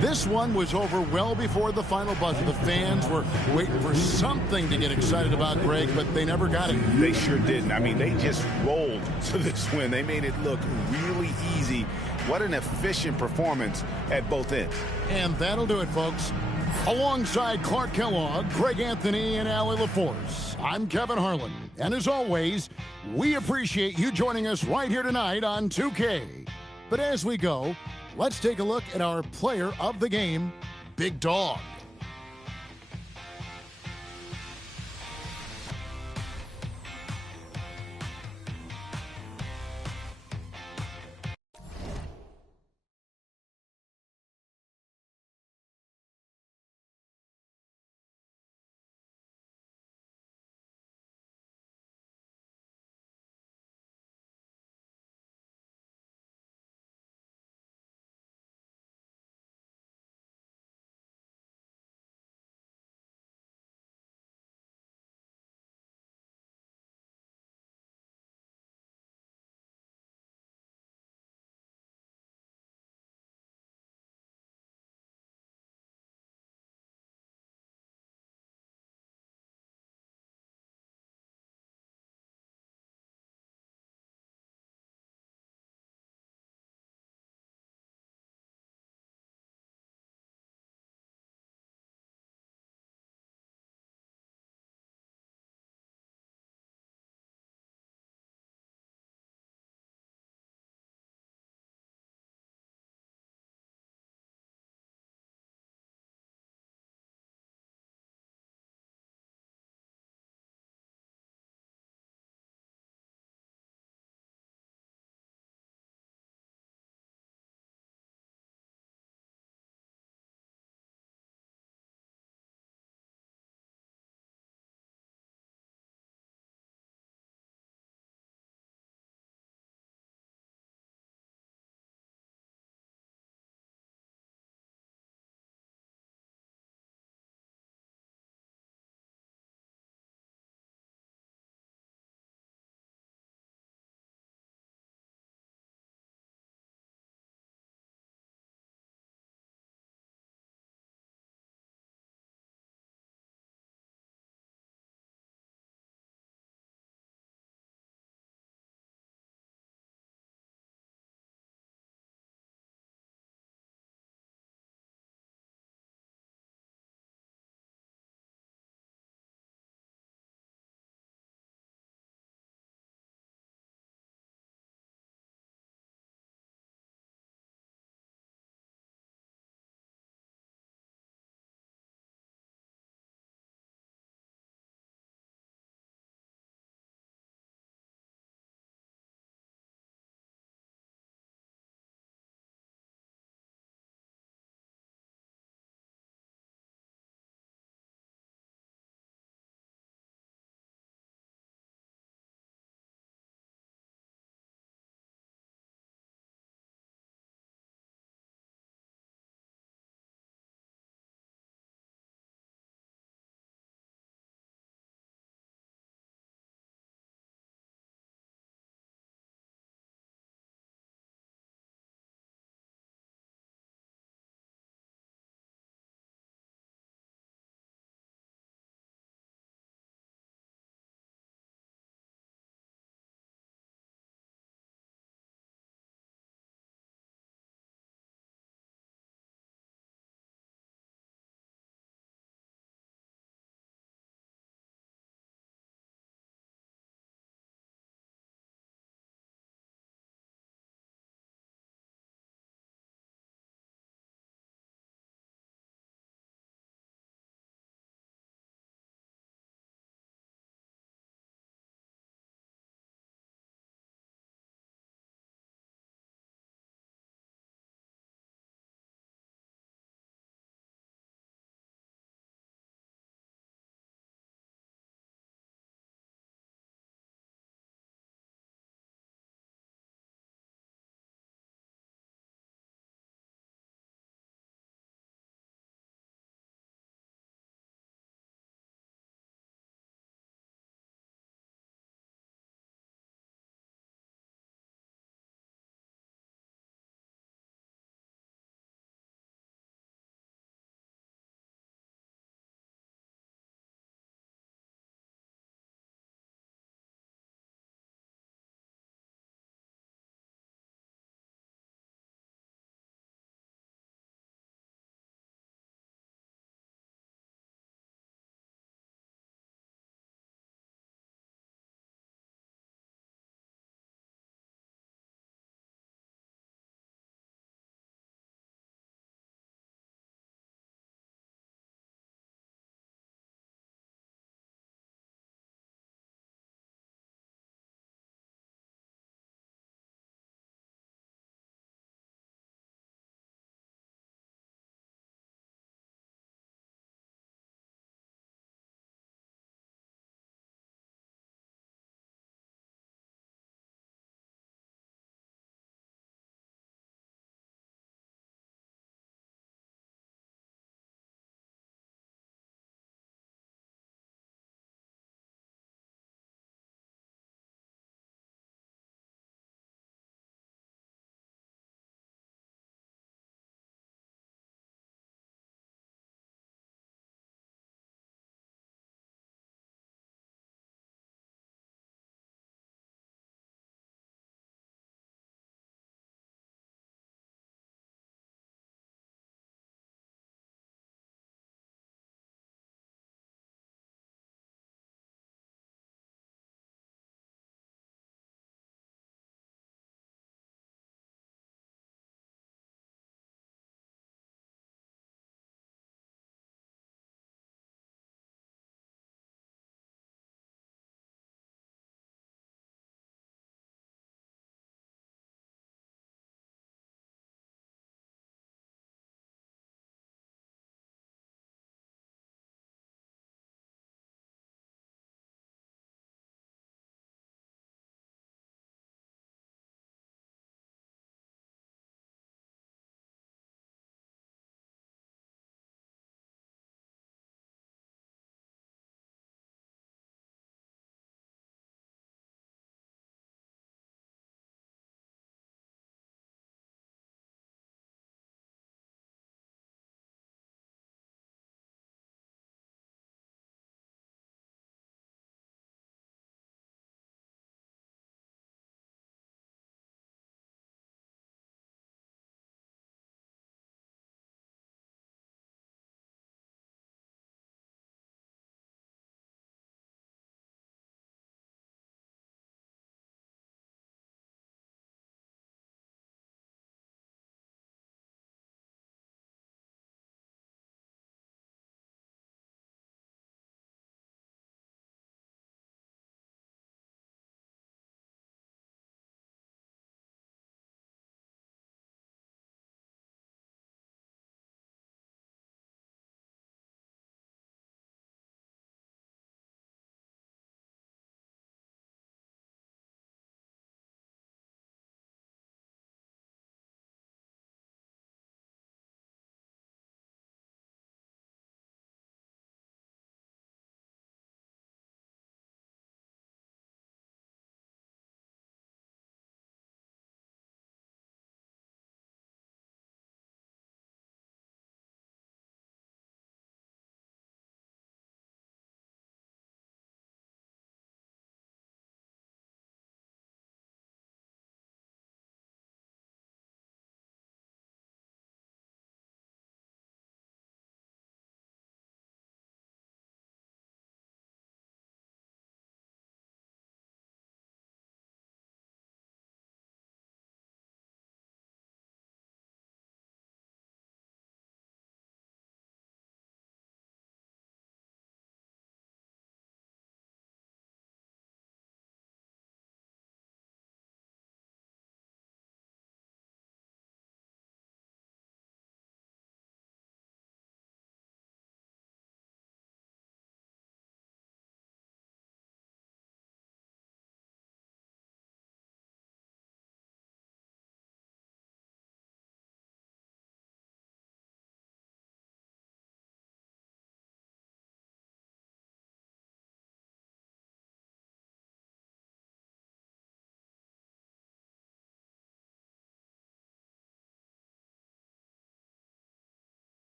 This one was over well before the final buzzer. The fans were waiting for something to get excited about, Greg, but they never got it. They sure didn't. I mean, they just rolled to this win. They made it look really easy. What an efficient performance at both ends. And that'll do it, folks. Alongside Clark Kellogg, Greg Anthony, and Allie LaForce, I'm Kevin Harlan. And as always, we appreciate you joining us right here tonight on 2K. But as we go, let's take a look at our player of the game, Big Dog.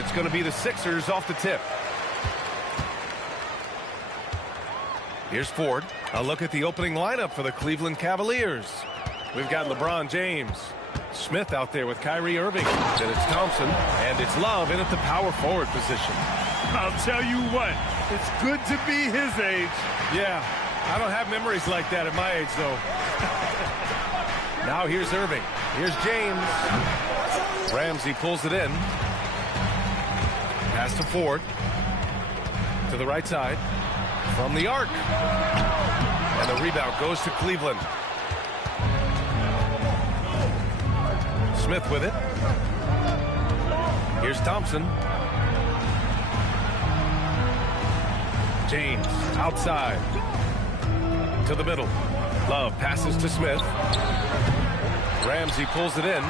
it's going to be the Sixers off the tip. Here's Ford. A look at the opening lineup for the Cleveland Cavaliers. We've got LeBron James. Smith out there with Kyrie Irving. Then it's Thompson. And it's Love in at the power forward position. I'll tell you what, it's good to be his age. Yeah, I don't have memories like that at my age, though. Now here's Irving. Here's James. Ramsey pulls it in. Pass to Ford. To the right side. From the arc. And the rebound goes to Cleveland. Smith with it. Here's Thompson. James outside. To the middle. Love passes to Smith. Ramsey pulls it in.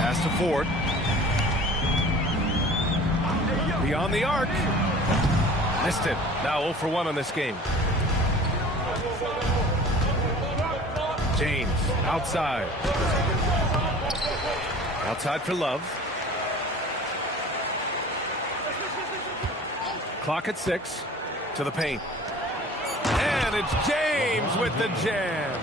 Pass to Ford. Beyond the arc. Missed it. Now 0 for 1 on this game. James outside. Outside for Love. Clock at 6. To the paint. And it's James with the jam.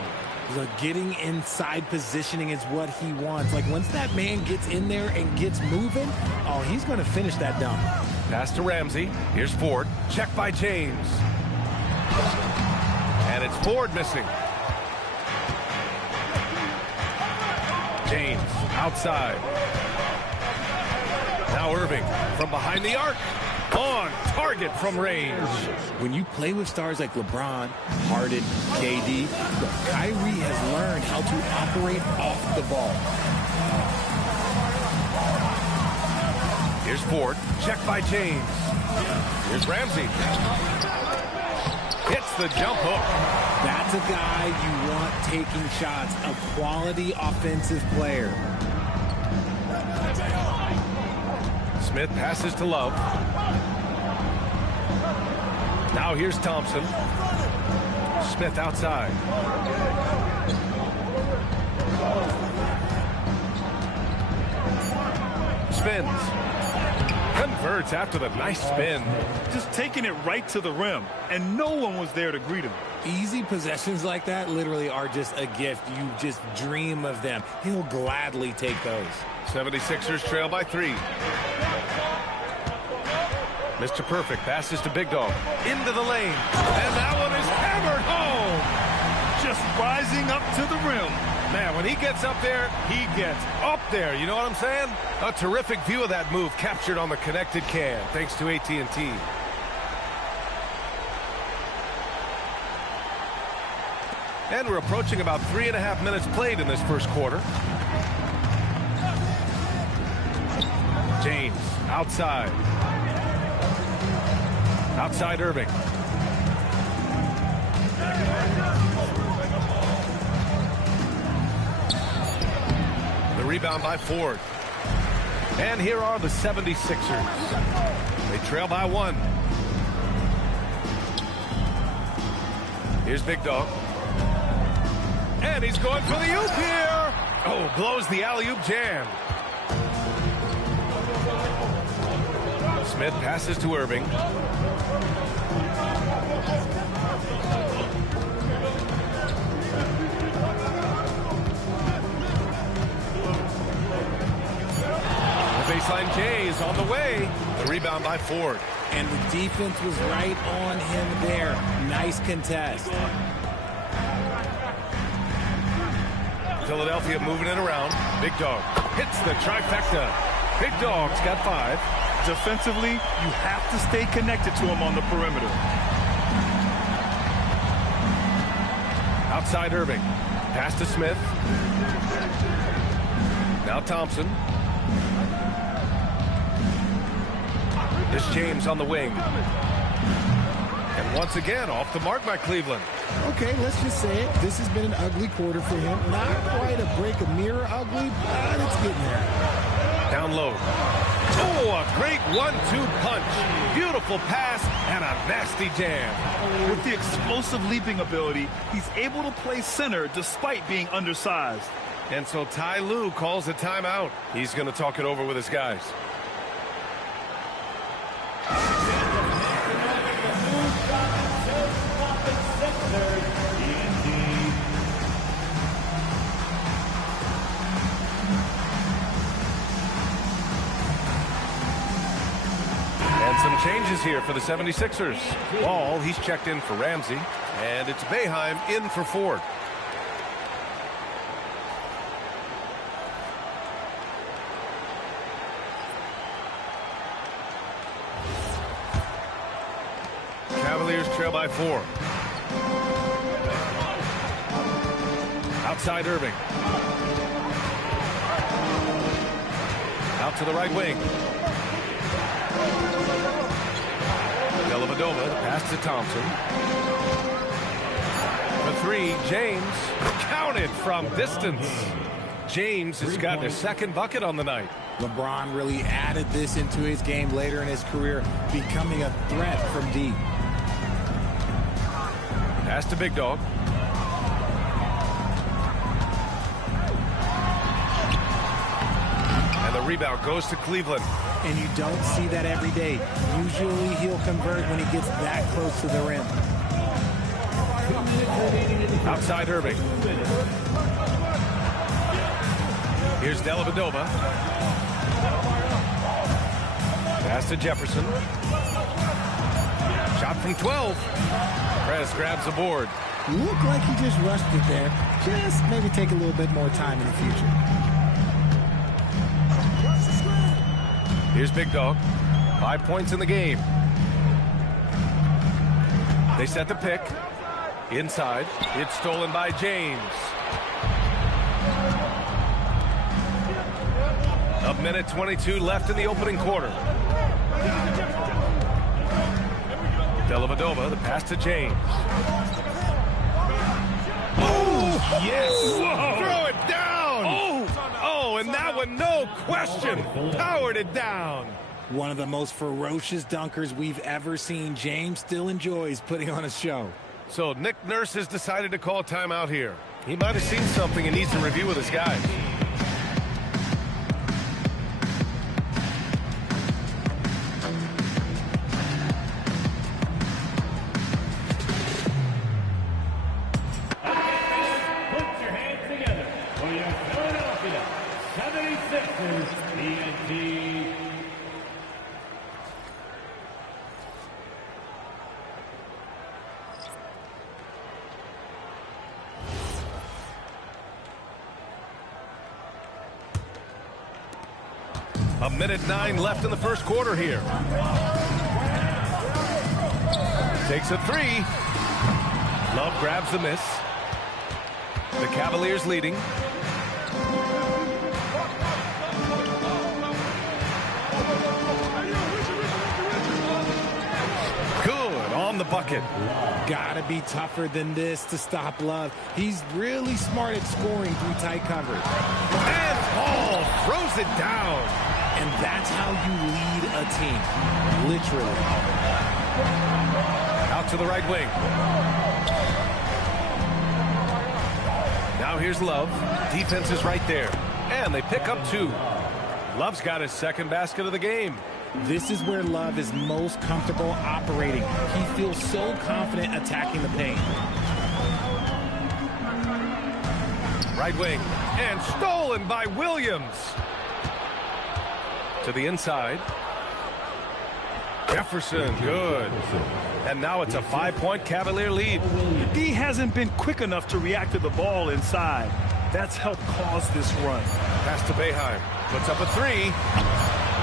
Look, getting inside positioning is what he wants. Like, once that man gets in there and gets moving, oh, he's going to finish that dunk. Pass to Ramsey. Here's Ford. Check by James. And it's Ford missing. James outside. Now Irving from behind the arc. On target from range. When you play with stars like LeBron, Harden, KD, Kyrie has learned how to operate off the ball. Here's Ford. Check by James. Here's Ramsey. Hits the jump hook. That's a guy you want taking shots. A quality offensive player. Smith passes to Love. Now here's Thompson. Smith outside. Spins. Converts after the nice spin. Just taking it right to the rim, and no one was there to greet him. Easy possessions like that literally are just a gift. You just dream of them. He'll gladly take those. 76ers trail by 3. Mr. Perfect passes to Big Dog. Into the lane. And that one is hammered home. Just rising up to the rim. Man, when he gets up there, he gets up there. You know what I'm saying? A terrific view of that move captured on the connected cam, thanks to AT&T. And we're approaching about 3.5 minutes played in this first quarter. James outside. Outside Irving. The rebound by Ford. And here are the 76ers. They trail by 1. Here's Big Dog. And he's going for the oop here. Oh, blows the alley-oop jam. Smith passes to Irving. The baseline J is on the way. The rebound by Ford. And the defense was right on him there. Nice contest. Philadelphia moving it around. Big Dog hits the trifecta. Big Dog's got 5. Defensively, you have to stay connected to him on the perimeter. Outside Irving. Pass to Smith. Now Thompson. Here's James on the wing. And once again, off the mark by Cleveland. Okay, let's just say it. This has been an ugly quarter for him. Not quite a break a mirror ugly, but it's getting there. Down low. Oh, a great 1-2 punch. Beautiful pass and a nasty jam. With the explosive leaping ability, he's able to play center despite being undersized. And so Ty Lue calls a timeout. He's going to talk it over with his guys. And some changes here for the 76ers. Ball, he's checked in for Ramsey. And it's Boeheim in for Ford. Cavaliers trail by 4. Outside Irving. Out to the right wing. Dellavedova, the pass to Thompson. For 3, James. Counted from distance. James has gotten his second bucket on the night. LeBron really added this into his game later in his career, becoming a threat from deep. Pass to Big Dog. And the rebound goes to Cleveland. And you don't see that every day. Usually he'll convert when he gets that close to the rim. Outside Irving. Here's Dellavedova. Pass to Jefferson. Shot from 12. Prez grabs the board. Looked like he just rushed it there. Just maybe take a little bit more time in the future. Here's Big Dog. 5 points in the game. They set the pick. Inside. It's stolen by James. A minute 22 left in the opening quarter. Dellavedova, the pass to James. Oh, yes! Whoa. Throw it down! Oh, and that one, no question, powered it down. One of the most ferocious dunkers we've ever seen. James still enjoys putting on a show. So Nick Nurse has decided to call timeout here. He might have seen something and needs to review with his guys. A minute 9 left in the first quarter here. Takes a 3. Love grabs the miss. The Cavaliers leading. Good on the bucket. Gotta be tougher than this to stop Love. He's really smart at scoring through tight coverage. And Paul throws it down. And that's how you lead a team, literally. Out to the right wing. Now here's Love. Defense is right there. And they pick up 2. Love's got his second basket of the game. This is where Love is most comfortable operating. He feels so confident attacking the paint. Right wing. And stolen by Williams. To the inside. Jefferson, good. And now it's a 5-point Cavalier lead. D hasn't been quick enough to react to the ball inside. That's helped cause this run. Pass to Boeheim. Puts up a 3.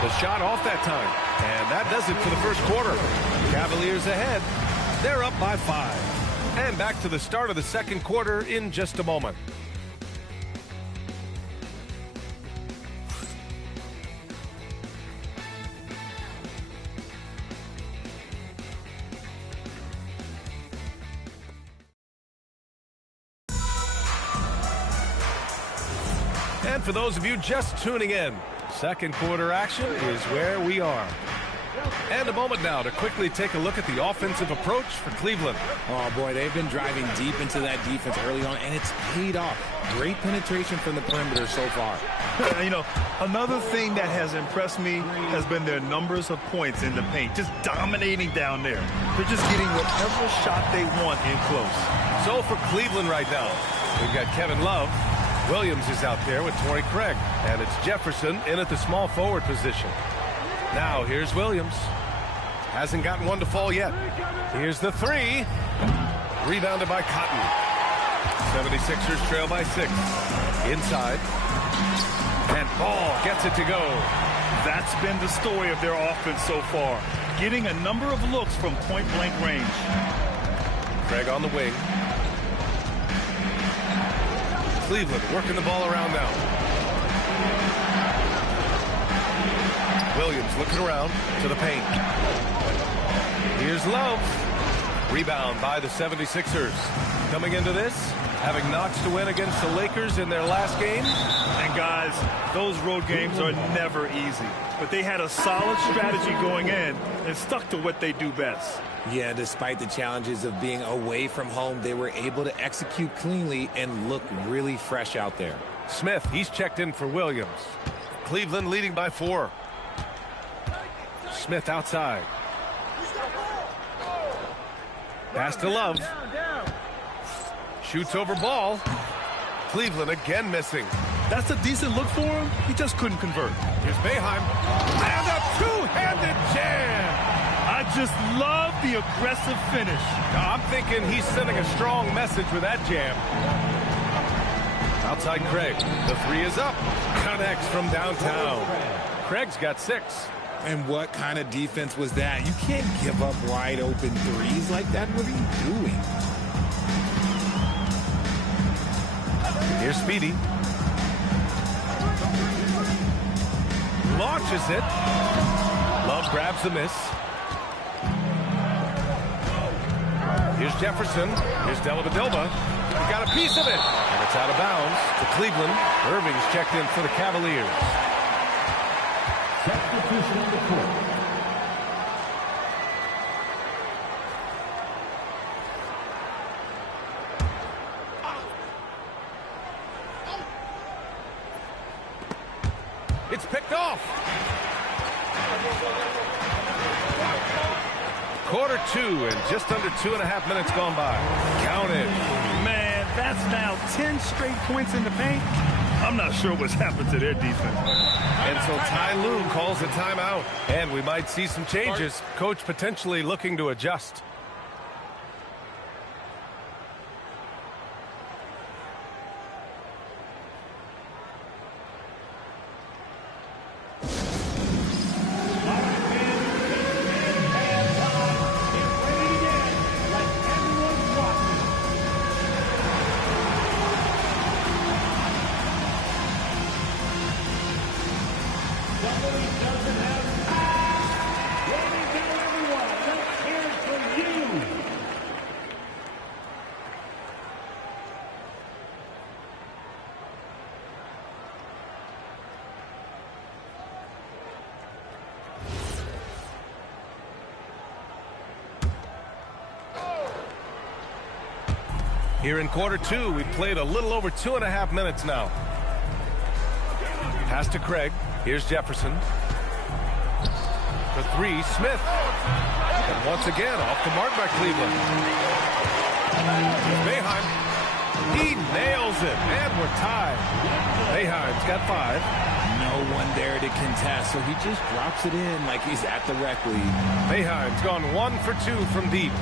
The shot off that time. And that does it for the first quarter. Cavaliers ahead. They're up by 5. And back to the start of the second quarter in just a moment. And for those of you just tuning in, second quarter action is where we are. And a moment now to quickly take a look at the offensive approach for Cleveland. Oh, boy, they've been driving deep into that defense early on, and it's paid off. Great penetration from the perimeter so far. You know, another thing that has impressed me has been their numbers of points in the paint, just dominating down there. They're just getting whatever shot they want in close. So for Cleveland right now, we've got Kevin Love. Williams is out there with Torrey Craig, and it's Jefferson in at the small forward position. Now here's Williams. Hasn't gotten one to fall yet. Here's the three. Rebounded by Cotton. 76ers trail by 6. Inside. And Ball gets it to go. That's been the story of their offense so far. Getting a number of looks from point-blank range. Craig on the wing. Cleveland working the ball around now. Williams looking around to the paint. Here's Love. Rebound by the 76ers. Coming into this, having knocks to win against the Lakers in their last game. And guys, those road games are never easy. But they had a solid strategy going in and stuck to what they do best. Yeah, despite the challenges of being away from home, they were able to execute cleanly and look really fresh out there. Smith, he's checked in for Williams. Cleveland leading by 4. Smith outside. Pass to Love. Shoots over Ball. Cleveland again missing. That's a decent look for him. He just couldn't convert. Here's Boeheim. And a two-handed jam. I just love the aggressive finish. I'm thinking he's sending a strong message with that jam. Outside Craig. The three is up. Connects from downtown. Craig's got 6. And what kind of defense was that? You can't give up wide open threes like that. What are you doing? Here's Speedy. Launches it. Love grabs the miss. Here's Jefferson. Here's Dellavedova. He got a piece of it. And it's out of bounds to Cleveland. Irving's checked in for the Cavaliers. Substitution on the court. It's picked off. Quarter 2 and just under 2.5 minutes gone by. Counted. Man, that's now 10 straight points in the paint. I'm not sure what's happened to their defense. And so Ty Lue calls a timeout. And we might see some changes. Coach potentially looking to adjust. Here in quarter 2, we've played a little over 2.5 minutes now. Pass to Craig. Here's Jefferson. For 3, Smith. And once again, off the mark by Cleveland. Boeheim. He nails it. And we're tied. Boeheim's got 5. No one there to contest, so he just drops it in like he's at the rec league. Boeheim's gone 1 for 2 from deep.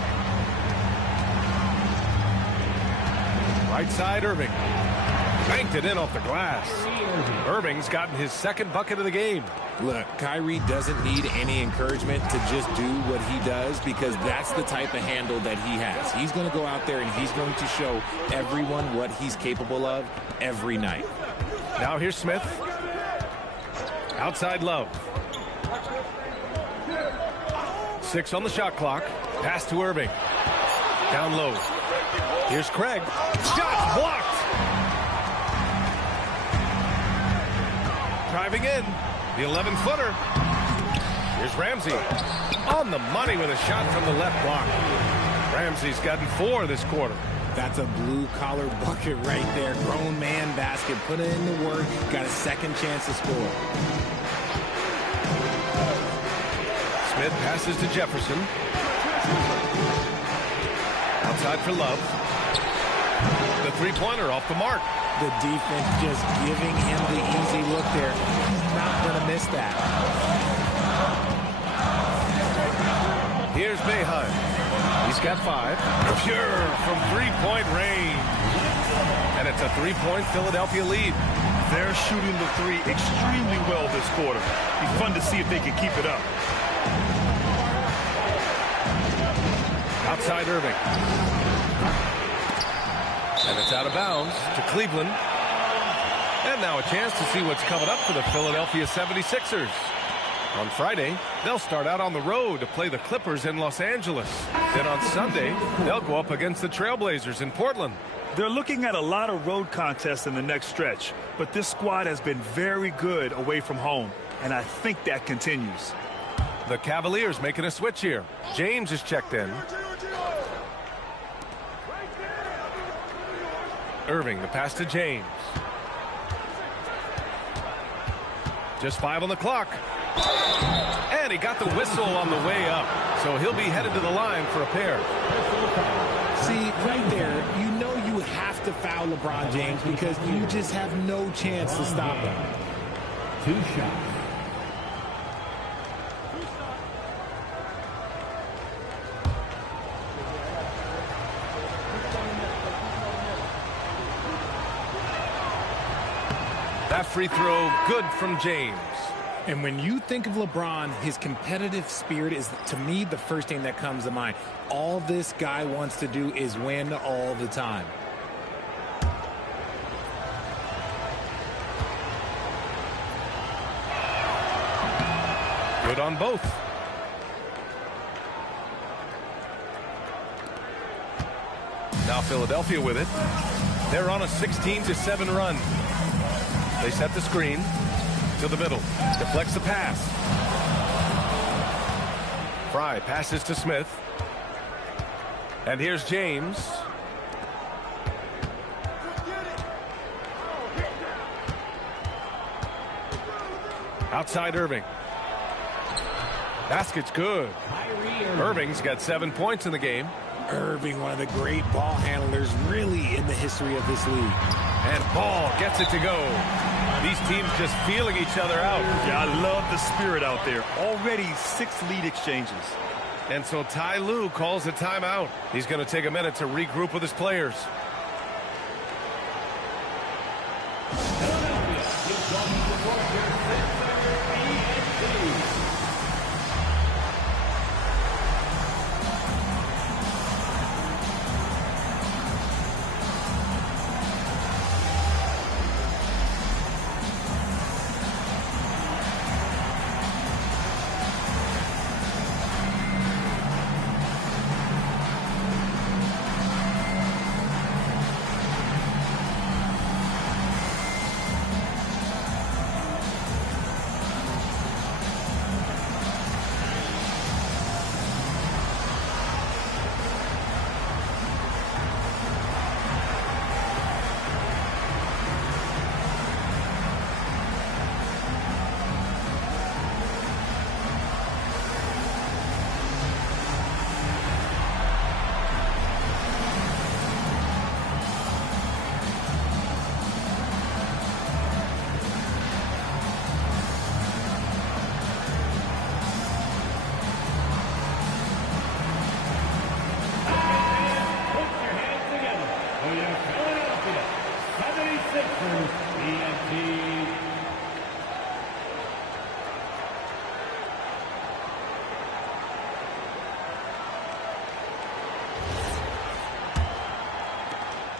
Right side, Irving. Banked it in off the glass. Irving's gotten his second bucket of the game. Look, Kyrie doesn't need any encouragement to just do what he does because that's the type of handle that he has. He's going to go out there and he's going to show everyone what he's capable of every night. Now here's Smith. Outside Love. 6 on the shot clock. Pass to Irving. Down low. Here's Craig. Shot blocked. Driving in. The 11-footer. Here's Ramsey. On the money with a shot from the left block. Ramsey's gotten 4 this quarter. That's a blue-collar bucket right there. Grown man basket. Put in the work. Got a second chance to score. Smith passes to Jefferson. Outside for Love. The three-pointer off the mark. The defense just giving him the easy look there. He's not going to miss that. Here's Boeheim. He's got 5. Pure from three-point range. And it's a 3-point Philadelphia lead. They're shooting the 3 extremely well this quarter. Be fun to see if they can keep it up. Outside Irving. And it's out of bounds to Cleveland. And now a chance to see what's coming up for the Philadelphia 76ers. On Friday, they'll start out on the road to play the Clippers in Los Angeles. Then on Sunday, they'll go up against the Trailblazers in Portland. They're looking at a lot of road contests in the next stretch, but this squad has been very good away from home, and I think that continues. The Cavaliers making a switch here. James is checked in. Irving, the pass to James. Just 5 on the clock. And he got the whistle on the way up. So he'll be headed to the line for a pair. See, right there, you know you have to foul LeBron James because you just have no chance to stop him. 2 shots. That free throw good from James. And when you think of LeBron, his competitive spirit is, to me, the first thing that comes to mind. All this guy wants to do is win all the time. Good on both. Now Philadelphia with it. They're on a 16-7 run. They set the screen to the middle. Deflects the pass. Fry passes to Smith. And here's James. Outside Irving. Basket's good. Irving's got 7 points in the game. Irving, one of the great ball handlers really in the history of this league. And Ball gets it to go. These teams just feeling each other out. Yeah, I love the spirit out there. Already 6 lead exchanges. And so Ty Lue calls a timeout. He's going to take a minute to regroup with his players.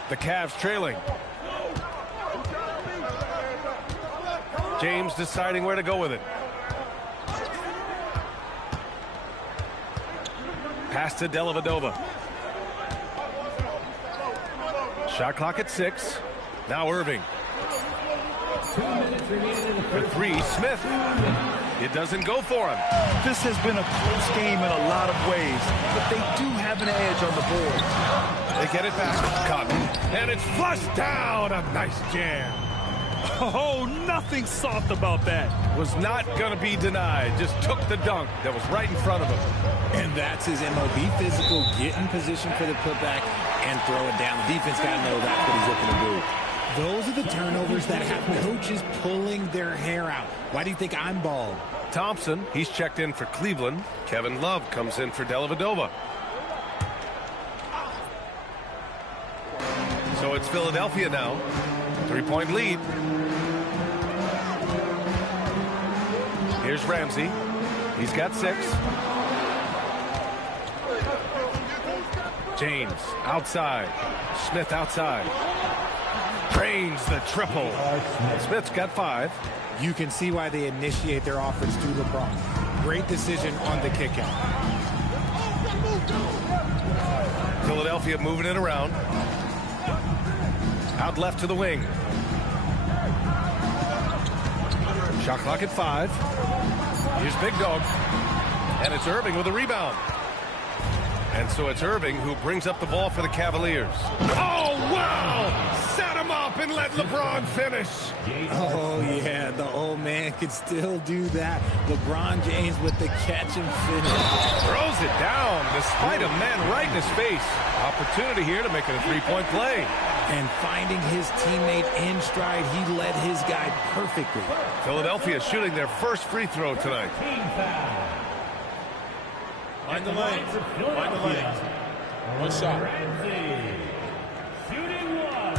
The Cavs trailing. James deciding where to go with it. Pass to Dellavedova. Shot clock at 6. Now Irving. 2 minutes remaining in the For 3, Smith. It doesn't go for him. This has been a close game in a lot of ways, but they do have an edge on the board. They get it back. Cotton. And it's flushed down. A nice jam. Oh, nothing soft about that. Was not going to be denied. Just took the dunk that was right in front of him. And that's his MO. Be physical, get in position for the putback, and throw it down. The defense got to know that's what he's looking to do. Those are the turnovers that have coaches pulling their hair out. Why do you think I'm bald? Thompson, he's checked in for Cleveland. Kevin Love comes in for Dellavedova. So it's Philadelphia now. 3-point lead. Here's Ramsey. He's got 6. James outside. Smith outside. Drains the triple. Smith's got 5. You can see why they initiate their offense through LeBron. Great decision on the kick out. Philadelphia moving it around. Out left to the wing. Shot clock at 5. Here's Big Dog. And it's Irving with a rebound. And so it's Irving who brings up the ball for the Cavaliers. Oh, wow! Set him up and let LeBron finish. Oh, yeah, the old man could still do that. LeBron James with the catch and finish. Throws it down despite a man right in his face. Opportunity here to make it a 3-point play. And finding his teammate in stride, he led his guy perfectly. Philadelphia shooting their first free throw tonight. Mind the lanes. Mind the lanes. One shot. Shooting one.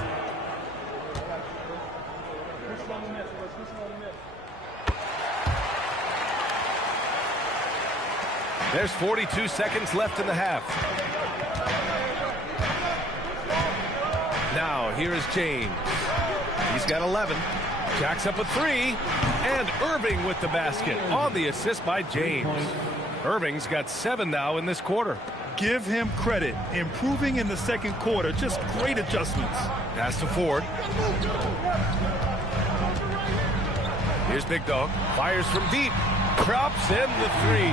There's 42 seconds left in the half. Now, here is James. He's got 11. Jacks up a 3. And Irving with the basket on the assist by James. Irving's got 7 now in this quarter. Give him credit. Improving in the second quarter. Just great adjustments. Pass to Ford. Here's Big Dog. Fires from deep. Drops in the 3.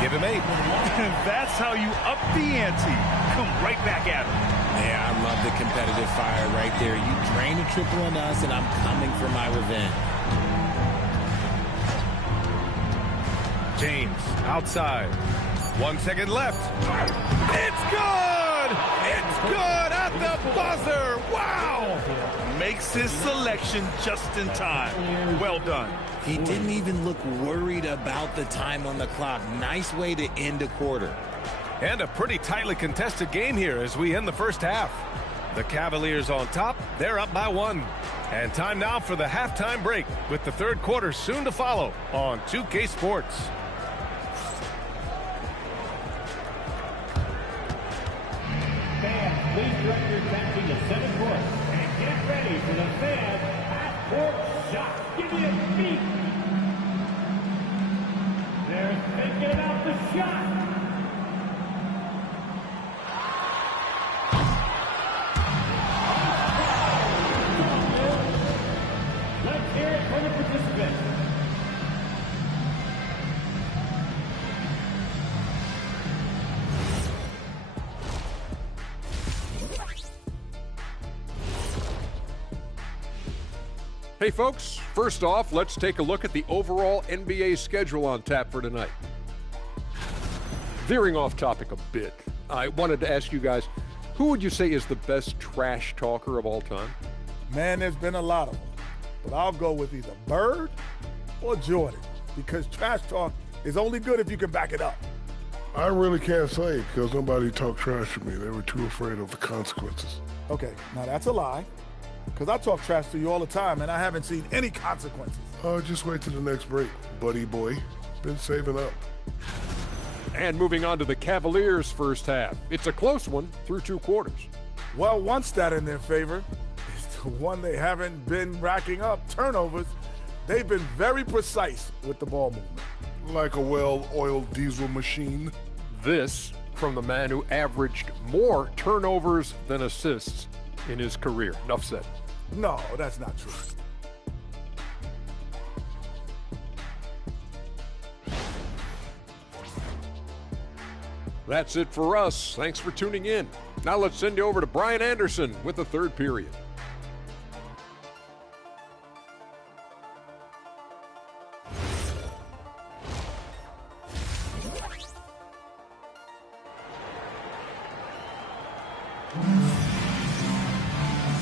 Give him 8. That's how you up the ante. Come right back at him. Yeah, I love the competitive fire right there. You drain a triple on us, and I'm coming for my revenge. James outside. 1 second left. It's good! It's good at the buzzer! Wow! Makes his selection just in time. Well done. He didn't even look worried about the time on the clock. Nice way to end a quarter. And a pretty tightly contested game here as we end the first half. The Cavaliers on top. They're up by 1. And time now for the halftime break with the third quarter soon to follow on 2K Sports. Fans, please direct your attention to center court and get ready for the fan half-court shot. Give me a beat. They're thinking about the shot. Let's hear it for the participants. Hey folks, first off, let's take a look at the overall NBA schedule on tap for tonight. Veering off topic a bit, I wanted to ask you guys, who would you say is the best trash talker of all time? Man, there's been a lot of them, but I'll go with either Bird or Jordan, because trash talk is only good if you can back it up. I really can't say because nobody talked trash to me. They were too afraid of the consequences. Okay, now that's a lie, because I talk trash to you all the time, and I haven't seen any consequences. Just wait till the next break, buddy boy. Been saving up. And moving on to the Cavaliers' first half. It's a close one through 2 quarters. Well, one stat in their favor is the one they haven't been racking up, turnovers. They've been very precise with the ball movement. Like a well-oiled diesel machine. This from the man who averaged more turnovers than assists in his career. Enough said. No, that's not true. That's it for us. Thanks for tuning in. Now let's send you over to Brian Anderson with the third period.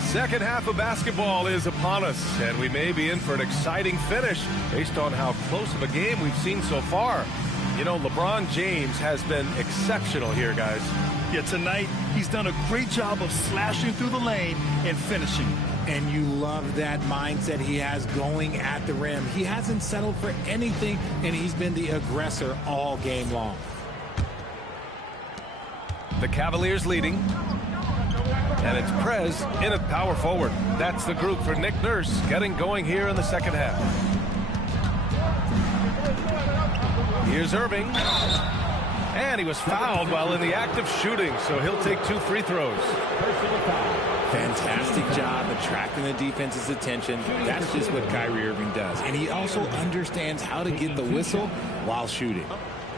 Second half of basketball is upon us, and we may be in for an exciting finish based on how close of a game we've seen so far. You know, LeBron James has been exceptional here, guys. Yeah, tonight he's done a great job of slashing through the lane and finishing. And you love that mindset he has going at the rim. He hasn't settled for anything, and he's been the aggressor all game long. The Cavaliers leading. And it's Prez in at power forward. That's the group for Nick Nurse getting going here in the second half. Here's Irving. And he was fouled while in the act of shooting, so he'll take 2 free throws. Fantastic job attracting the defense's attention. That's just what Kyrie Irving does. And he also understands how to get the whistle while shooting.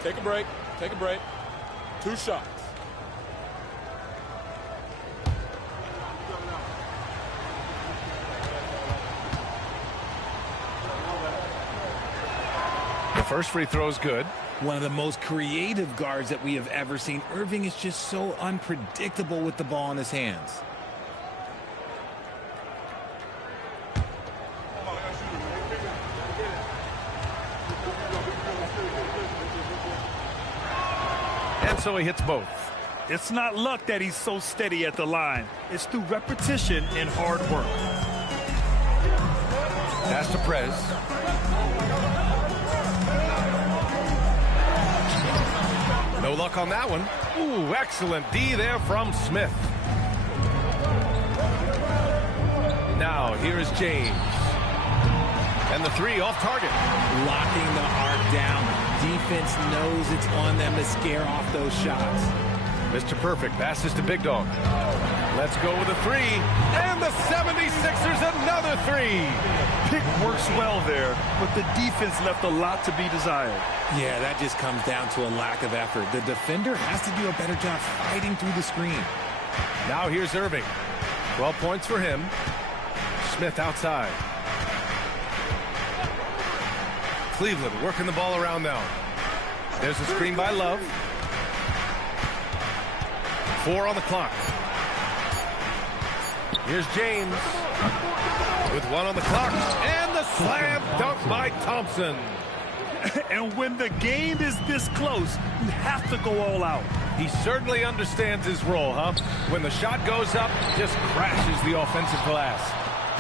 Take a break. Take a break. 2 shots. First free throw is good. One of the most creative guards that we have ever seen. Irving is just so unpredictable with the ball in his hands. And so he hits both. It's not luck that he's so steady at the line. It's through repetition and hard work. Pass to Prez. No luck on that one. Ooh, excellent D there from Smith. Now, here is James. And the 3 off target. Locking the arc down. Defense knows it's on them to scare off those shots. Mr. Perfect passes to Big Dog. Let's go with a 3. And the 76ers another 3. Pick works well there, but the defense left a lot to be desired. Yeah, that just comes down to a lack of effort. The defender has to do a better job fighting through the screen. Now here's Irving. 12 points for him. Smith outside. Cleveland working the ball around now. There's a screen by Love. 4 on the clock. Here's James with 1 on the clock. And the slam dunk by Thompson. And when the game is this close, you have to go all out. He certainly understands his role, huh? When the shot goes up, just crashes the offensive glass.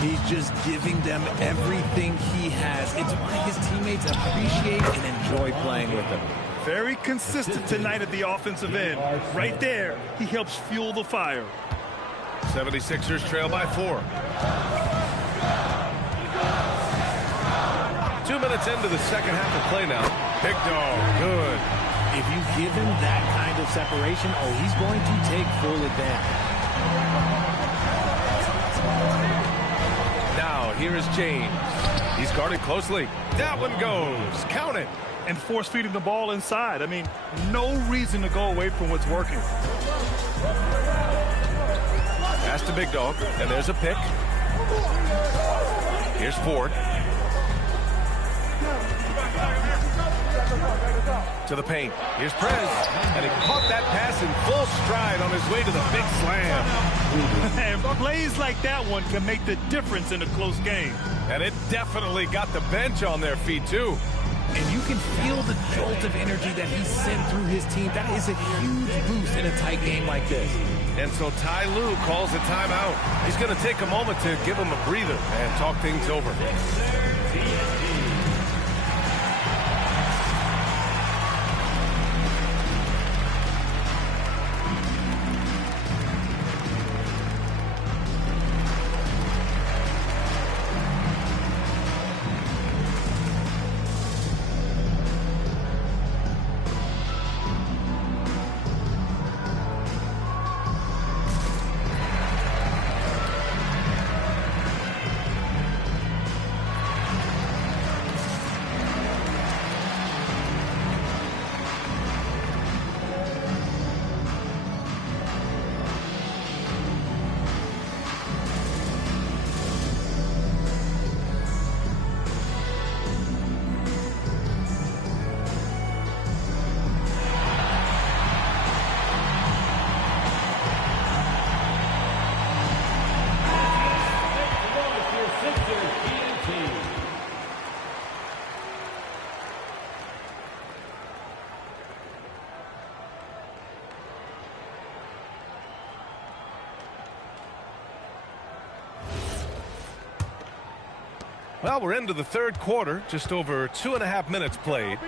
He's just giving them everything he has. It's why his teammates appreciate and enjoy playing with him. Very consistent tonight at the offensive end. Right there, he helps fuel the fire. 76ers trail by 4. 2 minutes into the second half of play now. Big Dog, good. If you give him that kind of separation, he's going to take full advantage. Now, here is James. He's guarded closely. That one goes. Count it. And force feeding the ball inside. I mean, no reason to go away from what's working. Pass to Big Dog, and there's a pick. Here's Ford. To the paint. Here's Prez. And he caught that pass in full stride on his way to the big slam. And plays like that one can make the difference in a close game. And it definitely got the bench on their feet, too. And you can feel the jolt of energy that he sent through his team. That is a huge boost in a tight game like this. And so Ty Lue calls a timeout. He's going to take a moment to give him a breather and talk things over. Well, we're into the third quarter, just over 2.5 minutes played.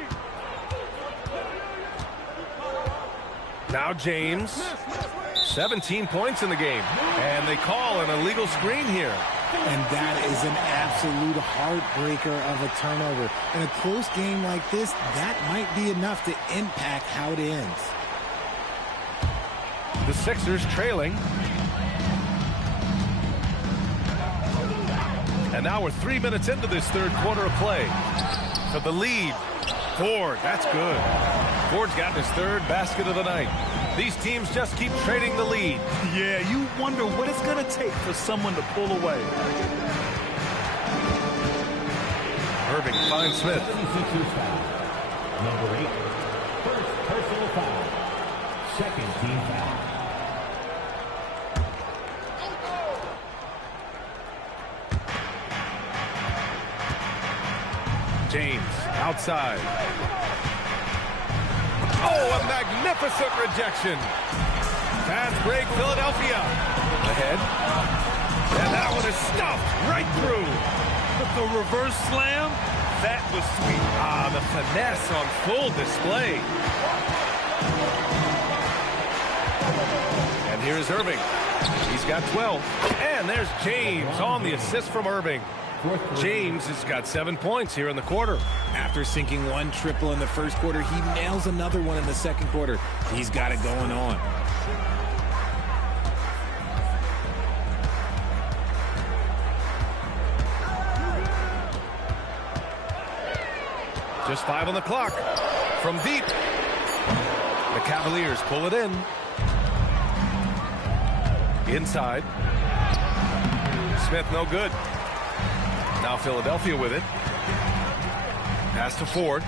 Now James, 17 points in the game, and they call an illegal screen here. And that is an absolute heartbreaker of a turnover. In a close game like this, that might be enough to impact how it ends. The Sixers trailing. And now we're 3 minutes into this third quarter of play. For the lead, Ford, that's good. Ford's gotten his third basket of the night. These teams just keep trading the lead. Yeah, you wonder what it's going to take for someone to pull away. Irving finds Smith. Number 8, first personal foul. Second team foul. James outside. Oh, a magnificent rejection. Fast break, Philadelphia. Ahead. And that one is stuffed right through. But the reverse slam, that was sweet. Ah, the finesse on full display. And here's Irving. He's got 12. And there's James on the assist from Irving. James has got 7 points here in the quarter. After sinking one triple in the first quarter, he nails another one in the second quarter. He's got it going on. Just 5 on the clock. From deep. The Cavaliers pull it in. Inside. Smith no good. Now Philadelphia with it. Pass to Ford.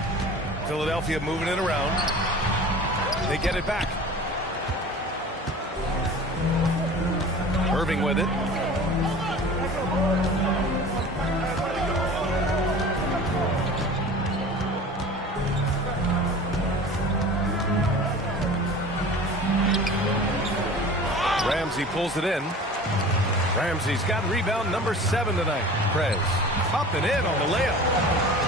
Philadelphia moving it around. They get it back. Irving with it. Ramsey pulls it in. Ramsey's got rebound number 7 tonight. Prez up and in on the layup.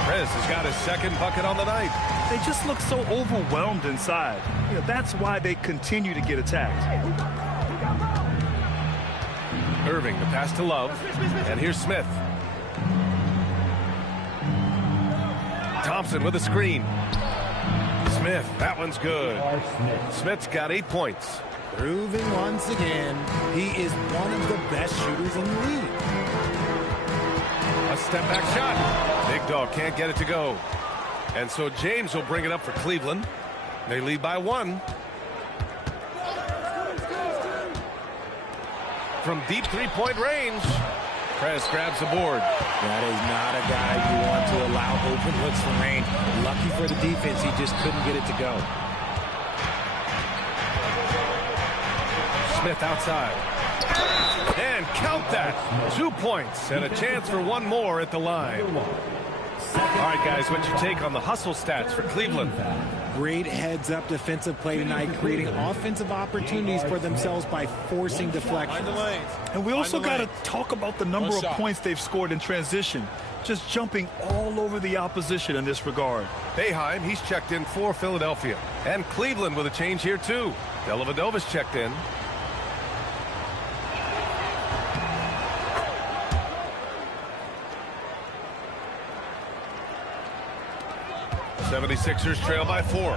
Prez has got his second bucket on the night. They just look so overwhelmed inside. You know, that's why they continue to get attacked. Irving, the pass to Love. And here's Smith. Thompson with a screen. Smith, that one's good. Smith's got 8 points. Proving once again, he is one of the best shooters in the league. A step back shot. Big dog can't get it to go. And so James will bring it up for Cleveland. They lead by 1. From deep three-point range. Prez grabs the board. That is not a guy you want to allow open looks from range. Lucky for the defense, he just couldn't get it to go. Smith outside. And count that. 2 points and a chance for one more at the line. All right, guys, what's your take on the hustle stats for Cleveland? Great heads-up defensive play tonight, creating offensive opportunities for themselves by forcing deflections. And we also got to talk about the number of points they've scored in transition. Just jumping all over the opposition in this regard. Boeheim, he's checked in for Philadelphia. And Cleveland with a change here, too. Dellavedova's checked in. '76ers trail by 4.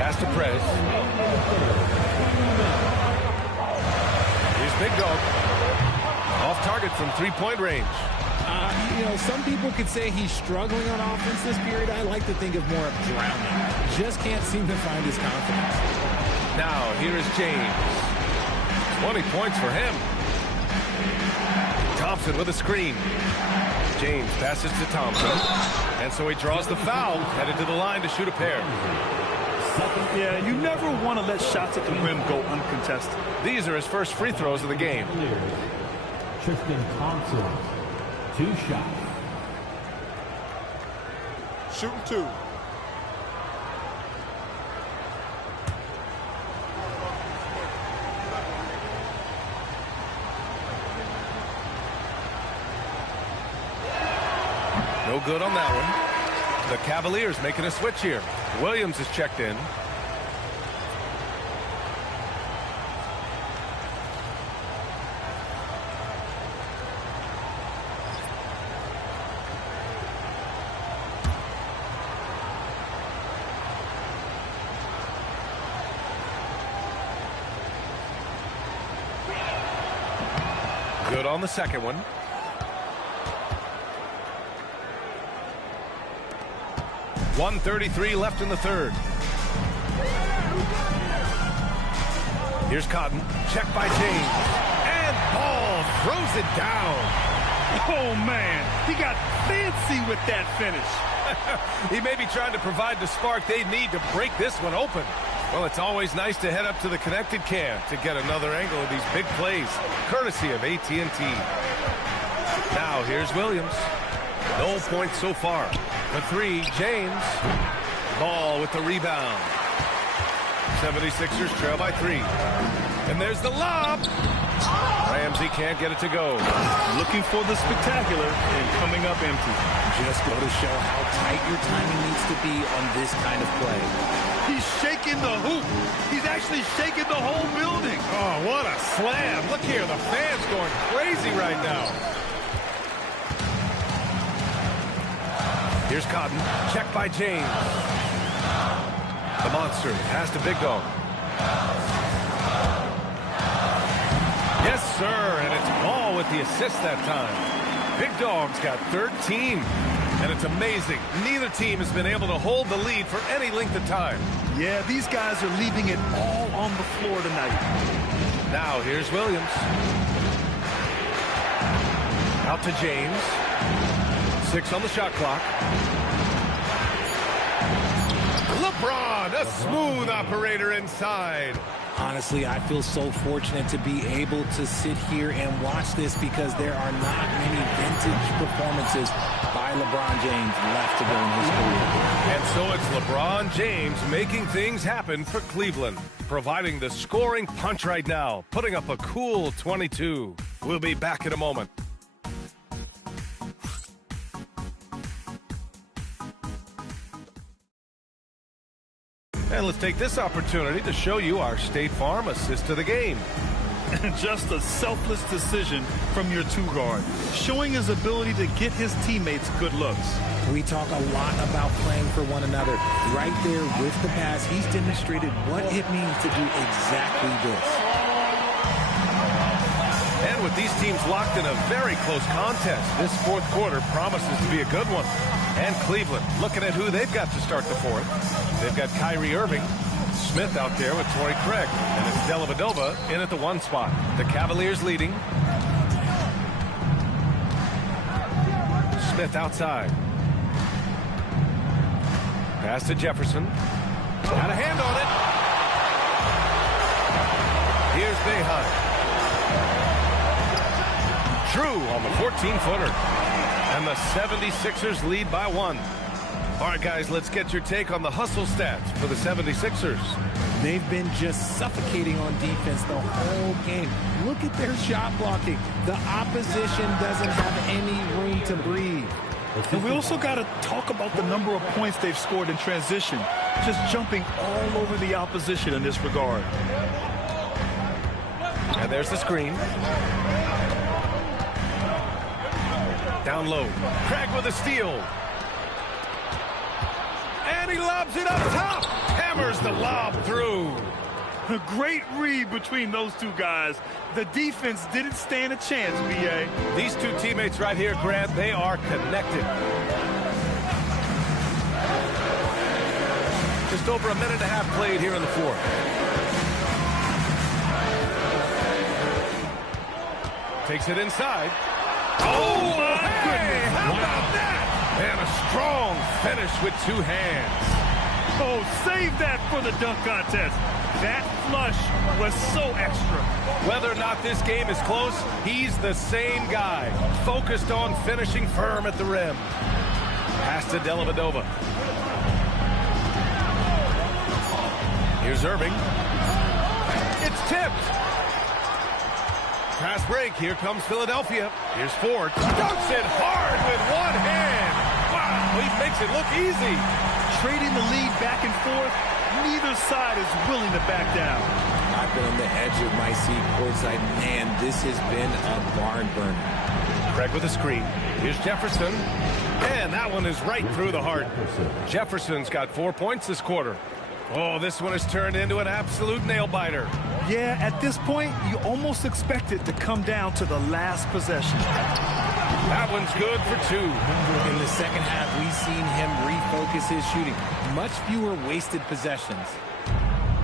Pass to Prez. Here's Big Dog. Off target from three-point range. You know, some people could say he's struggling on offense this period. I like to think of more of drowning. Just can't seem to find his confidence. Now, here is James. 20 points for him. Thompson with a screen. James passes to Thompson. And so he draws the foul, headed to the line to shoot a pair. Yeah, you never want to let shots at the rim go uncontested. These are his first free throws of the game. Tristan Thompson, 2 shots. Shooting 2. No good on that one. The Cavaliers making a switch here. Williams is checked in. Good on the second one. .133 left in the third. Here's Cotton. Check by James. And Ball throws it down. Oh, man. He got fancy with that finish. He may be trying to provide the spark they need to break this one open. Well, it's always nice to head up to the connected cam to get another angle of these big plays, courtesy of AT&T. Now, here's Williams. No points so far. The three, James. Ball with the rebound. 76ers trail by 3. And there's the lob. Ramsey can't get it to go. Looking for the spectacular and coming up empty. Just go to show how tight your timing needs to be on this kind of play. He's shaking the hoop. He's actually shaking the whole building. Oh, what a slam. Look here, the fans going crazy right now. Here's Cotton. Check by James. The monster pass to Big Dog. Yes, sir, and it's Ball with the assist that time. Big Dog's got 13, and it's amazing. Neither team has been able to hold the lead for any length of time. Yeah, these guys are leaving it all on the floor tonight. Now, here's Williams. Out to James. 6 on the shot clock. LeBron, a smooth operator inside. Honestly, I feel so fortunate to be able to sit here and watch this because there are not many vintage performances by LeBron James left to go in his career. And so it's LeBron James making things happen for Cleveland, providing the scoring punch right now, putting up a cool 22. We'll be back in a moment. And let's take this opportunity to show you our State Farm assist to the game. Just a selfless decision from your two-guard, showing his ability to get his teammates good looks. We talk a lot about playing for one another. Right there with the pass, he's demonstrated what it means to do exactly this. And with these teams locked in a very close contest, this fourth quarter promises to be a good one. And Cleveland, looking at who they've got to start the fourth. They've got Kyrie Irving, Smith out there with Torrey Craig, and it's Dellavedova in at the 1 spot. The Cavaliers leading. Smith outside. Pass to Jefferson. Got a hand on it. Here's Boeheim. Drew on the 14-footer. And the 76ers lead by 1. All right, guys, let's get your take on the hustle stats for the 76ers. They've been just suffocating on defense the whole game. Look at their shot blocking. The opposition doesn't have any room to breathe. And we also got to talk about the number of points they've scored in transition. Just jumping all over the opposition in this regard. And there's the screen. Down low. Craig with a steal. And he lobs it up top. Hammers the lob through. A great read between those two guys. The defense didn't stand a chance, B.A. These two teammates right here, Grant, they are connected. Just over a minute and a half played here in the fourth. Takes it inside. Oh, my goodness. How about that? And a strong finish with 2 hands. Oh, save that for the dunk contest. That flush was so extra. Whether or not this game is close, he's the same guy, focused on finishing firm at the rim. Pass to Dellavedova. Here's Irving. It's tipped. Fast break. Here comes Philadelphia. Here's Ford. Dunks it hard with 1 hand. He makes it look easy. Trading the lead back and forth, neither side is willing to back down. I've been on the edge of my seat courtside. Man, this has been a barn burner. Craig with a screen. Here's Jefferson. And that one is right through the heart. Jefferson's got 4 points this quarter. Oh, this one has turned into an absolute nail-biter. Yeah, at this point, you almost expect it to come down to the last possession. That one's good for 2. In the second half, we've seen him refocus his shooting. Much fewer wasted possessions.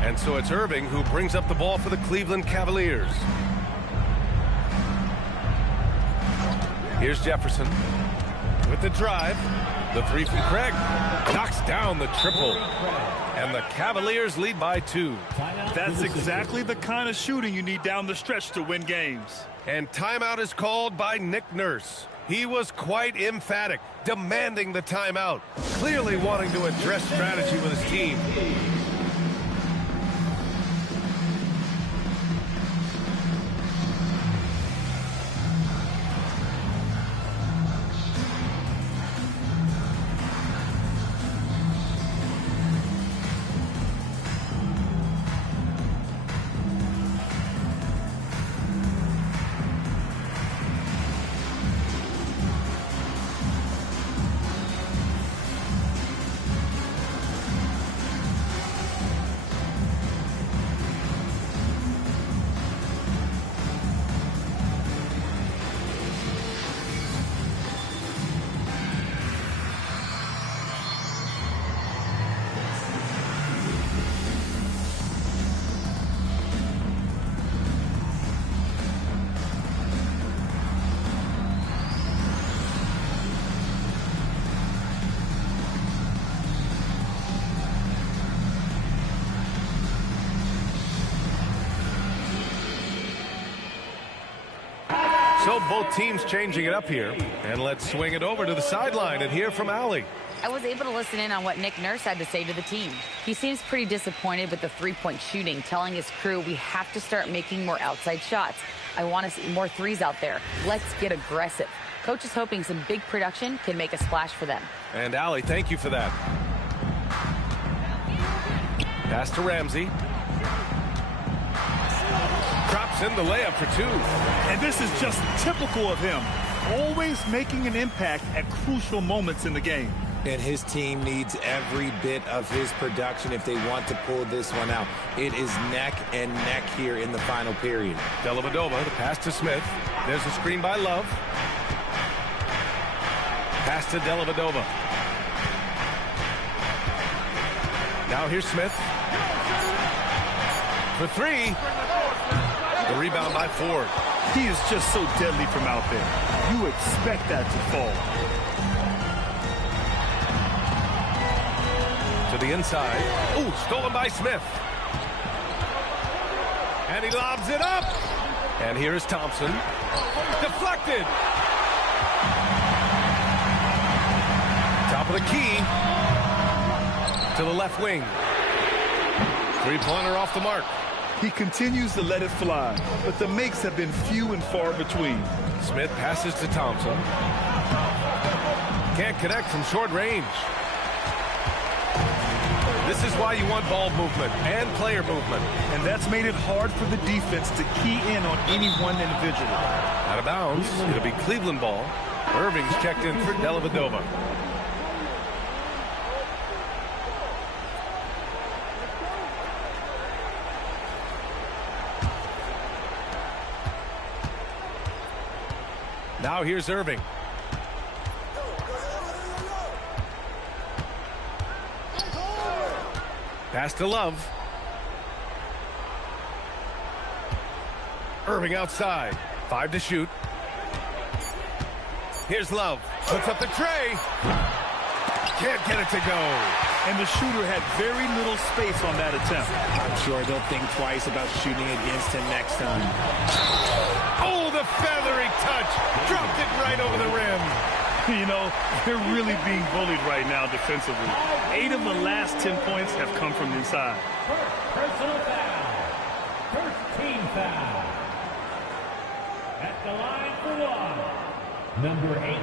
And so it's Irving who brings up the ball for the Cleveland Cavaliers. Here's Jefferson with the drive. The 3 from Craig knocks down the triple. And the Cavaliers lead by 2. That's exactly the kind of shooting you need down the stretch to win games. And timeout is called by Nick Nurse. He was quite emphatic, demanding the timeout, clearly wanting to address strategy with his team. So both teams changing it up here. And let's swing it over to the sideline and hear from Allie. I was able to listen in on what Nick Nurse had to say to the team. He seems pretty disappointed with the three-point shooting, telling his crew we have to start making more outside shots. I want to see more threes out there. Let's get aggressive. Coach is hoping some big production can make a splash for them. And Allie, thank you for that. Pass to Ramsey. Drops in the layup for 2. And this is just typical of him. Always making an impact at crucial moments in the game. And his team needs every bit of his production if they want to pull this one out. It is neck and neck here in the final period. Dellavedova, the pass to Smith. There's a screen by Love. Pass to Dellavedova. Now here's Smith. For 3. The rebound by Ford. He is just so deadly from out there. You expect that to fall. To the inside. Ooh, stolen by Smith. And he lobs it up. And here is Thompson. Deflected. Top of the key. To the left wing. Three-pointer off the mark. He continues to let it fly, but the makes have been few and far between. Smith passes to Thompson. Can't connect from short range. This is why you want ball movement and player movement. And that's made it hard for the defense to key in on any one individual. Out of bounds. It'll be Cleveland ball. Irving's checked in for Dellavedova. Now here's Irving. Pass to Love. Irving outside. 5 to shoot. Here's Love. Puts up the tray. Can't get it to go. And the shooter had very little space on that attempt. I'm sure they'll think twice about shooting against him next time. Oh, the feathery touch. Dropped it right over the rim. You know, they're really being bullied right now defensively. 8 of the last 10 points have come from inside. Personal foul. First team foul. At the line for 1. Number 8.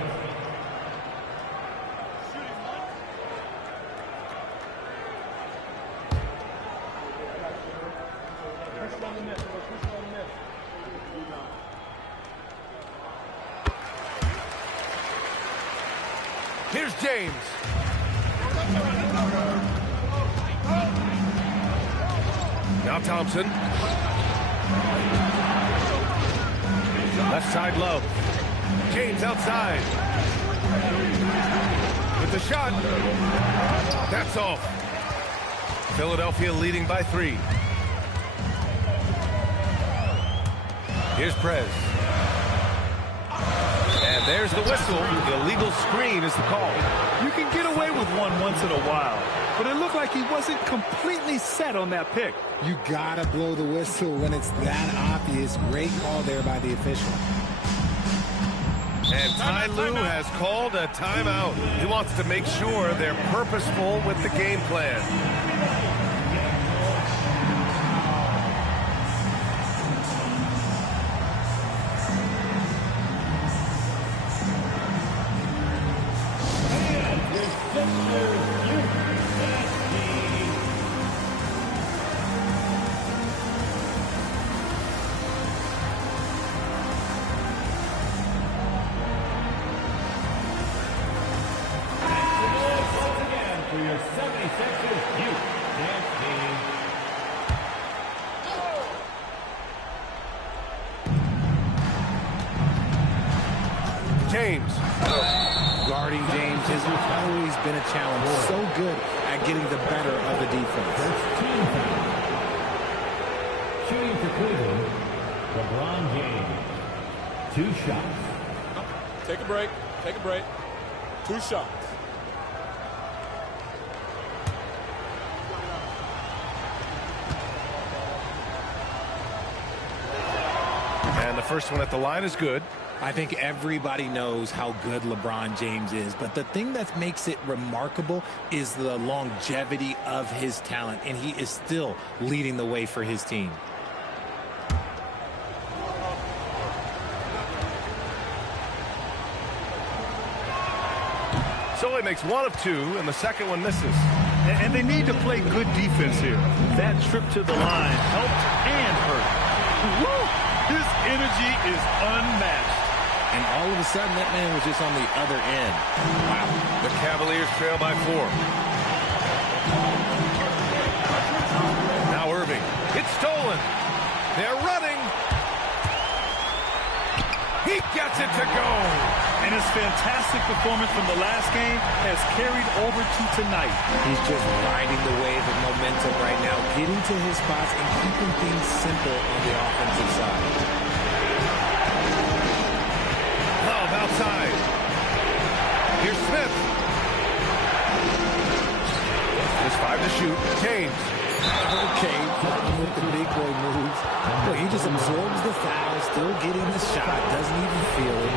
Here's James. Now Thompson. Left side Love. James outside. With the shot. That's off. Philadelphia leading by 3. Here's Prez. And there's the whistle. The illegal screen is the call. You can get away with one once in a while, but it looked like he wasn't completely set on that pick. You gotta blow the whistle when it's that obvious. Great call there by the official. And Ty Lue has called a timeout. He wants to make sure they're purposeful with the game plan. James. Guarding James has always been a challenge. So good at getting the better of the defense. Shooting for Cleveland, LeBron James. 2 shots. Take a break. Take a break. 2 shots. And the first one at the line is good. I think everybody knows how good LeBron James is, but the thing that makes it remarkable is the longevity of his talent, and he is still leading the way for his team. So he makes 1 of 2, and the second one misses. And they need to play good defense here. That trip to the line helped and hurt. Woo! His energy is unmatched. And all of a sudden, that man was just on the other end. Wow. The Cavaliers trail by 4. Now Irving. It's stolen. They're running. He gets it to go. And his fantastic performance from the last game has carried over to tonight. He's just riding the wave of momentum right now, getting to his spots and keeping things simple on the offensive side. Love outside. Here's Smith. There's 5 to shoot. James. Okay, with the big boy moves. Look, he just absorbs the foul, still getting the shot, doesn't even feel it.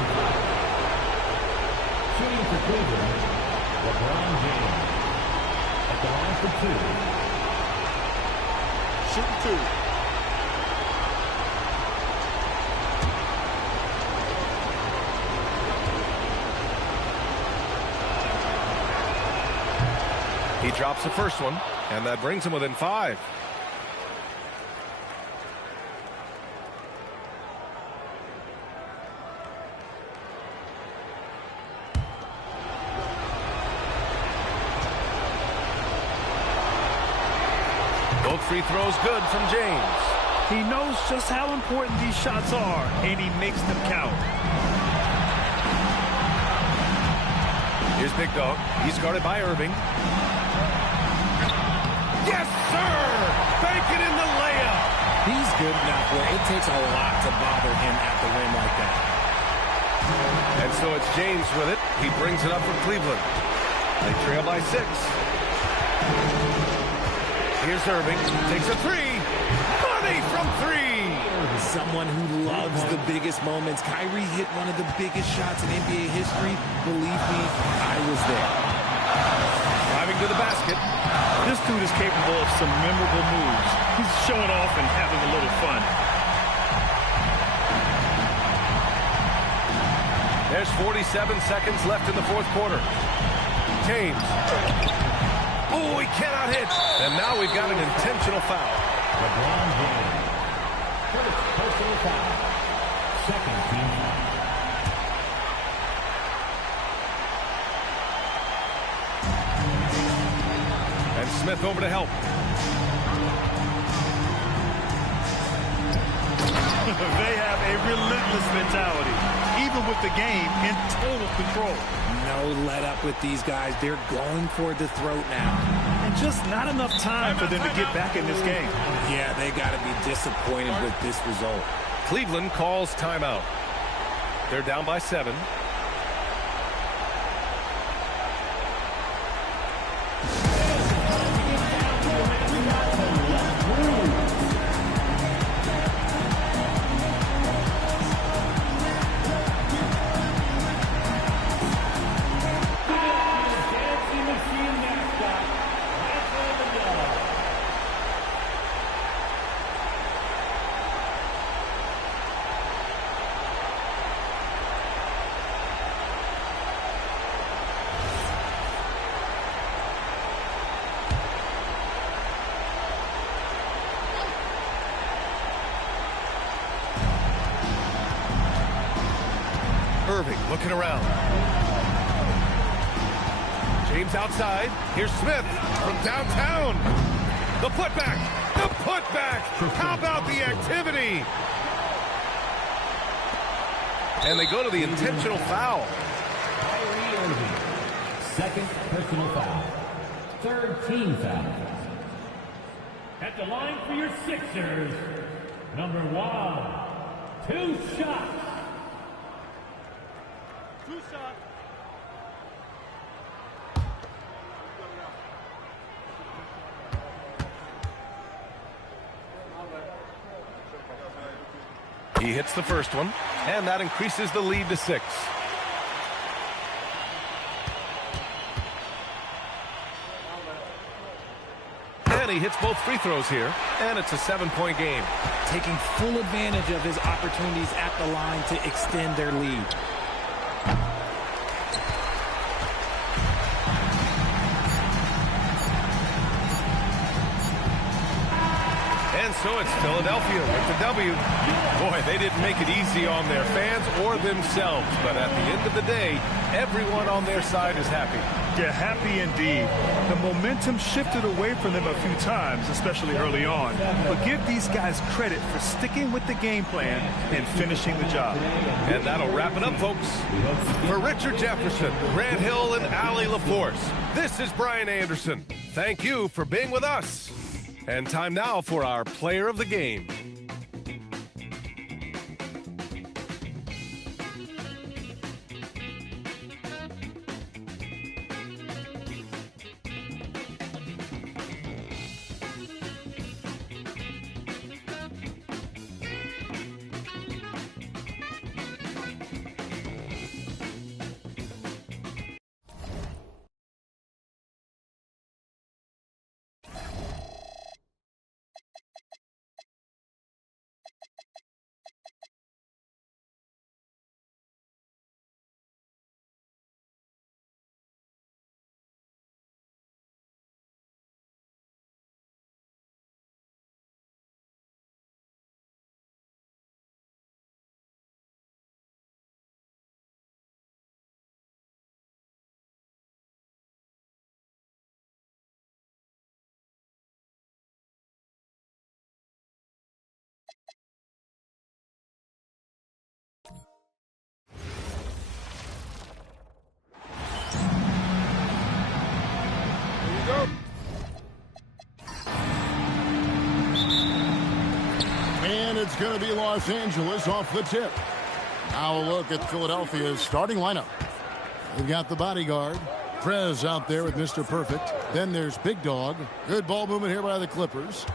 Shooting for Cleveland, LeBron James. At the line for 2. Shoot 2. He drops the first one, and that brings him within 5. Both free throws good from James. He knows just how important these shots are, and he makes them count. Here's Big Dog. He's guarded by Irving. Yes, sir! Bank it in the layup. He's good enough where it takes a lot to bother him at the rim like that. And so it's James with it. He brings it up for Cleveland. They trail by 6. Here's Irving. Takes a 3. Money from 3. Someone who loves the biggest moments. Kyrie hit one of the biggest shots in NBA history. Believe me, I was there. Driving to the basket. This dude is capable of some memorable moves. He's showing off and having a little fun. There's 47 seconds left in the 4th quarter. James. Oh, he cannot hit. And now we've got an intentional foul. LeBron James. First personal foul. Second team foul. Smith over to help. They have a relentless mentality, even with the game in total control. No let up with these guys. They're going for the throat now. And just not enough time for them to get back in this game. Yeah, they got to be disappointed with this result. Cleveland calls timeout. They're down by 7. Irving looking around. James outside. Here's Smith from downtown. The putback. The putback. How about the activity? And they go to the intentional foul. Second personal foul. Third team foul. At the line for your Sixers, number 1, 2 shots. 2 shots. He hits the first one, and that increases the lead to 6. And he hits both free throws here, and it's a 7-point game. Taking full advantage of his opportunities at the line to extend their lead. And so it's Philadelphia with the W. Boy, they didn't make it easy on their fans or themselves, but at the end of the day, everyone on their side is happy. Yeah, happy indeed. The momentum shifted away from them a few times, especially early on. But give these guys credit for sticking with the game plan and finishing the job. And that'll wrap it up, folks. For Richard Jefferson, Grant Hill, and Allie LaForce, this is Brian Anderson. Thank you for being with us. And time now for our player of the game. And it's going to be Los Angeles off the tip. Now a look at Philadelphia's starting lineup. They've got the bodyguard, Prez, out there with Mr. Perfect. Then there's Big Dog. Good ball movement here by the Clippers.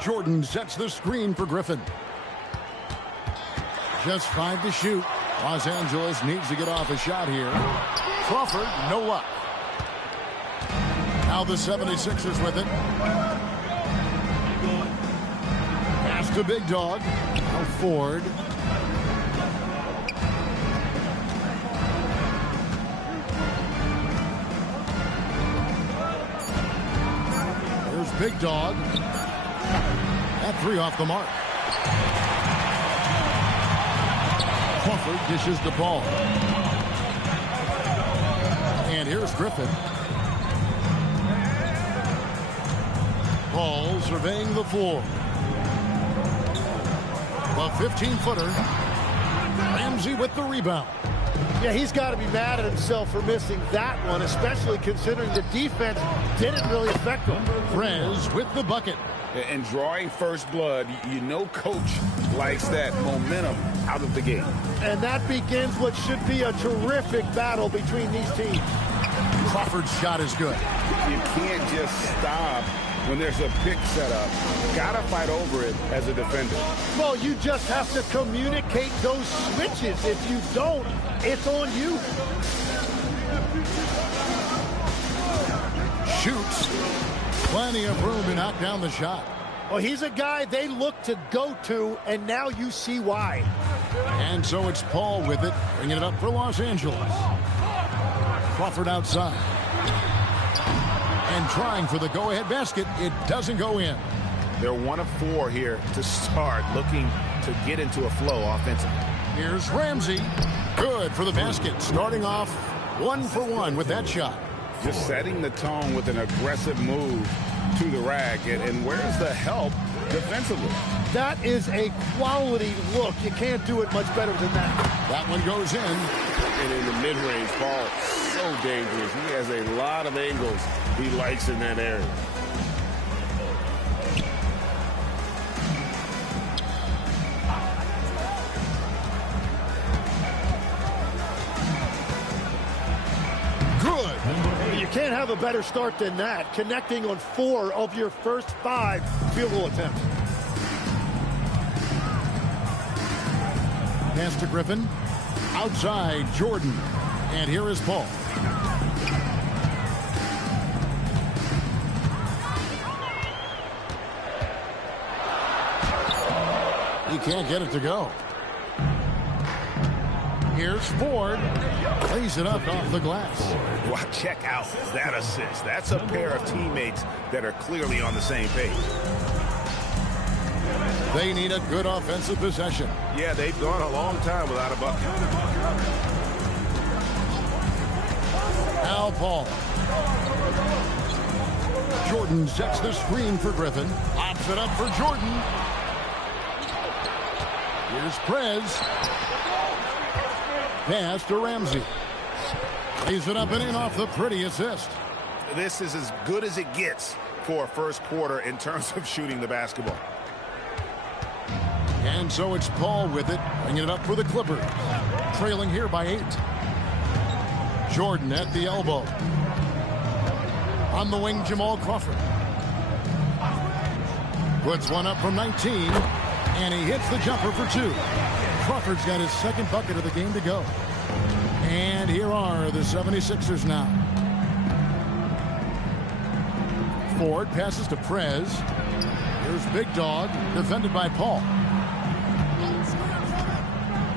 Jordan sets the screen for Griffin. Just 5 to shoot. Los Angeles needs to get off a shot here. Crawford, no luck. Now the 76ers with it. Pass to Big Dog. Now Ford. There's Big Dog. That 3 off the mark. Crawford dishes the ball. And here's Griffin. Paul surveying the floor. A 15-footer. Ramsey with the rebound. Yeah, he's got to be mad at himself for missing that one, especially considering the defense didn't really affect him. Prez with the bucket. And drawing first blood, you know coach likes that momentum out of the game. And that begins what should be a terrific battle between these teams. Crawford's shot is good. You can't just stop when there's a pick set up. Gotta fight over it as a defender. Well, you just have to communicate those switches. If you don't, it's on you. Shoots. Plenty of room to knock down the shot. Well, he's a guy they look to go to, and now you see why. And so it's Paul with it, bringing it up for Los Angeles. Crawford outside. And trying for the go-ahead basket. It doesn't go in. They're 1 of 4 here to start, looking to get into a flow offensively. Here's Ramsey. Good for the basket. Starting off 1 for 1 with that shot. Just setting the tone with an aggressive move to the rack. And where's the help defensively? That is a quality look. You can't do it much better than that. That one goes in. And in the mid-range, Paul, so dangerous. He has a lot of angles he likes in that area. Good. You can't have a better start than that. Connecting on 4 of your first 5 field goal attempts. Pass to Griffin. Outside, Jordan. And here is Paul. He can't get it to go. Here's Ford. Plays it up off the glass. Wow, check out that assist. That's a pair of teammates that are clearly on the same page. They need a good offensive possession. Yeah, they've gone a long time without a bucket. Al Paul. Jordan sets the screen for Griffin. Pops it up for Jordan. Here's Prez. Pass to Ramsey. Plays it up and in off the pretty assist. This is as good as it gets for a first quarter in terms of shooting the basketball. And so it's Paul with it, bringing it up for the Clippers. Trailing here by 8. Jordan at the elbow. On the wing, Jamal Crawford. Puts one up from 19, and he hits the jumper for 2. Crawford's got his second bucket of the game to go. And here are the 76ers now. Ford passes to Prez. Here's Big Dog, defended by Paul.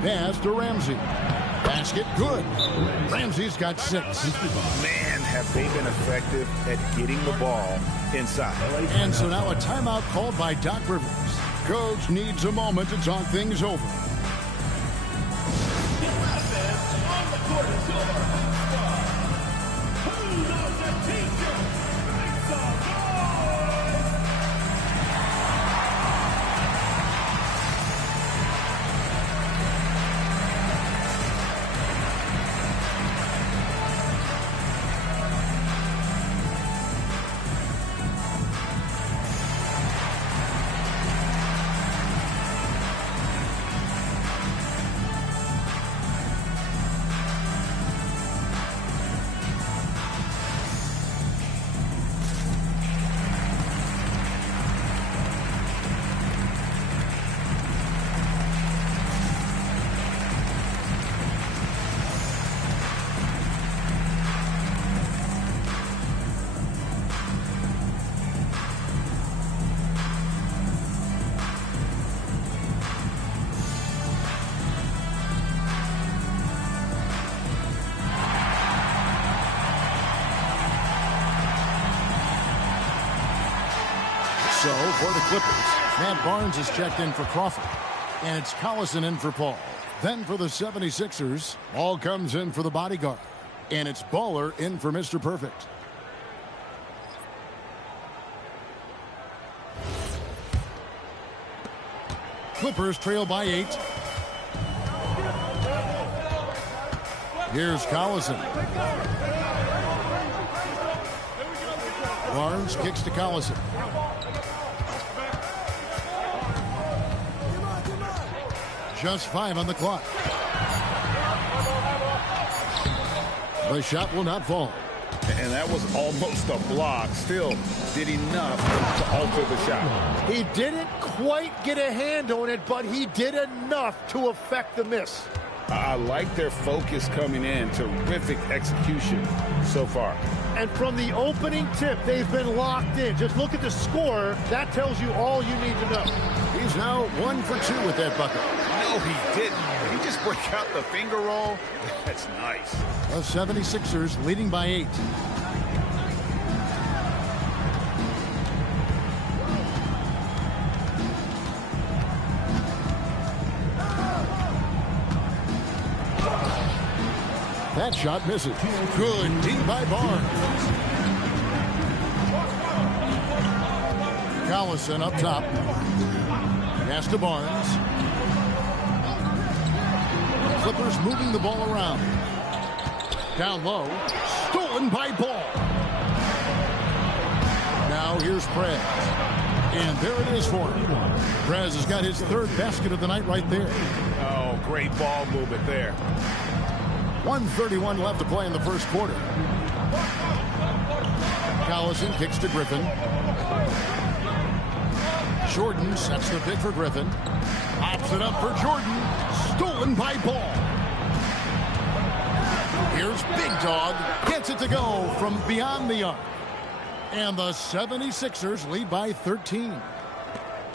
Pass to Ramsey. Basket good. Ramsey's got 6. Man, have they been effective at getting the ball inside. And so now a timeout called by Doc Rivers. Coach needs a moment to talk things over. So for the Clippers, Matt Barnes is checked in for Crawford. And it's Collison in for Paul. Then for the 76ers, Paul comes in for the bodyguard. And it's Baller in for Mr. Perfect. Clippers trail by 8. Here's Collison. Barnes kicks to Collison. Just 5 on the clock. The shot will not fall. And that was almost a block. Still did enough to alter the shot. He didn't quite get a hand on it, but he did enough to affect the miss. I like their focus coming in. Terrific execution so far. And from the opening tip, they've been locked in. Just look at the score. That tells you all you need to know. He's now 1 for 2 with that bucket. No, he didn't. Did he just break out the finger roll? That's nice. The 76ers leading by 8. That shot misses. Good D by Barnes. Collison up top. Pass to Barnes. Clippers moving the ball around. Down low. Stolen by Ball. Now here's Prez. And there it is for him. Prez has got his 3rd basket of the night right there. Oh, great ball movement there. 1:31 left to play in the first quarter. Collison kicks to Griffin. Jordan sets the pick for Griffin. Pops it up for Jordan. Stolen by Ball. Here's Big Dog. Gets it to go from beyond the arc. And the 76ers lead by 13.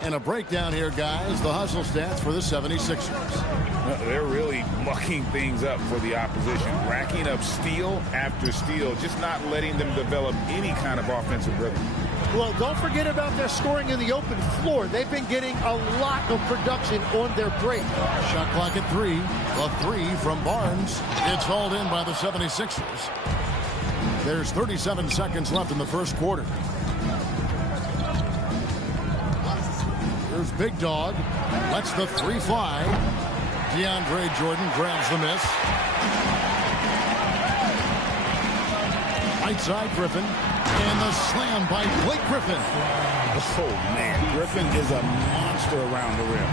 And a breakdown here, guys. The hustle stats for the 76ers. They're really mucking things up for the opposition. Racking up steal after steal. Just not letting them develop any kind of offensive rhythm. Well, don't forget about their scoring in the open floor. They've been getting a lot of production on their break. Shot clock at 3. The 3 from Barnes. It's hauled in by the 76ers. There's 37 seconds left in the first quarter. Here's Big Dog. Lets the 3 fly. DeAndre Jordan grabs the miss. Right side Griffin. And the slam by Blake Griffin. Oh, man. Griffin is a monster around the rim.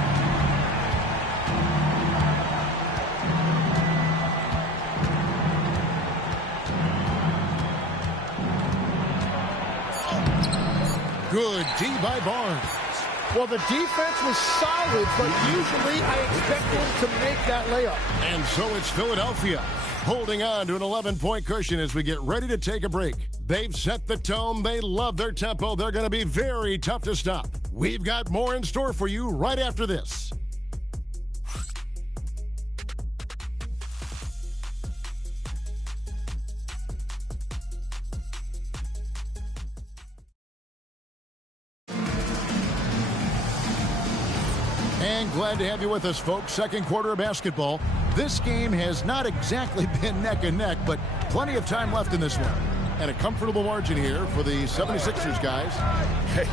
Good D by Barnes. Well, the defense was solid, but usually I expect them to make that layup. And so it's Philadelphia holding on to an 11-point cushion as we get ready to take a break. They've set the tone. They love their tempo. They're going to be very tough to stop. We've got more in store for you right after this. And glad to have you with us, folks. Second quarter of basketball. This game has not exactly been neck and neck, but plenty of time left in this one. And a comfortable margin here for the 76ers, guys. Hey,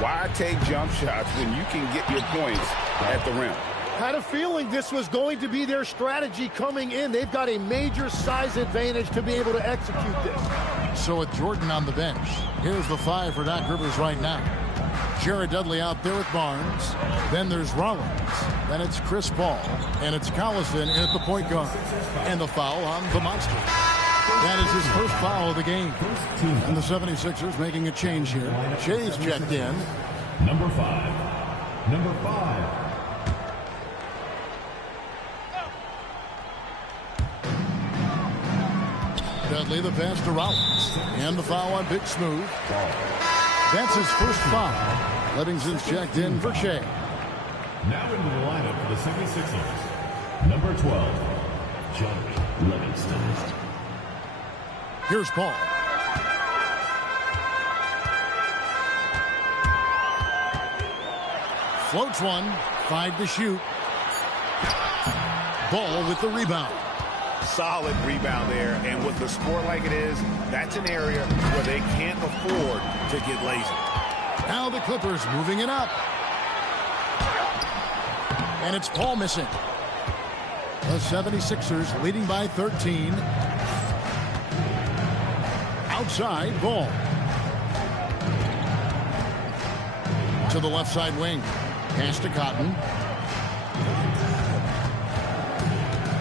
why take jump shots when you can get your points at the rim? Had a feeling this was going to be their strategy coming in. They've got a major size advantage to be able to execute this. So with Jordan on the bench, here's the 5 for Doc Rivers right now. Jared Dudley out there with Barnes. Then there's Rollins. Then it's Chris Paul. And it's Collison at the point guard. And the foul on the monster. That is his first foul of the game. And the 76ers making a change here. Shea's checked in. Number 5. Number 5. Dudley the pass to Rollins. And the foul on Big Smooth. That's his first foul. Livingston's checked in for Shea. Now into the lineup for the 76ers. Number 12, Johnny Livingston. Here's Paul. Floats one. 5 to shoot. Ball with the rebound. Solid rebound there, and with the score like it is, that's an area where they can't afford to get lazy. Now the Clippers moving it up. And it's Paul missing. The 76ers leading by 13. Outside, Ball. To the left side wing. Pass to Cotton.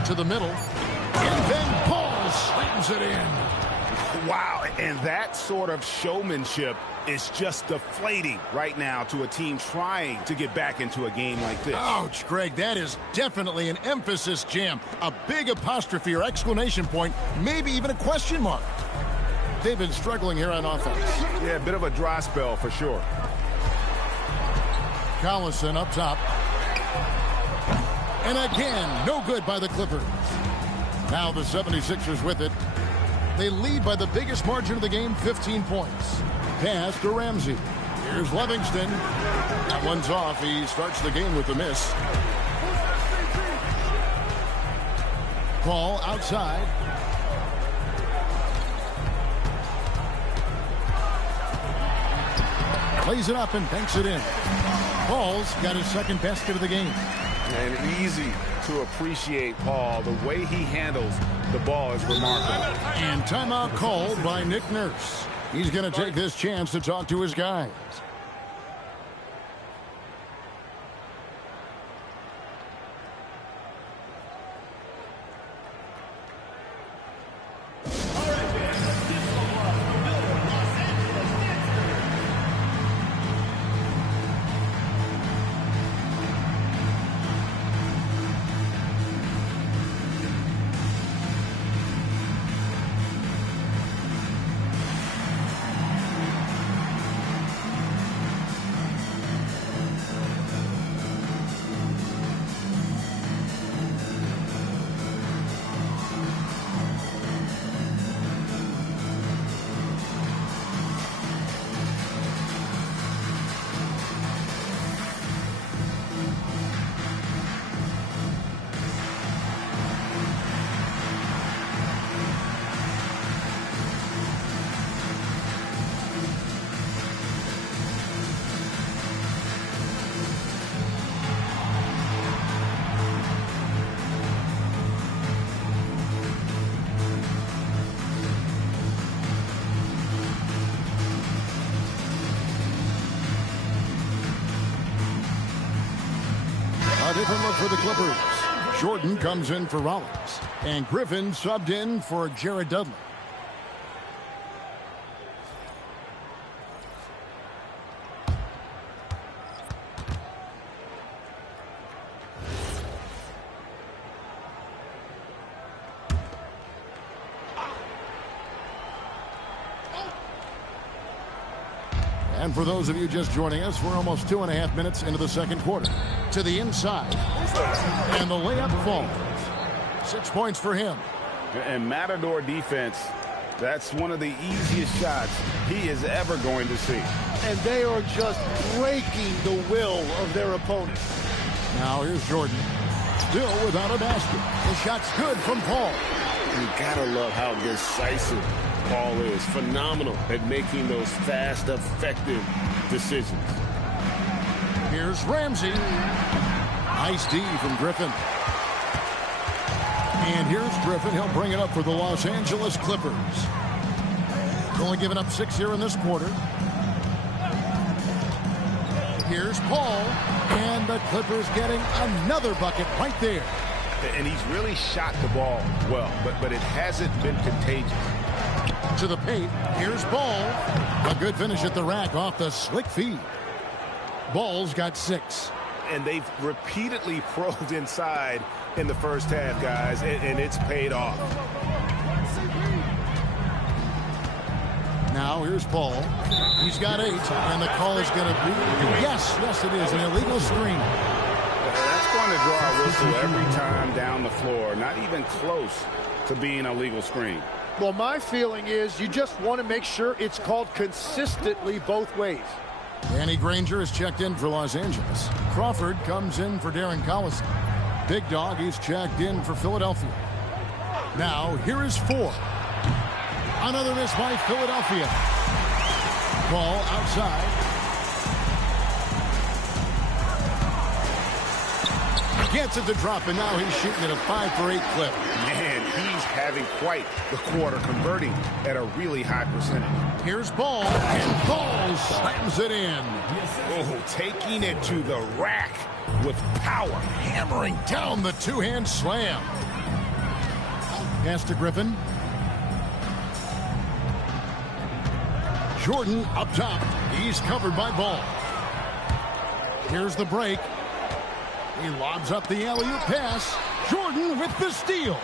To the middle. And then Paul slams it in. Wow, and that sort of showmanship is just deflating right now to a team trying to get back into a game like this. Ouch, Greg, that is definitely an emphasis jam. A big apostrophe or exclamation point, maybe even a question mark. They've been struggling here on offense. Yeah, a bit of a dry spell for sure. Collison up top. And again, no good by the Clippers. Now the 76ers with it. They lead by the biggest margin of the game, 15 points. Pass to Ramsey. Here's Livingston. That one's off. He starts the game with a miss. Ball outside. Plays it up and banks it in. Paul's got his second basket of the game. And easy to appreciate Paul. The way he handles the ball is remarkable. And timeout called by Nick Nurse. He's going to take this chance to talk to his guys. A different look for the Clippers. Jordan comes in for Rollins. And Griffin subbed in for Jared Dudley. And for those of you just joining us, we're almost 2.5 minutes into the second quarter. To the inside. And the layup falls. 6 points for him. And Matador defense, that's one of the easiest shots he is ever going to see. And they are just breaking the will of their opponent. Now here's Jordan. Still without a basket. The shot's good from Paul. You gotta love how decisive Paul is. Phenomenal at making those fast, effective decisions. Here's Ramsey. Nice D from Griffin. And here's Griffin. He'll bring it up for the Los Angeles Clippers. He's only given up 6 here in this quarter. Here's Paul. And the Clippers getting another bucket right there. And he's really shot the ball well, but it hasn't been contagious. To the paint. Here's Ball. A good finish at the rack off the slick feed. Ball's got 6. And they've repeatedly probed inside in the first half, guys, and it's paid off. Now here's Paul. He's got 8, and the call is going to be, yes, it is, an illegal screen. That's going to draw a whistle every time down the floor. Not even close to being a legal screen. Well, my feeling is you just want to make sure it's called consistently both ways. Danny Granger is checked in for Los Angeles. Crawford comes in for Darren Collison. Big Dog, he's checked in for Philadelphia. Now, here is 4. Another miss by Philadelphia. Ball outside. Gets it to drop, and now he's shooting at a 5-for-8 clip. Man, he's having quite the quarter, converting at a really high percentage. Here's Ball, and Ball slams it in. Oh, taking it to the rack with power. Hammering down the two-hand slam. Pass to Griffin. Jordan up top. He's covered by Ball. Here's the break. He lobs up the alley-oop pass. Jordan with the steal.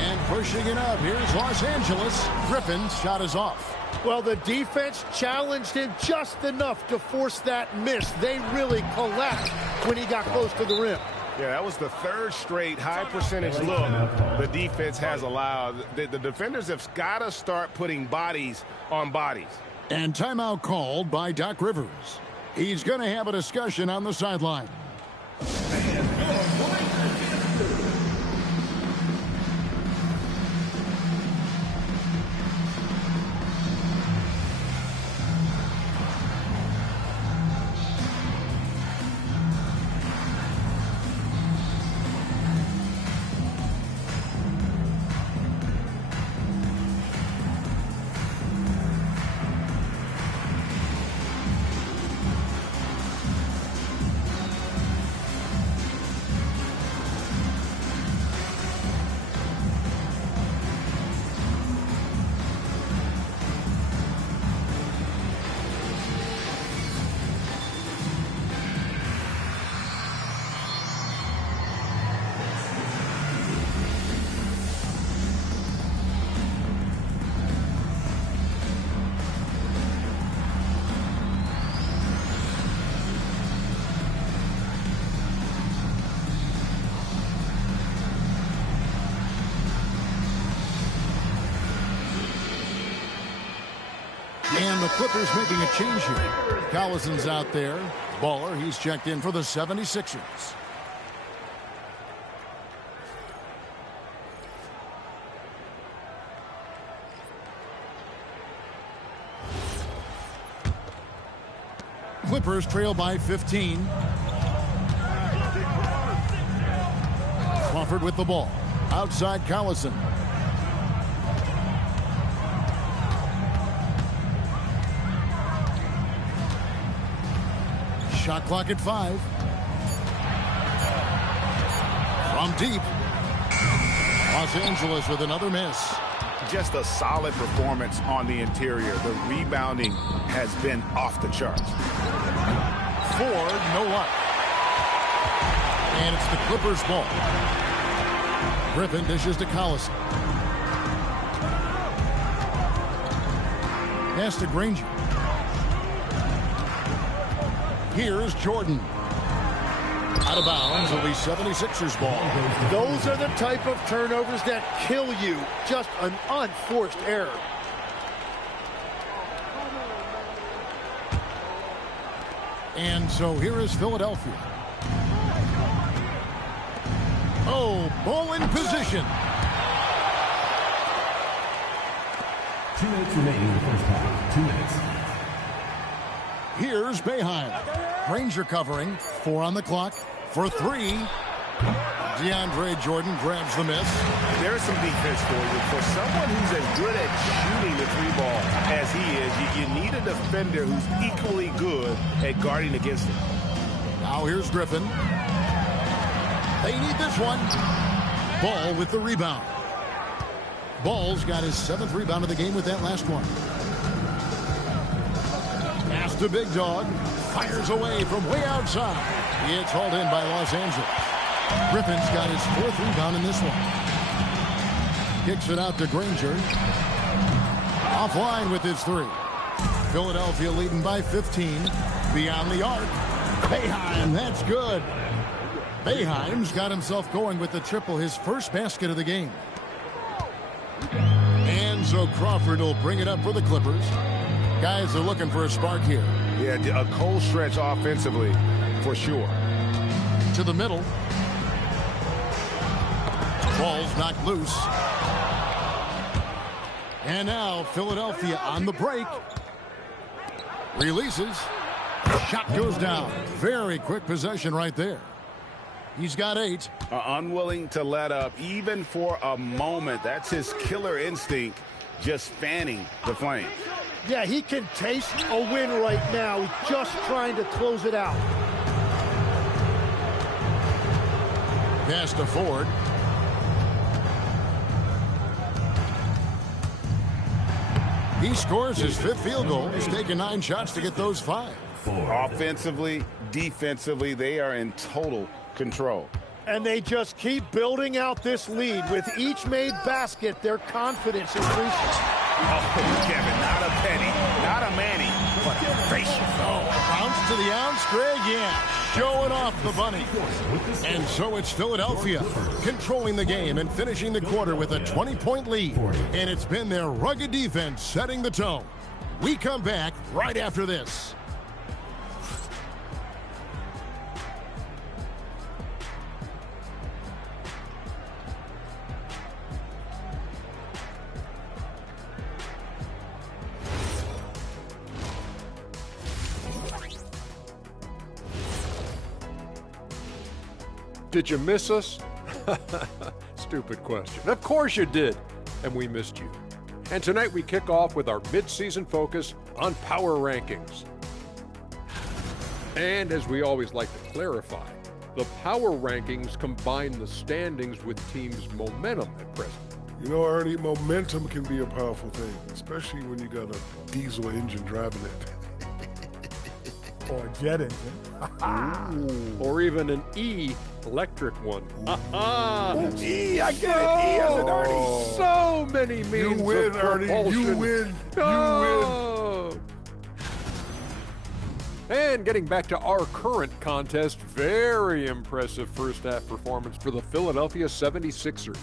And pushing it up. Here's Los Angeles. Griffin's shot is off. Well, the defense challenged him just enough to force that miss. They really collapsed when he got close to the rim. Yeah, that was the third straight high percentage look the defense has allowed. The defenders have got to start putting bodies on bodies. And timeout called by Doc Rivers. He's going to have a discussion on the sideline. And the Clippers making a change here. Collison's out there. Baller, he's checked in for the 76ers. Clippers trail by 15. Crawford with the ball. Outside Collison. Shot clock at 5. From deep. Los Angeles with another miss. Just a solid performance on the interior. The rebounding has been off the charts. Ford, no luck. And it's the Clippers' ball. Griffin dishes to Collison. Pass to Granger. Here's Jordan. Out of bounds, it'll be 76ers ball. Those are the type of turnovers that kill you. Just an unforced error. And so here is Philadelphia. Oh, ball in position. 2 minutes remaining in the first half. 2 minutes. Here's Boeheim. Granger covering. 4 on the clock. For 3. DeAndre Jordan grabs the miss. There's some defense for you. For someone who's as good at shooting the 3-ball as he is, you need a defender who's equally good at guarding against him. Now here's Griffin. They need this one. Ball with the rebound. Ball's got his 7th rebound of the game with that last one. Pass to Big Dog. Fires away from way outside. It's hauled in by Los Angeles. Griffin's got his 4th rebound in this one. Kicks it out to Granger. Offline with his 3. Philadelphia leading by 15. Beyond the arc. Boeheim, that's good. Boeheim's got himself going with the triple, his first basket of the game. And so Crawford will bring it up for the Clippers. Guys are looking for a spark here. Yeah, a cold stretch offensively, for sure. To the middle. Ball's knocked loose. And now Philadelphia on the break. Releases. Shot goes down. Very quick possession right there. He's got 8. Unwilling to let up even for a moment. That's his killer instinct, just fanning the flame. Yeah, he can taste a win right now. He's just trying to close it out. Pass to Ford. He scores his 5th field goal. He's taken 9 shots to get those 5. Offensively, defensively, they are in total control. And they just keep building out this lead. With each made basket, their confidence increases. Oh, Kevin, not a penny, not a Manny, but facial. Oh, bounce to the ounce, Greg, yeah. Showing off the bunny. And so it's Philadelphia controlling the game and finishing the quarter with a 20-point lead. And it's been their rugged defense setting the tone. We come back right after this. Did you miss us? Stupid question. Of course you did, and we missed you. And tonight we kick off with our mid-season focus on power rankings. And as we always like to clarify, the power rankings combine the standings with teams' momentum at present. You know, Ernie, momentum can be a powerful thing, especially when you got a diesel engine driving it. Or a jet engine. Or even an electric one. E, I get it. E as an Ernie. So many means You win, of Ernie. propulsion. You win. Oh. You win. And getting back to our current contest, very impressive first half performance for the Philadelphia 76ers.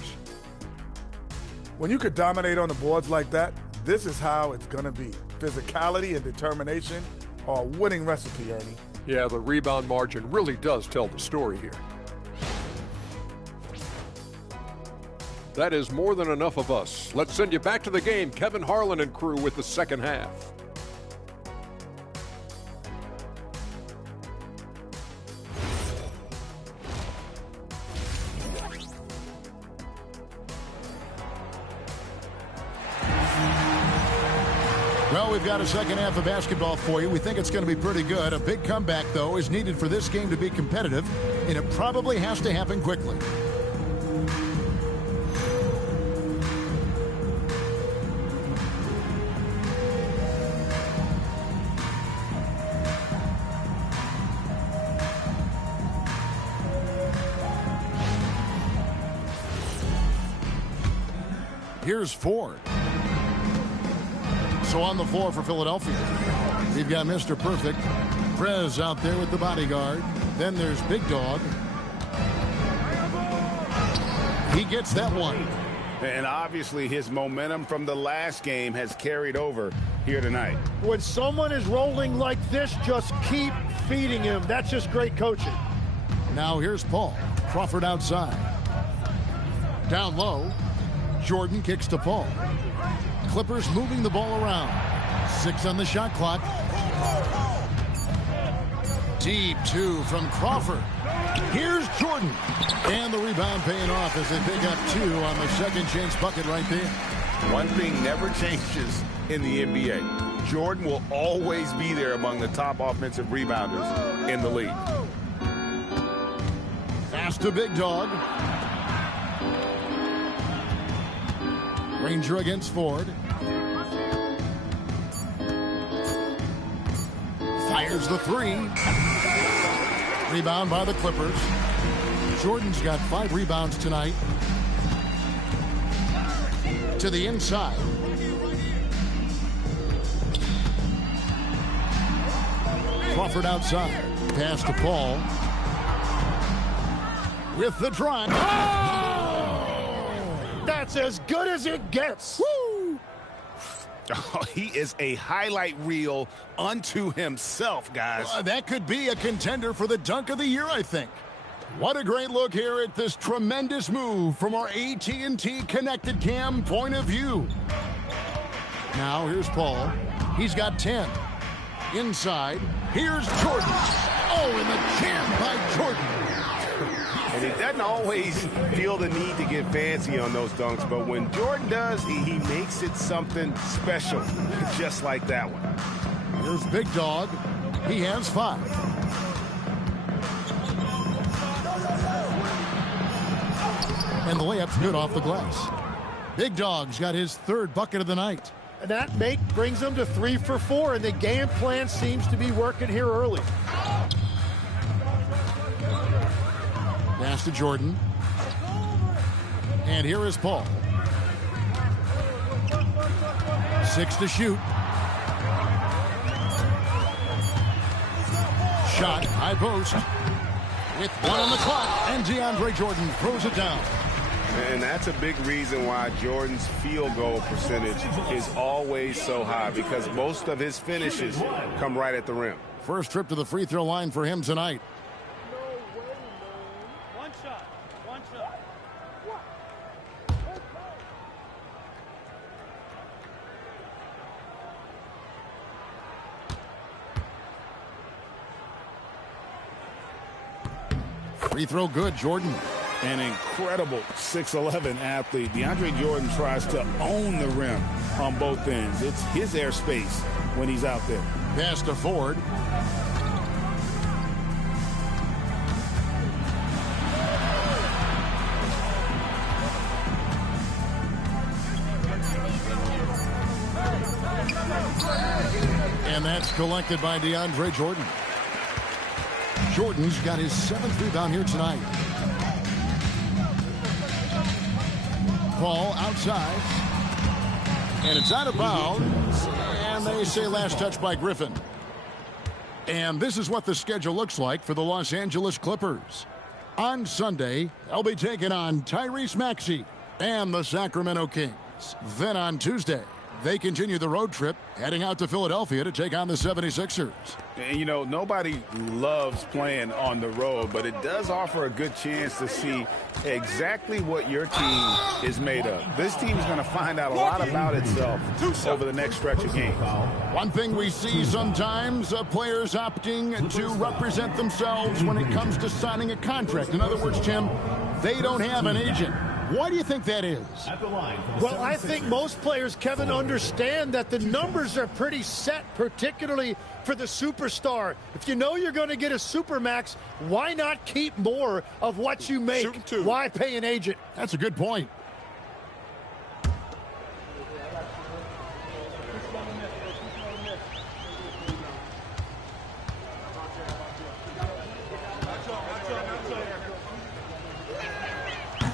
When you could dominate on the boards like that, this is how it's going to be. Physicality and determination are a winning recipe, Ernie. Yeah, the rebound margin really does tell the story here. That is more than enough of us. Let's send you back to the game, Kevin Harlan and crew with the second half. Well, we've got a second half of basketball for you. We think it's going to be pretty good. A big comeback, though, is needed for this game to be competitive, and it probably has to happen quickly. Here's Ford. So on the floor for Philadelphia, we've got Mr. Perfect. Prez out there with the bodyguard. Then there's Big Dog. He gets that one. And obviously his momentum from the last game has carried over here tonight. When someone is rolling like this, just keep feeding him. That's just great coaching. Now here's Paul. Crawford outside. Down low. Jordan kicks to Paul. Clippers moving the ball around. 6 on the shot clock. Deep 2 from Crawford. Here's Jordan. And the rebound paying off as they pick up 2 on the second chance bucket right there. One thing never changes in the NBA. Jordan will always be there among the top offensive rebounders in the league. Pass to Big Dog. Ranger against Ford. Fires the 3. Rebound by the Clippers. Jordan's got 5 rebounds tonight. To the inside. Crawford outside. Pass to Paul. With the drive. That's as good as it gets. Woo! Oh, he is a highlight reel unto himself, guys. That could be a contender for the dunk of the year, I think. What a great look here at this tremendous move from our AT&T Connected Cam point of view. Now here's Paul. He's got 10. Inside, here's Jordan. Oh, and the jam by Jordan. And he doesn't always feel the need to get fancy on those dunks, but when Jordan does, he makes it something special, just like that one. Here's Big Dog. He has 5. And the layup's good off the glass. Big Dog's got his 3rd bucket of the night. And that brings them to 3 for 4, and the game plan seems to be working here early. Pass to Jordan. And here is Paul. 6 to shoot. Shot, high post. With 1 on the clock, and DeAndre Jordan throws it down. And that's a big reason why Jordan's field goal percentage is always so high, because most of his finishes come right at the rim. First trip to the free throw line for him tonight. One shot. Free throw good, Jordan. An incredible 6'11" athlete. DeAndre Jordan tries to own the rim on both ends. It's his airspace when he's out there. Pass to Ford. And that's collected by DeAndre Jordan. Jordan's got his 7th rebound here tonight. Paul outside. And it's out of bounds. And they say last touch by Griffin. And this is what the schedule looks like for the Los Angeles Clippers. On Sunday, they'll be taking on Tyrese Maxey and the Sacramento Kings. Then on Tuesday, they continue the road trip, heading out to Philadelphia to take on the 76ers. And, you know, nobody loves playing on the road, but it does offer a good chance to see exactly what your team is made of. This team is going to find out a lot about itself over the next stretch of games. One thing we see sometimes, players opting to represent themselves when it comes to signing a contract. In other words, Tim, they don't have an agent. Why do you think that is? Well, I think most players, Kevin, understand that the numbers are pretty set, particularly for the superstar. If you know you're going to get a supermax, why not keep more of what you make? Why pay an agent? That's a good point.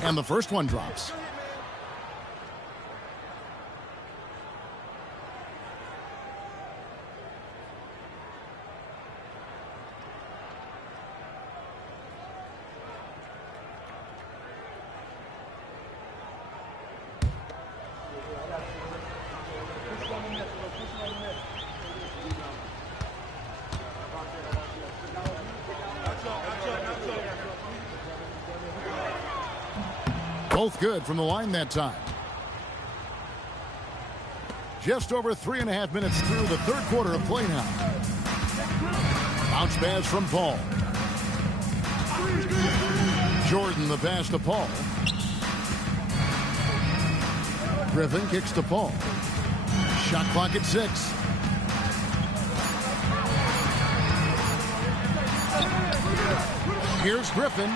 And the first one drops. Both good from the line that time. Just over 3.5 minutes through the 3rd quarter of play now. Bounce pass from Paul. Jordan the pass to Paul. Griffin kicks to Paul. Shot clock at 6. Here's Griffin.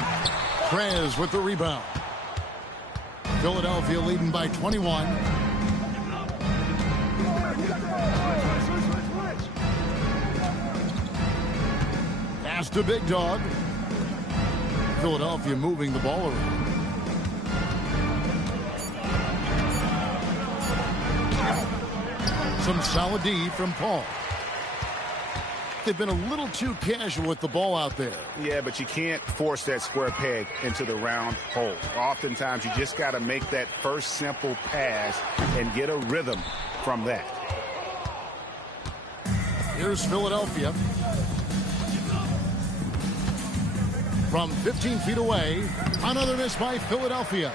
Prez with the rebound. Philadelphia leading by 21. Pass to Big Dog. Philadelphia moving the ball around. Some solid D from Paul. They've been a little too casual with the ball out there. Yeah, but you can't force that square peg into the round hole. Oftentimes, you just got to make that first simple pass and get a rhythm from that. Here's Philadelphia. From 15 feet away, another miss by Philadelphia.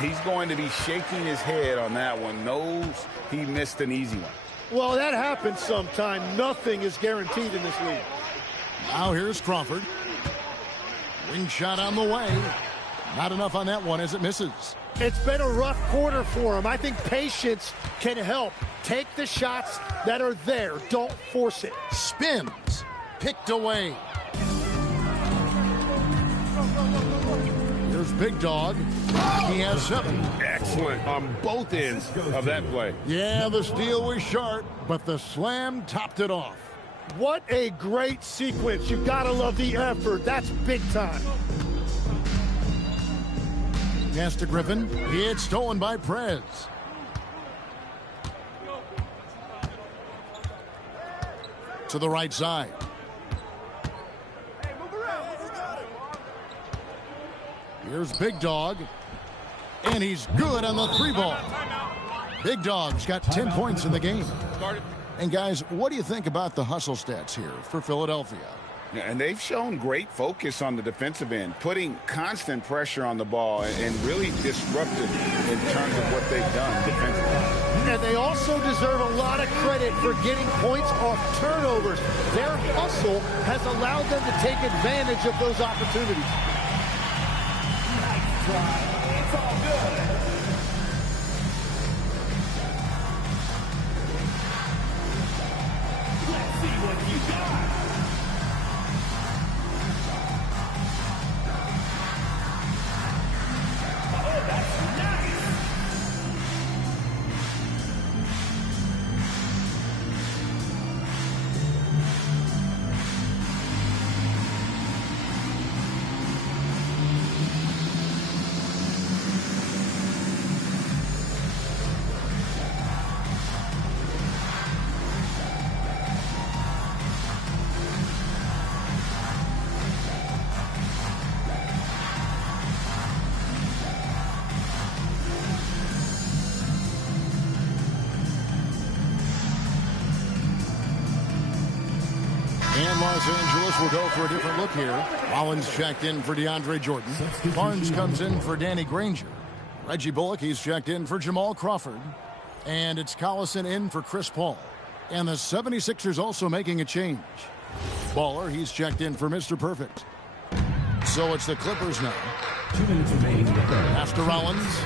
He's going to be shaking his head on that one. Knows he missed an easy one. Well, that happens sometime. Nothing is guaranteed in this league. Now here's Crawford. Wing shot on the way. Not enough on that one as it misses. It's been a rough quarter for him. I think patience can help. Take the shots that are there. Don't force it. Spins. Picked away. Here's Big Dog. He has 7. Excellent on both ends of that play. Yeah, the steal was sharp, but the slam topped it off. What a great sequence. You gotta love the effort. That's big time. Pass to Griffin. It's stolen by Prez. To the right side. Here's Big Dog. And he's good on the 3-ball. Big Dog's got 10 points in the game. And guys, what do you think about the hustle stats here for Philadelphia? And they've shown great focus on the defensive end, putting constant pressure on the ball and really disruptive in terms of what they've done defensively. And they also deserve a lot of credit for getting points off turnovers. Their hustle has allowed them to take advantage of those opportunities. It's all good. Let's see what you got. Oh, that's nice. And Los Angeles will go for a different look here. Rollins checked in for DeAndre Jordan. Barnes comes in for Danny Granger. Reggie Bullock, he's checked in for Jamal Crawford. And it's Collison in for Chris Paul. And the 76ers also making a change. Baller, he's checked in for Mr. Perfect. So it's the Clippers now. 2 minutes remaining. After Rollins.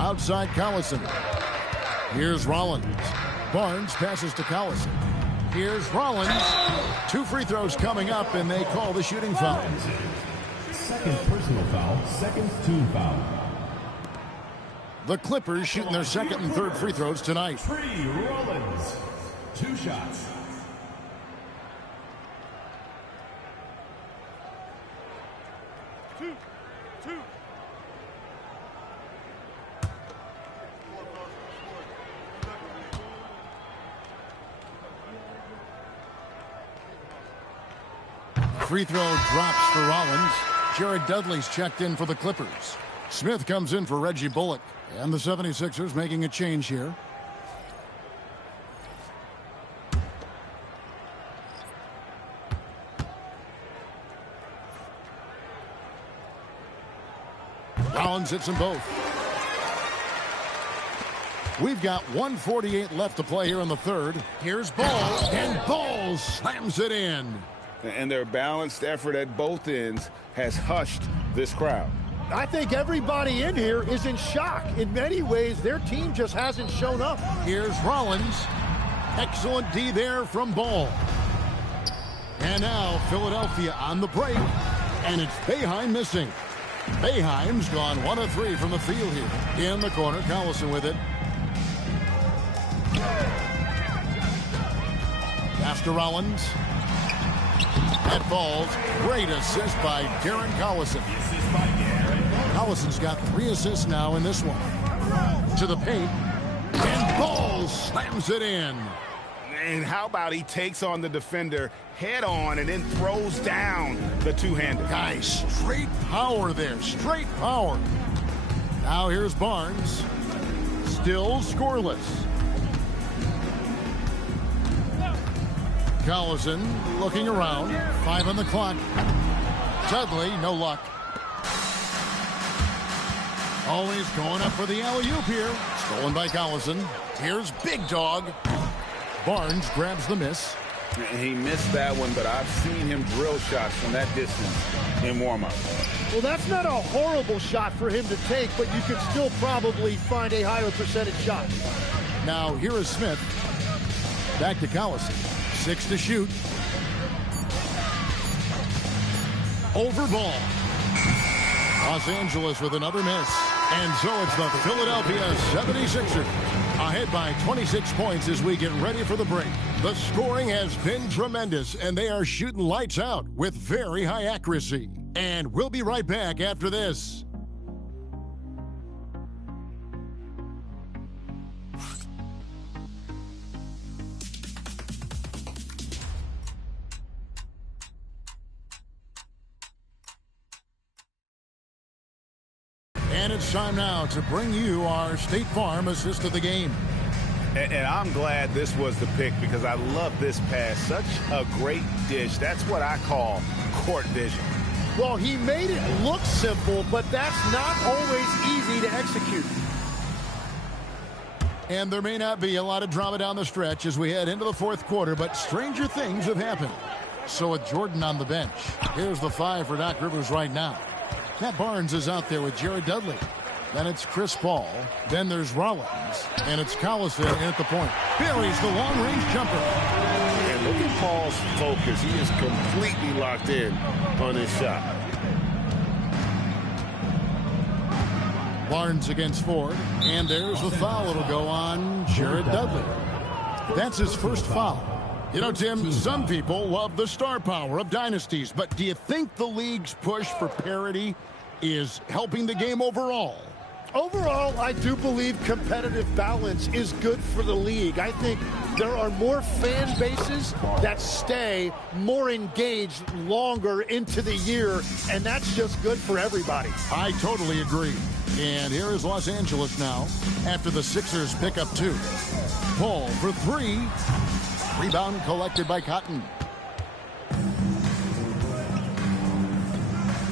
Outside Collison. Here's Rollins. Barnes passes to Collison. Here's Rollins. 2 free throws coming up, and they call the shooting foul. Second personal foul, second team foul. The Clippers shooting their second and third free throws tonight. Rollins. 2 shots. Two. Free throw drops for Rollins. Jared Dudley's checked in for the Clippers. Smith comes in for Reggie Bullock. And the 76ers making a change here. Rollins hits them both. We've got 1:48 left to play here in the third. Here's Ball, and Ball slams it in. And their balanced effort at both ends has hushed this crowd. I think everybody in here is in shock. In many ways, their team just hasn't shown up. Here's Rollins. Excellent D there from Ball. And now Philadelphia on the break. And it's Boeheim missing. Boeheim's gone 1 of 3 from the field here. In the corner, Collison with it. After Rollins. That falls. Great assist by Darren Collison. Collison's got 3 assists now in this one. To the paint. And Ball slams it in. And how about he takes on the defender head on and then throws down the two-hander. Guys, straight power there. Straight power. Now here's Barnes. Still scoreless. Collison looking around. 5 on the clock. Dudley, no luck. Always going up for the alley-oop here. Stolen by Collison. Here's Big Dog. Barnes grabs the miss. And he missed that one, but I've seen him drill shots from that distance in warm-up. Well, that's not a horrible shot for him to take, but you could still probably find a higher percentage shot. Now, here is Smith. Back to Collison. 6 to shoot. Over ball. Los Angeles with another miss. And so it's the Philadelphia 76ers. Ahead by 26 points as we get ready for the break. The scoring has been tremendous, and they are shooting lights out with very high accuracy. And we'll be right back after this. And it's time now to bring you our State Farm assist of the game. And I'm glad this was the pick because I love this pass. Such a great dish. That's what I call court vision. Well, he made it look simple, but that's not always easy to execute. And there may not be a lot of drama down the stretch as we head into the fourth quarter, but stranger things have happened. So with Jordan on the bench, here's the 5 for Doc Rivers right now. Matt Barnes is out there with Jared Dudley. Then it's Chris Paul. Then there's Rollins. And it's Collison at the point. Buries the long-range jumper. And look at Paul's focus. He is completely locked in on his shot. Barnes against Ford. And there's the foul. It'll go on Jared Dudley. That's his first foul. You know, Tim, some people love the star power of dynasties, but do you think the league's push for parity is helping the game overall? Overall, I do believe competitive balance is good for the league. I think there are more fan bases that stay more engaged longer into the year, and that's just good for everybody. I totally agree. And here is Los Angeles now after the Sixers pick up 2. Paul for 3. Rebound collected by Cotton.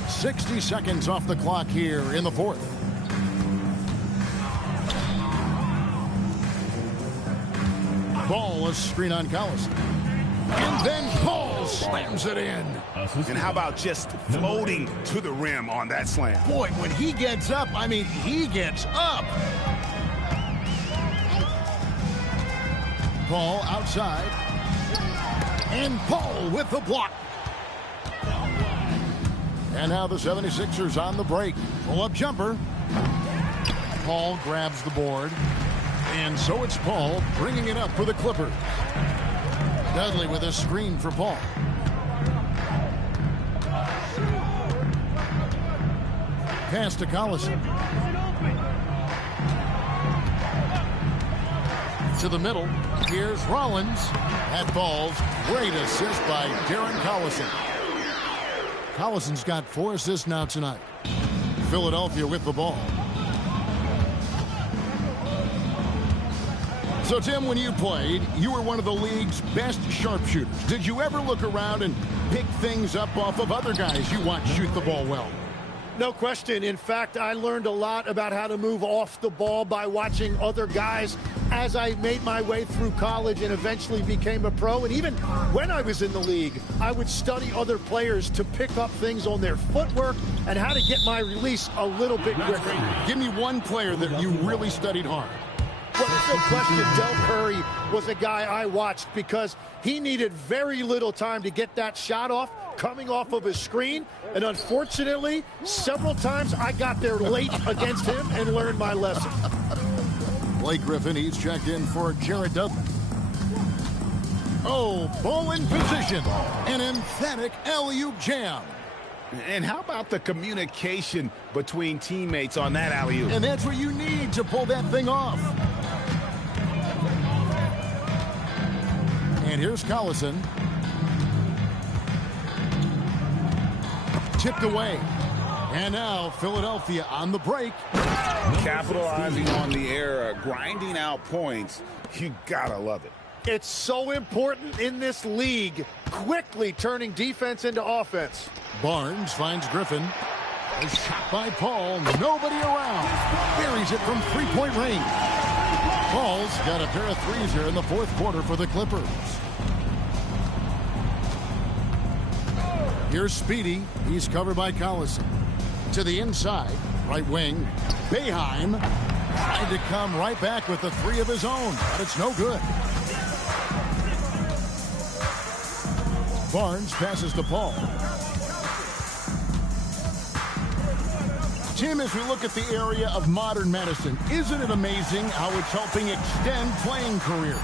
60 seconds off the clock here in the fourth. Ball, a screen on Collison. And then Paul slams it in. And how about just floating to the rim on that slam? Boy, when he gets up, I mean, he gets up. Paul outside. And Paul with the block. And now the 76ers on the break. Pull-up jumper. Paul grabs the board. And so it's Paul bringing it up for the Clippers. Dudley with a screen for Paul. Pass to Collison. To the middle. Here's Rollins. That falls. Great assist by Darren Collison. Collison's got 4 assists now tonight. Philadelphia with the ball. So, Tim, when you played, you were one of the league's best sharpshooters. Did you ever look around and pick things up off of other guys you watch shoot the ball well? No question. In fact, I learned a lot about how to move off the ball by watching other guys as I made my way through college and eventually became a pro. And even when I was in the league, I would study other players to pick up things on their footwork and how to get my release a little bit quicker. Give me one player that you really studied hard. Well, there's no question Del Curry was a guy I watched because he needed very little time to get that shot off coming off of his screen. And unfortunately, several times I got there late against him and learned my lesson. Blake Griffin, he's checked in for Jared Dudley. Oh, ball in position. An emphatic alley-oop jam. And how about the communication between teammates on that alley-oop? And that's what you need to pull that thing off. And here's Collison. Tipped away. And now Philadelphia on the break. Capitalizing on the error, grinding out points. You gotta love it. It's so important in this league, quickly turning defense into offense. Barnes finds Griffin. A shot by Paul. Nobody around. Buries it from three-point range. Paul's got a pair of threes here in the fourth quarter for the Clippers. Here's Speedy. He's covered by Collison. To the inside, right wing. Boeheim tried to come right back with the three of his own, but it's no good. Barnes passes to Paul. Tim, as we look at the area of modern medicine, isn't it amazing how it's helping extend playing careers?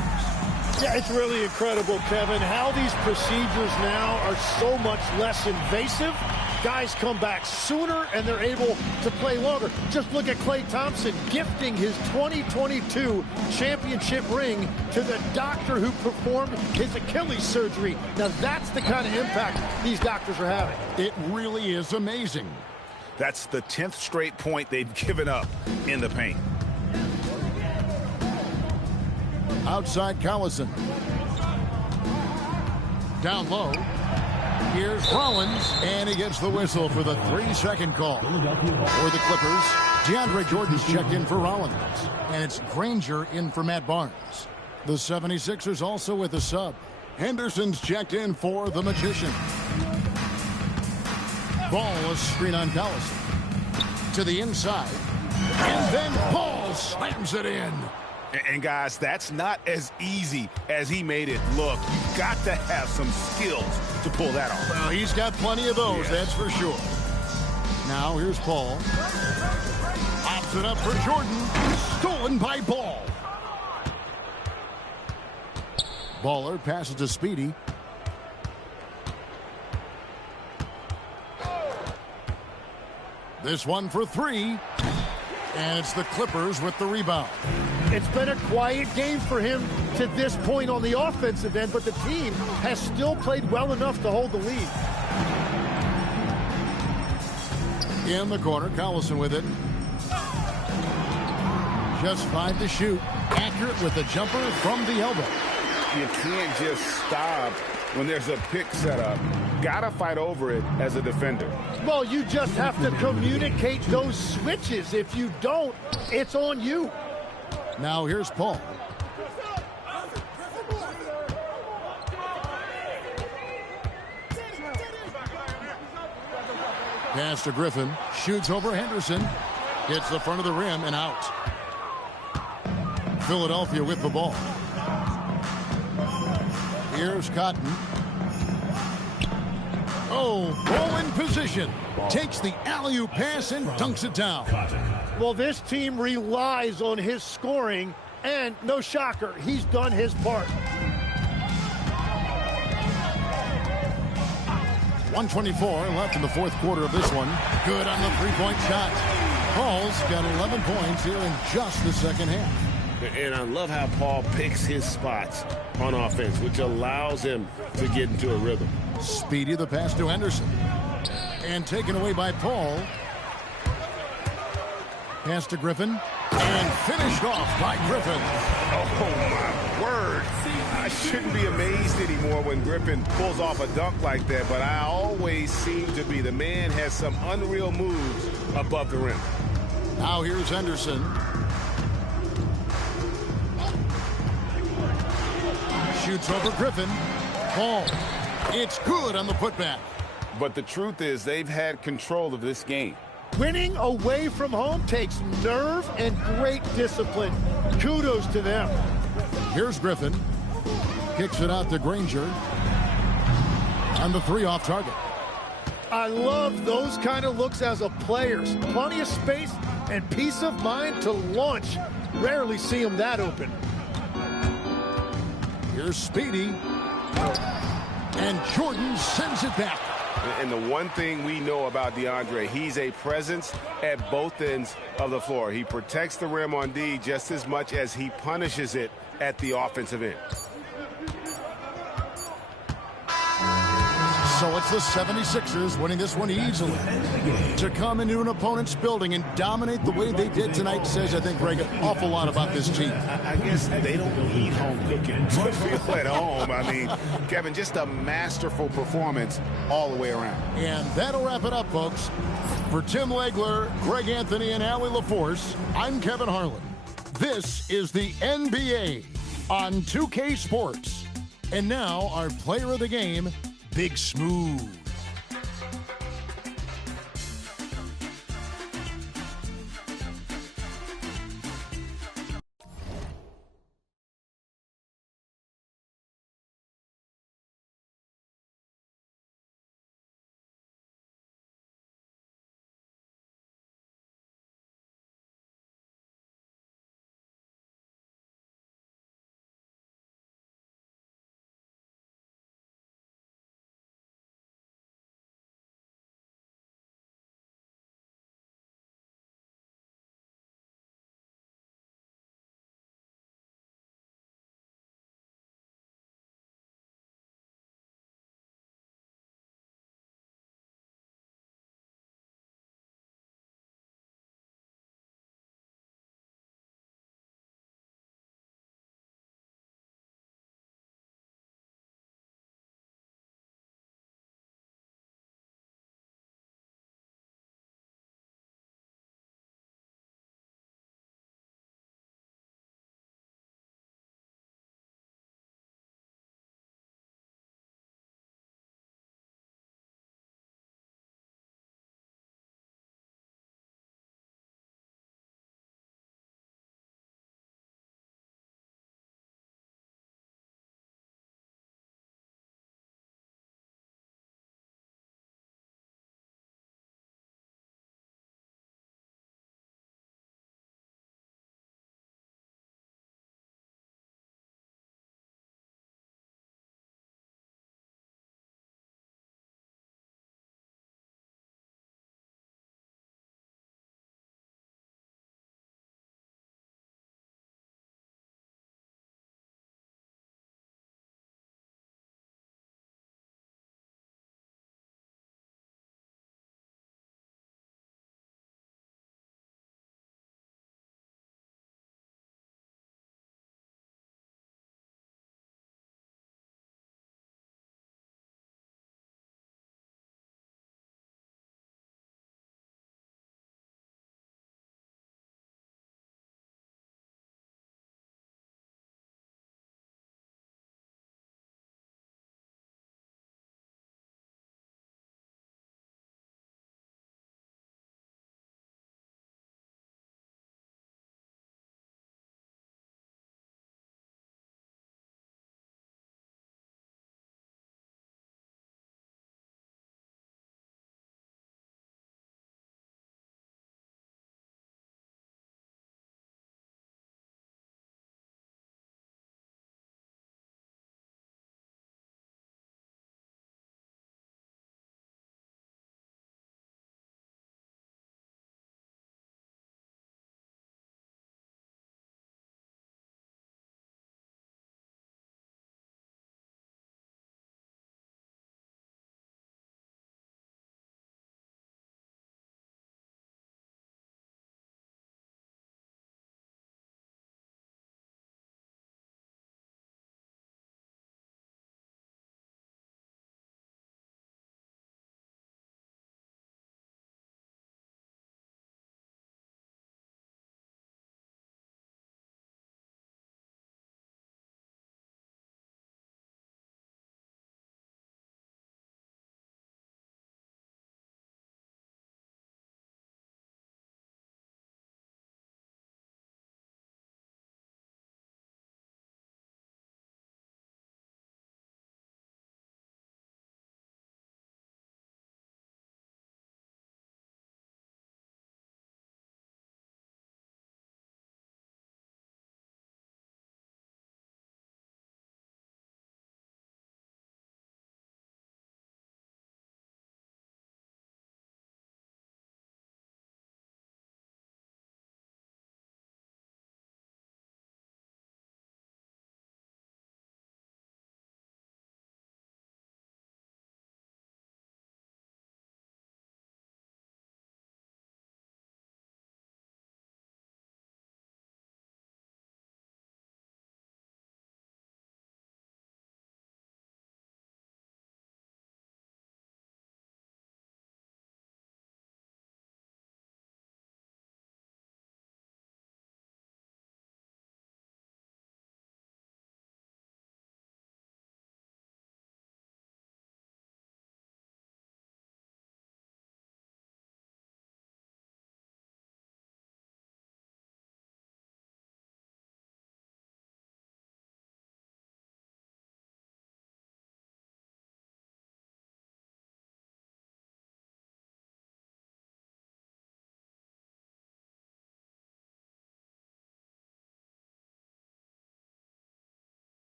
Yeah, it's really incredible, Kevin, how these procedures now are so much less invasive. Guys come back sooner, and they're able to play longer. Just look at Klay Thompson gifting his 2022 championship ring to the doctor who performed his Achilles surgery. Now, that's the kind of impact these doctors are having. It really is amazing. That's the 10th straight point they've given up in the paint. Outside Collison. Down low. Here's Rollins, and he gets the whistle for the 3-second call. For the Clippers, DeAndre Jordan's checked in for Rollins, and it's Granger in for Matt Barnes. The 76ers also with a sub. Henderson's checked in for the Magician. Ball, a screen on Collison. To the inside, and then Paul slams it in. And guys, that's not as easy as he made it look. You've got to have some skills to pull that off. Well, he's got plenty of those, that's for sure. Now here's Paul. Pops it up for Jordan. Stolen by Ball. Baller passes to Speedy. This one for three. And it's the Clippers with the rebound. It's been a quiet game for him to this point on the offensive end, but the team has still played well enough to hold the lead. In the corner, Collison with it. Just 5 to shoot. Accurate with the jumper from the elbow. You can't just stop when there's a pick set up. Gotta fight over it as a defender. Well, you just have to communicate those switches. If you don't, it's on you. Now here's Paul. Pass to Griffin. Shoots over Henderson. Hits the front of the rim and out. Philadelphia with the ball. Here's Cotton. Oh, ball in position. Takes the alley-oop pass and dunks it down. Well, this team relies on his scoring, and no shocker, he's done his part. 1:24 left in the fourth quarter of this one. Good on the three-point shot. Paul's got 11 points here in just the second half. And I love how Paul picks his spots on offense, which allows him to get into a rhythm. Speedy the pass to Henderson. And taken away by Paul. Pass to Griffin. And finished off by Griffin. Oh, my word. I shouldn't be amazed anymore when Griffin pulls off a dunk like that, but I always seem to be. The man has some unreal moves above the rim. Now here's Henderson. Shoots over Griffin. Paul. It's good on the putback. But the truth is they've had control of this game. Winning away from home takes nerve and great discipline. Kudos to them. Here's Griffin. Kicks it out to Granger. And the three off target. I love those kind of looks as a player. Plenty of space and peace of mind to launch. Rarely see him that open. Here's Speedy. And Jordan sends it back. And the one thing we know about DeAndre, he's a presence at both ends of the floor. He protects the rim on D just as much as he punishes it at the offensive end. So it's the 76ers winning this one easily. To come into an opponent's building and dominate the way they did tonight says, I think, Greg, an awful lot about this team. I guess they don't need home cooking to feel at home. I mean, Kevin, just a masterful performance all the way around. And that'll wrap it up, folks. For Tim Legler, Greg Anthony, and Allie LaForce, I'm Kevin Harlan. This is the NBA on 2K Sports. And now our player of the game, Big Smooth.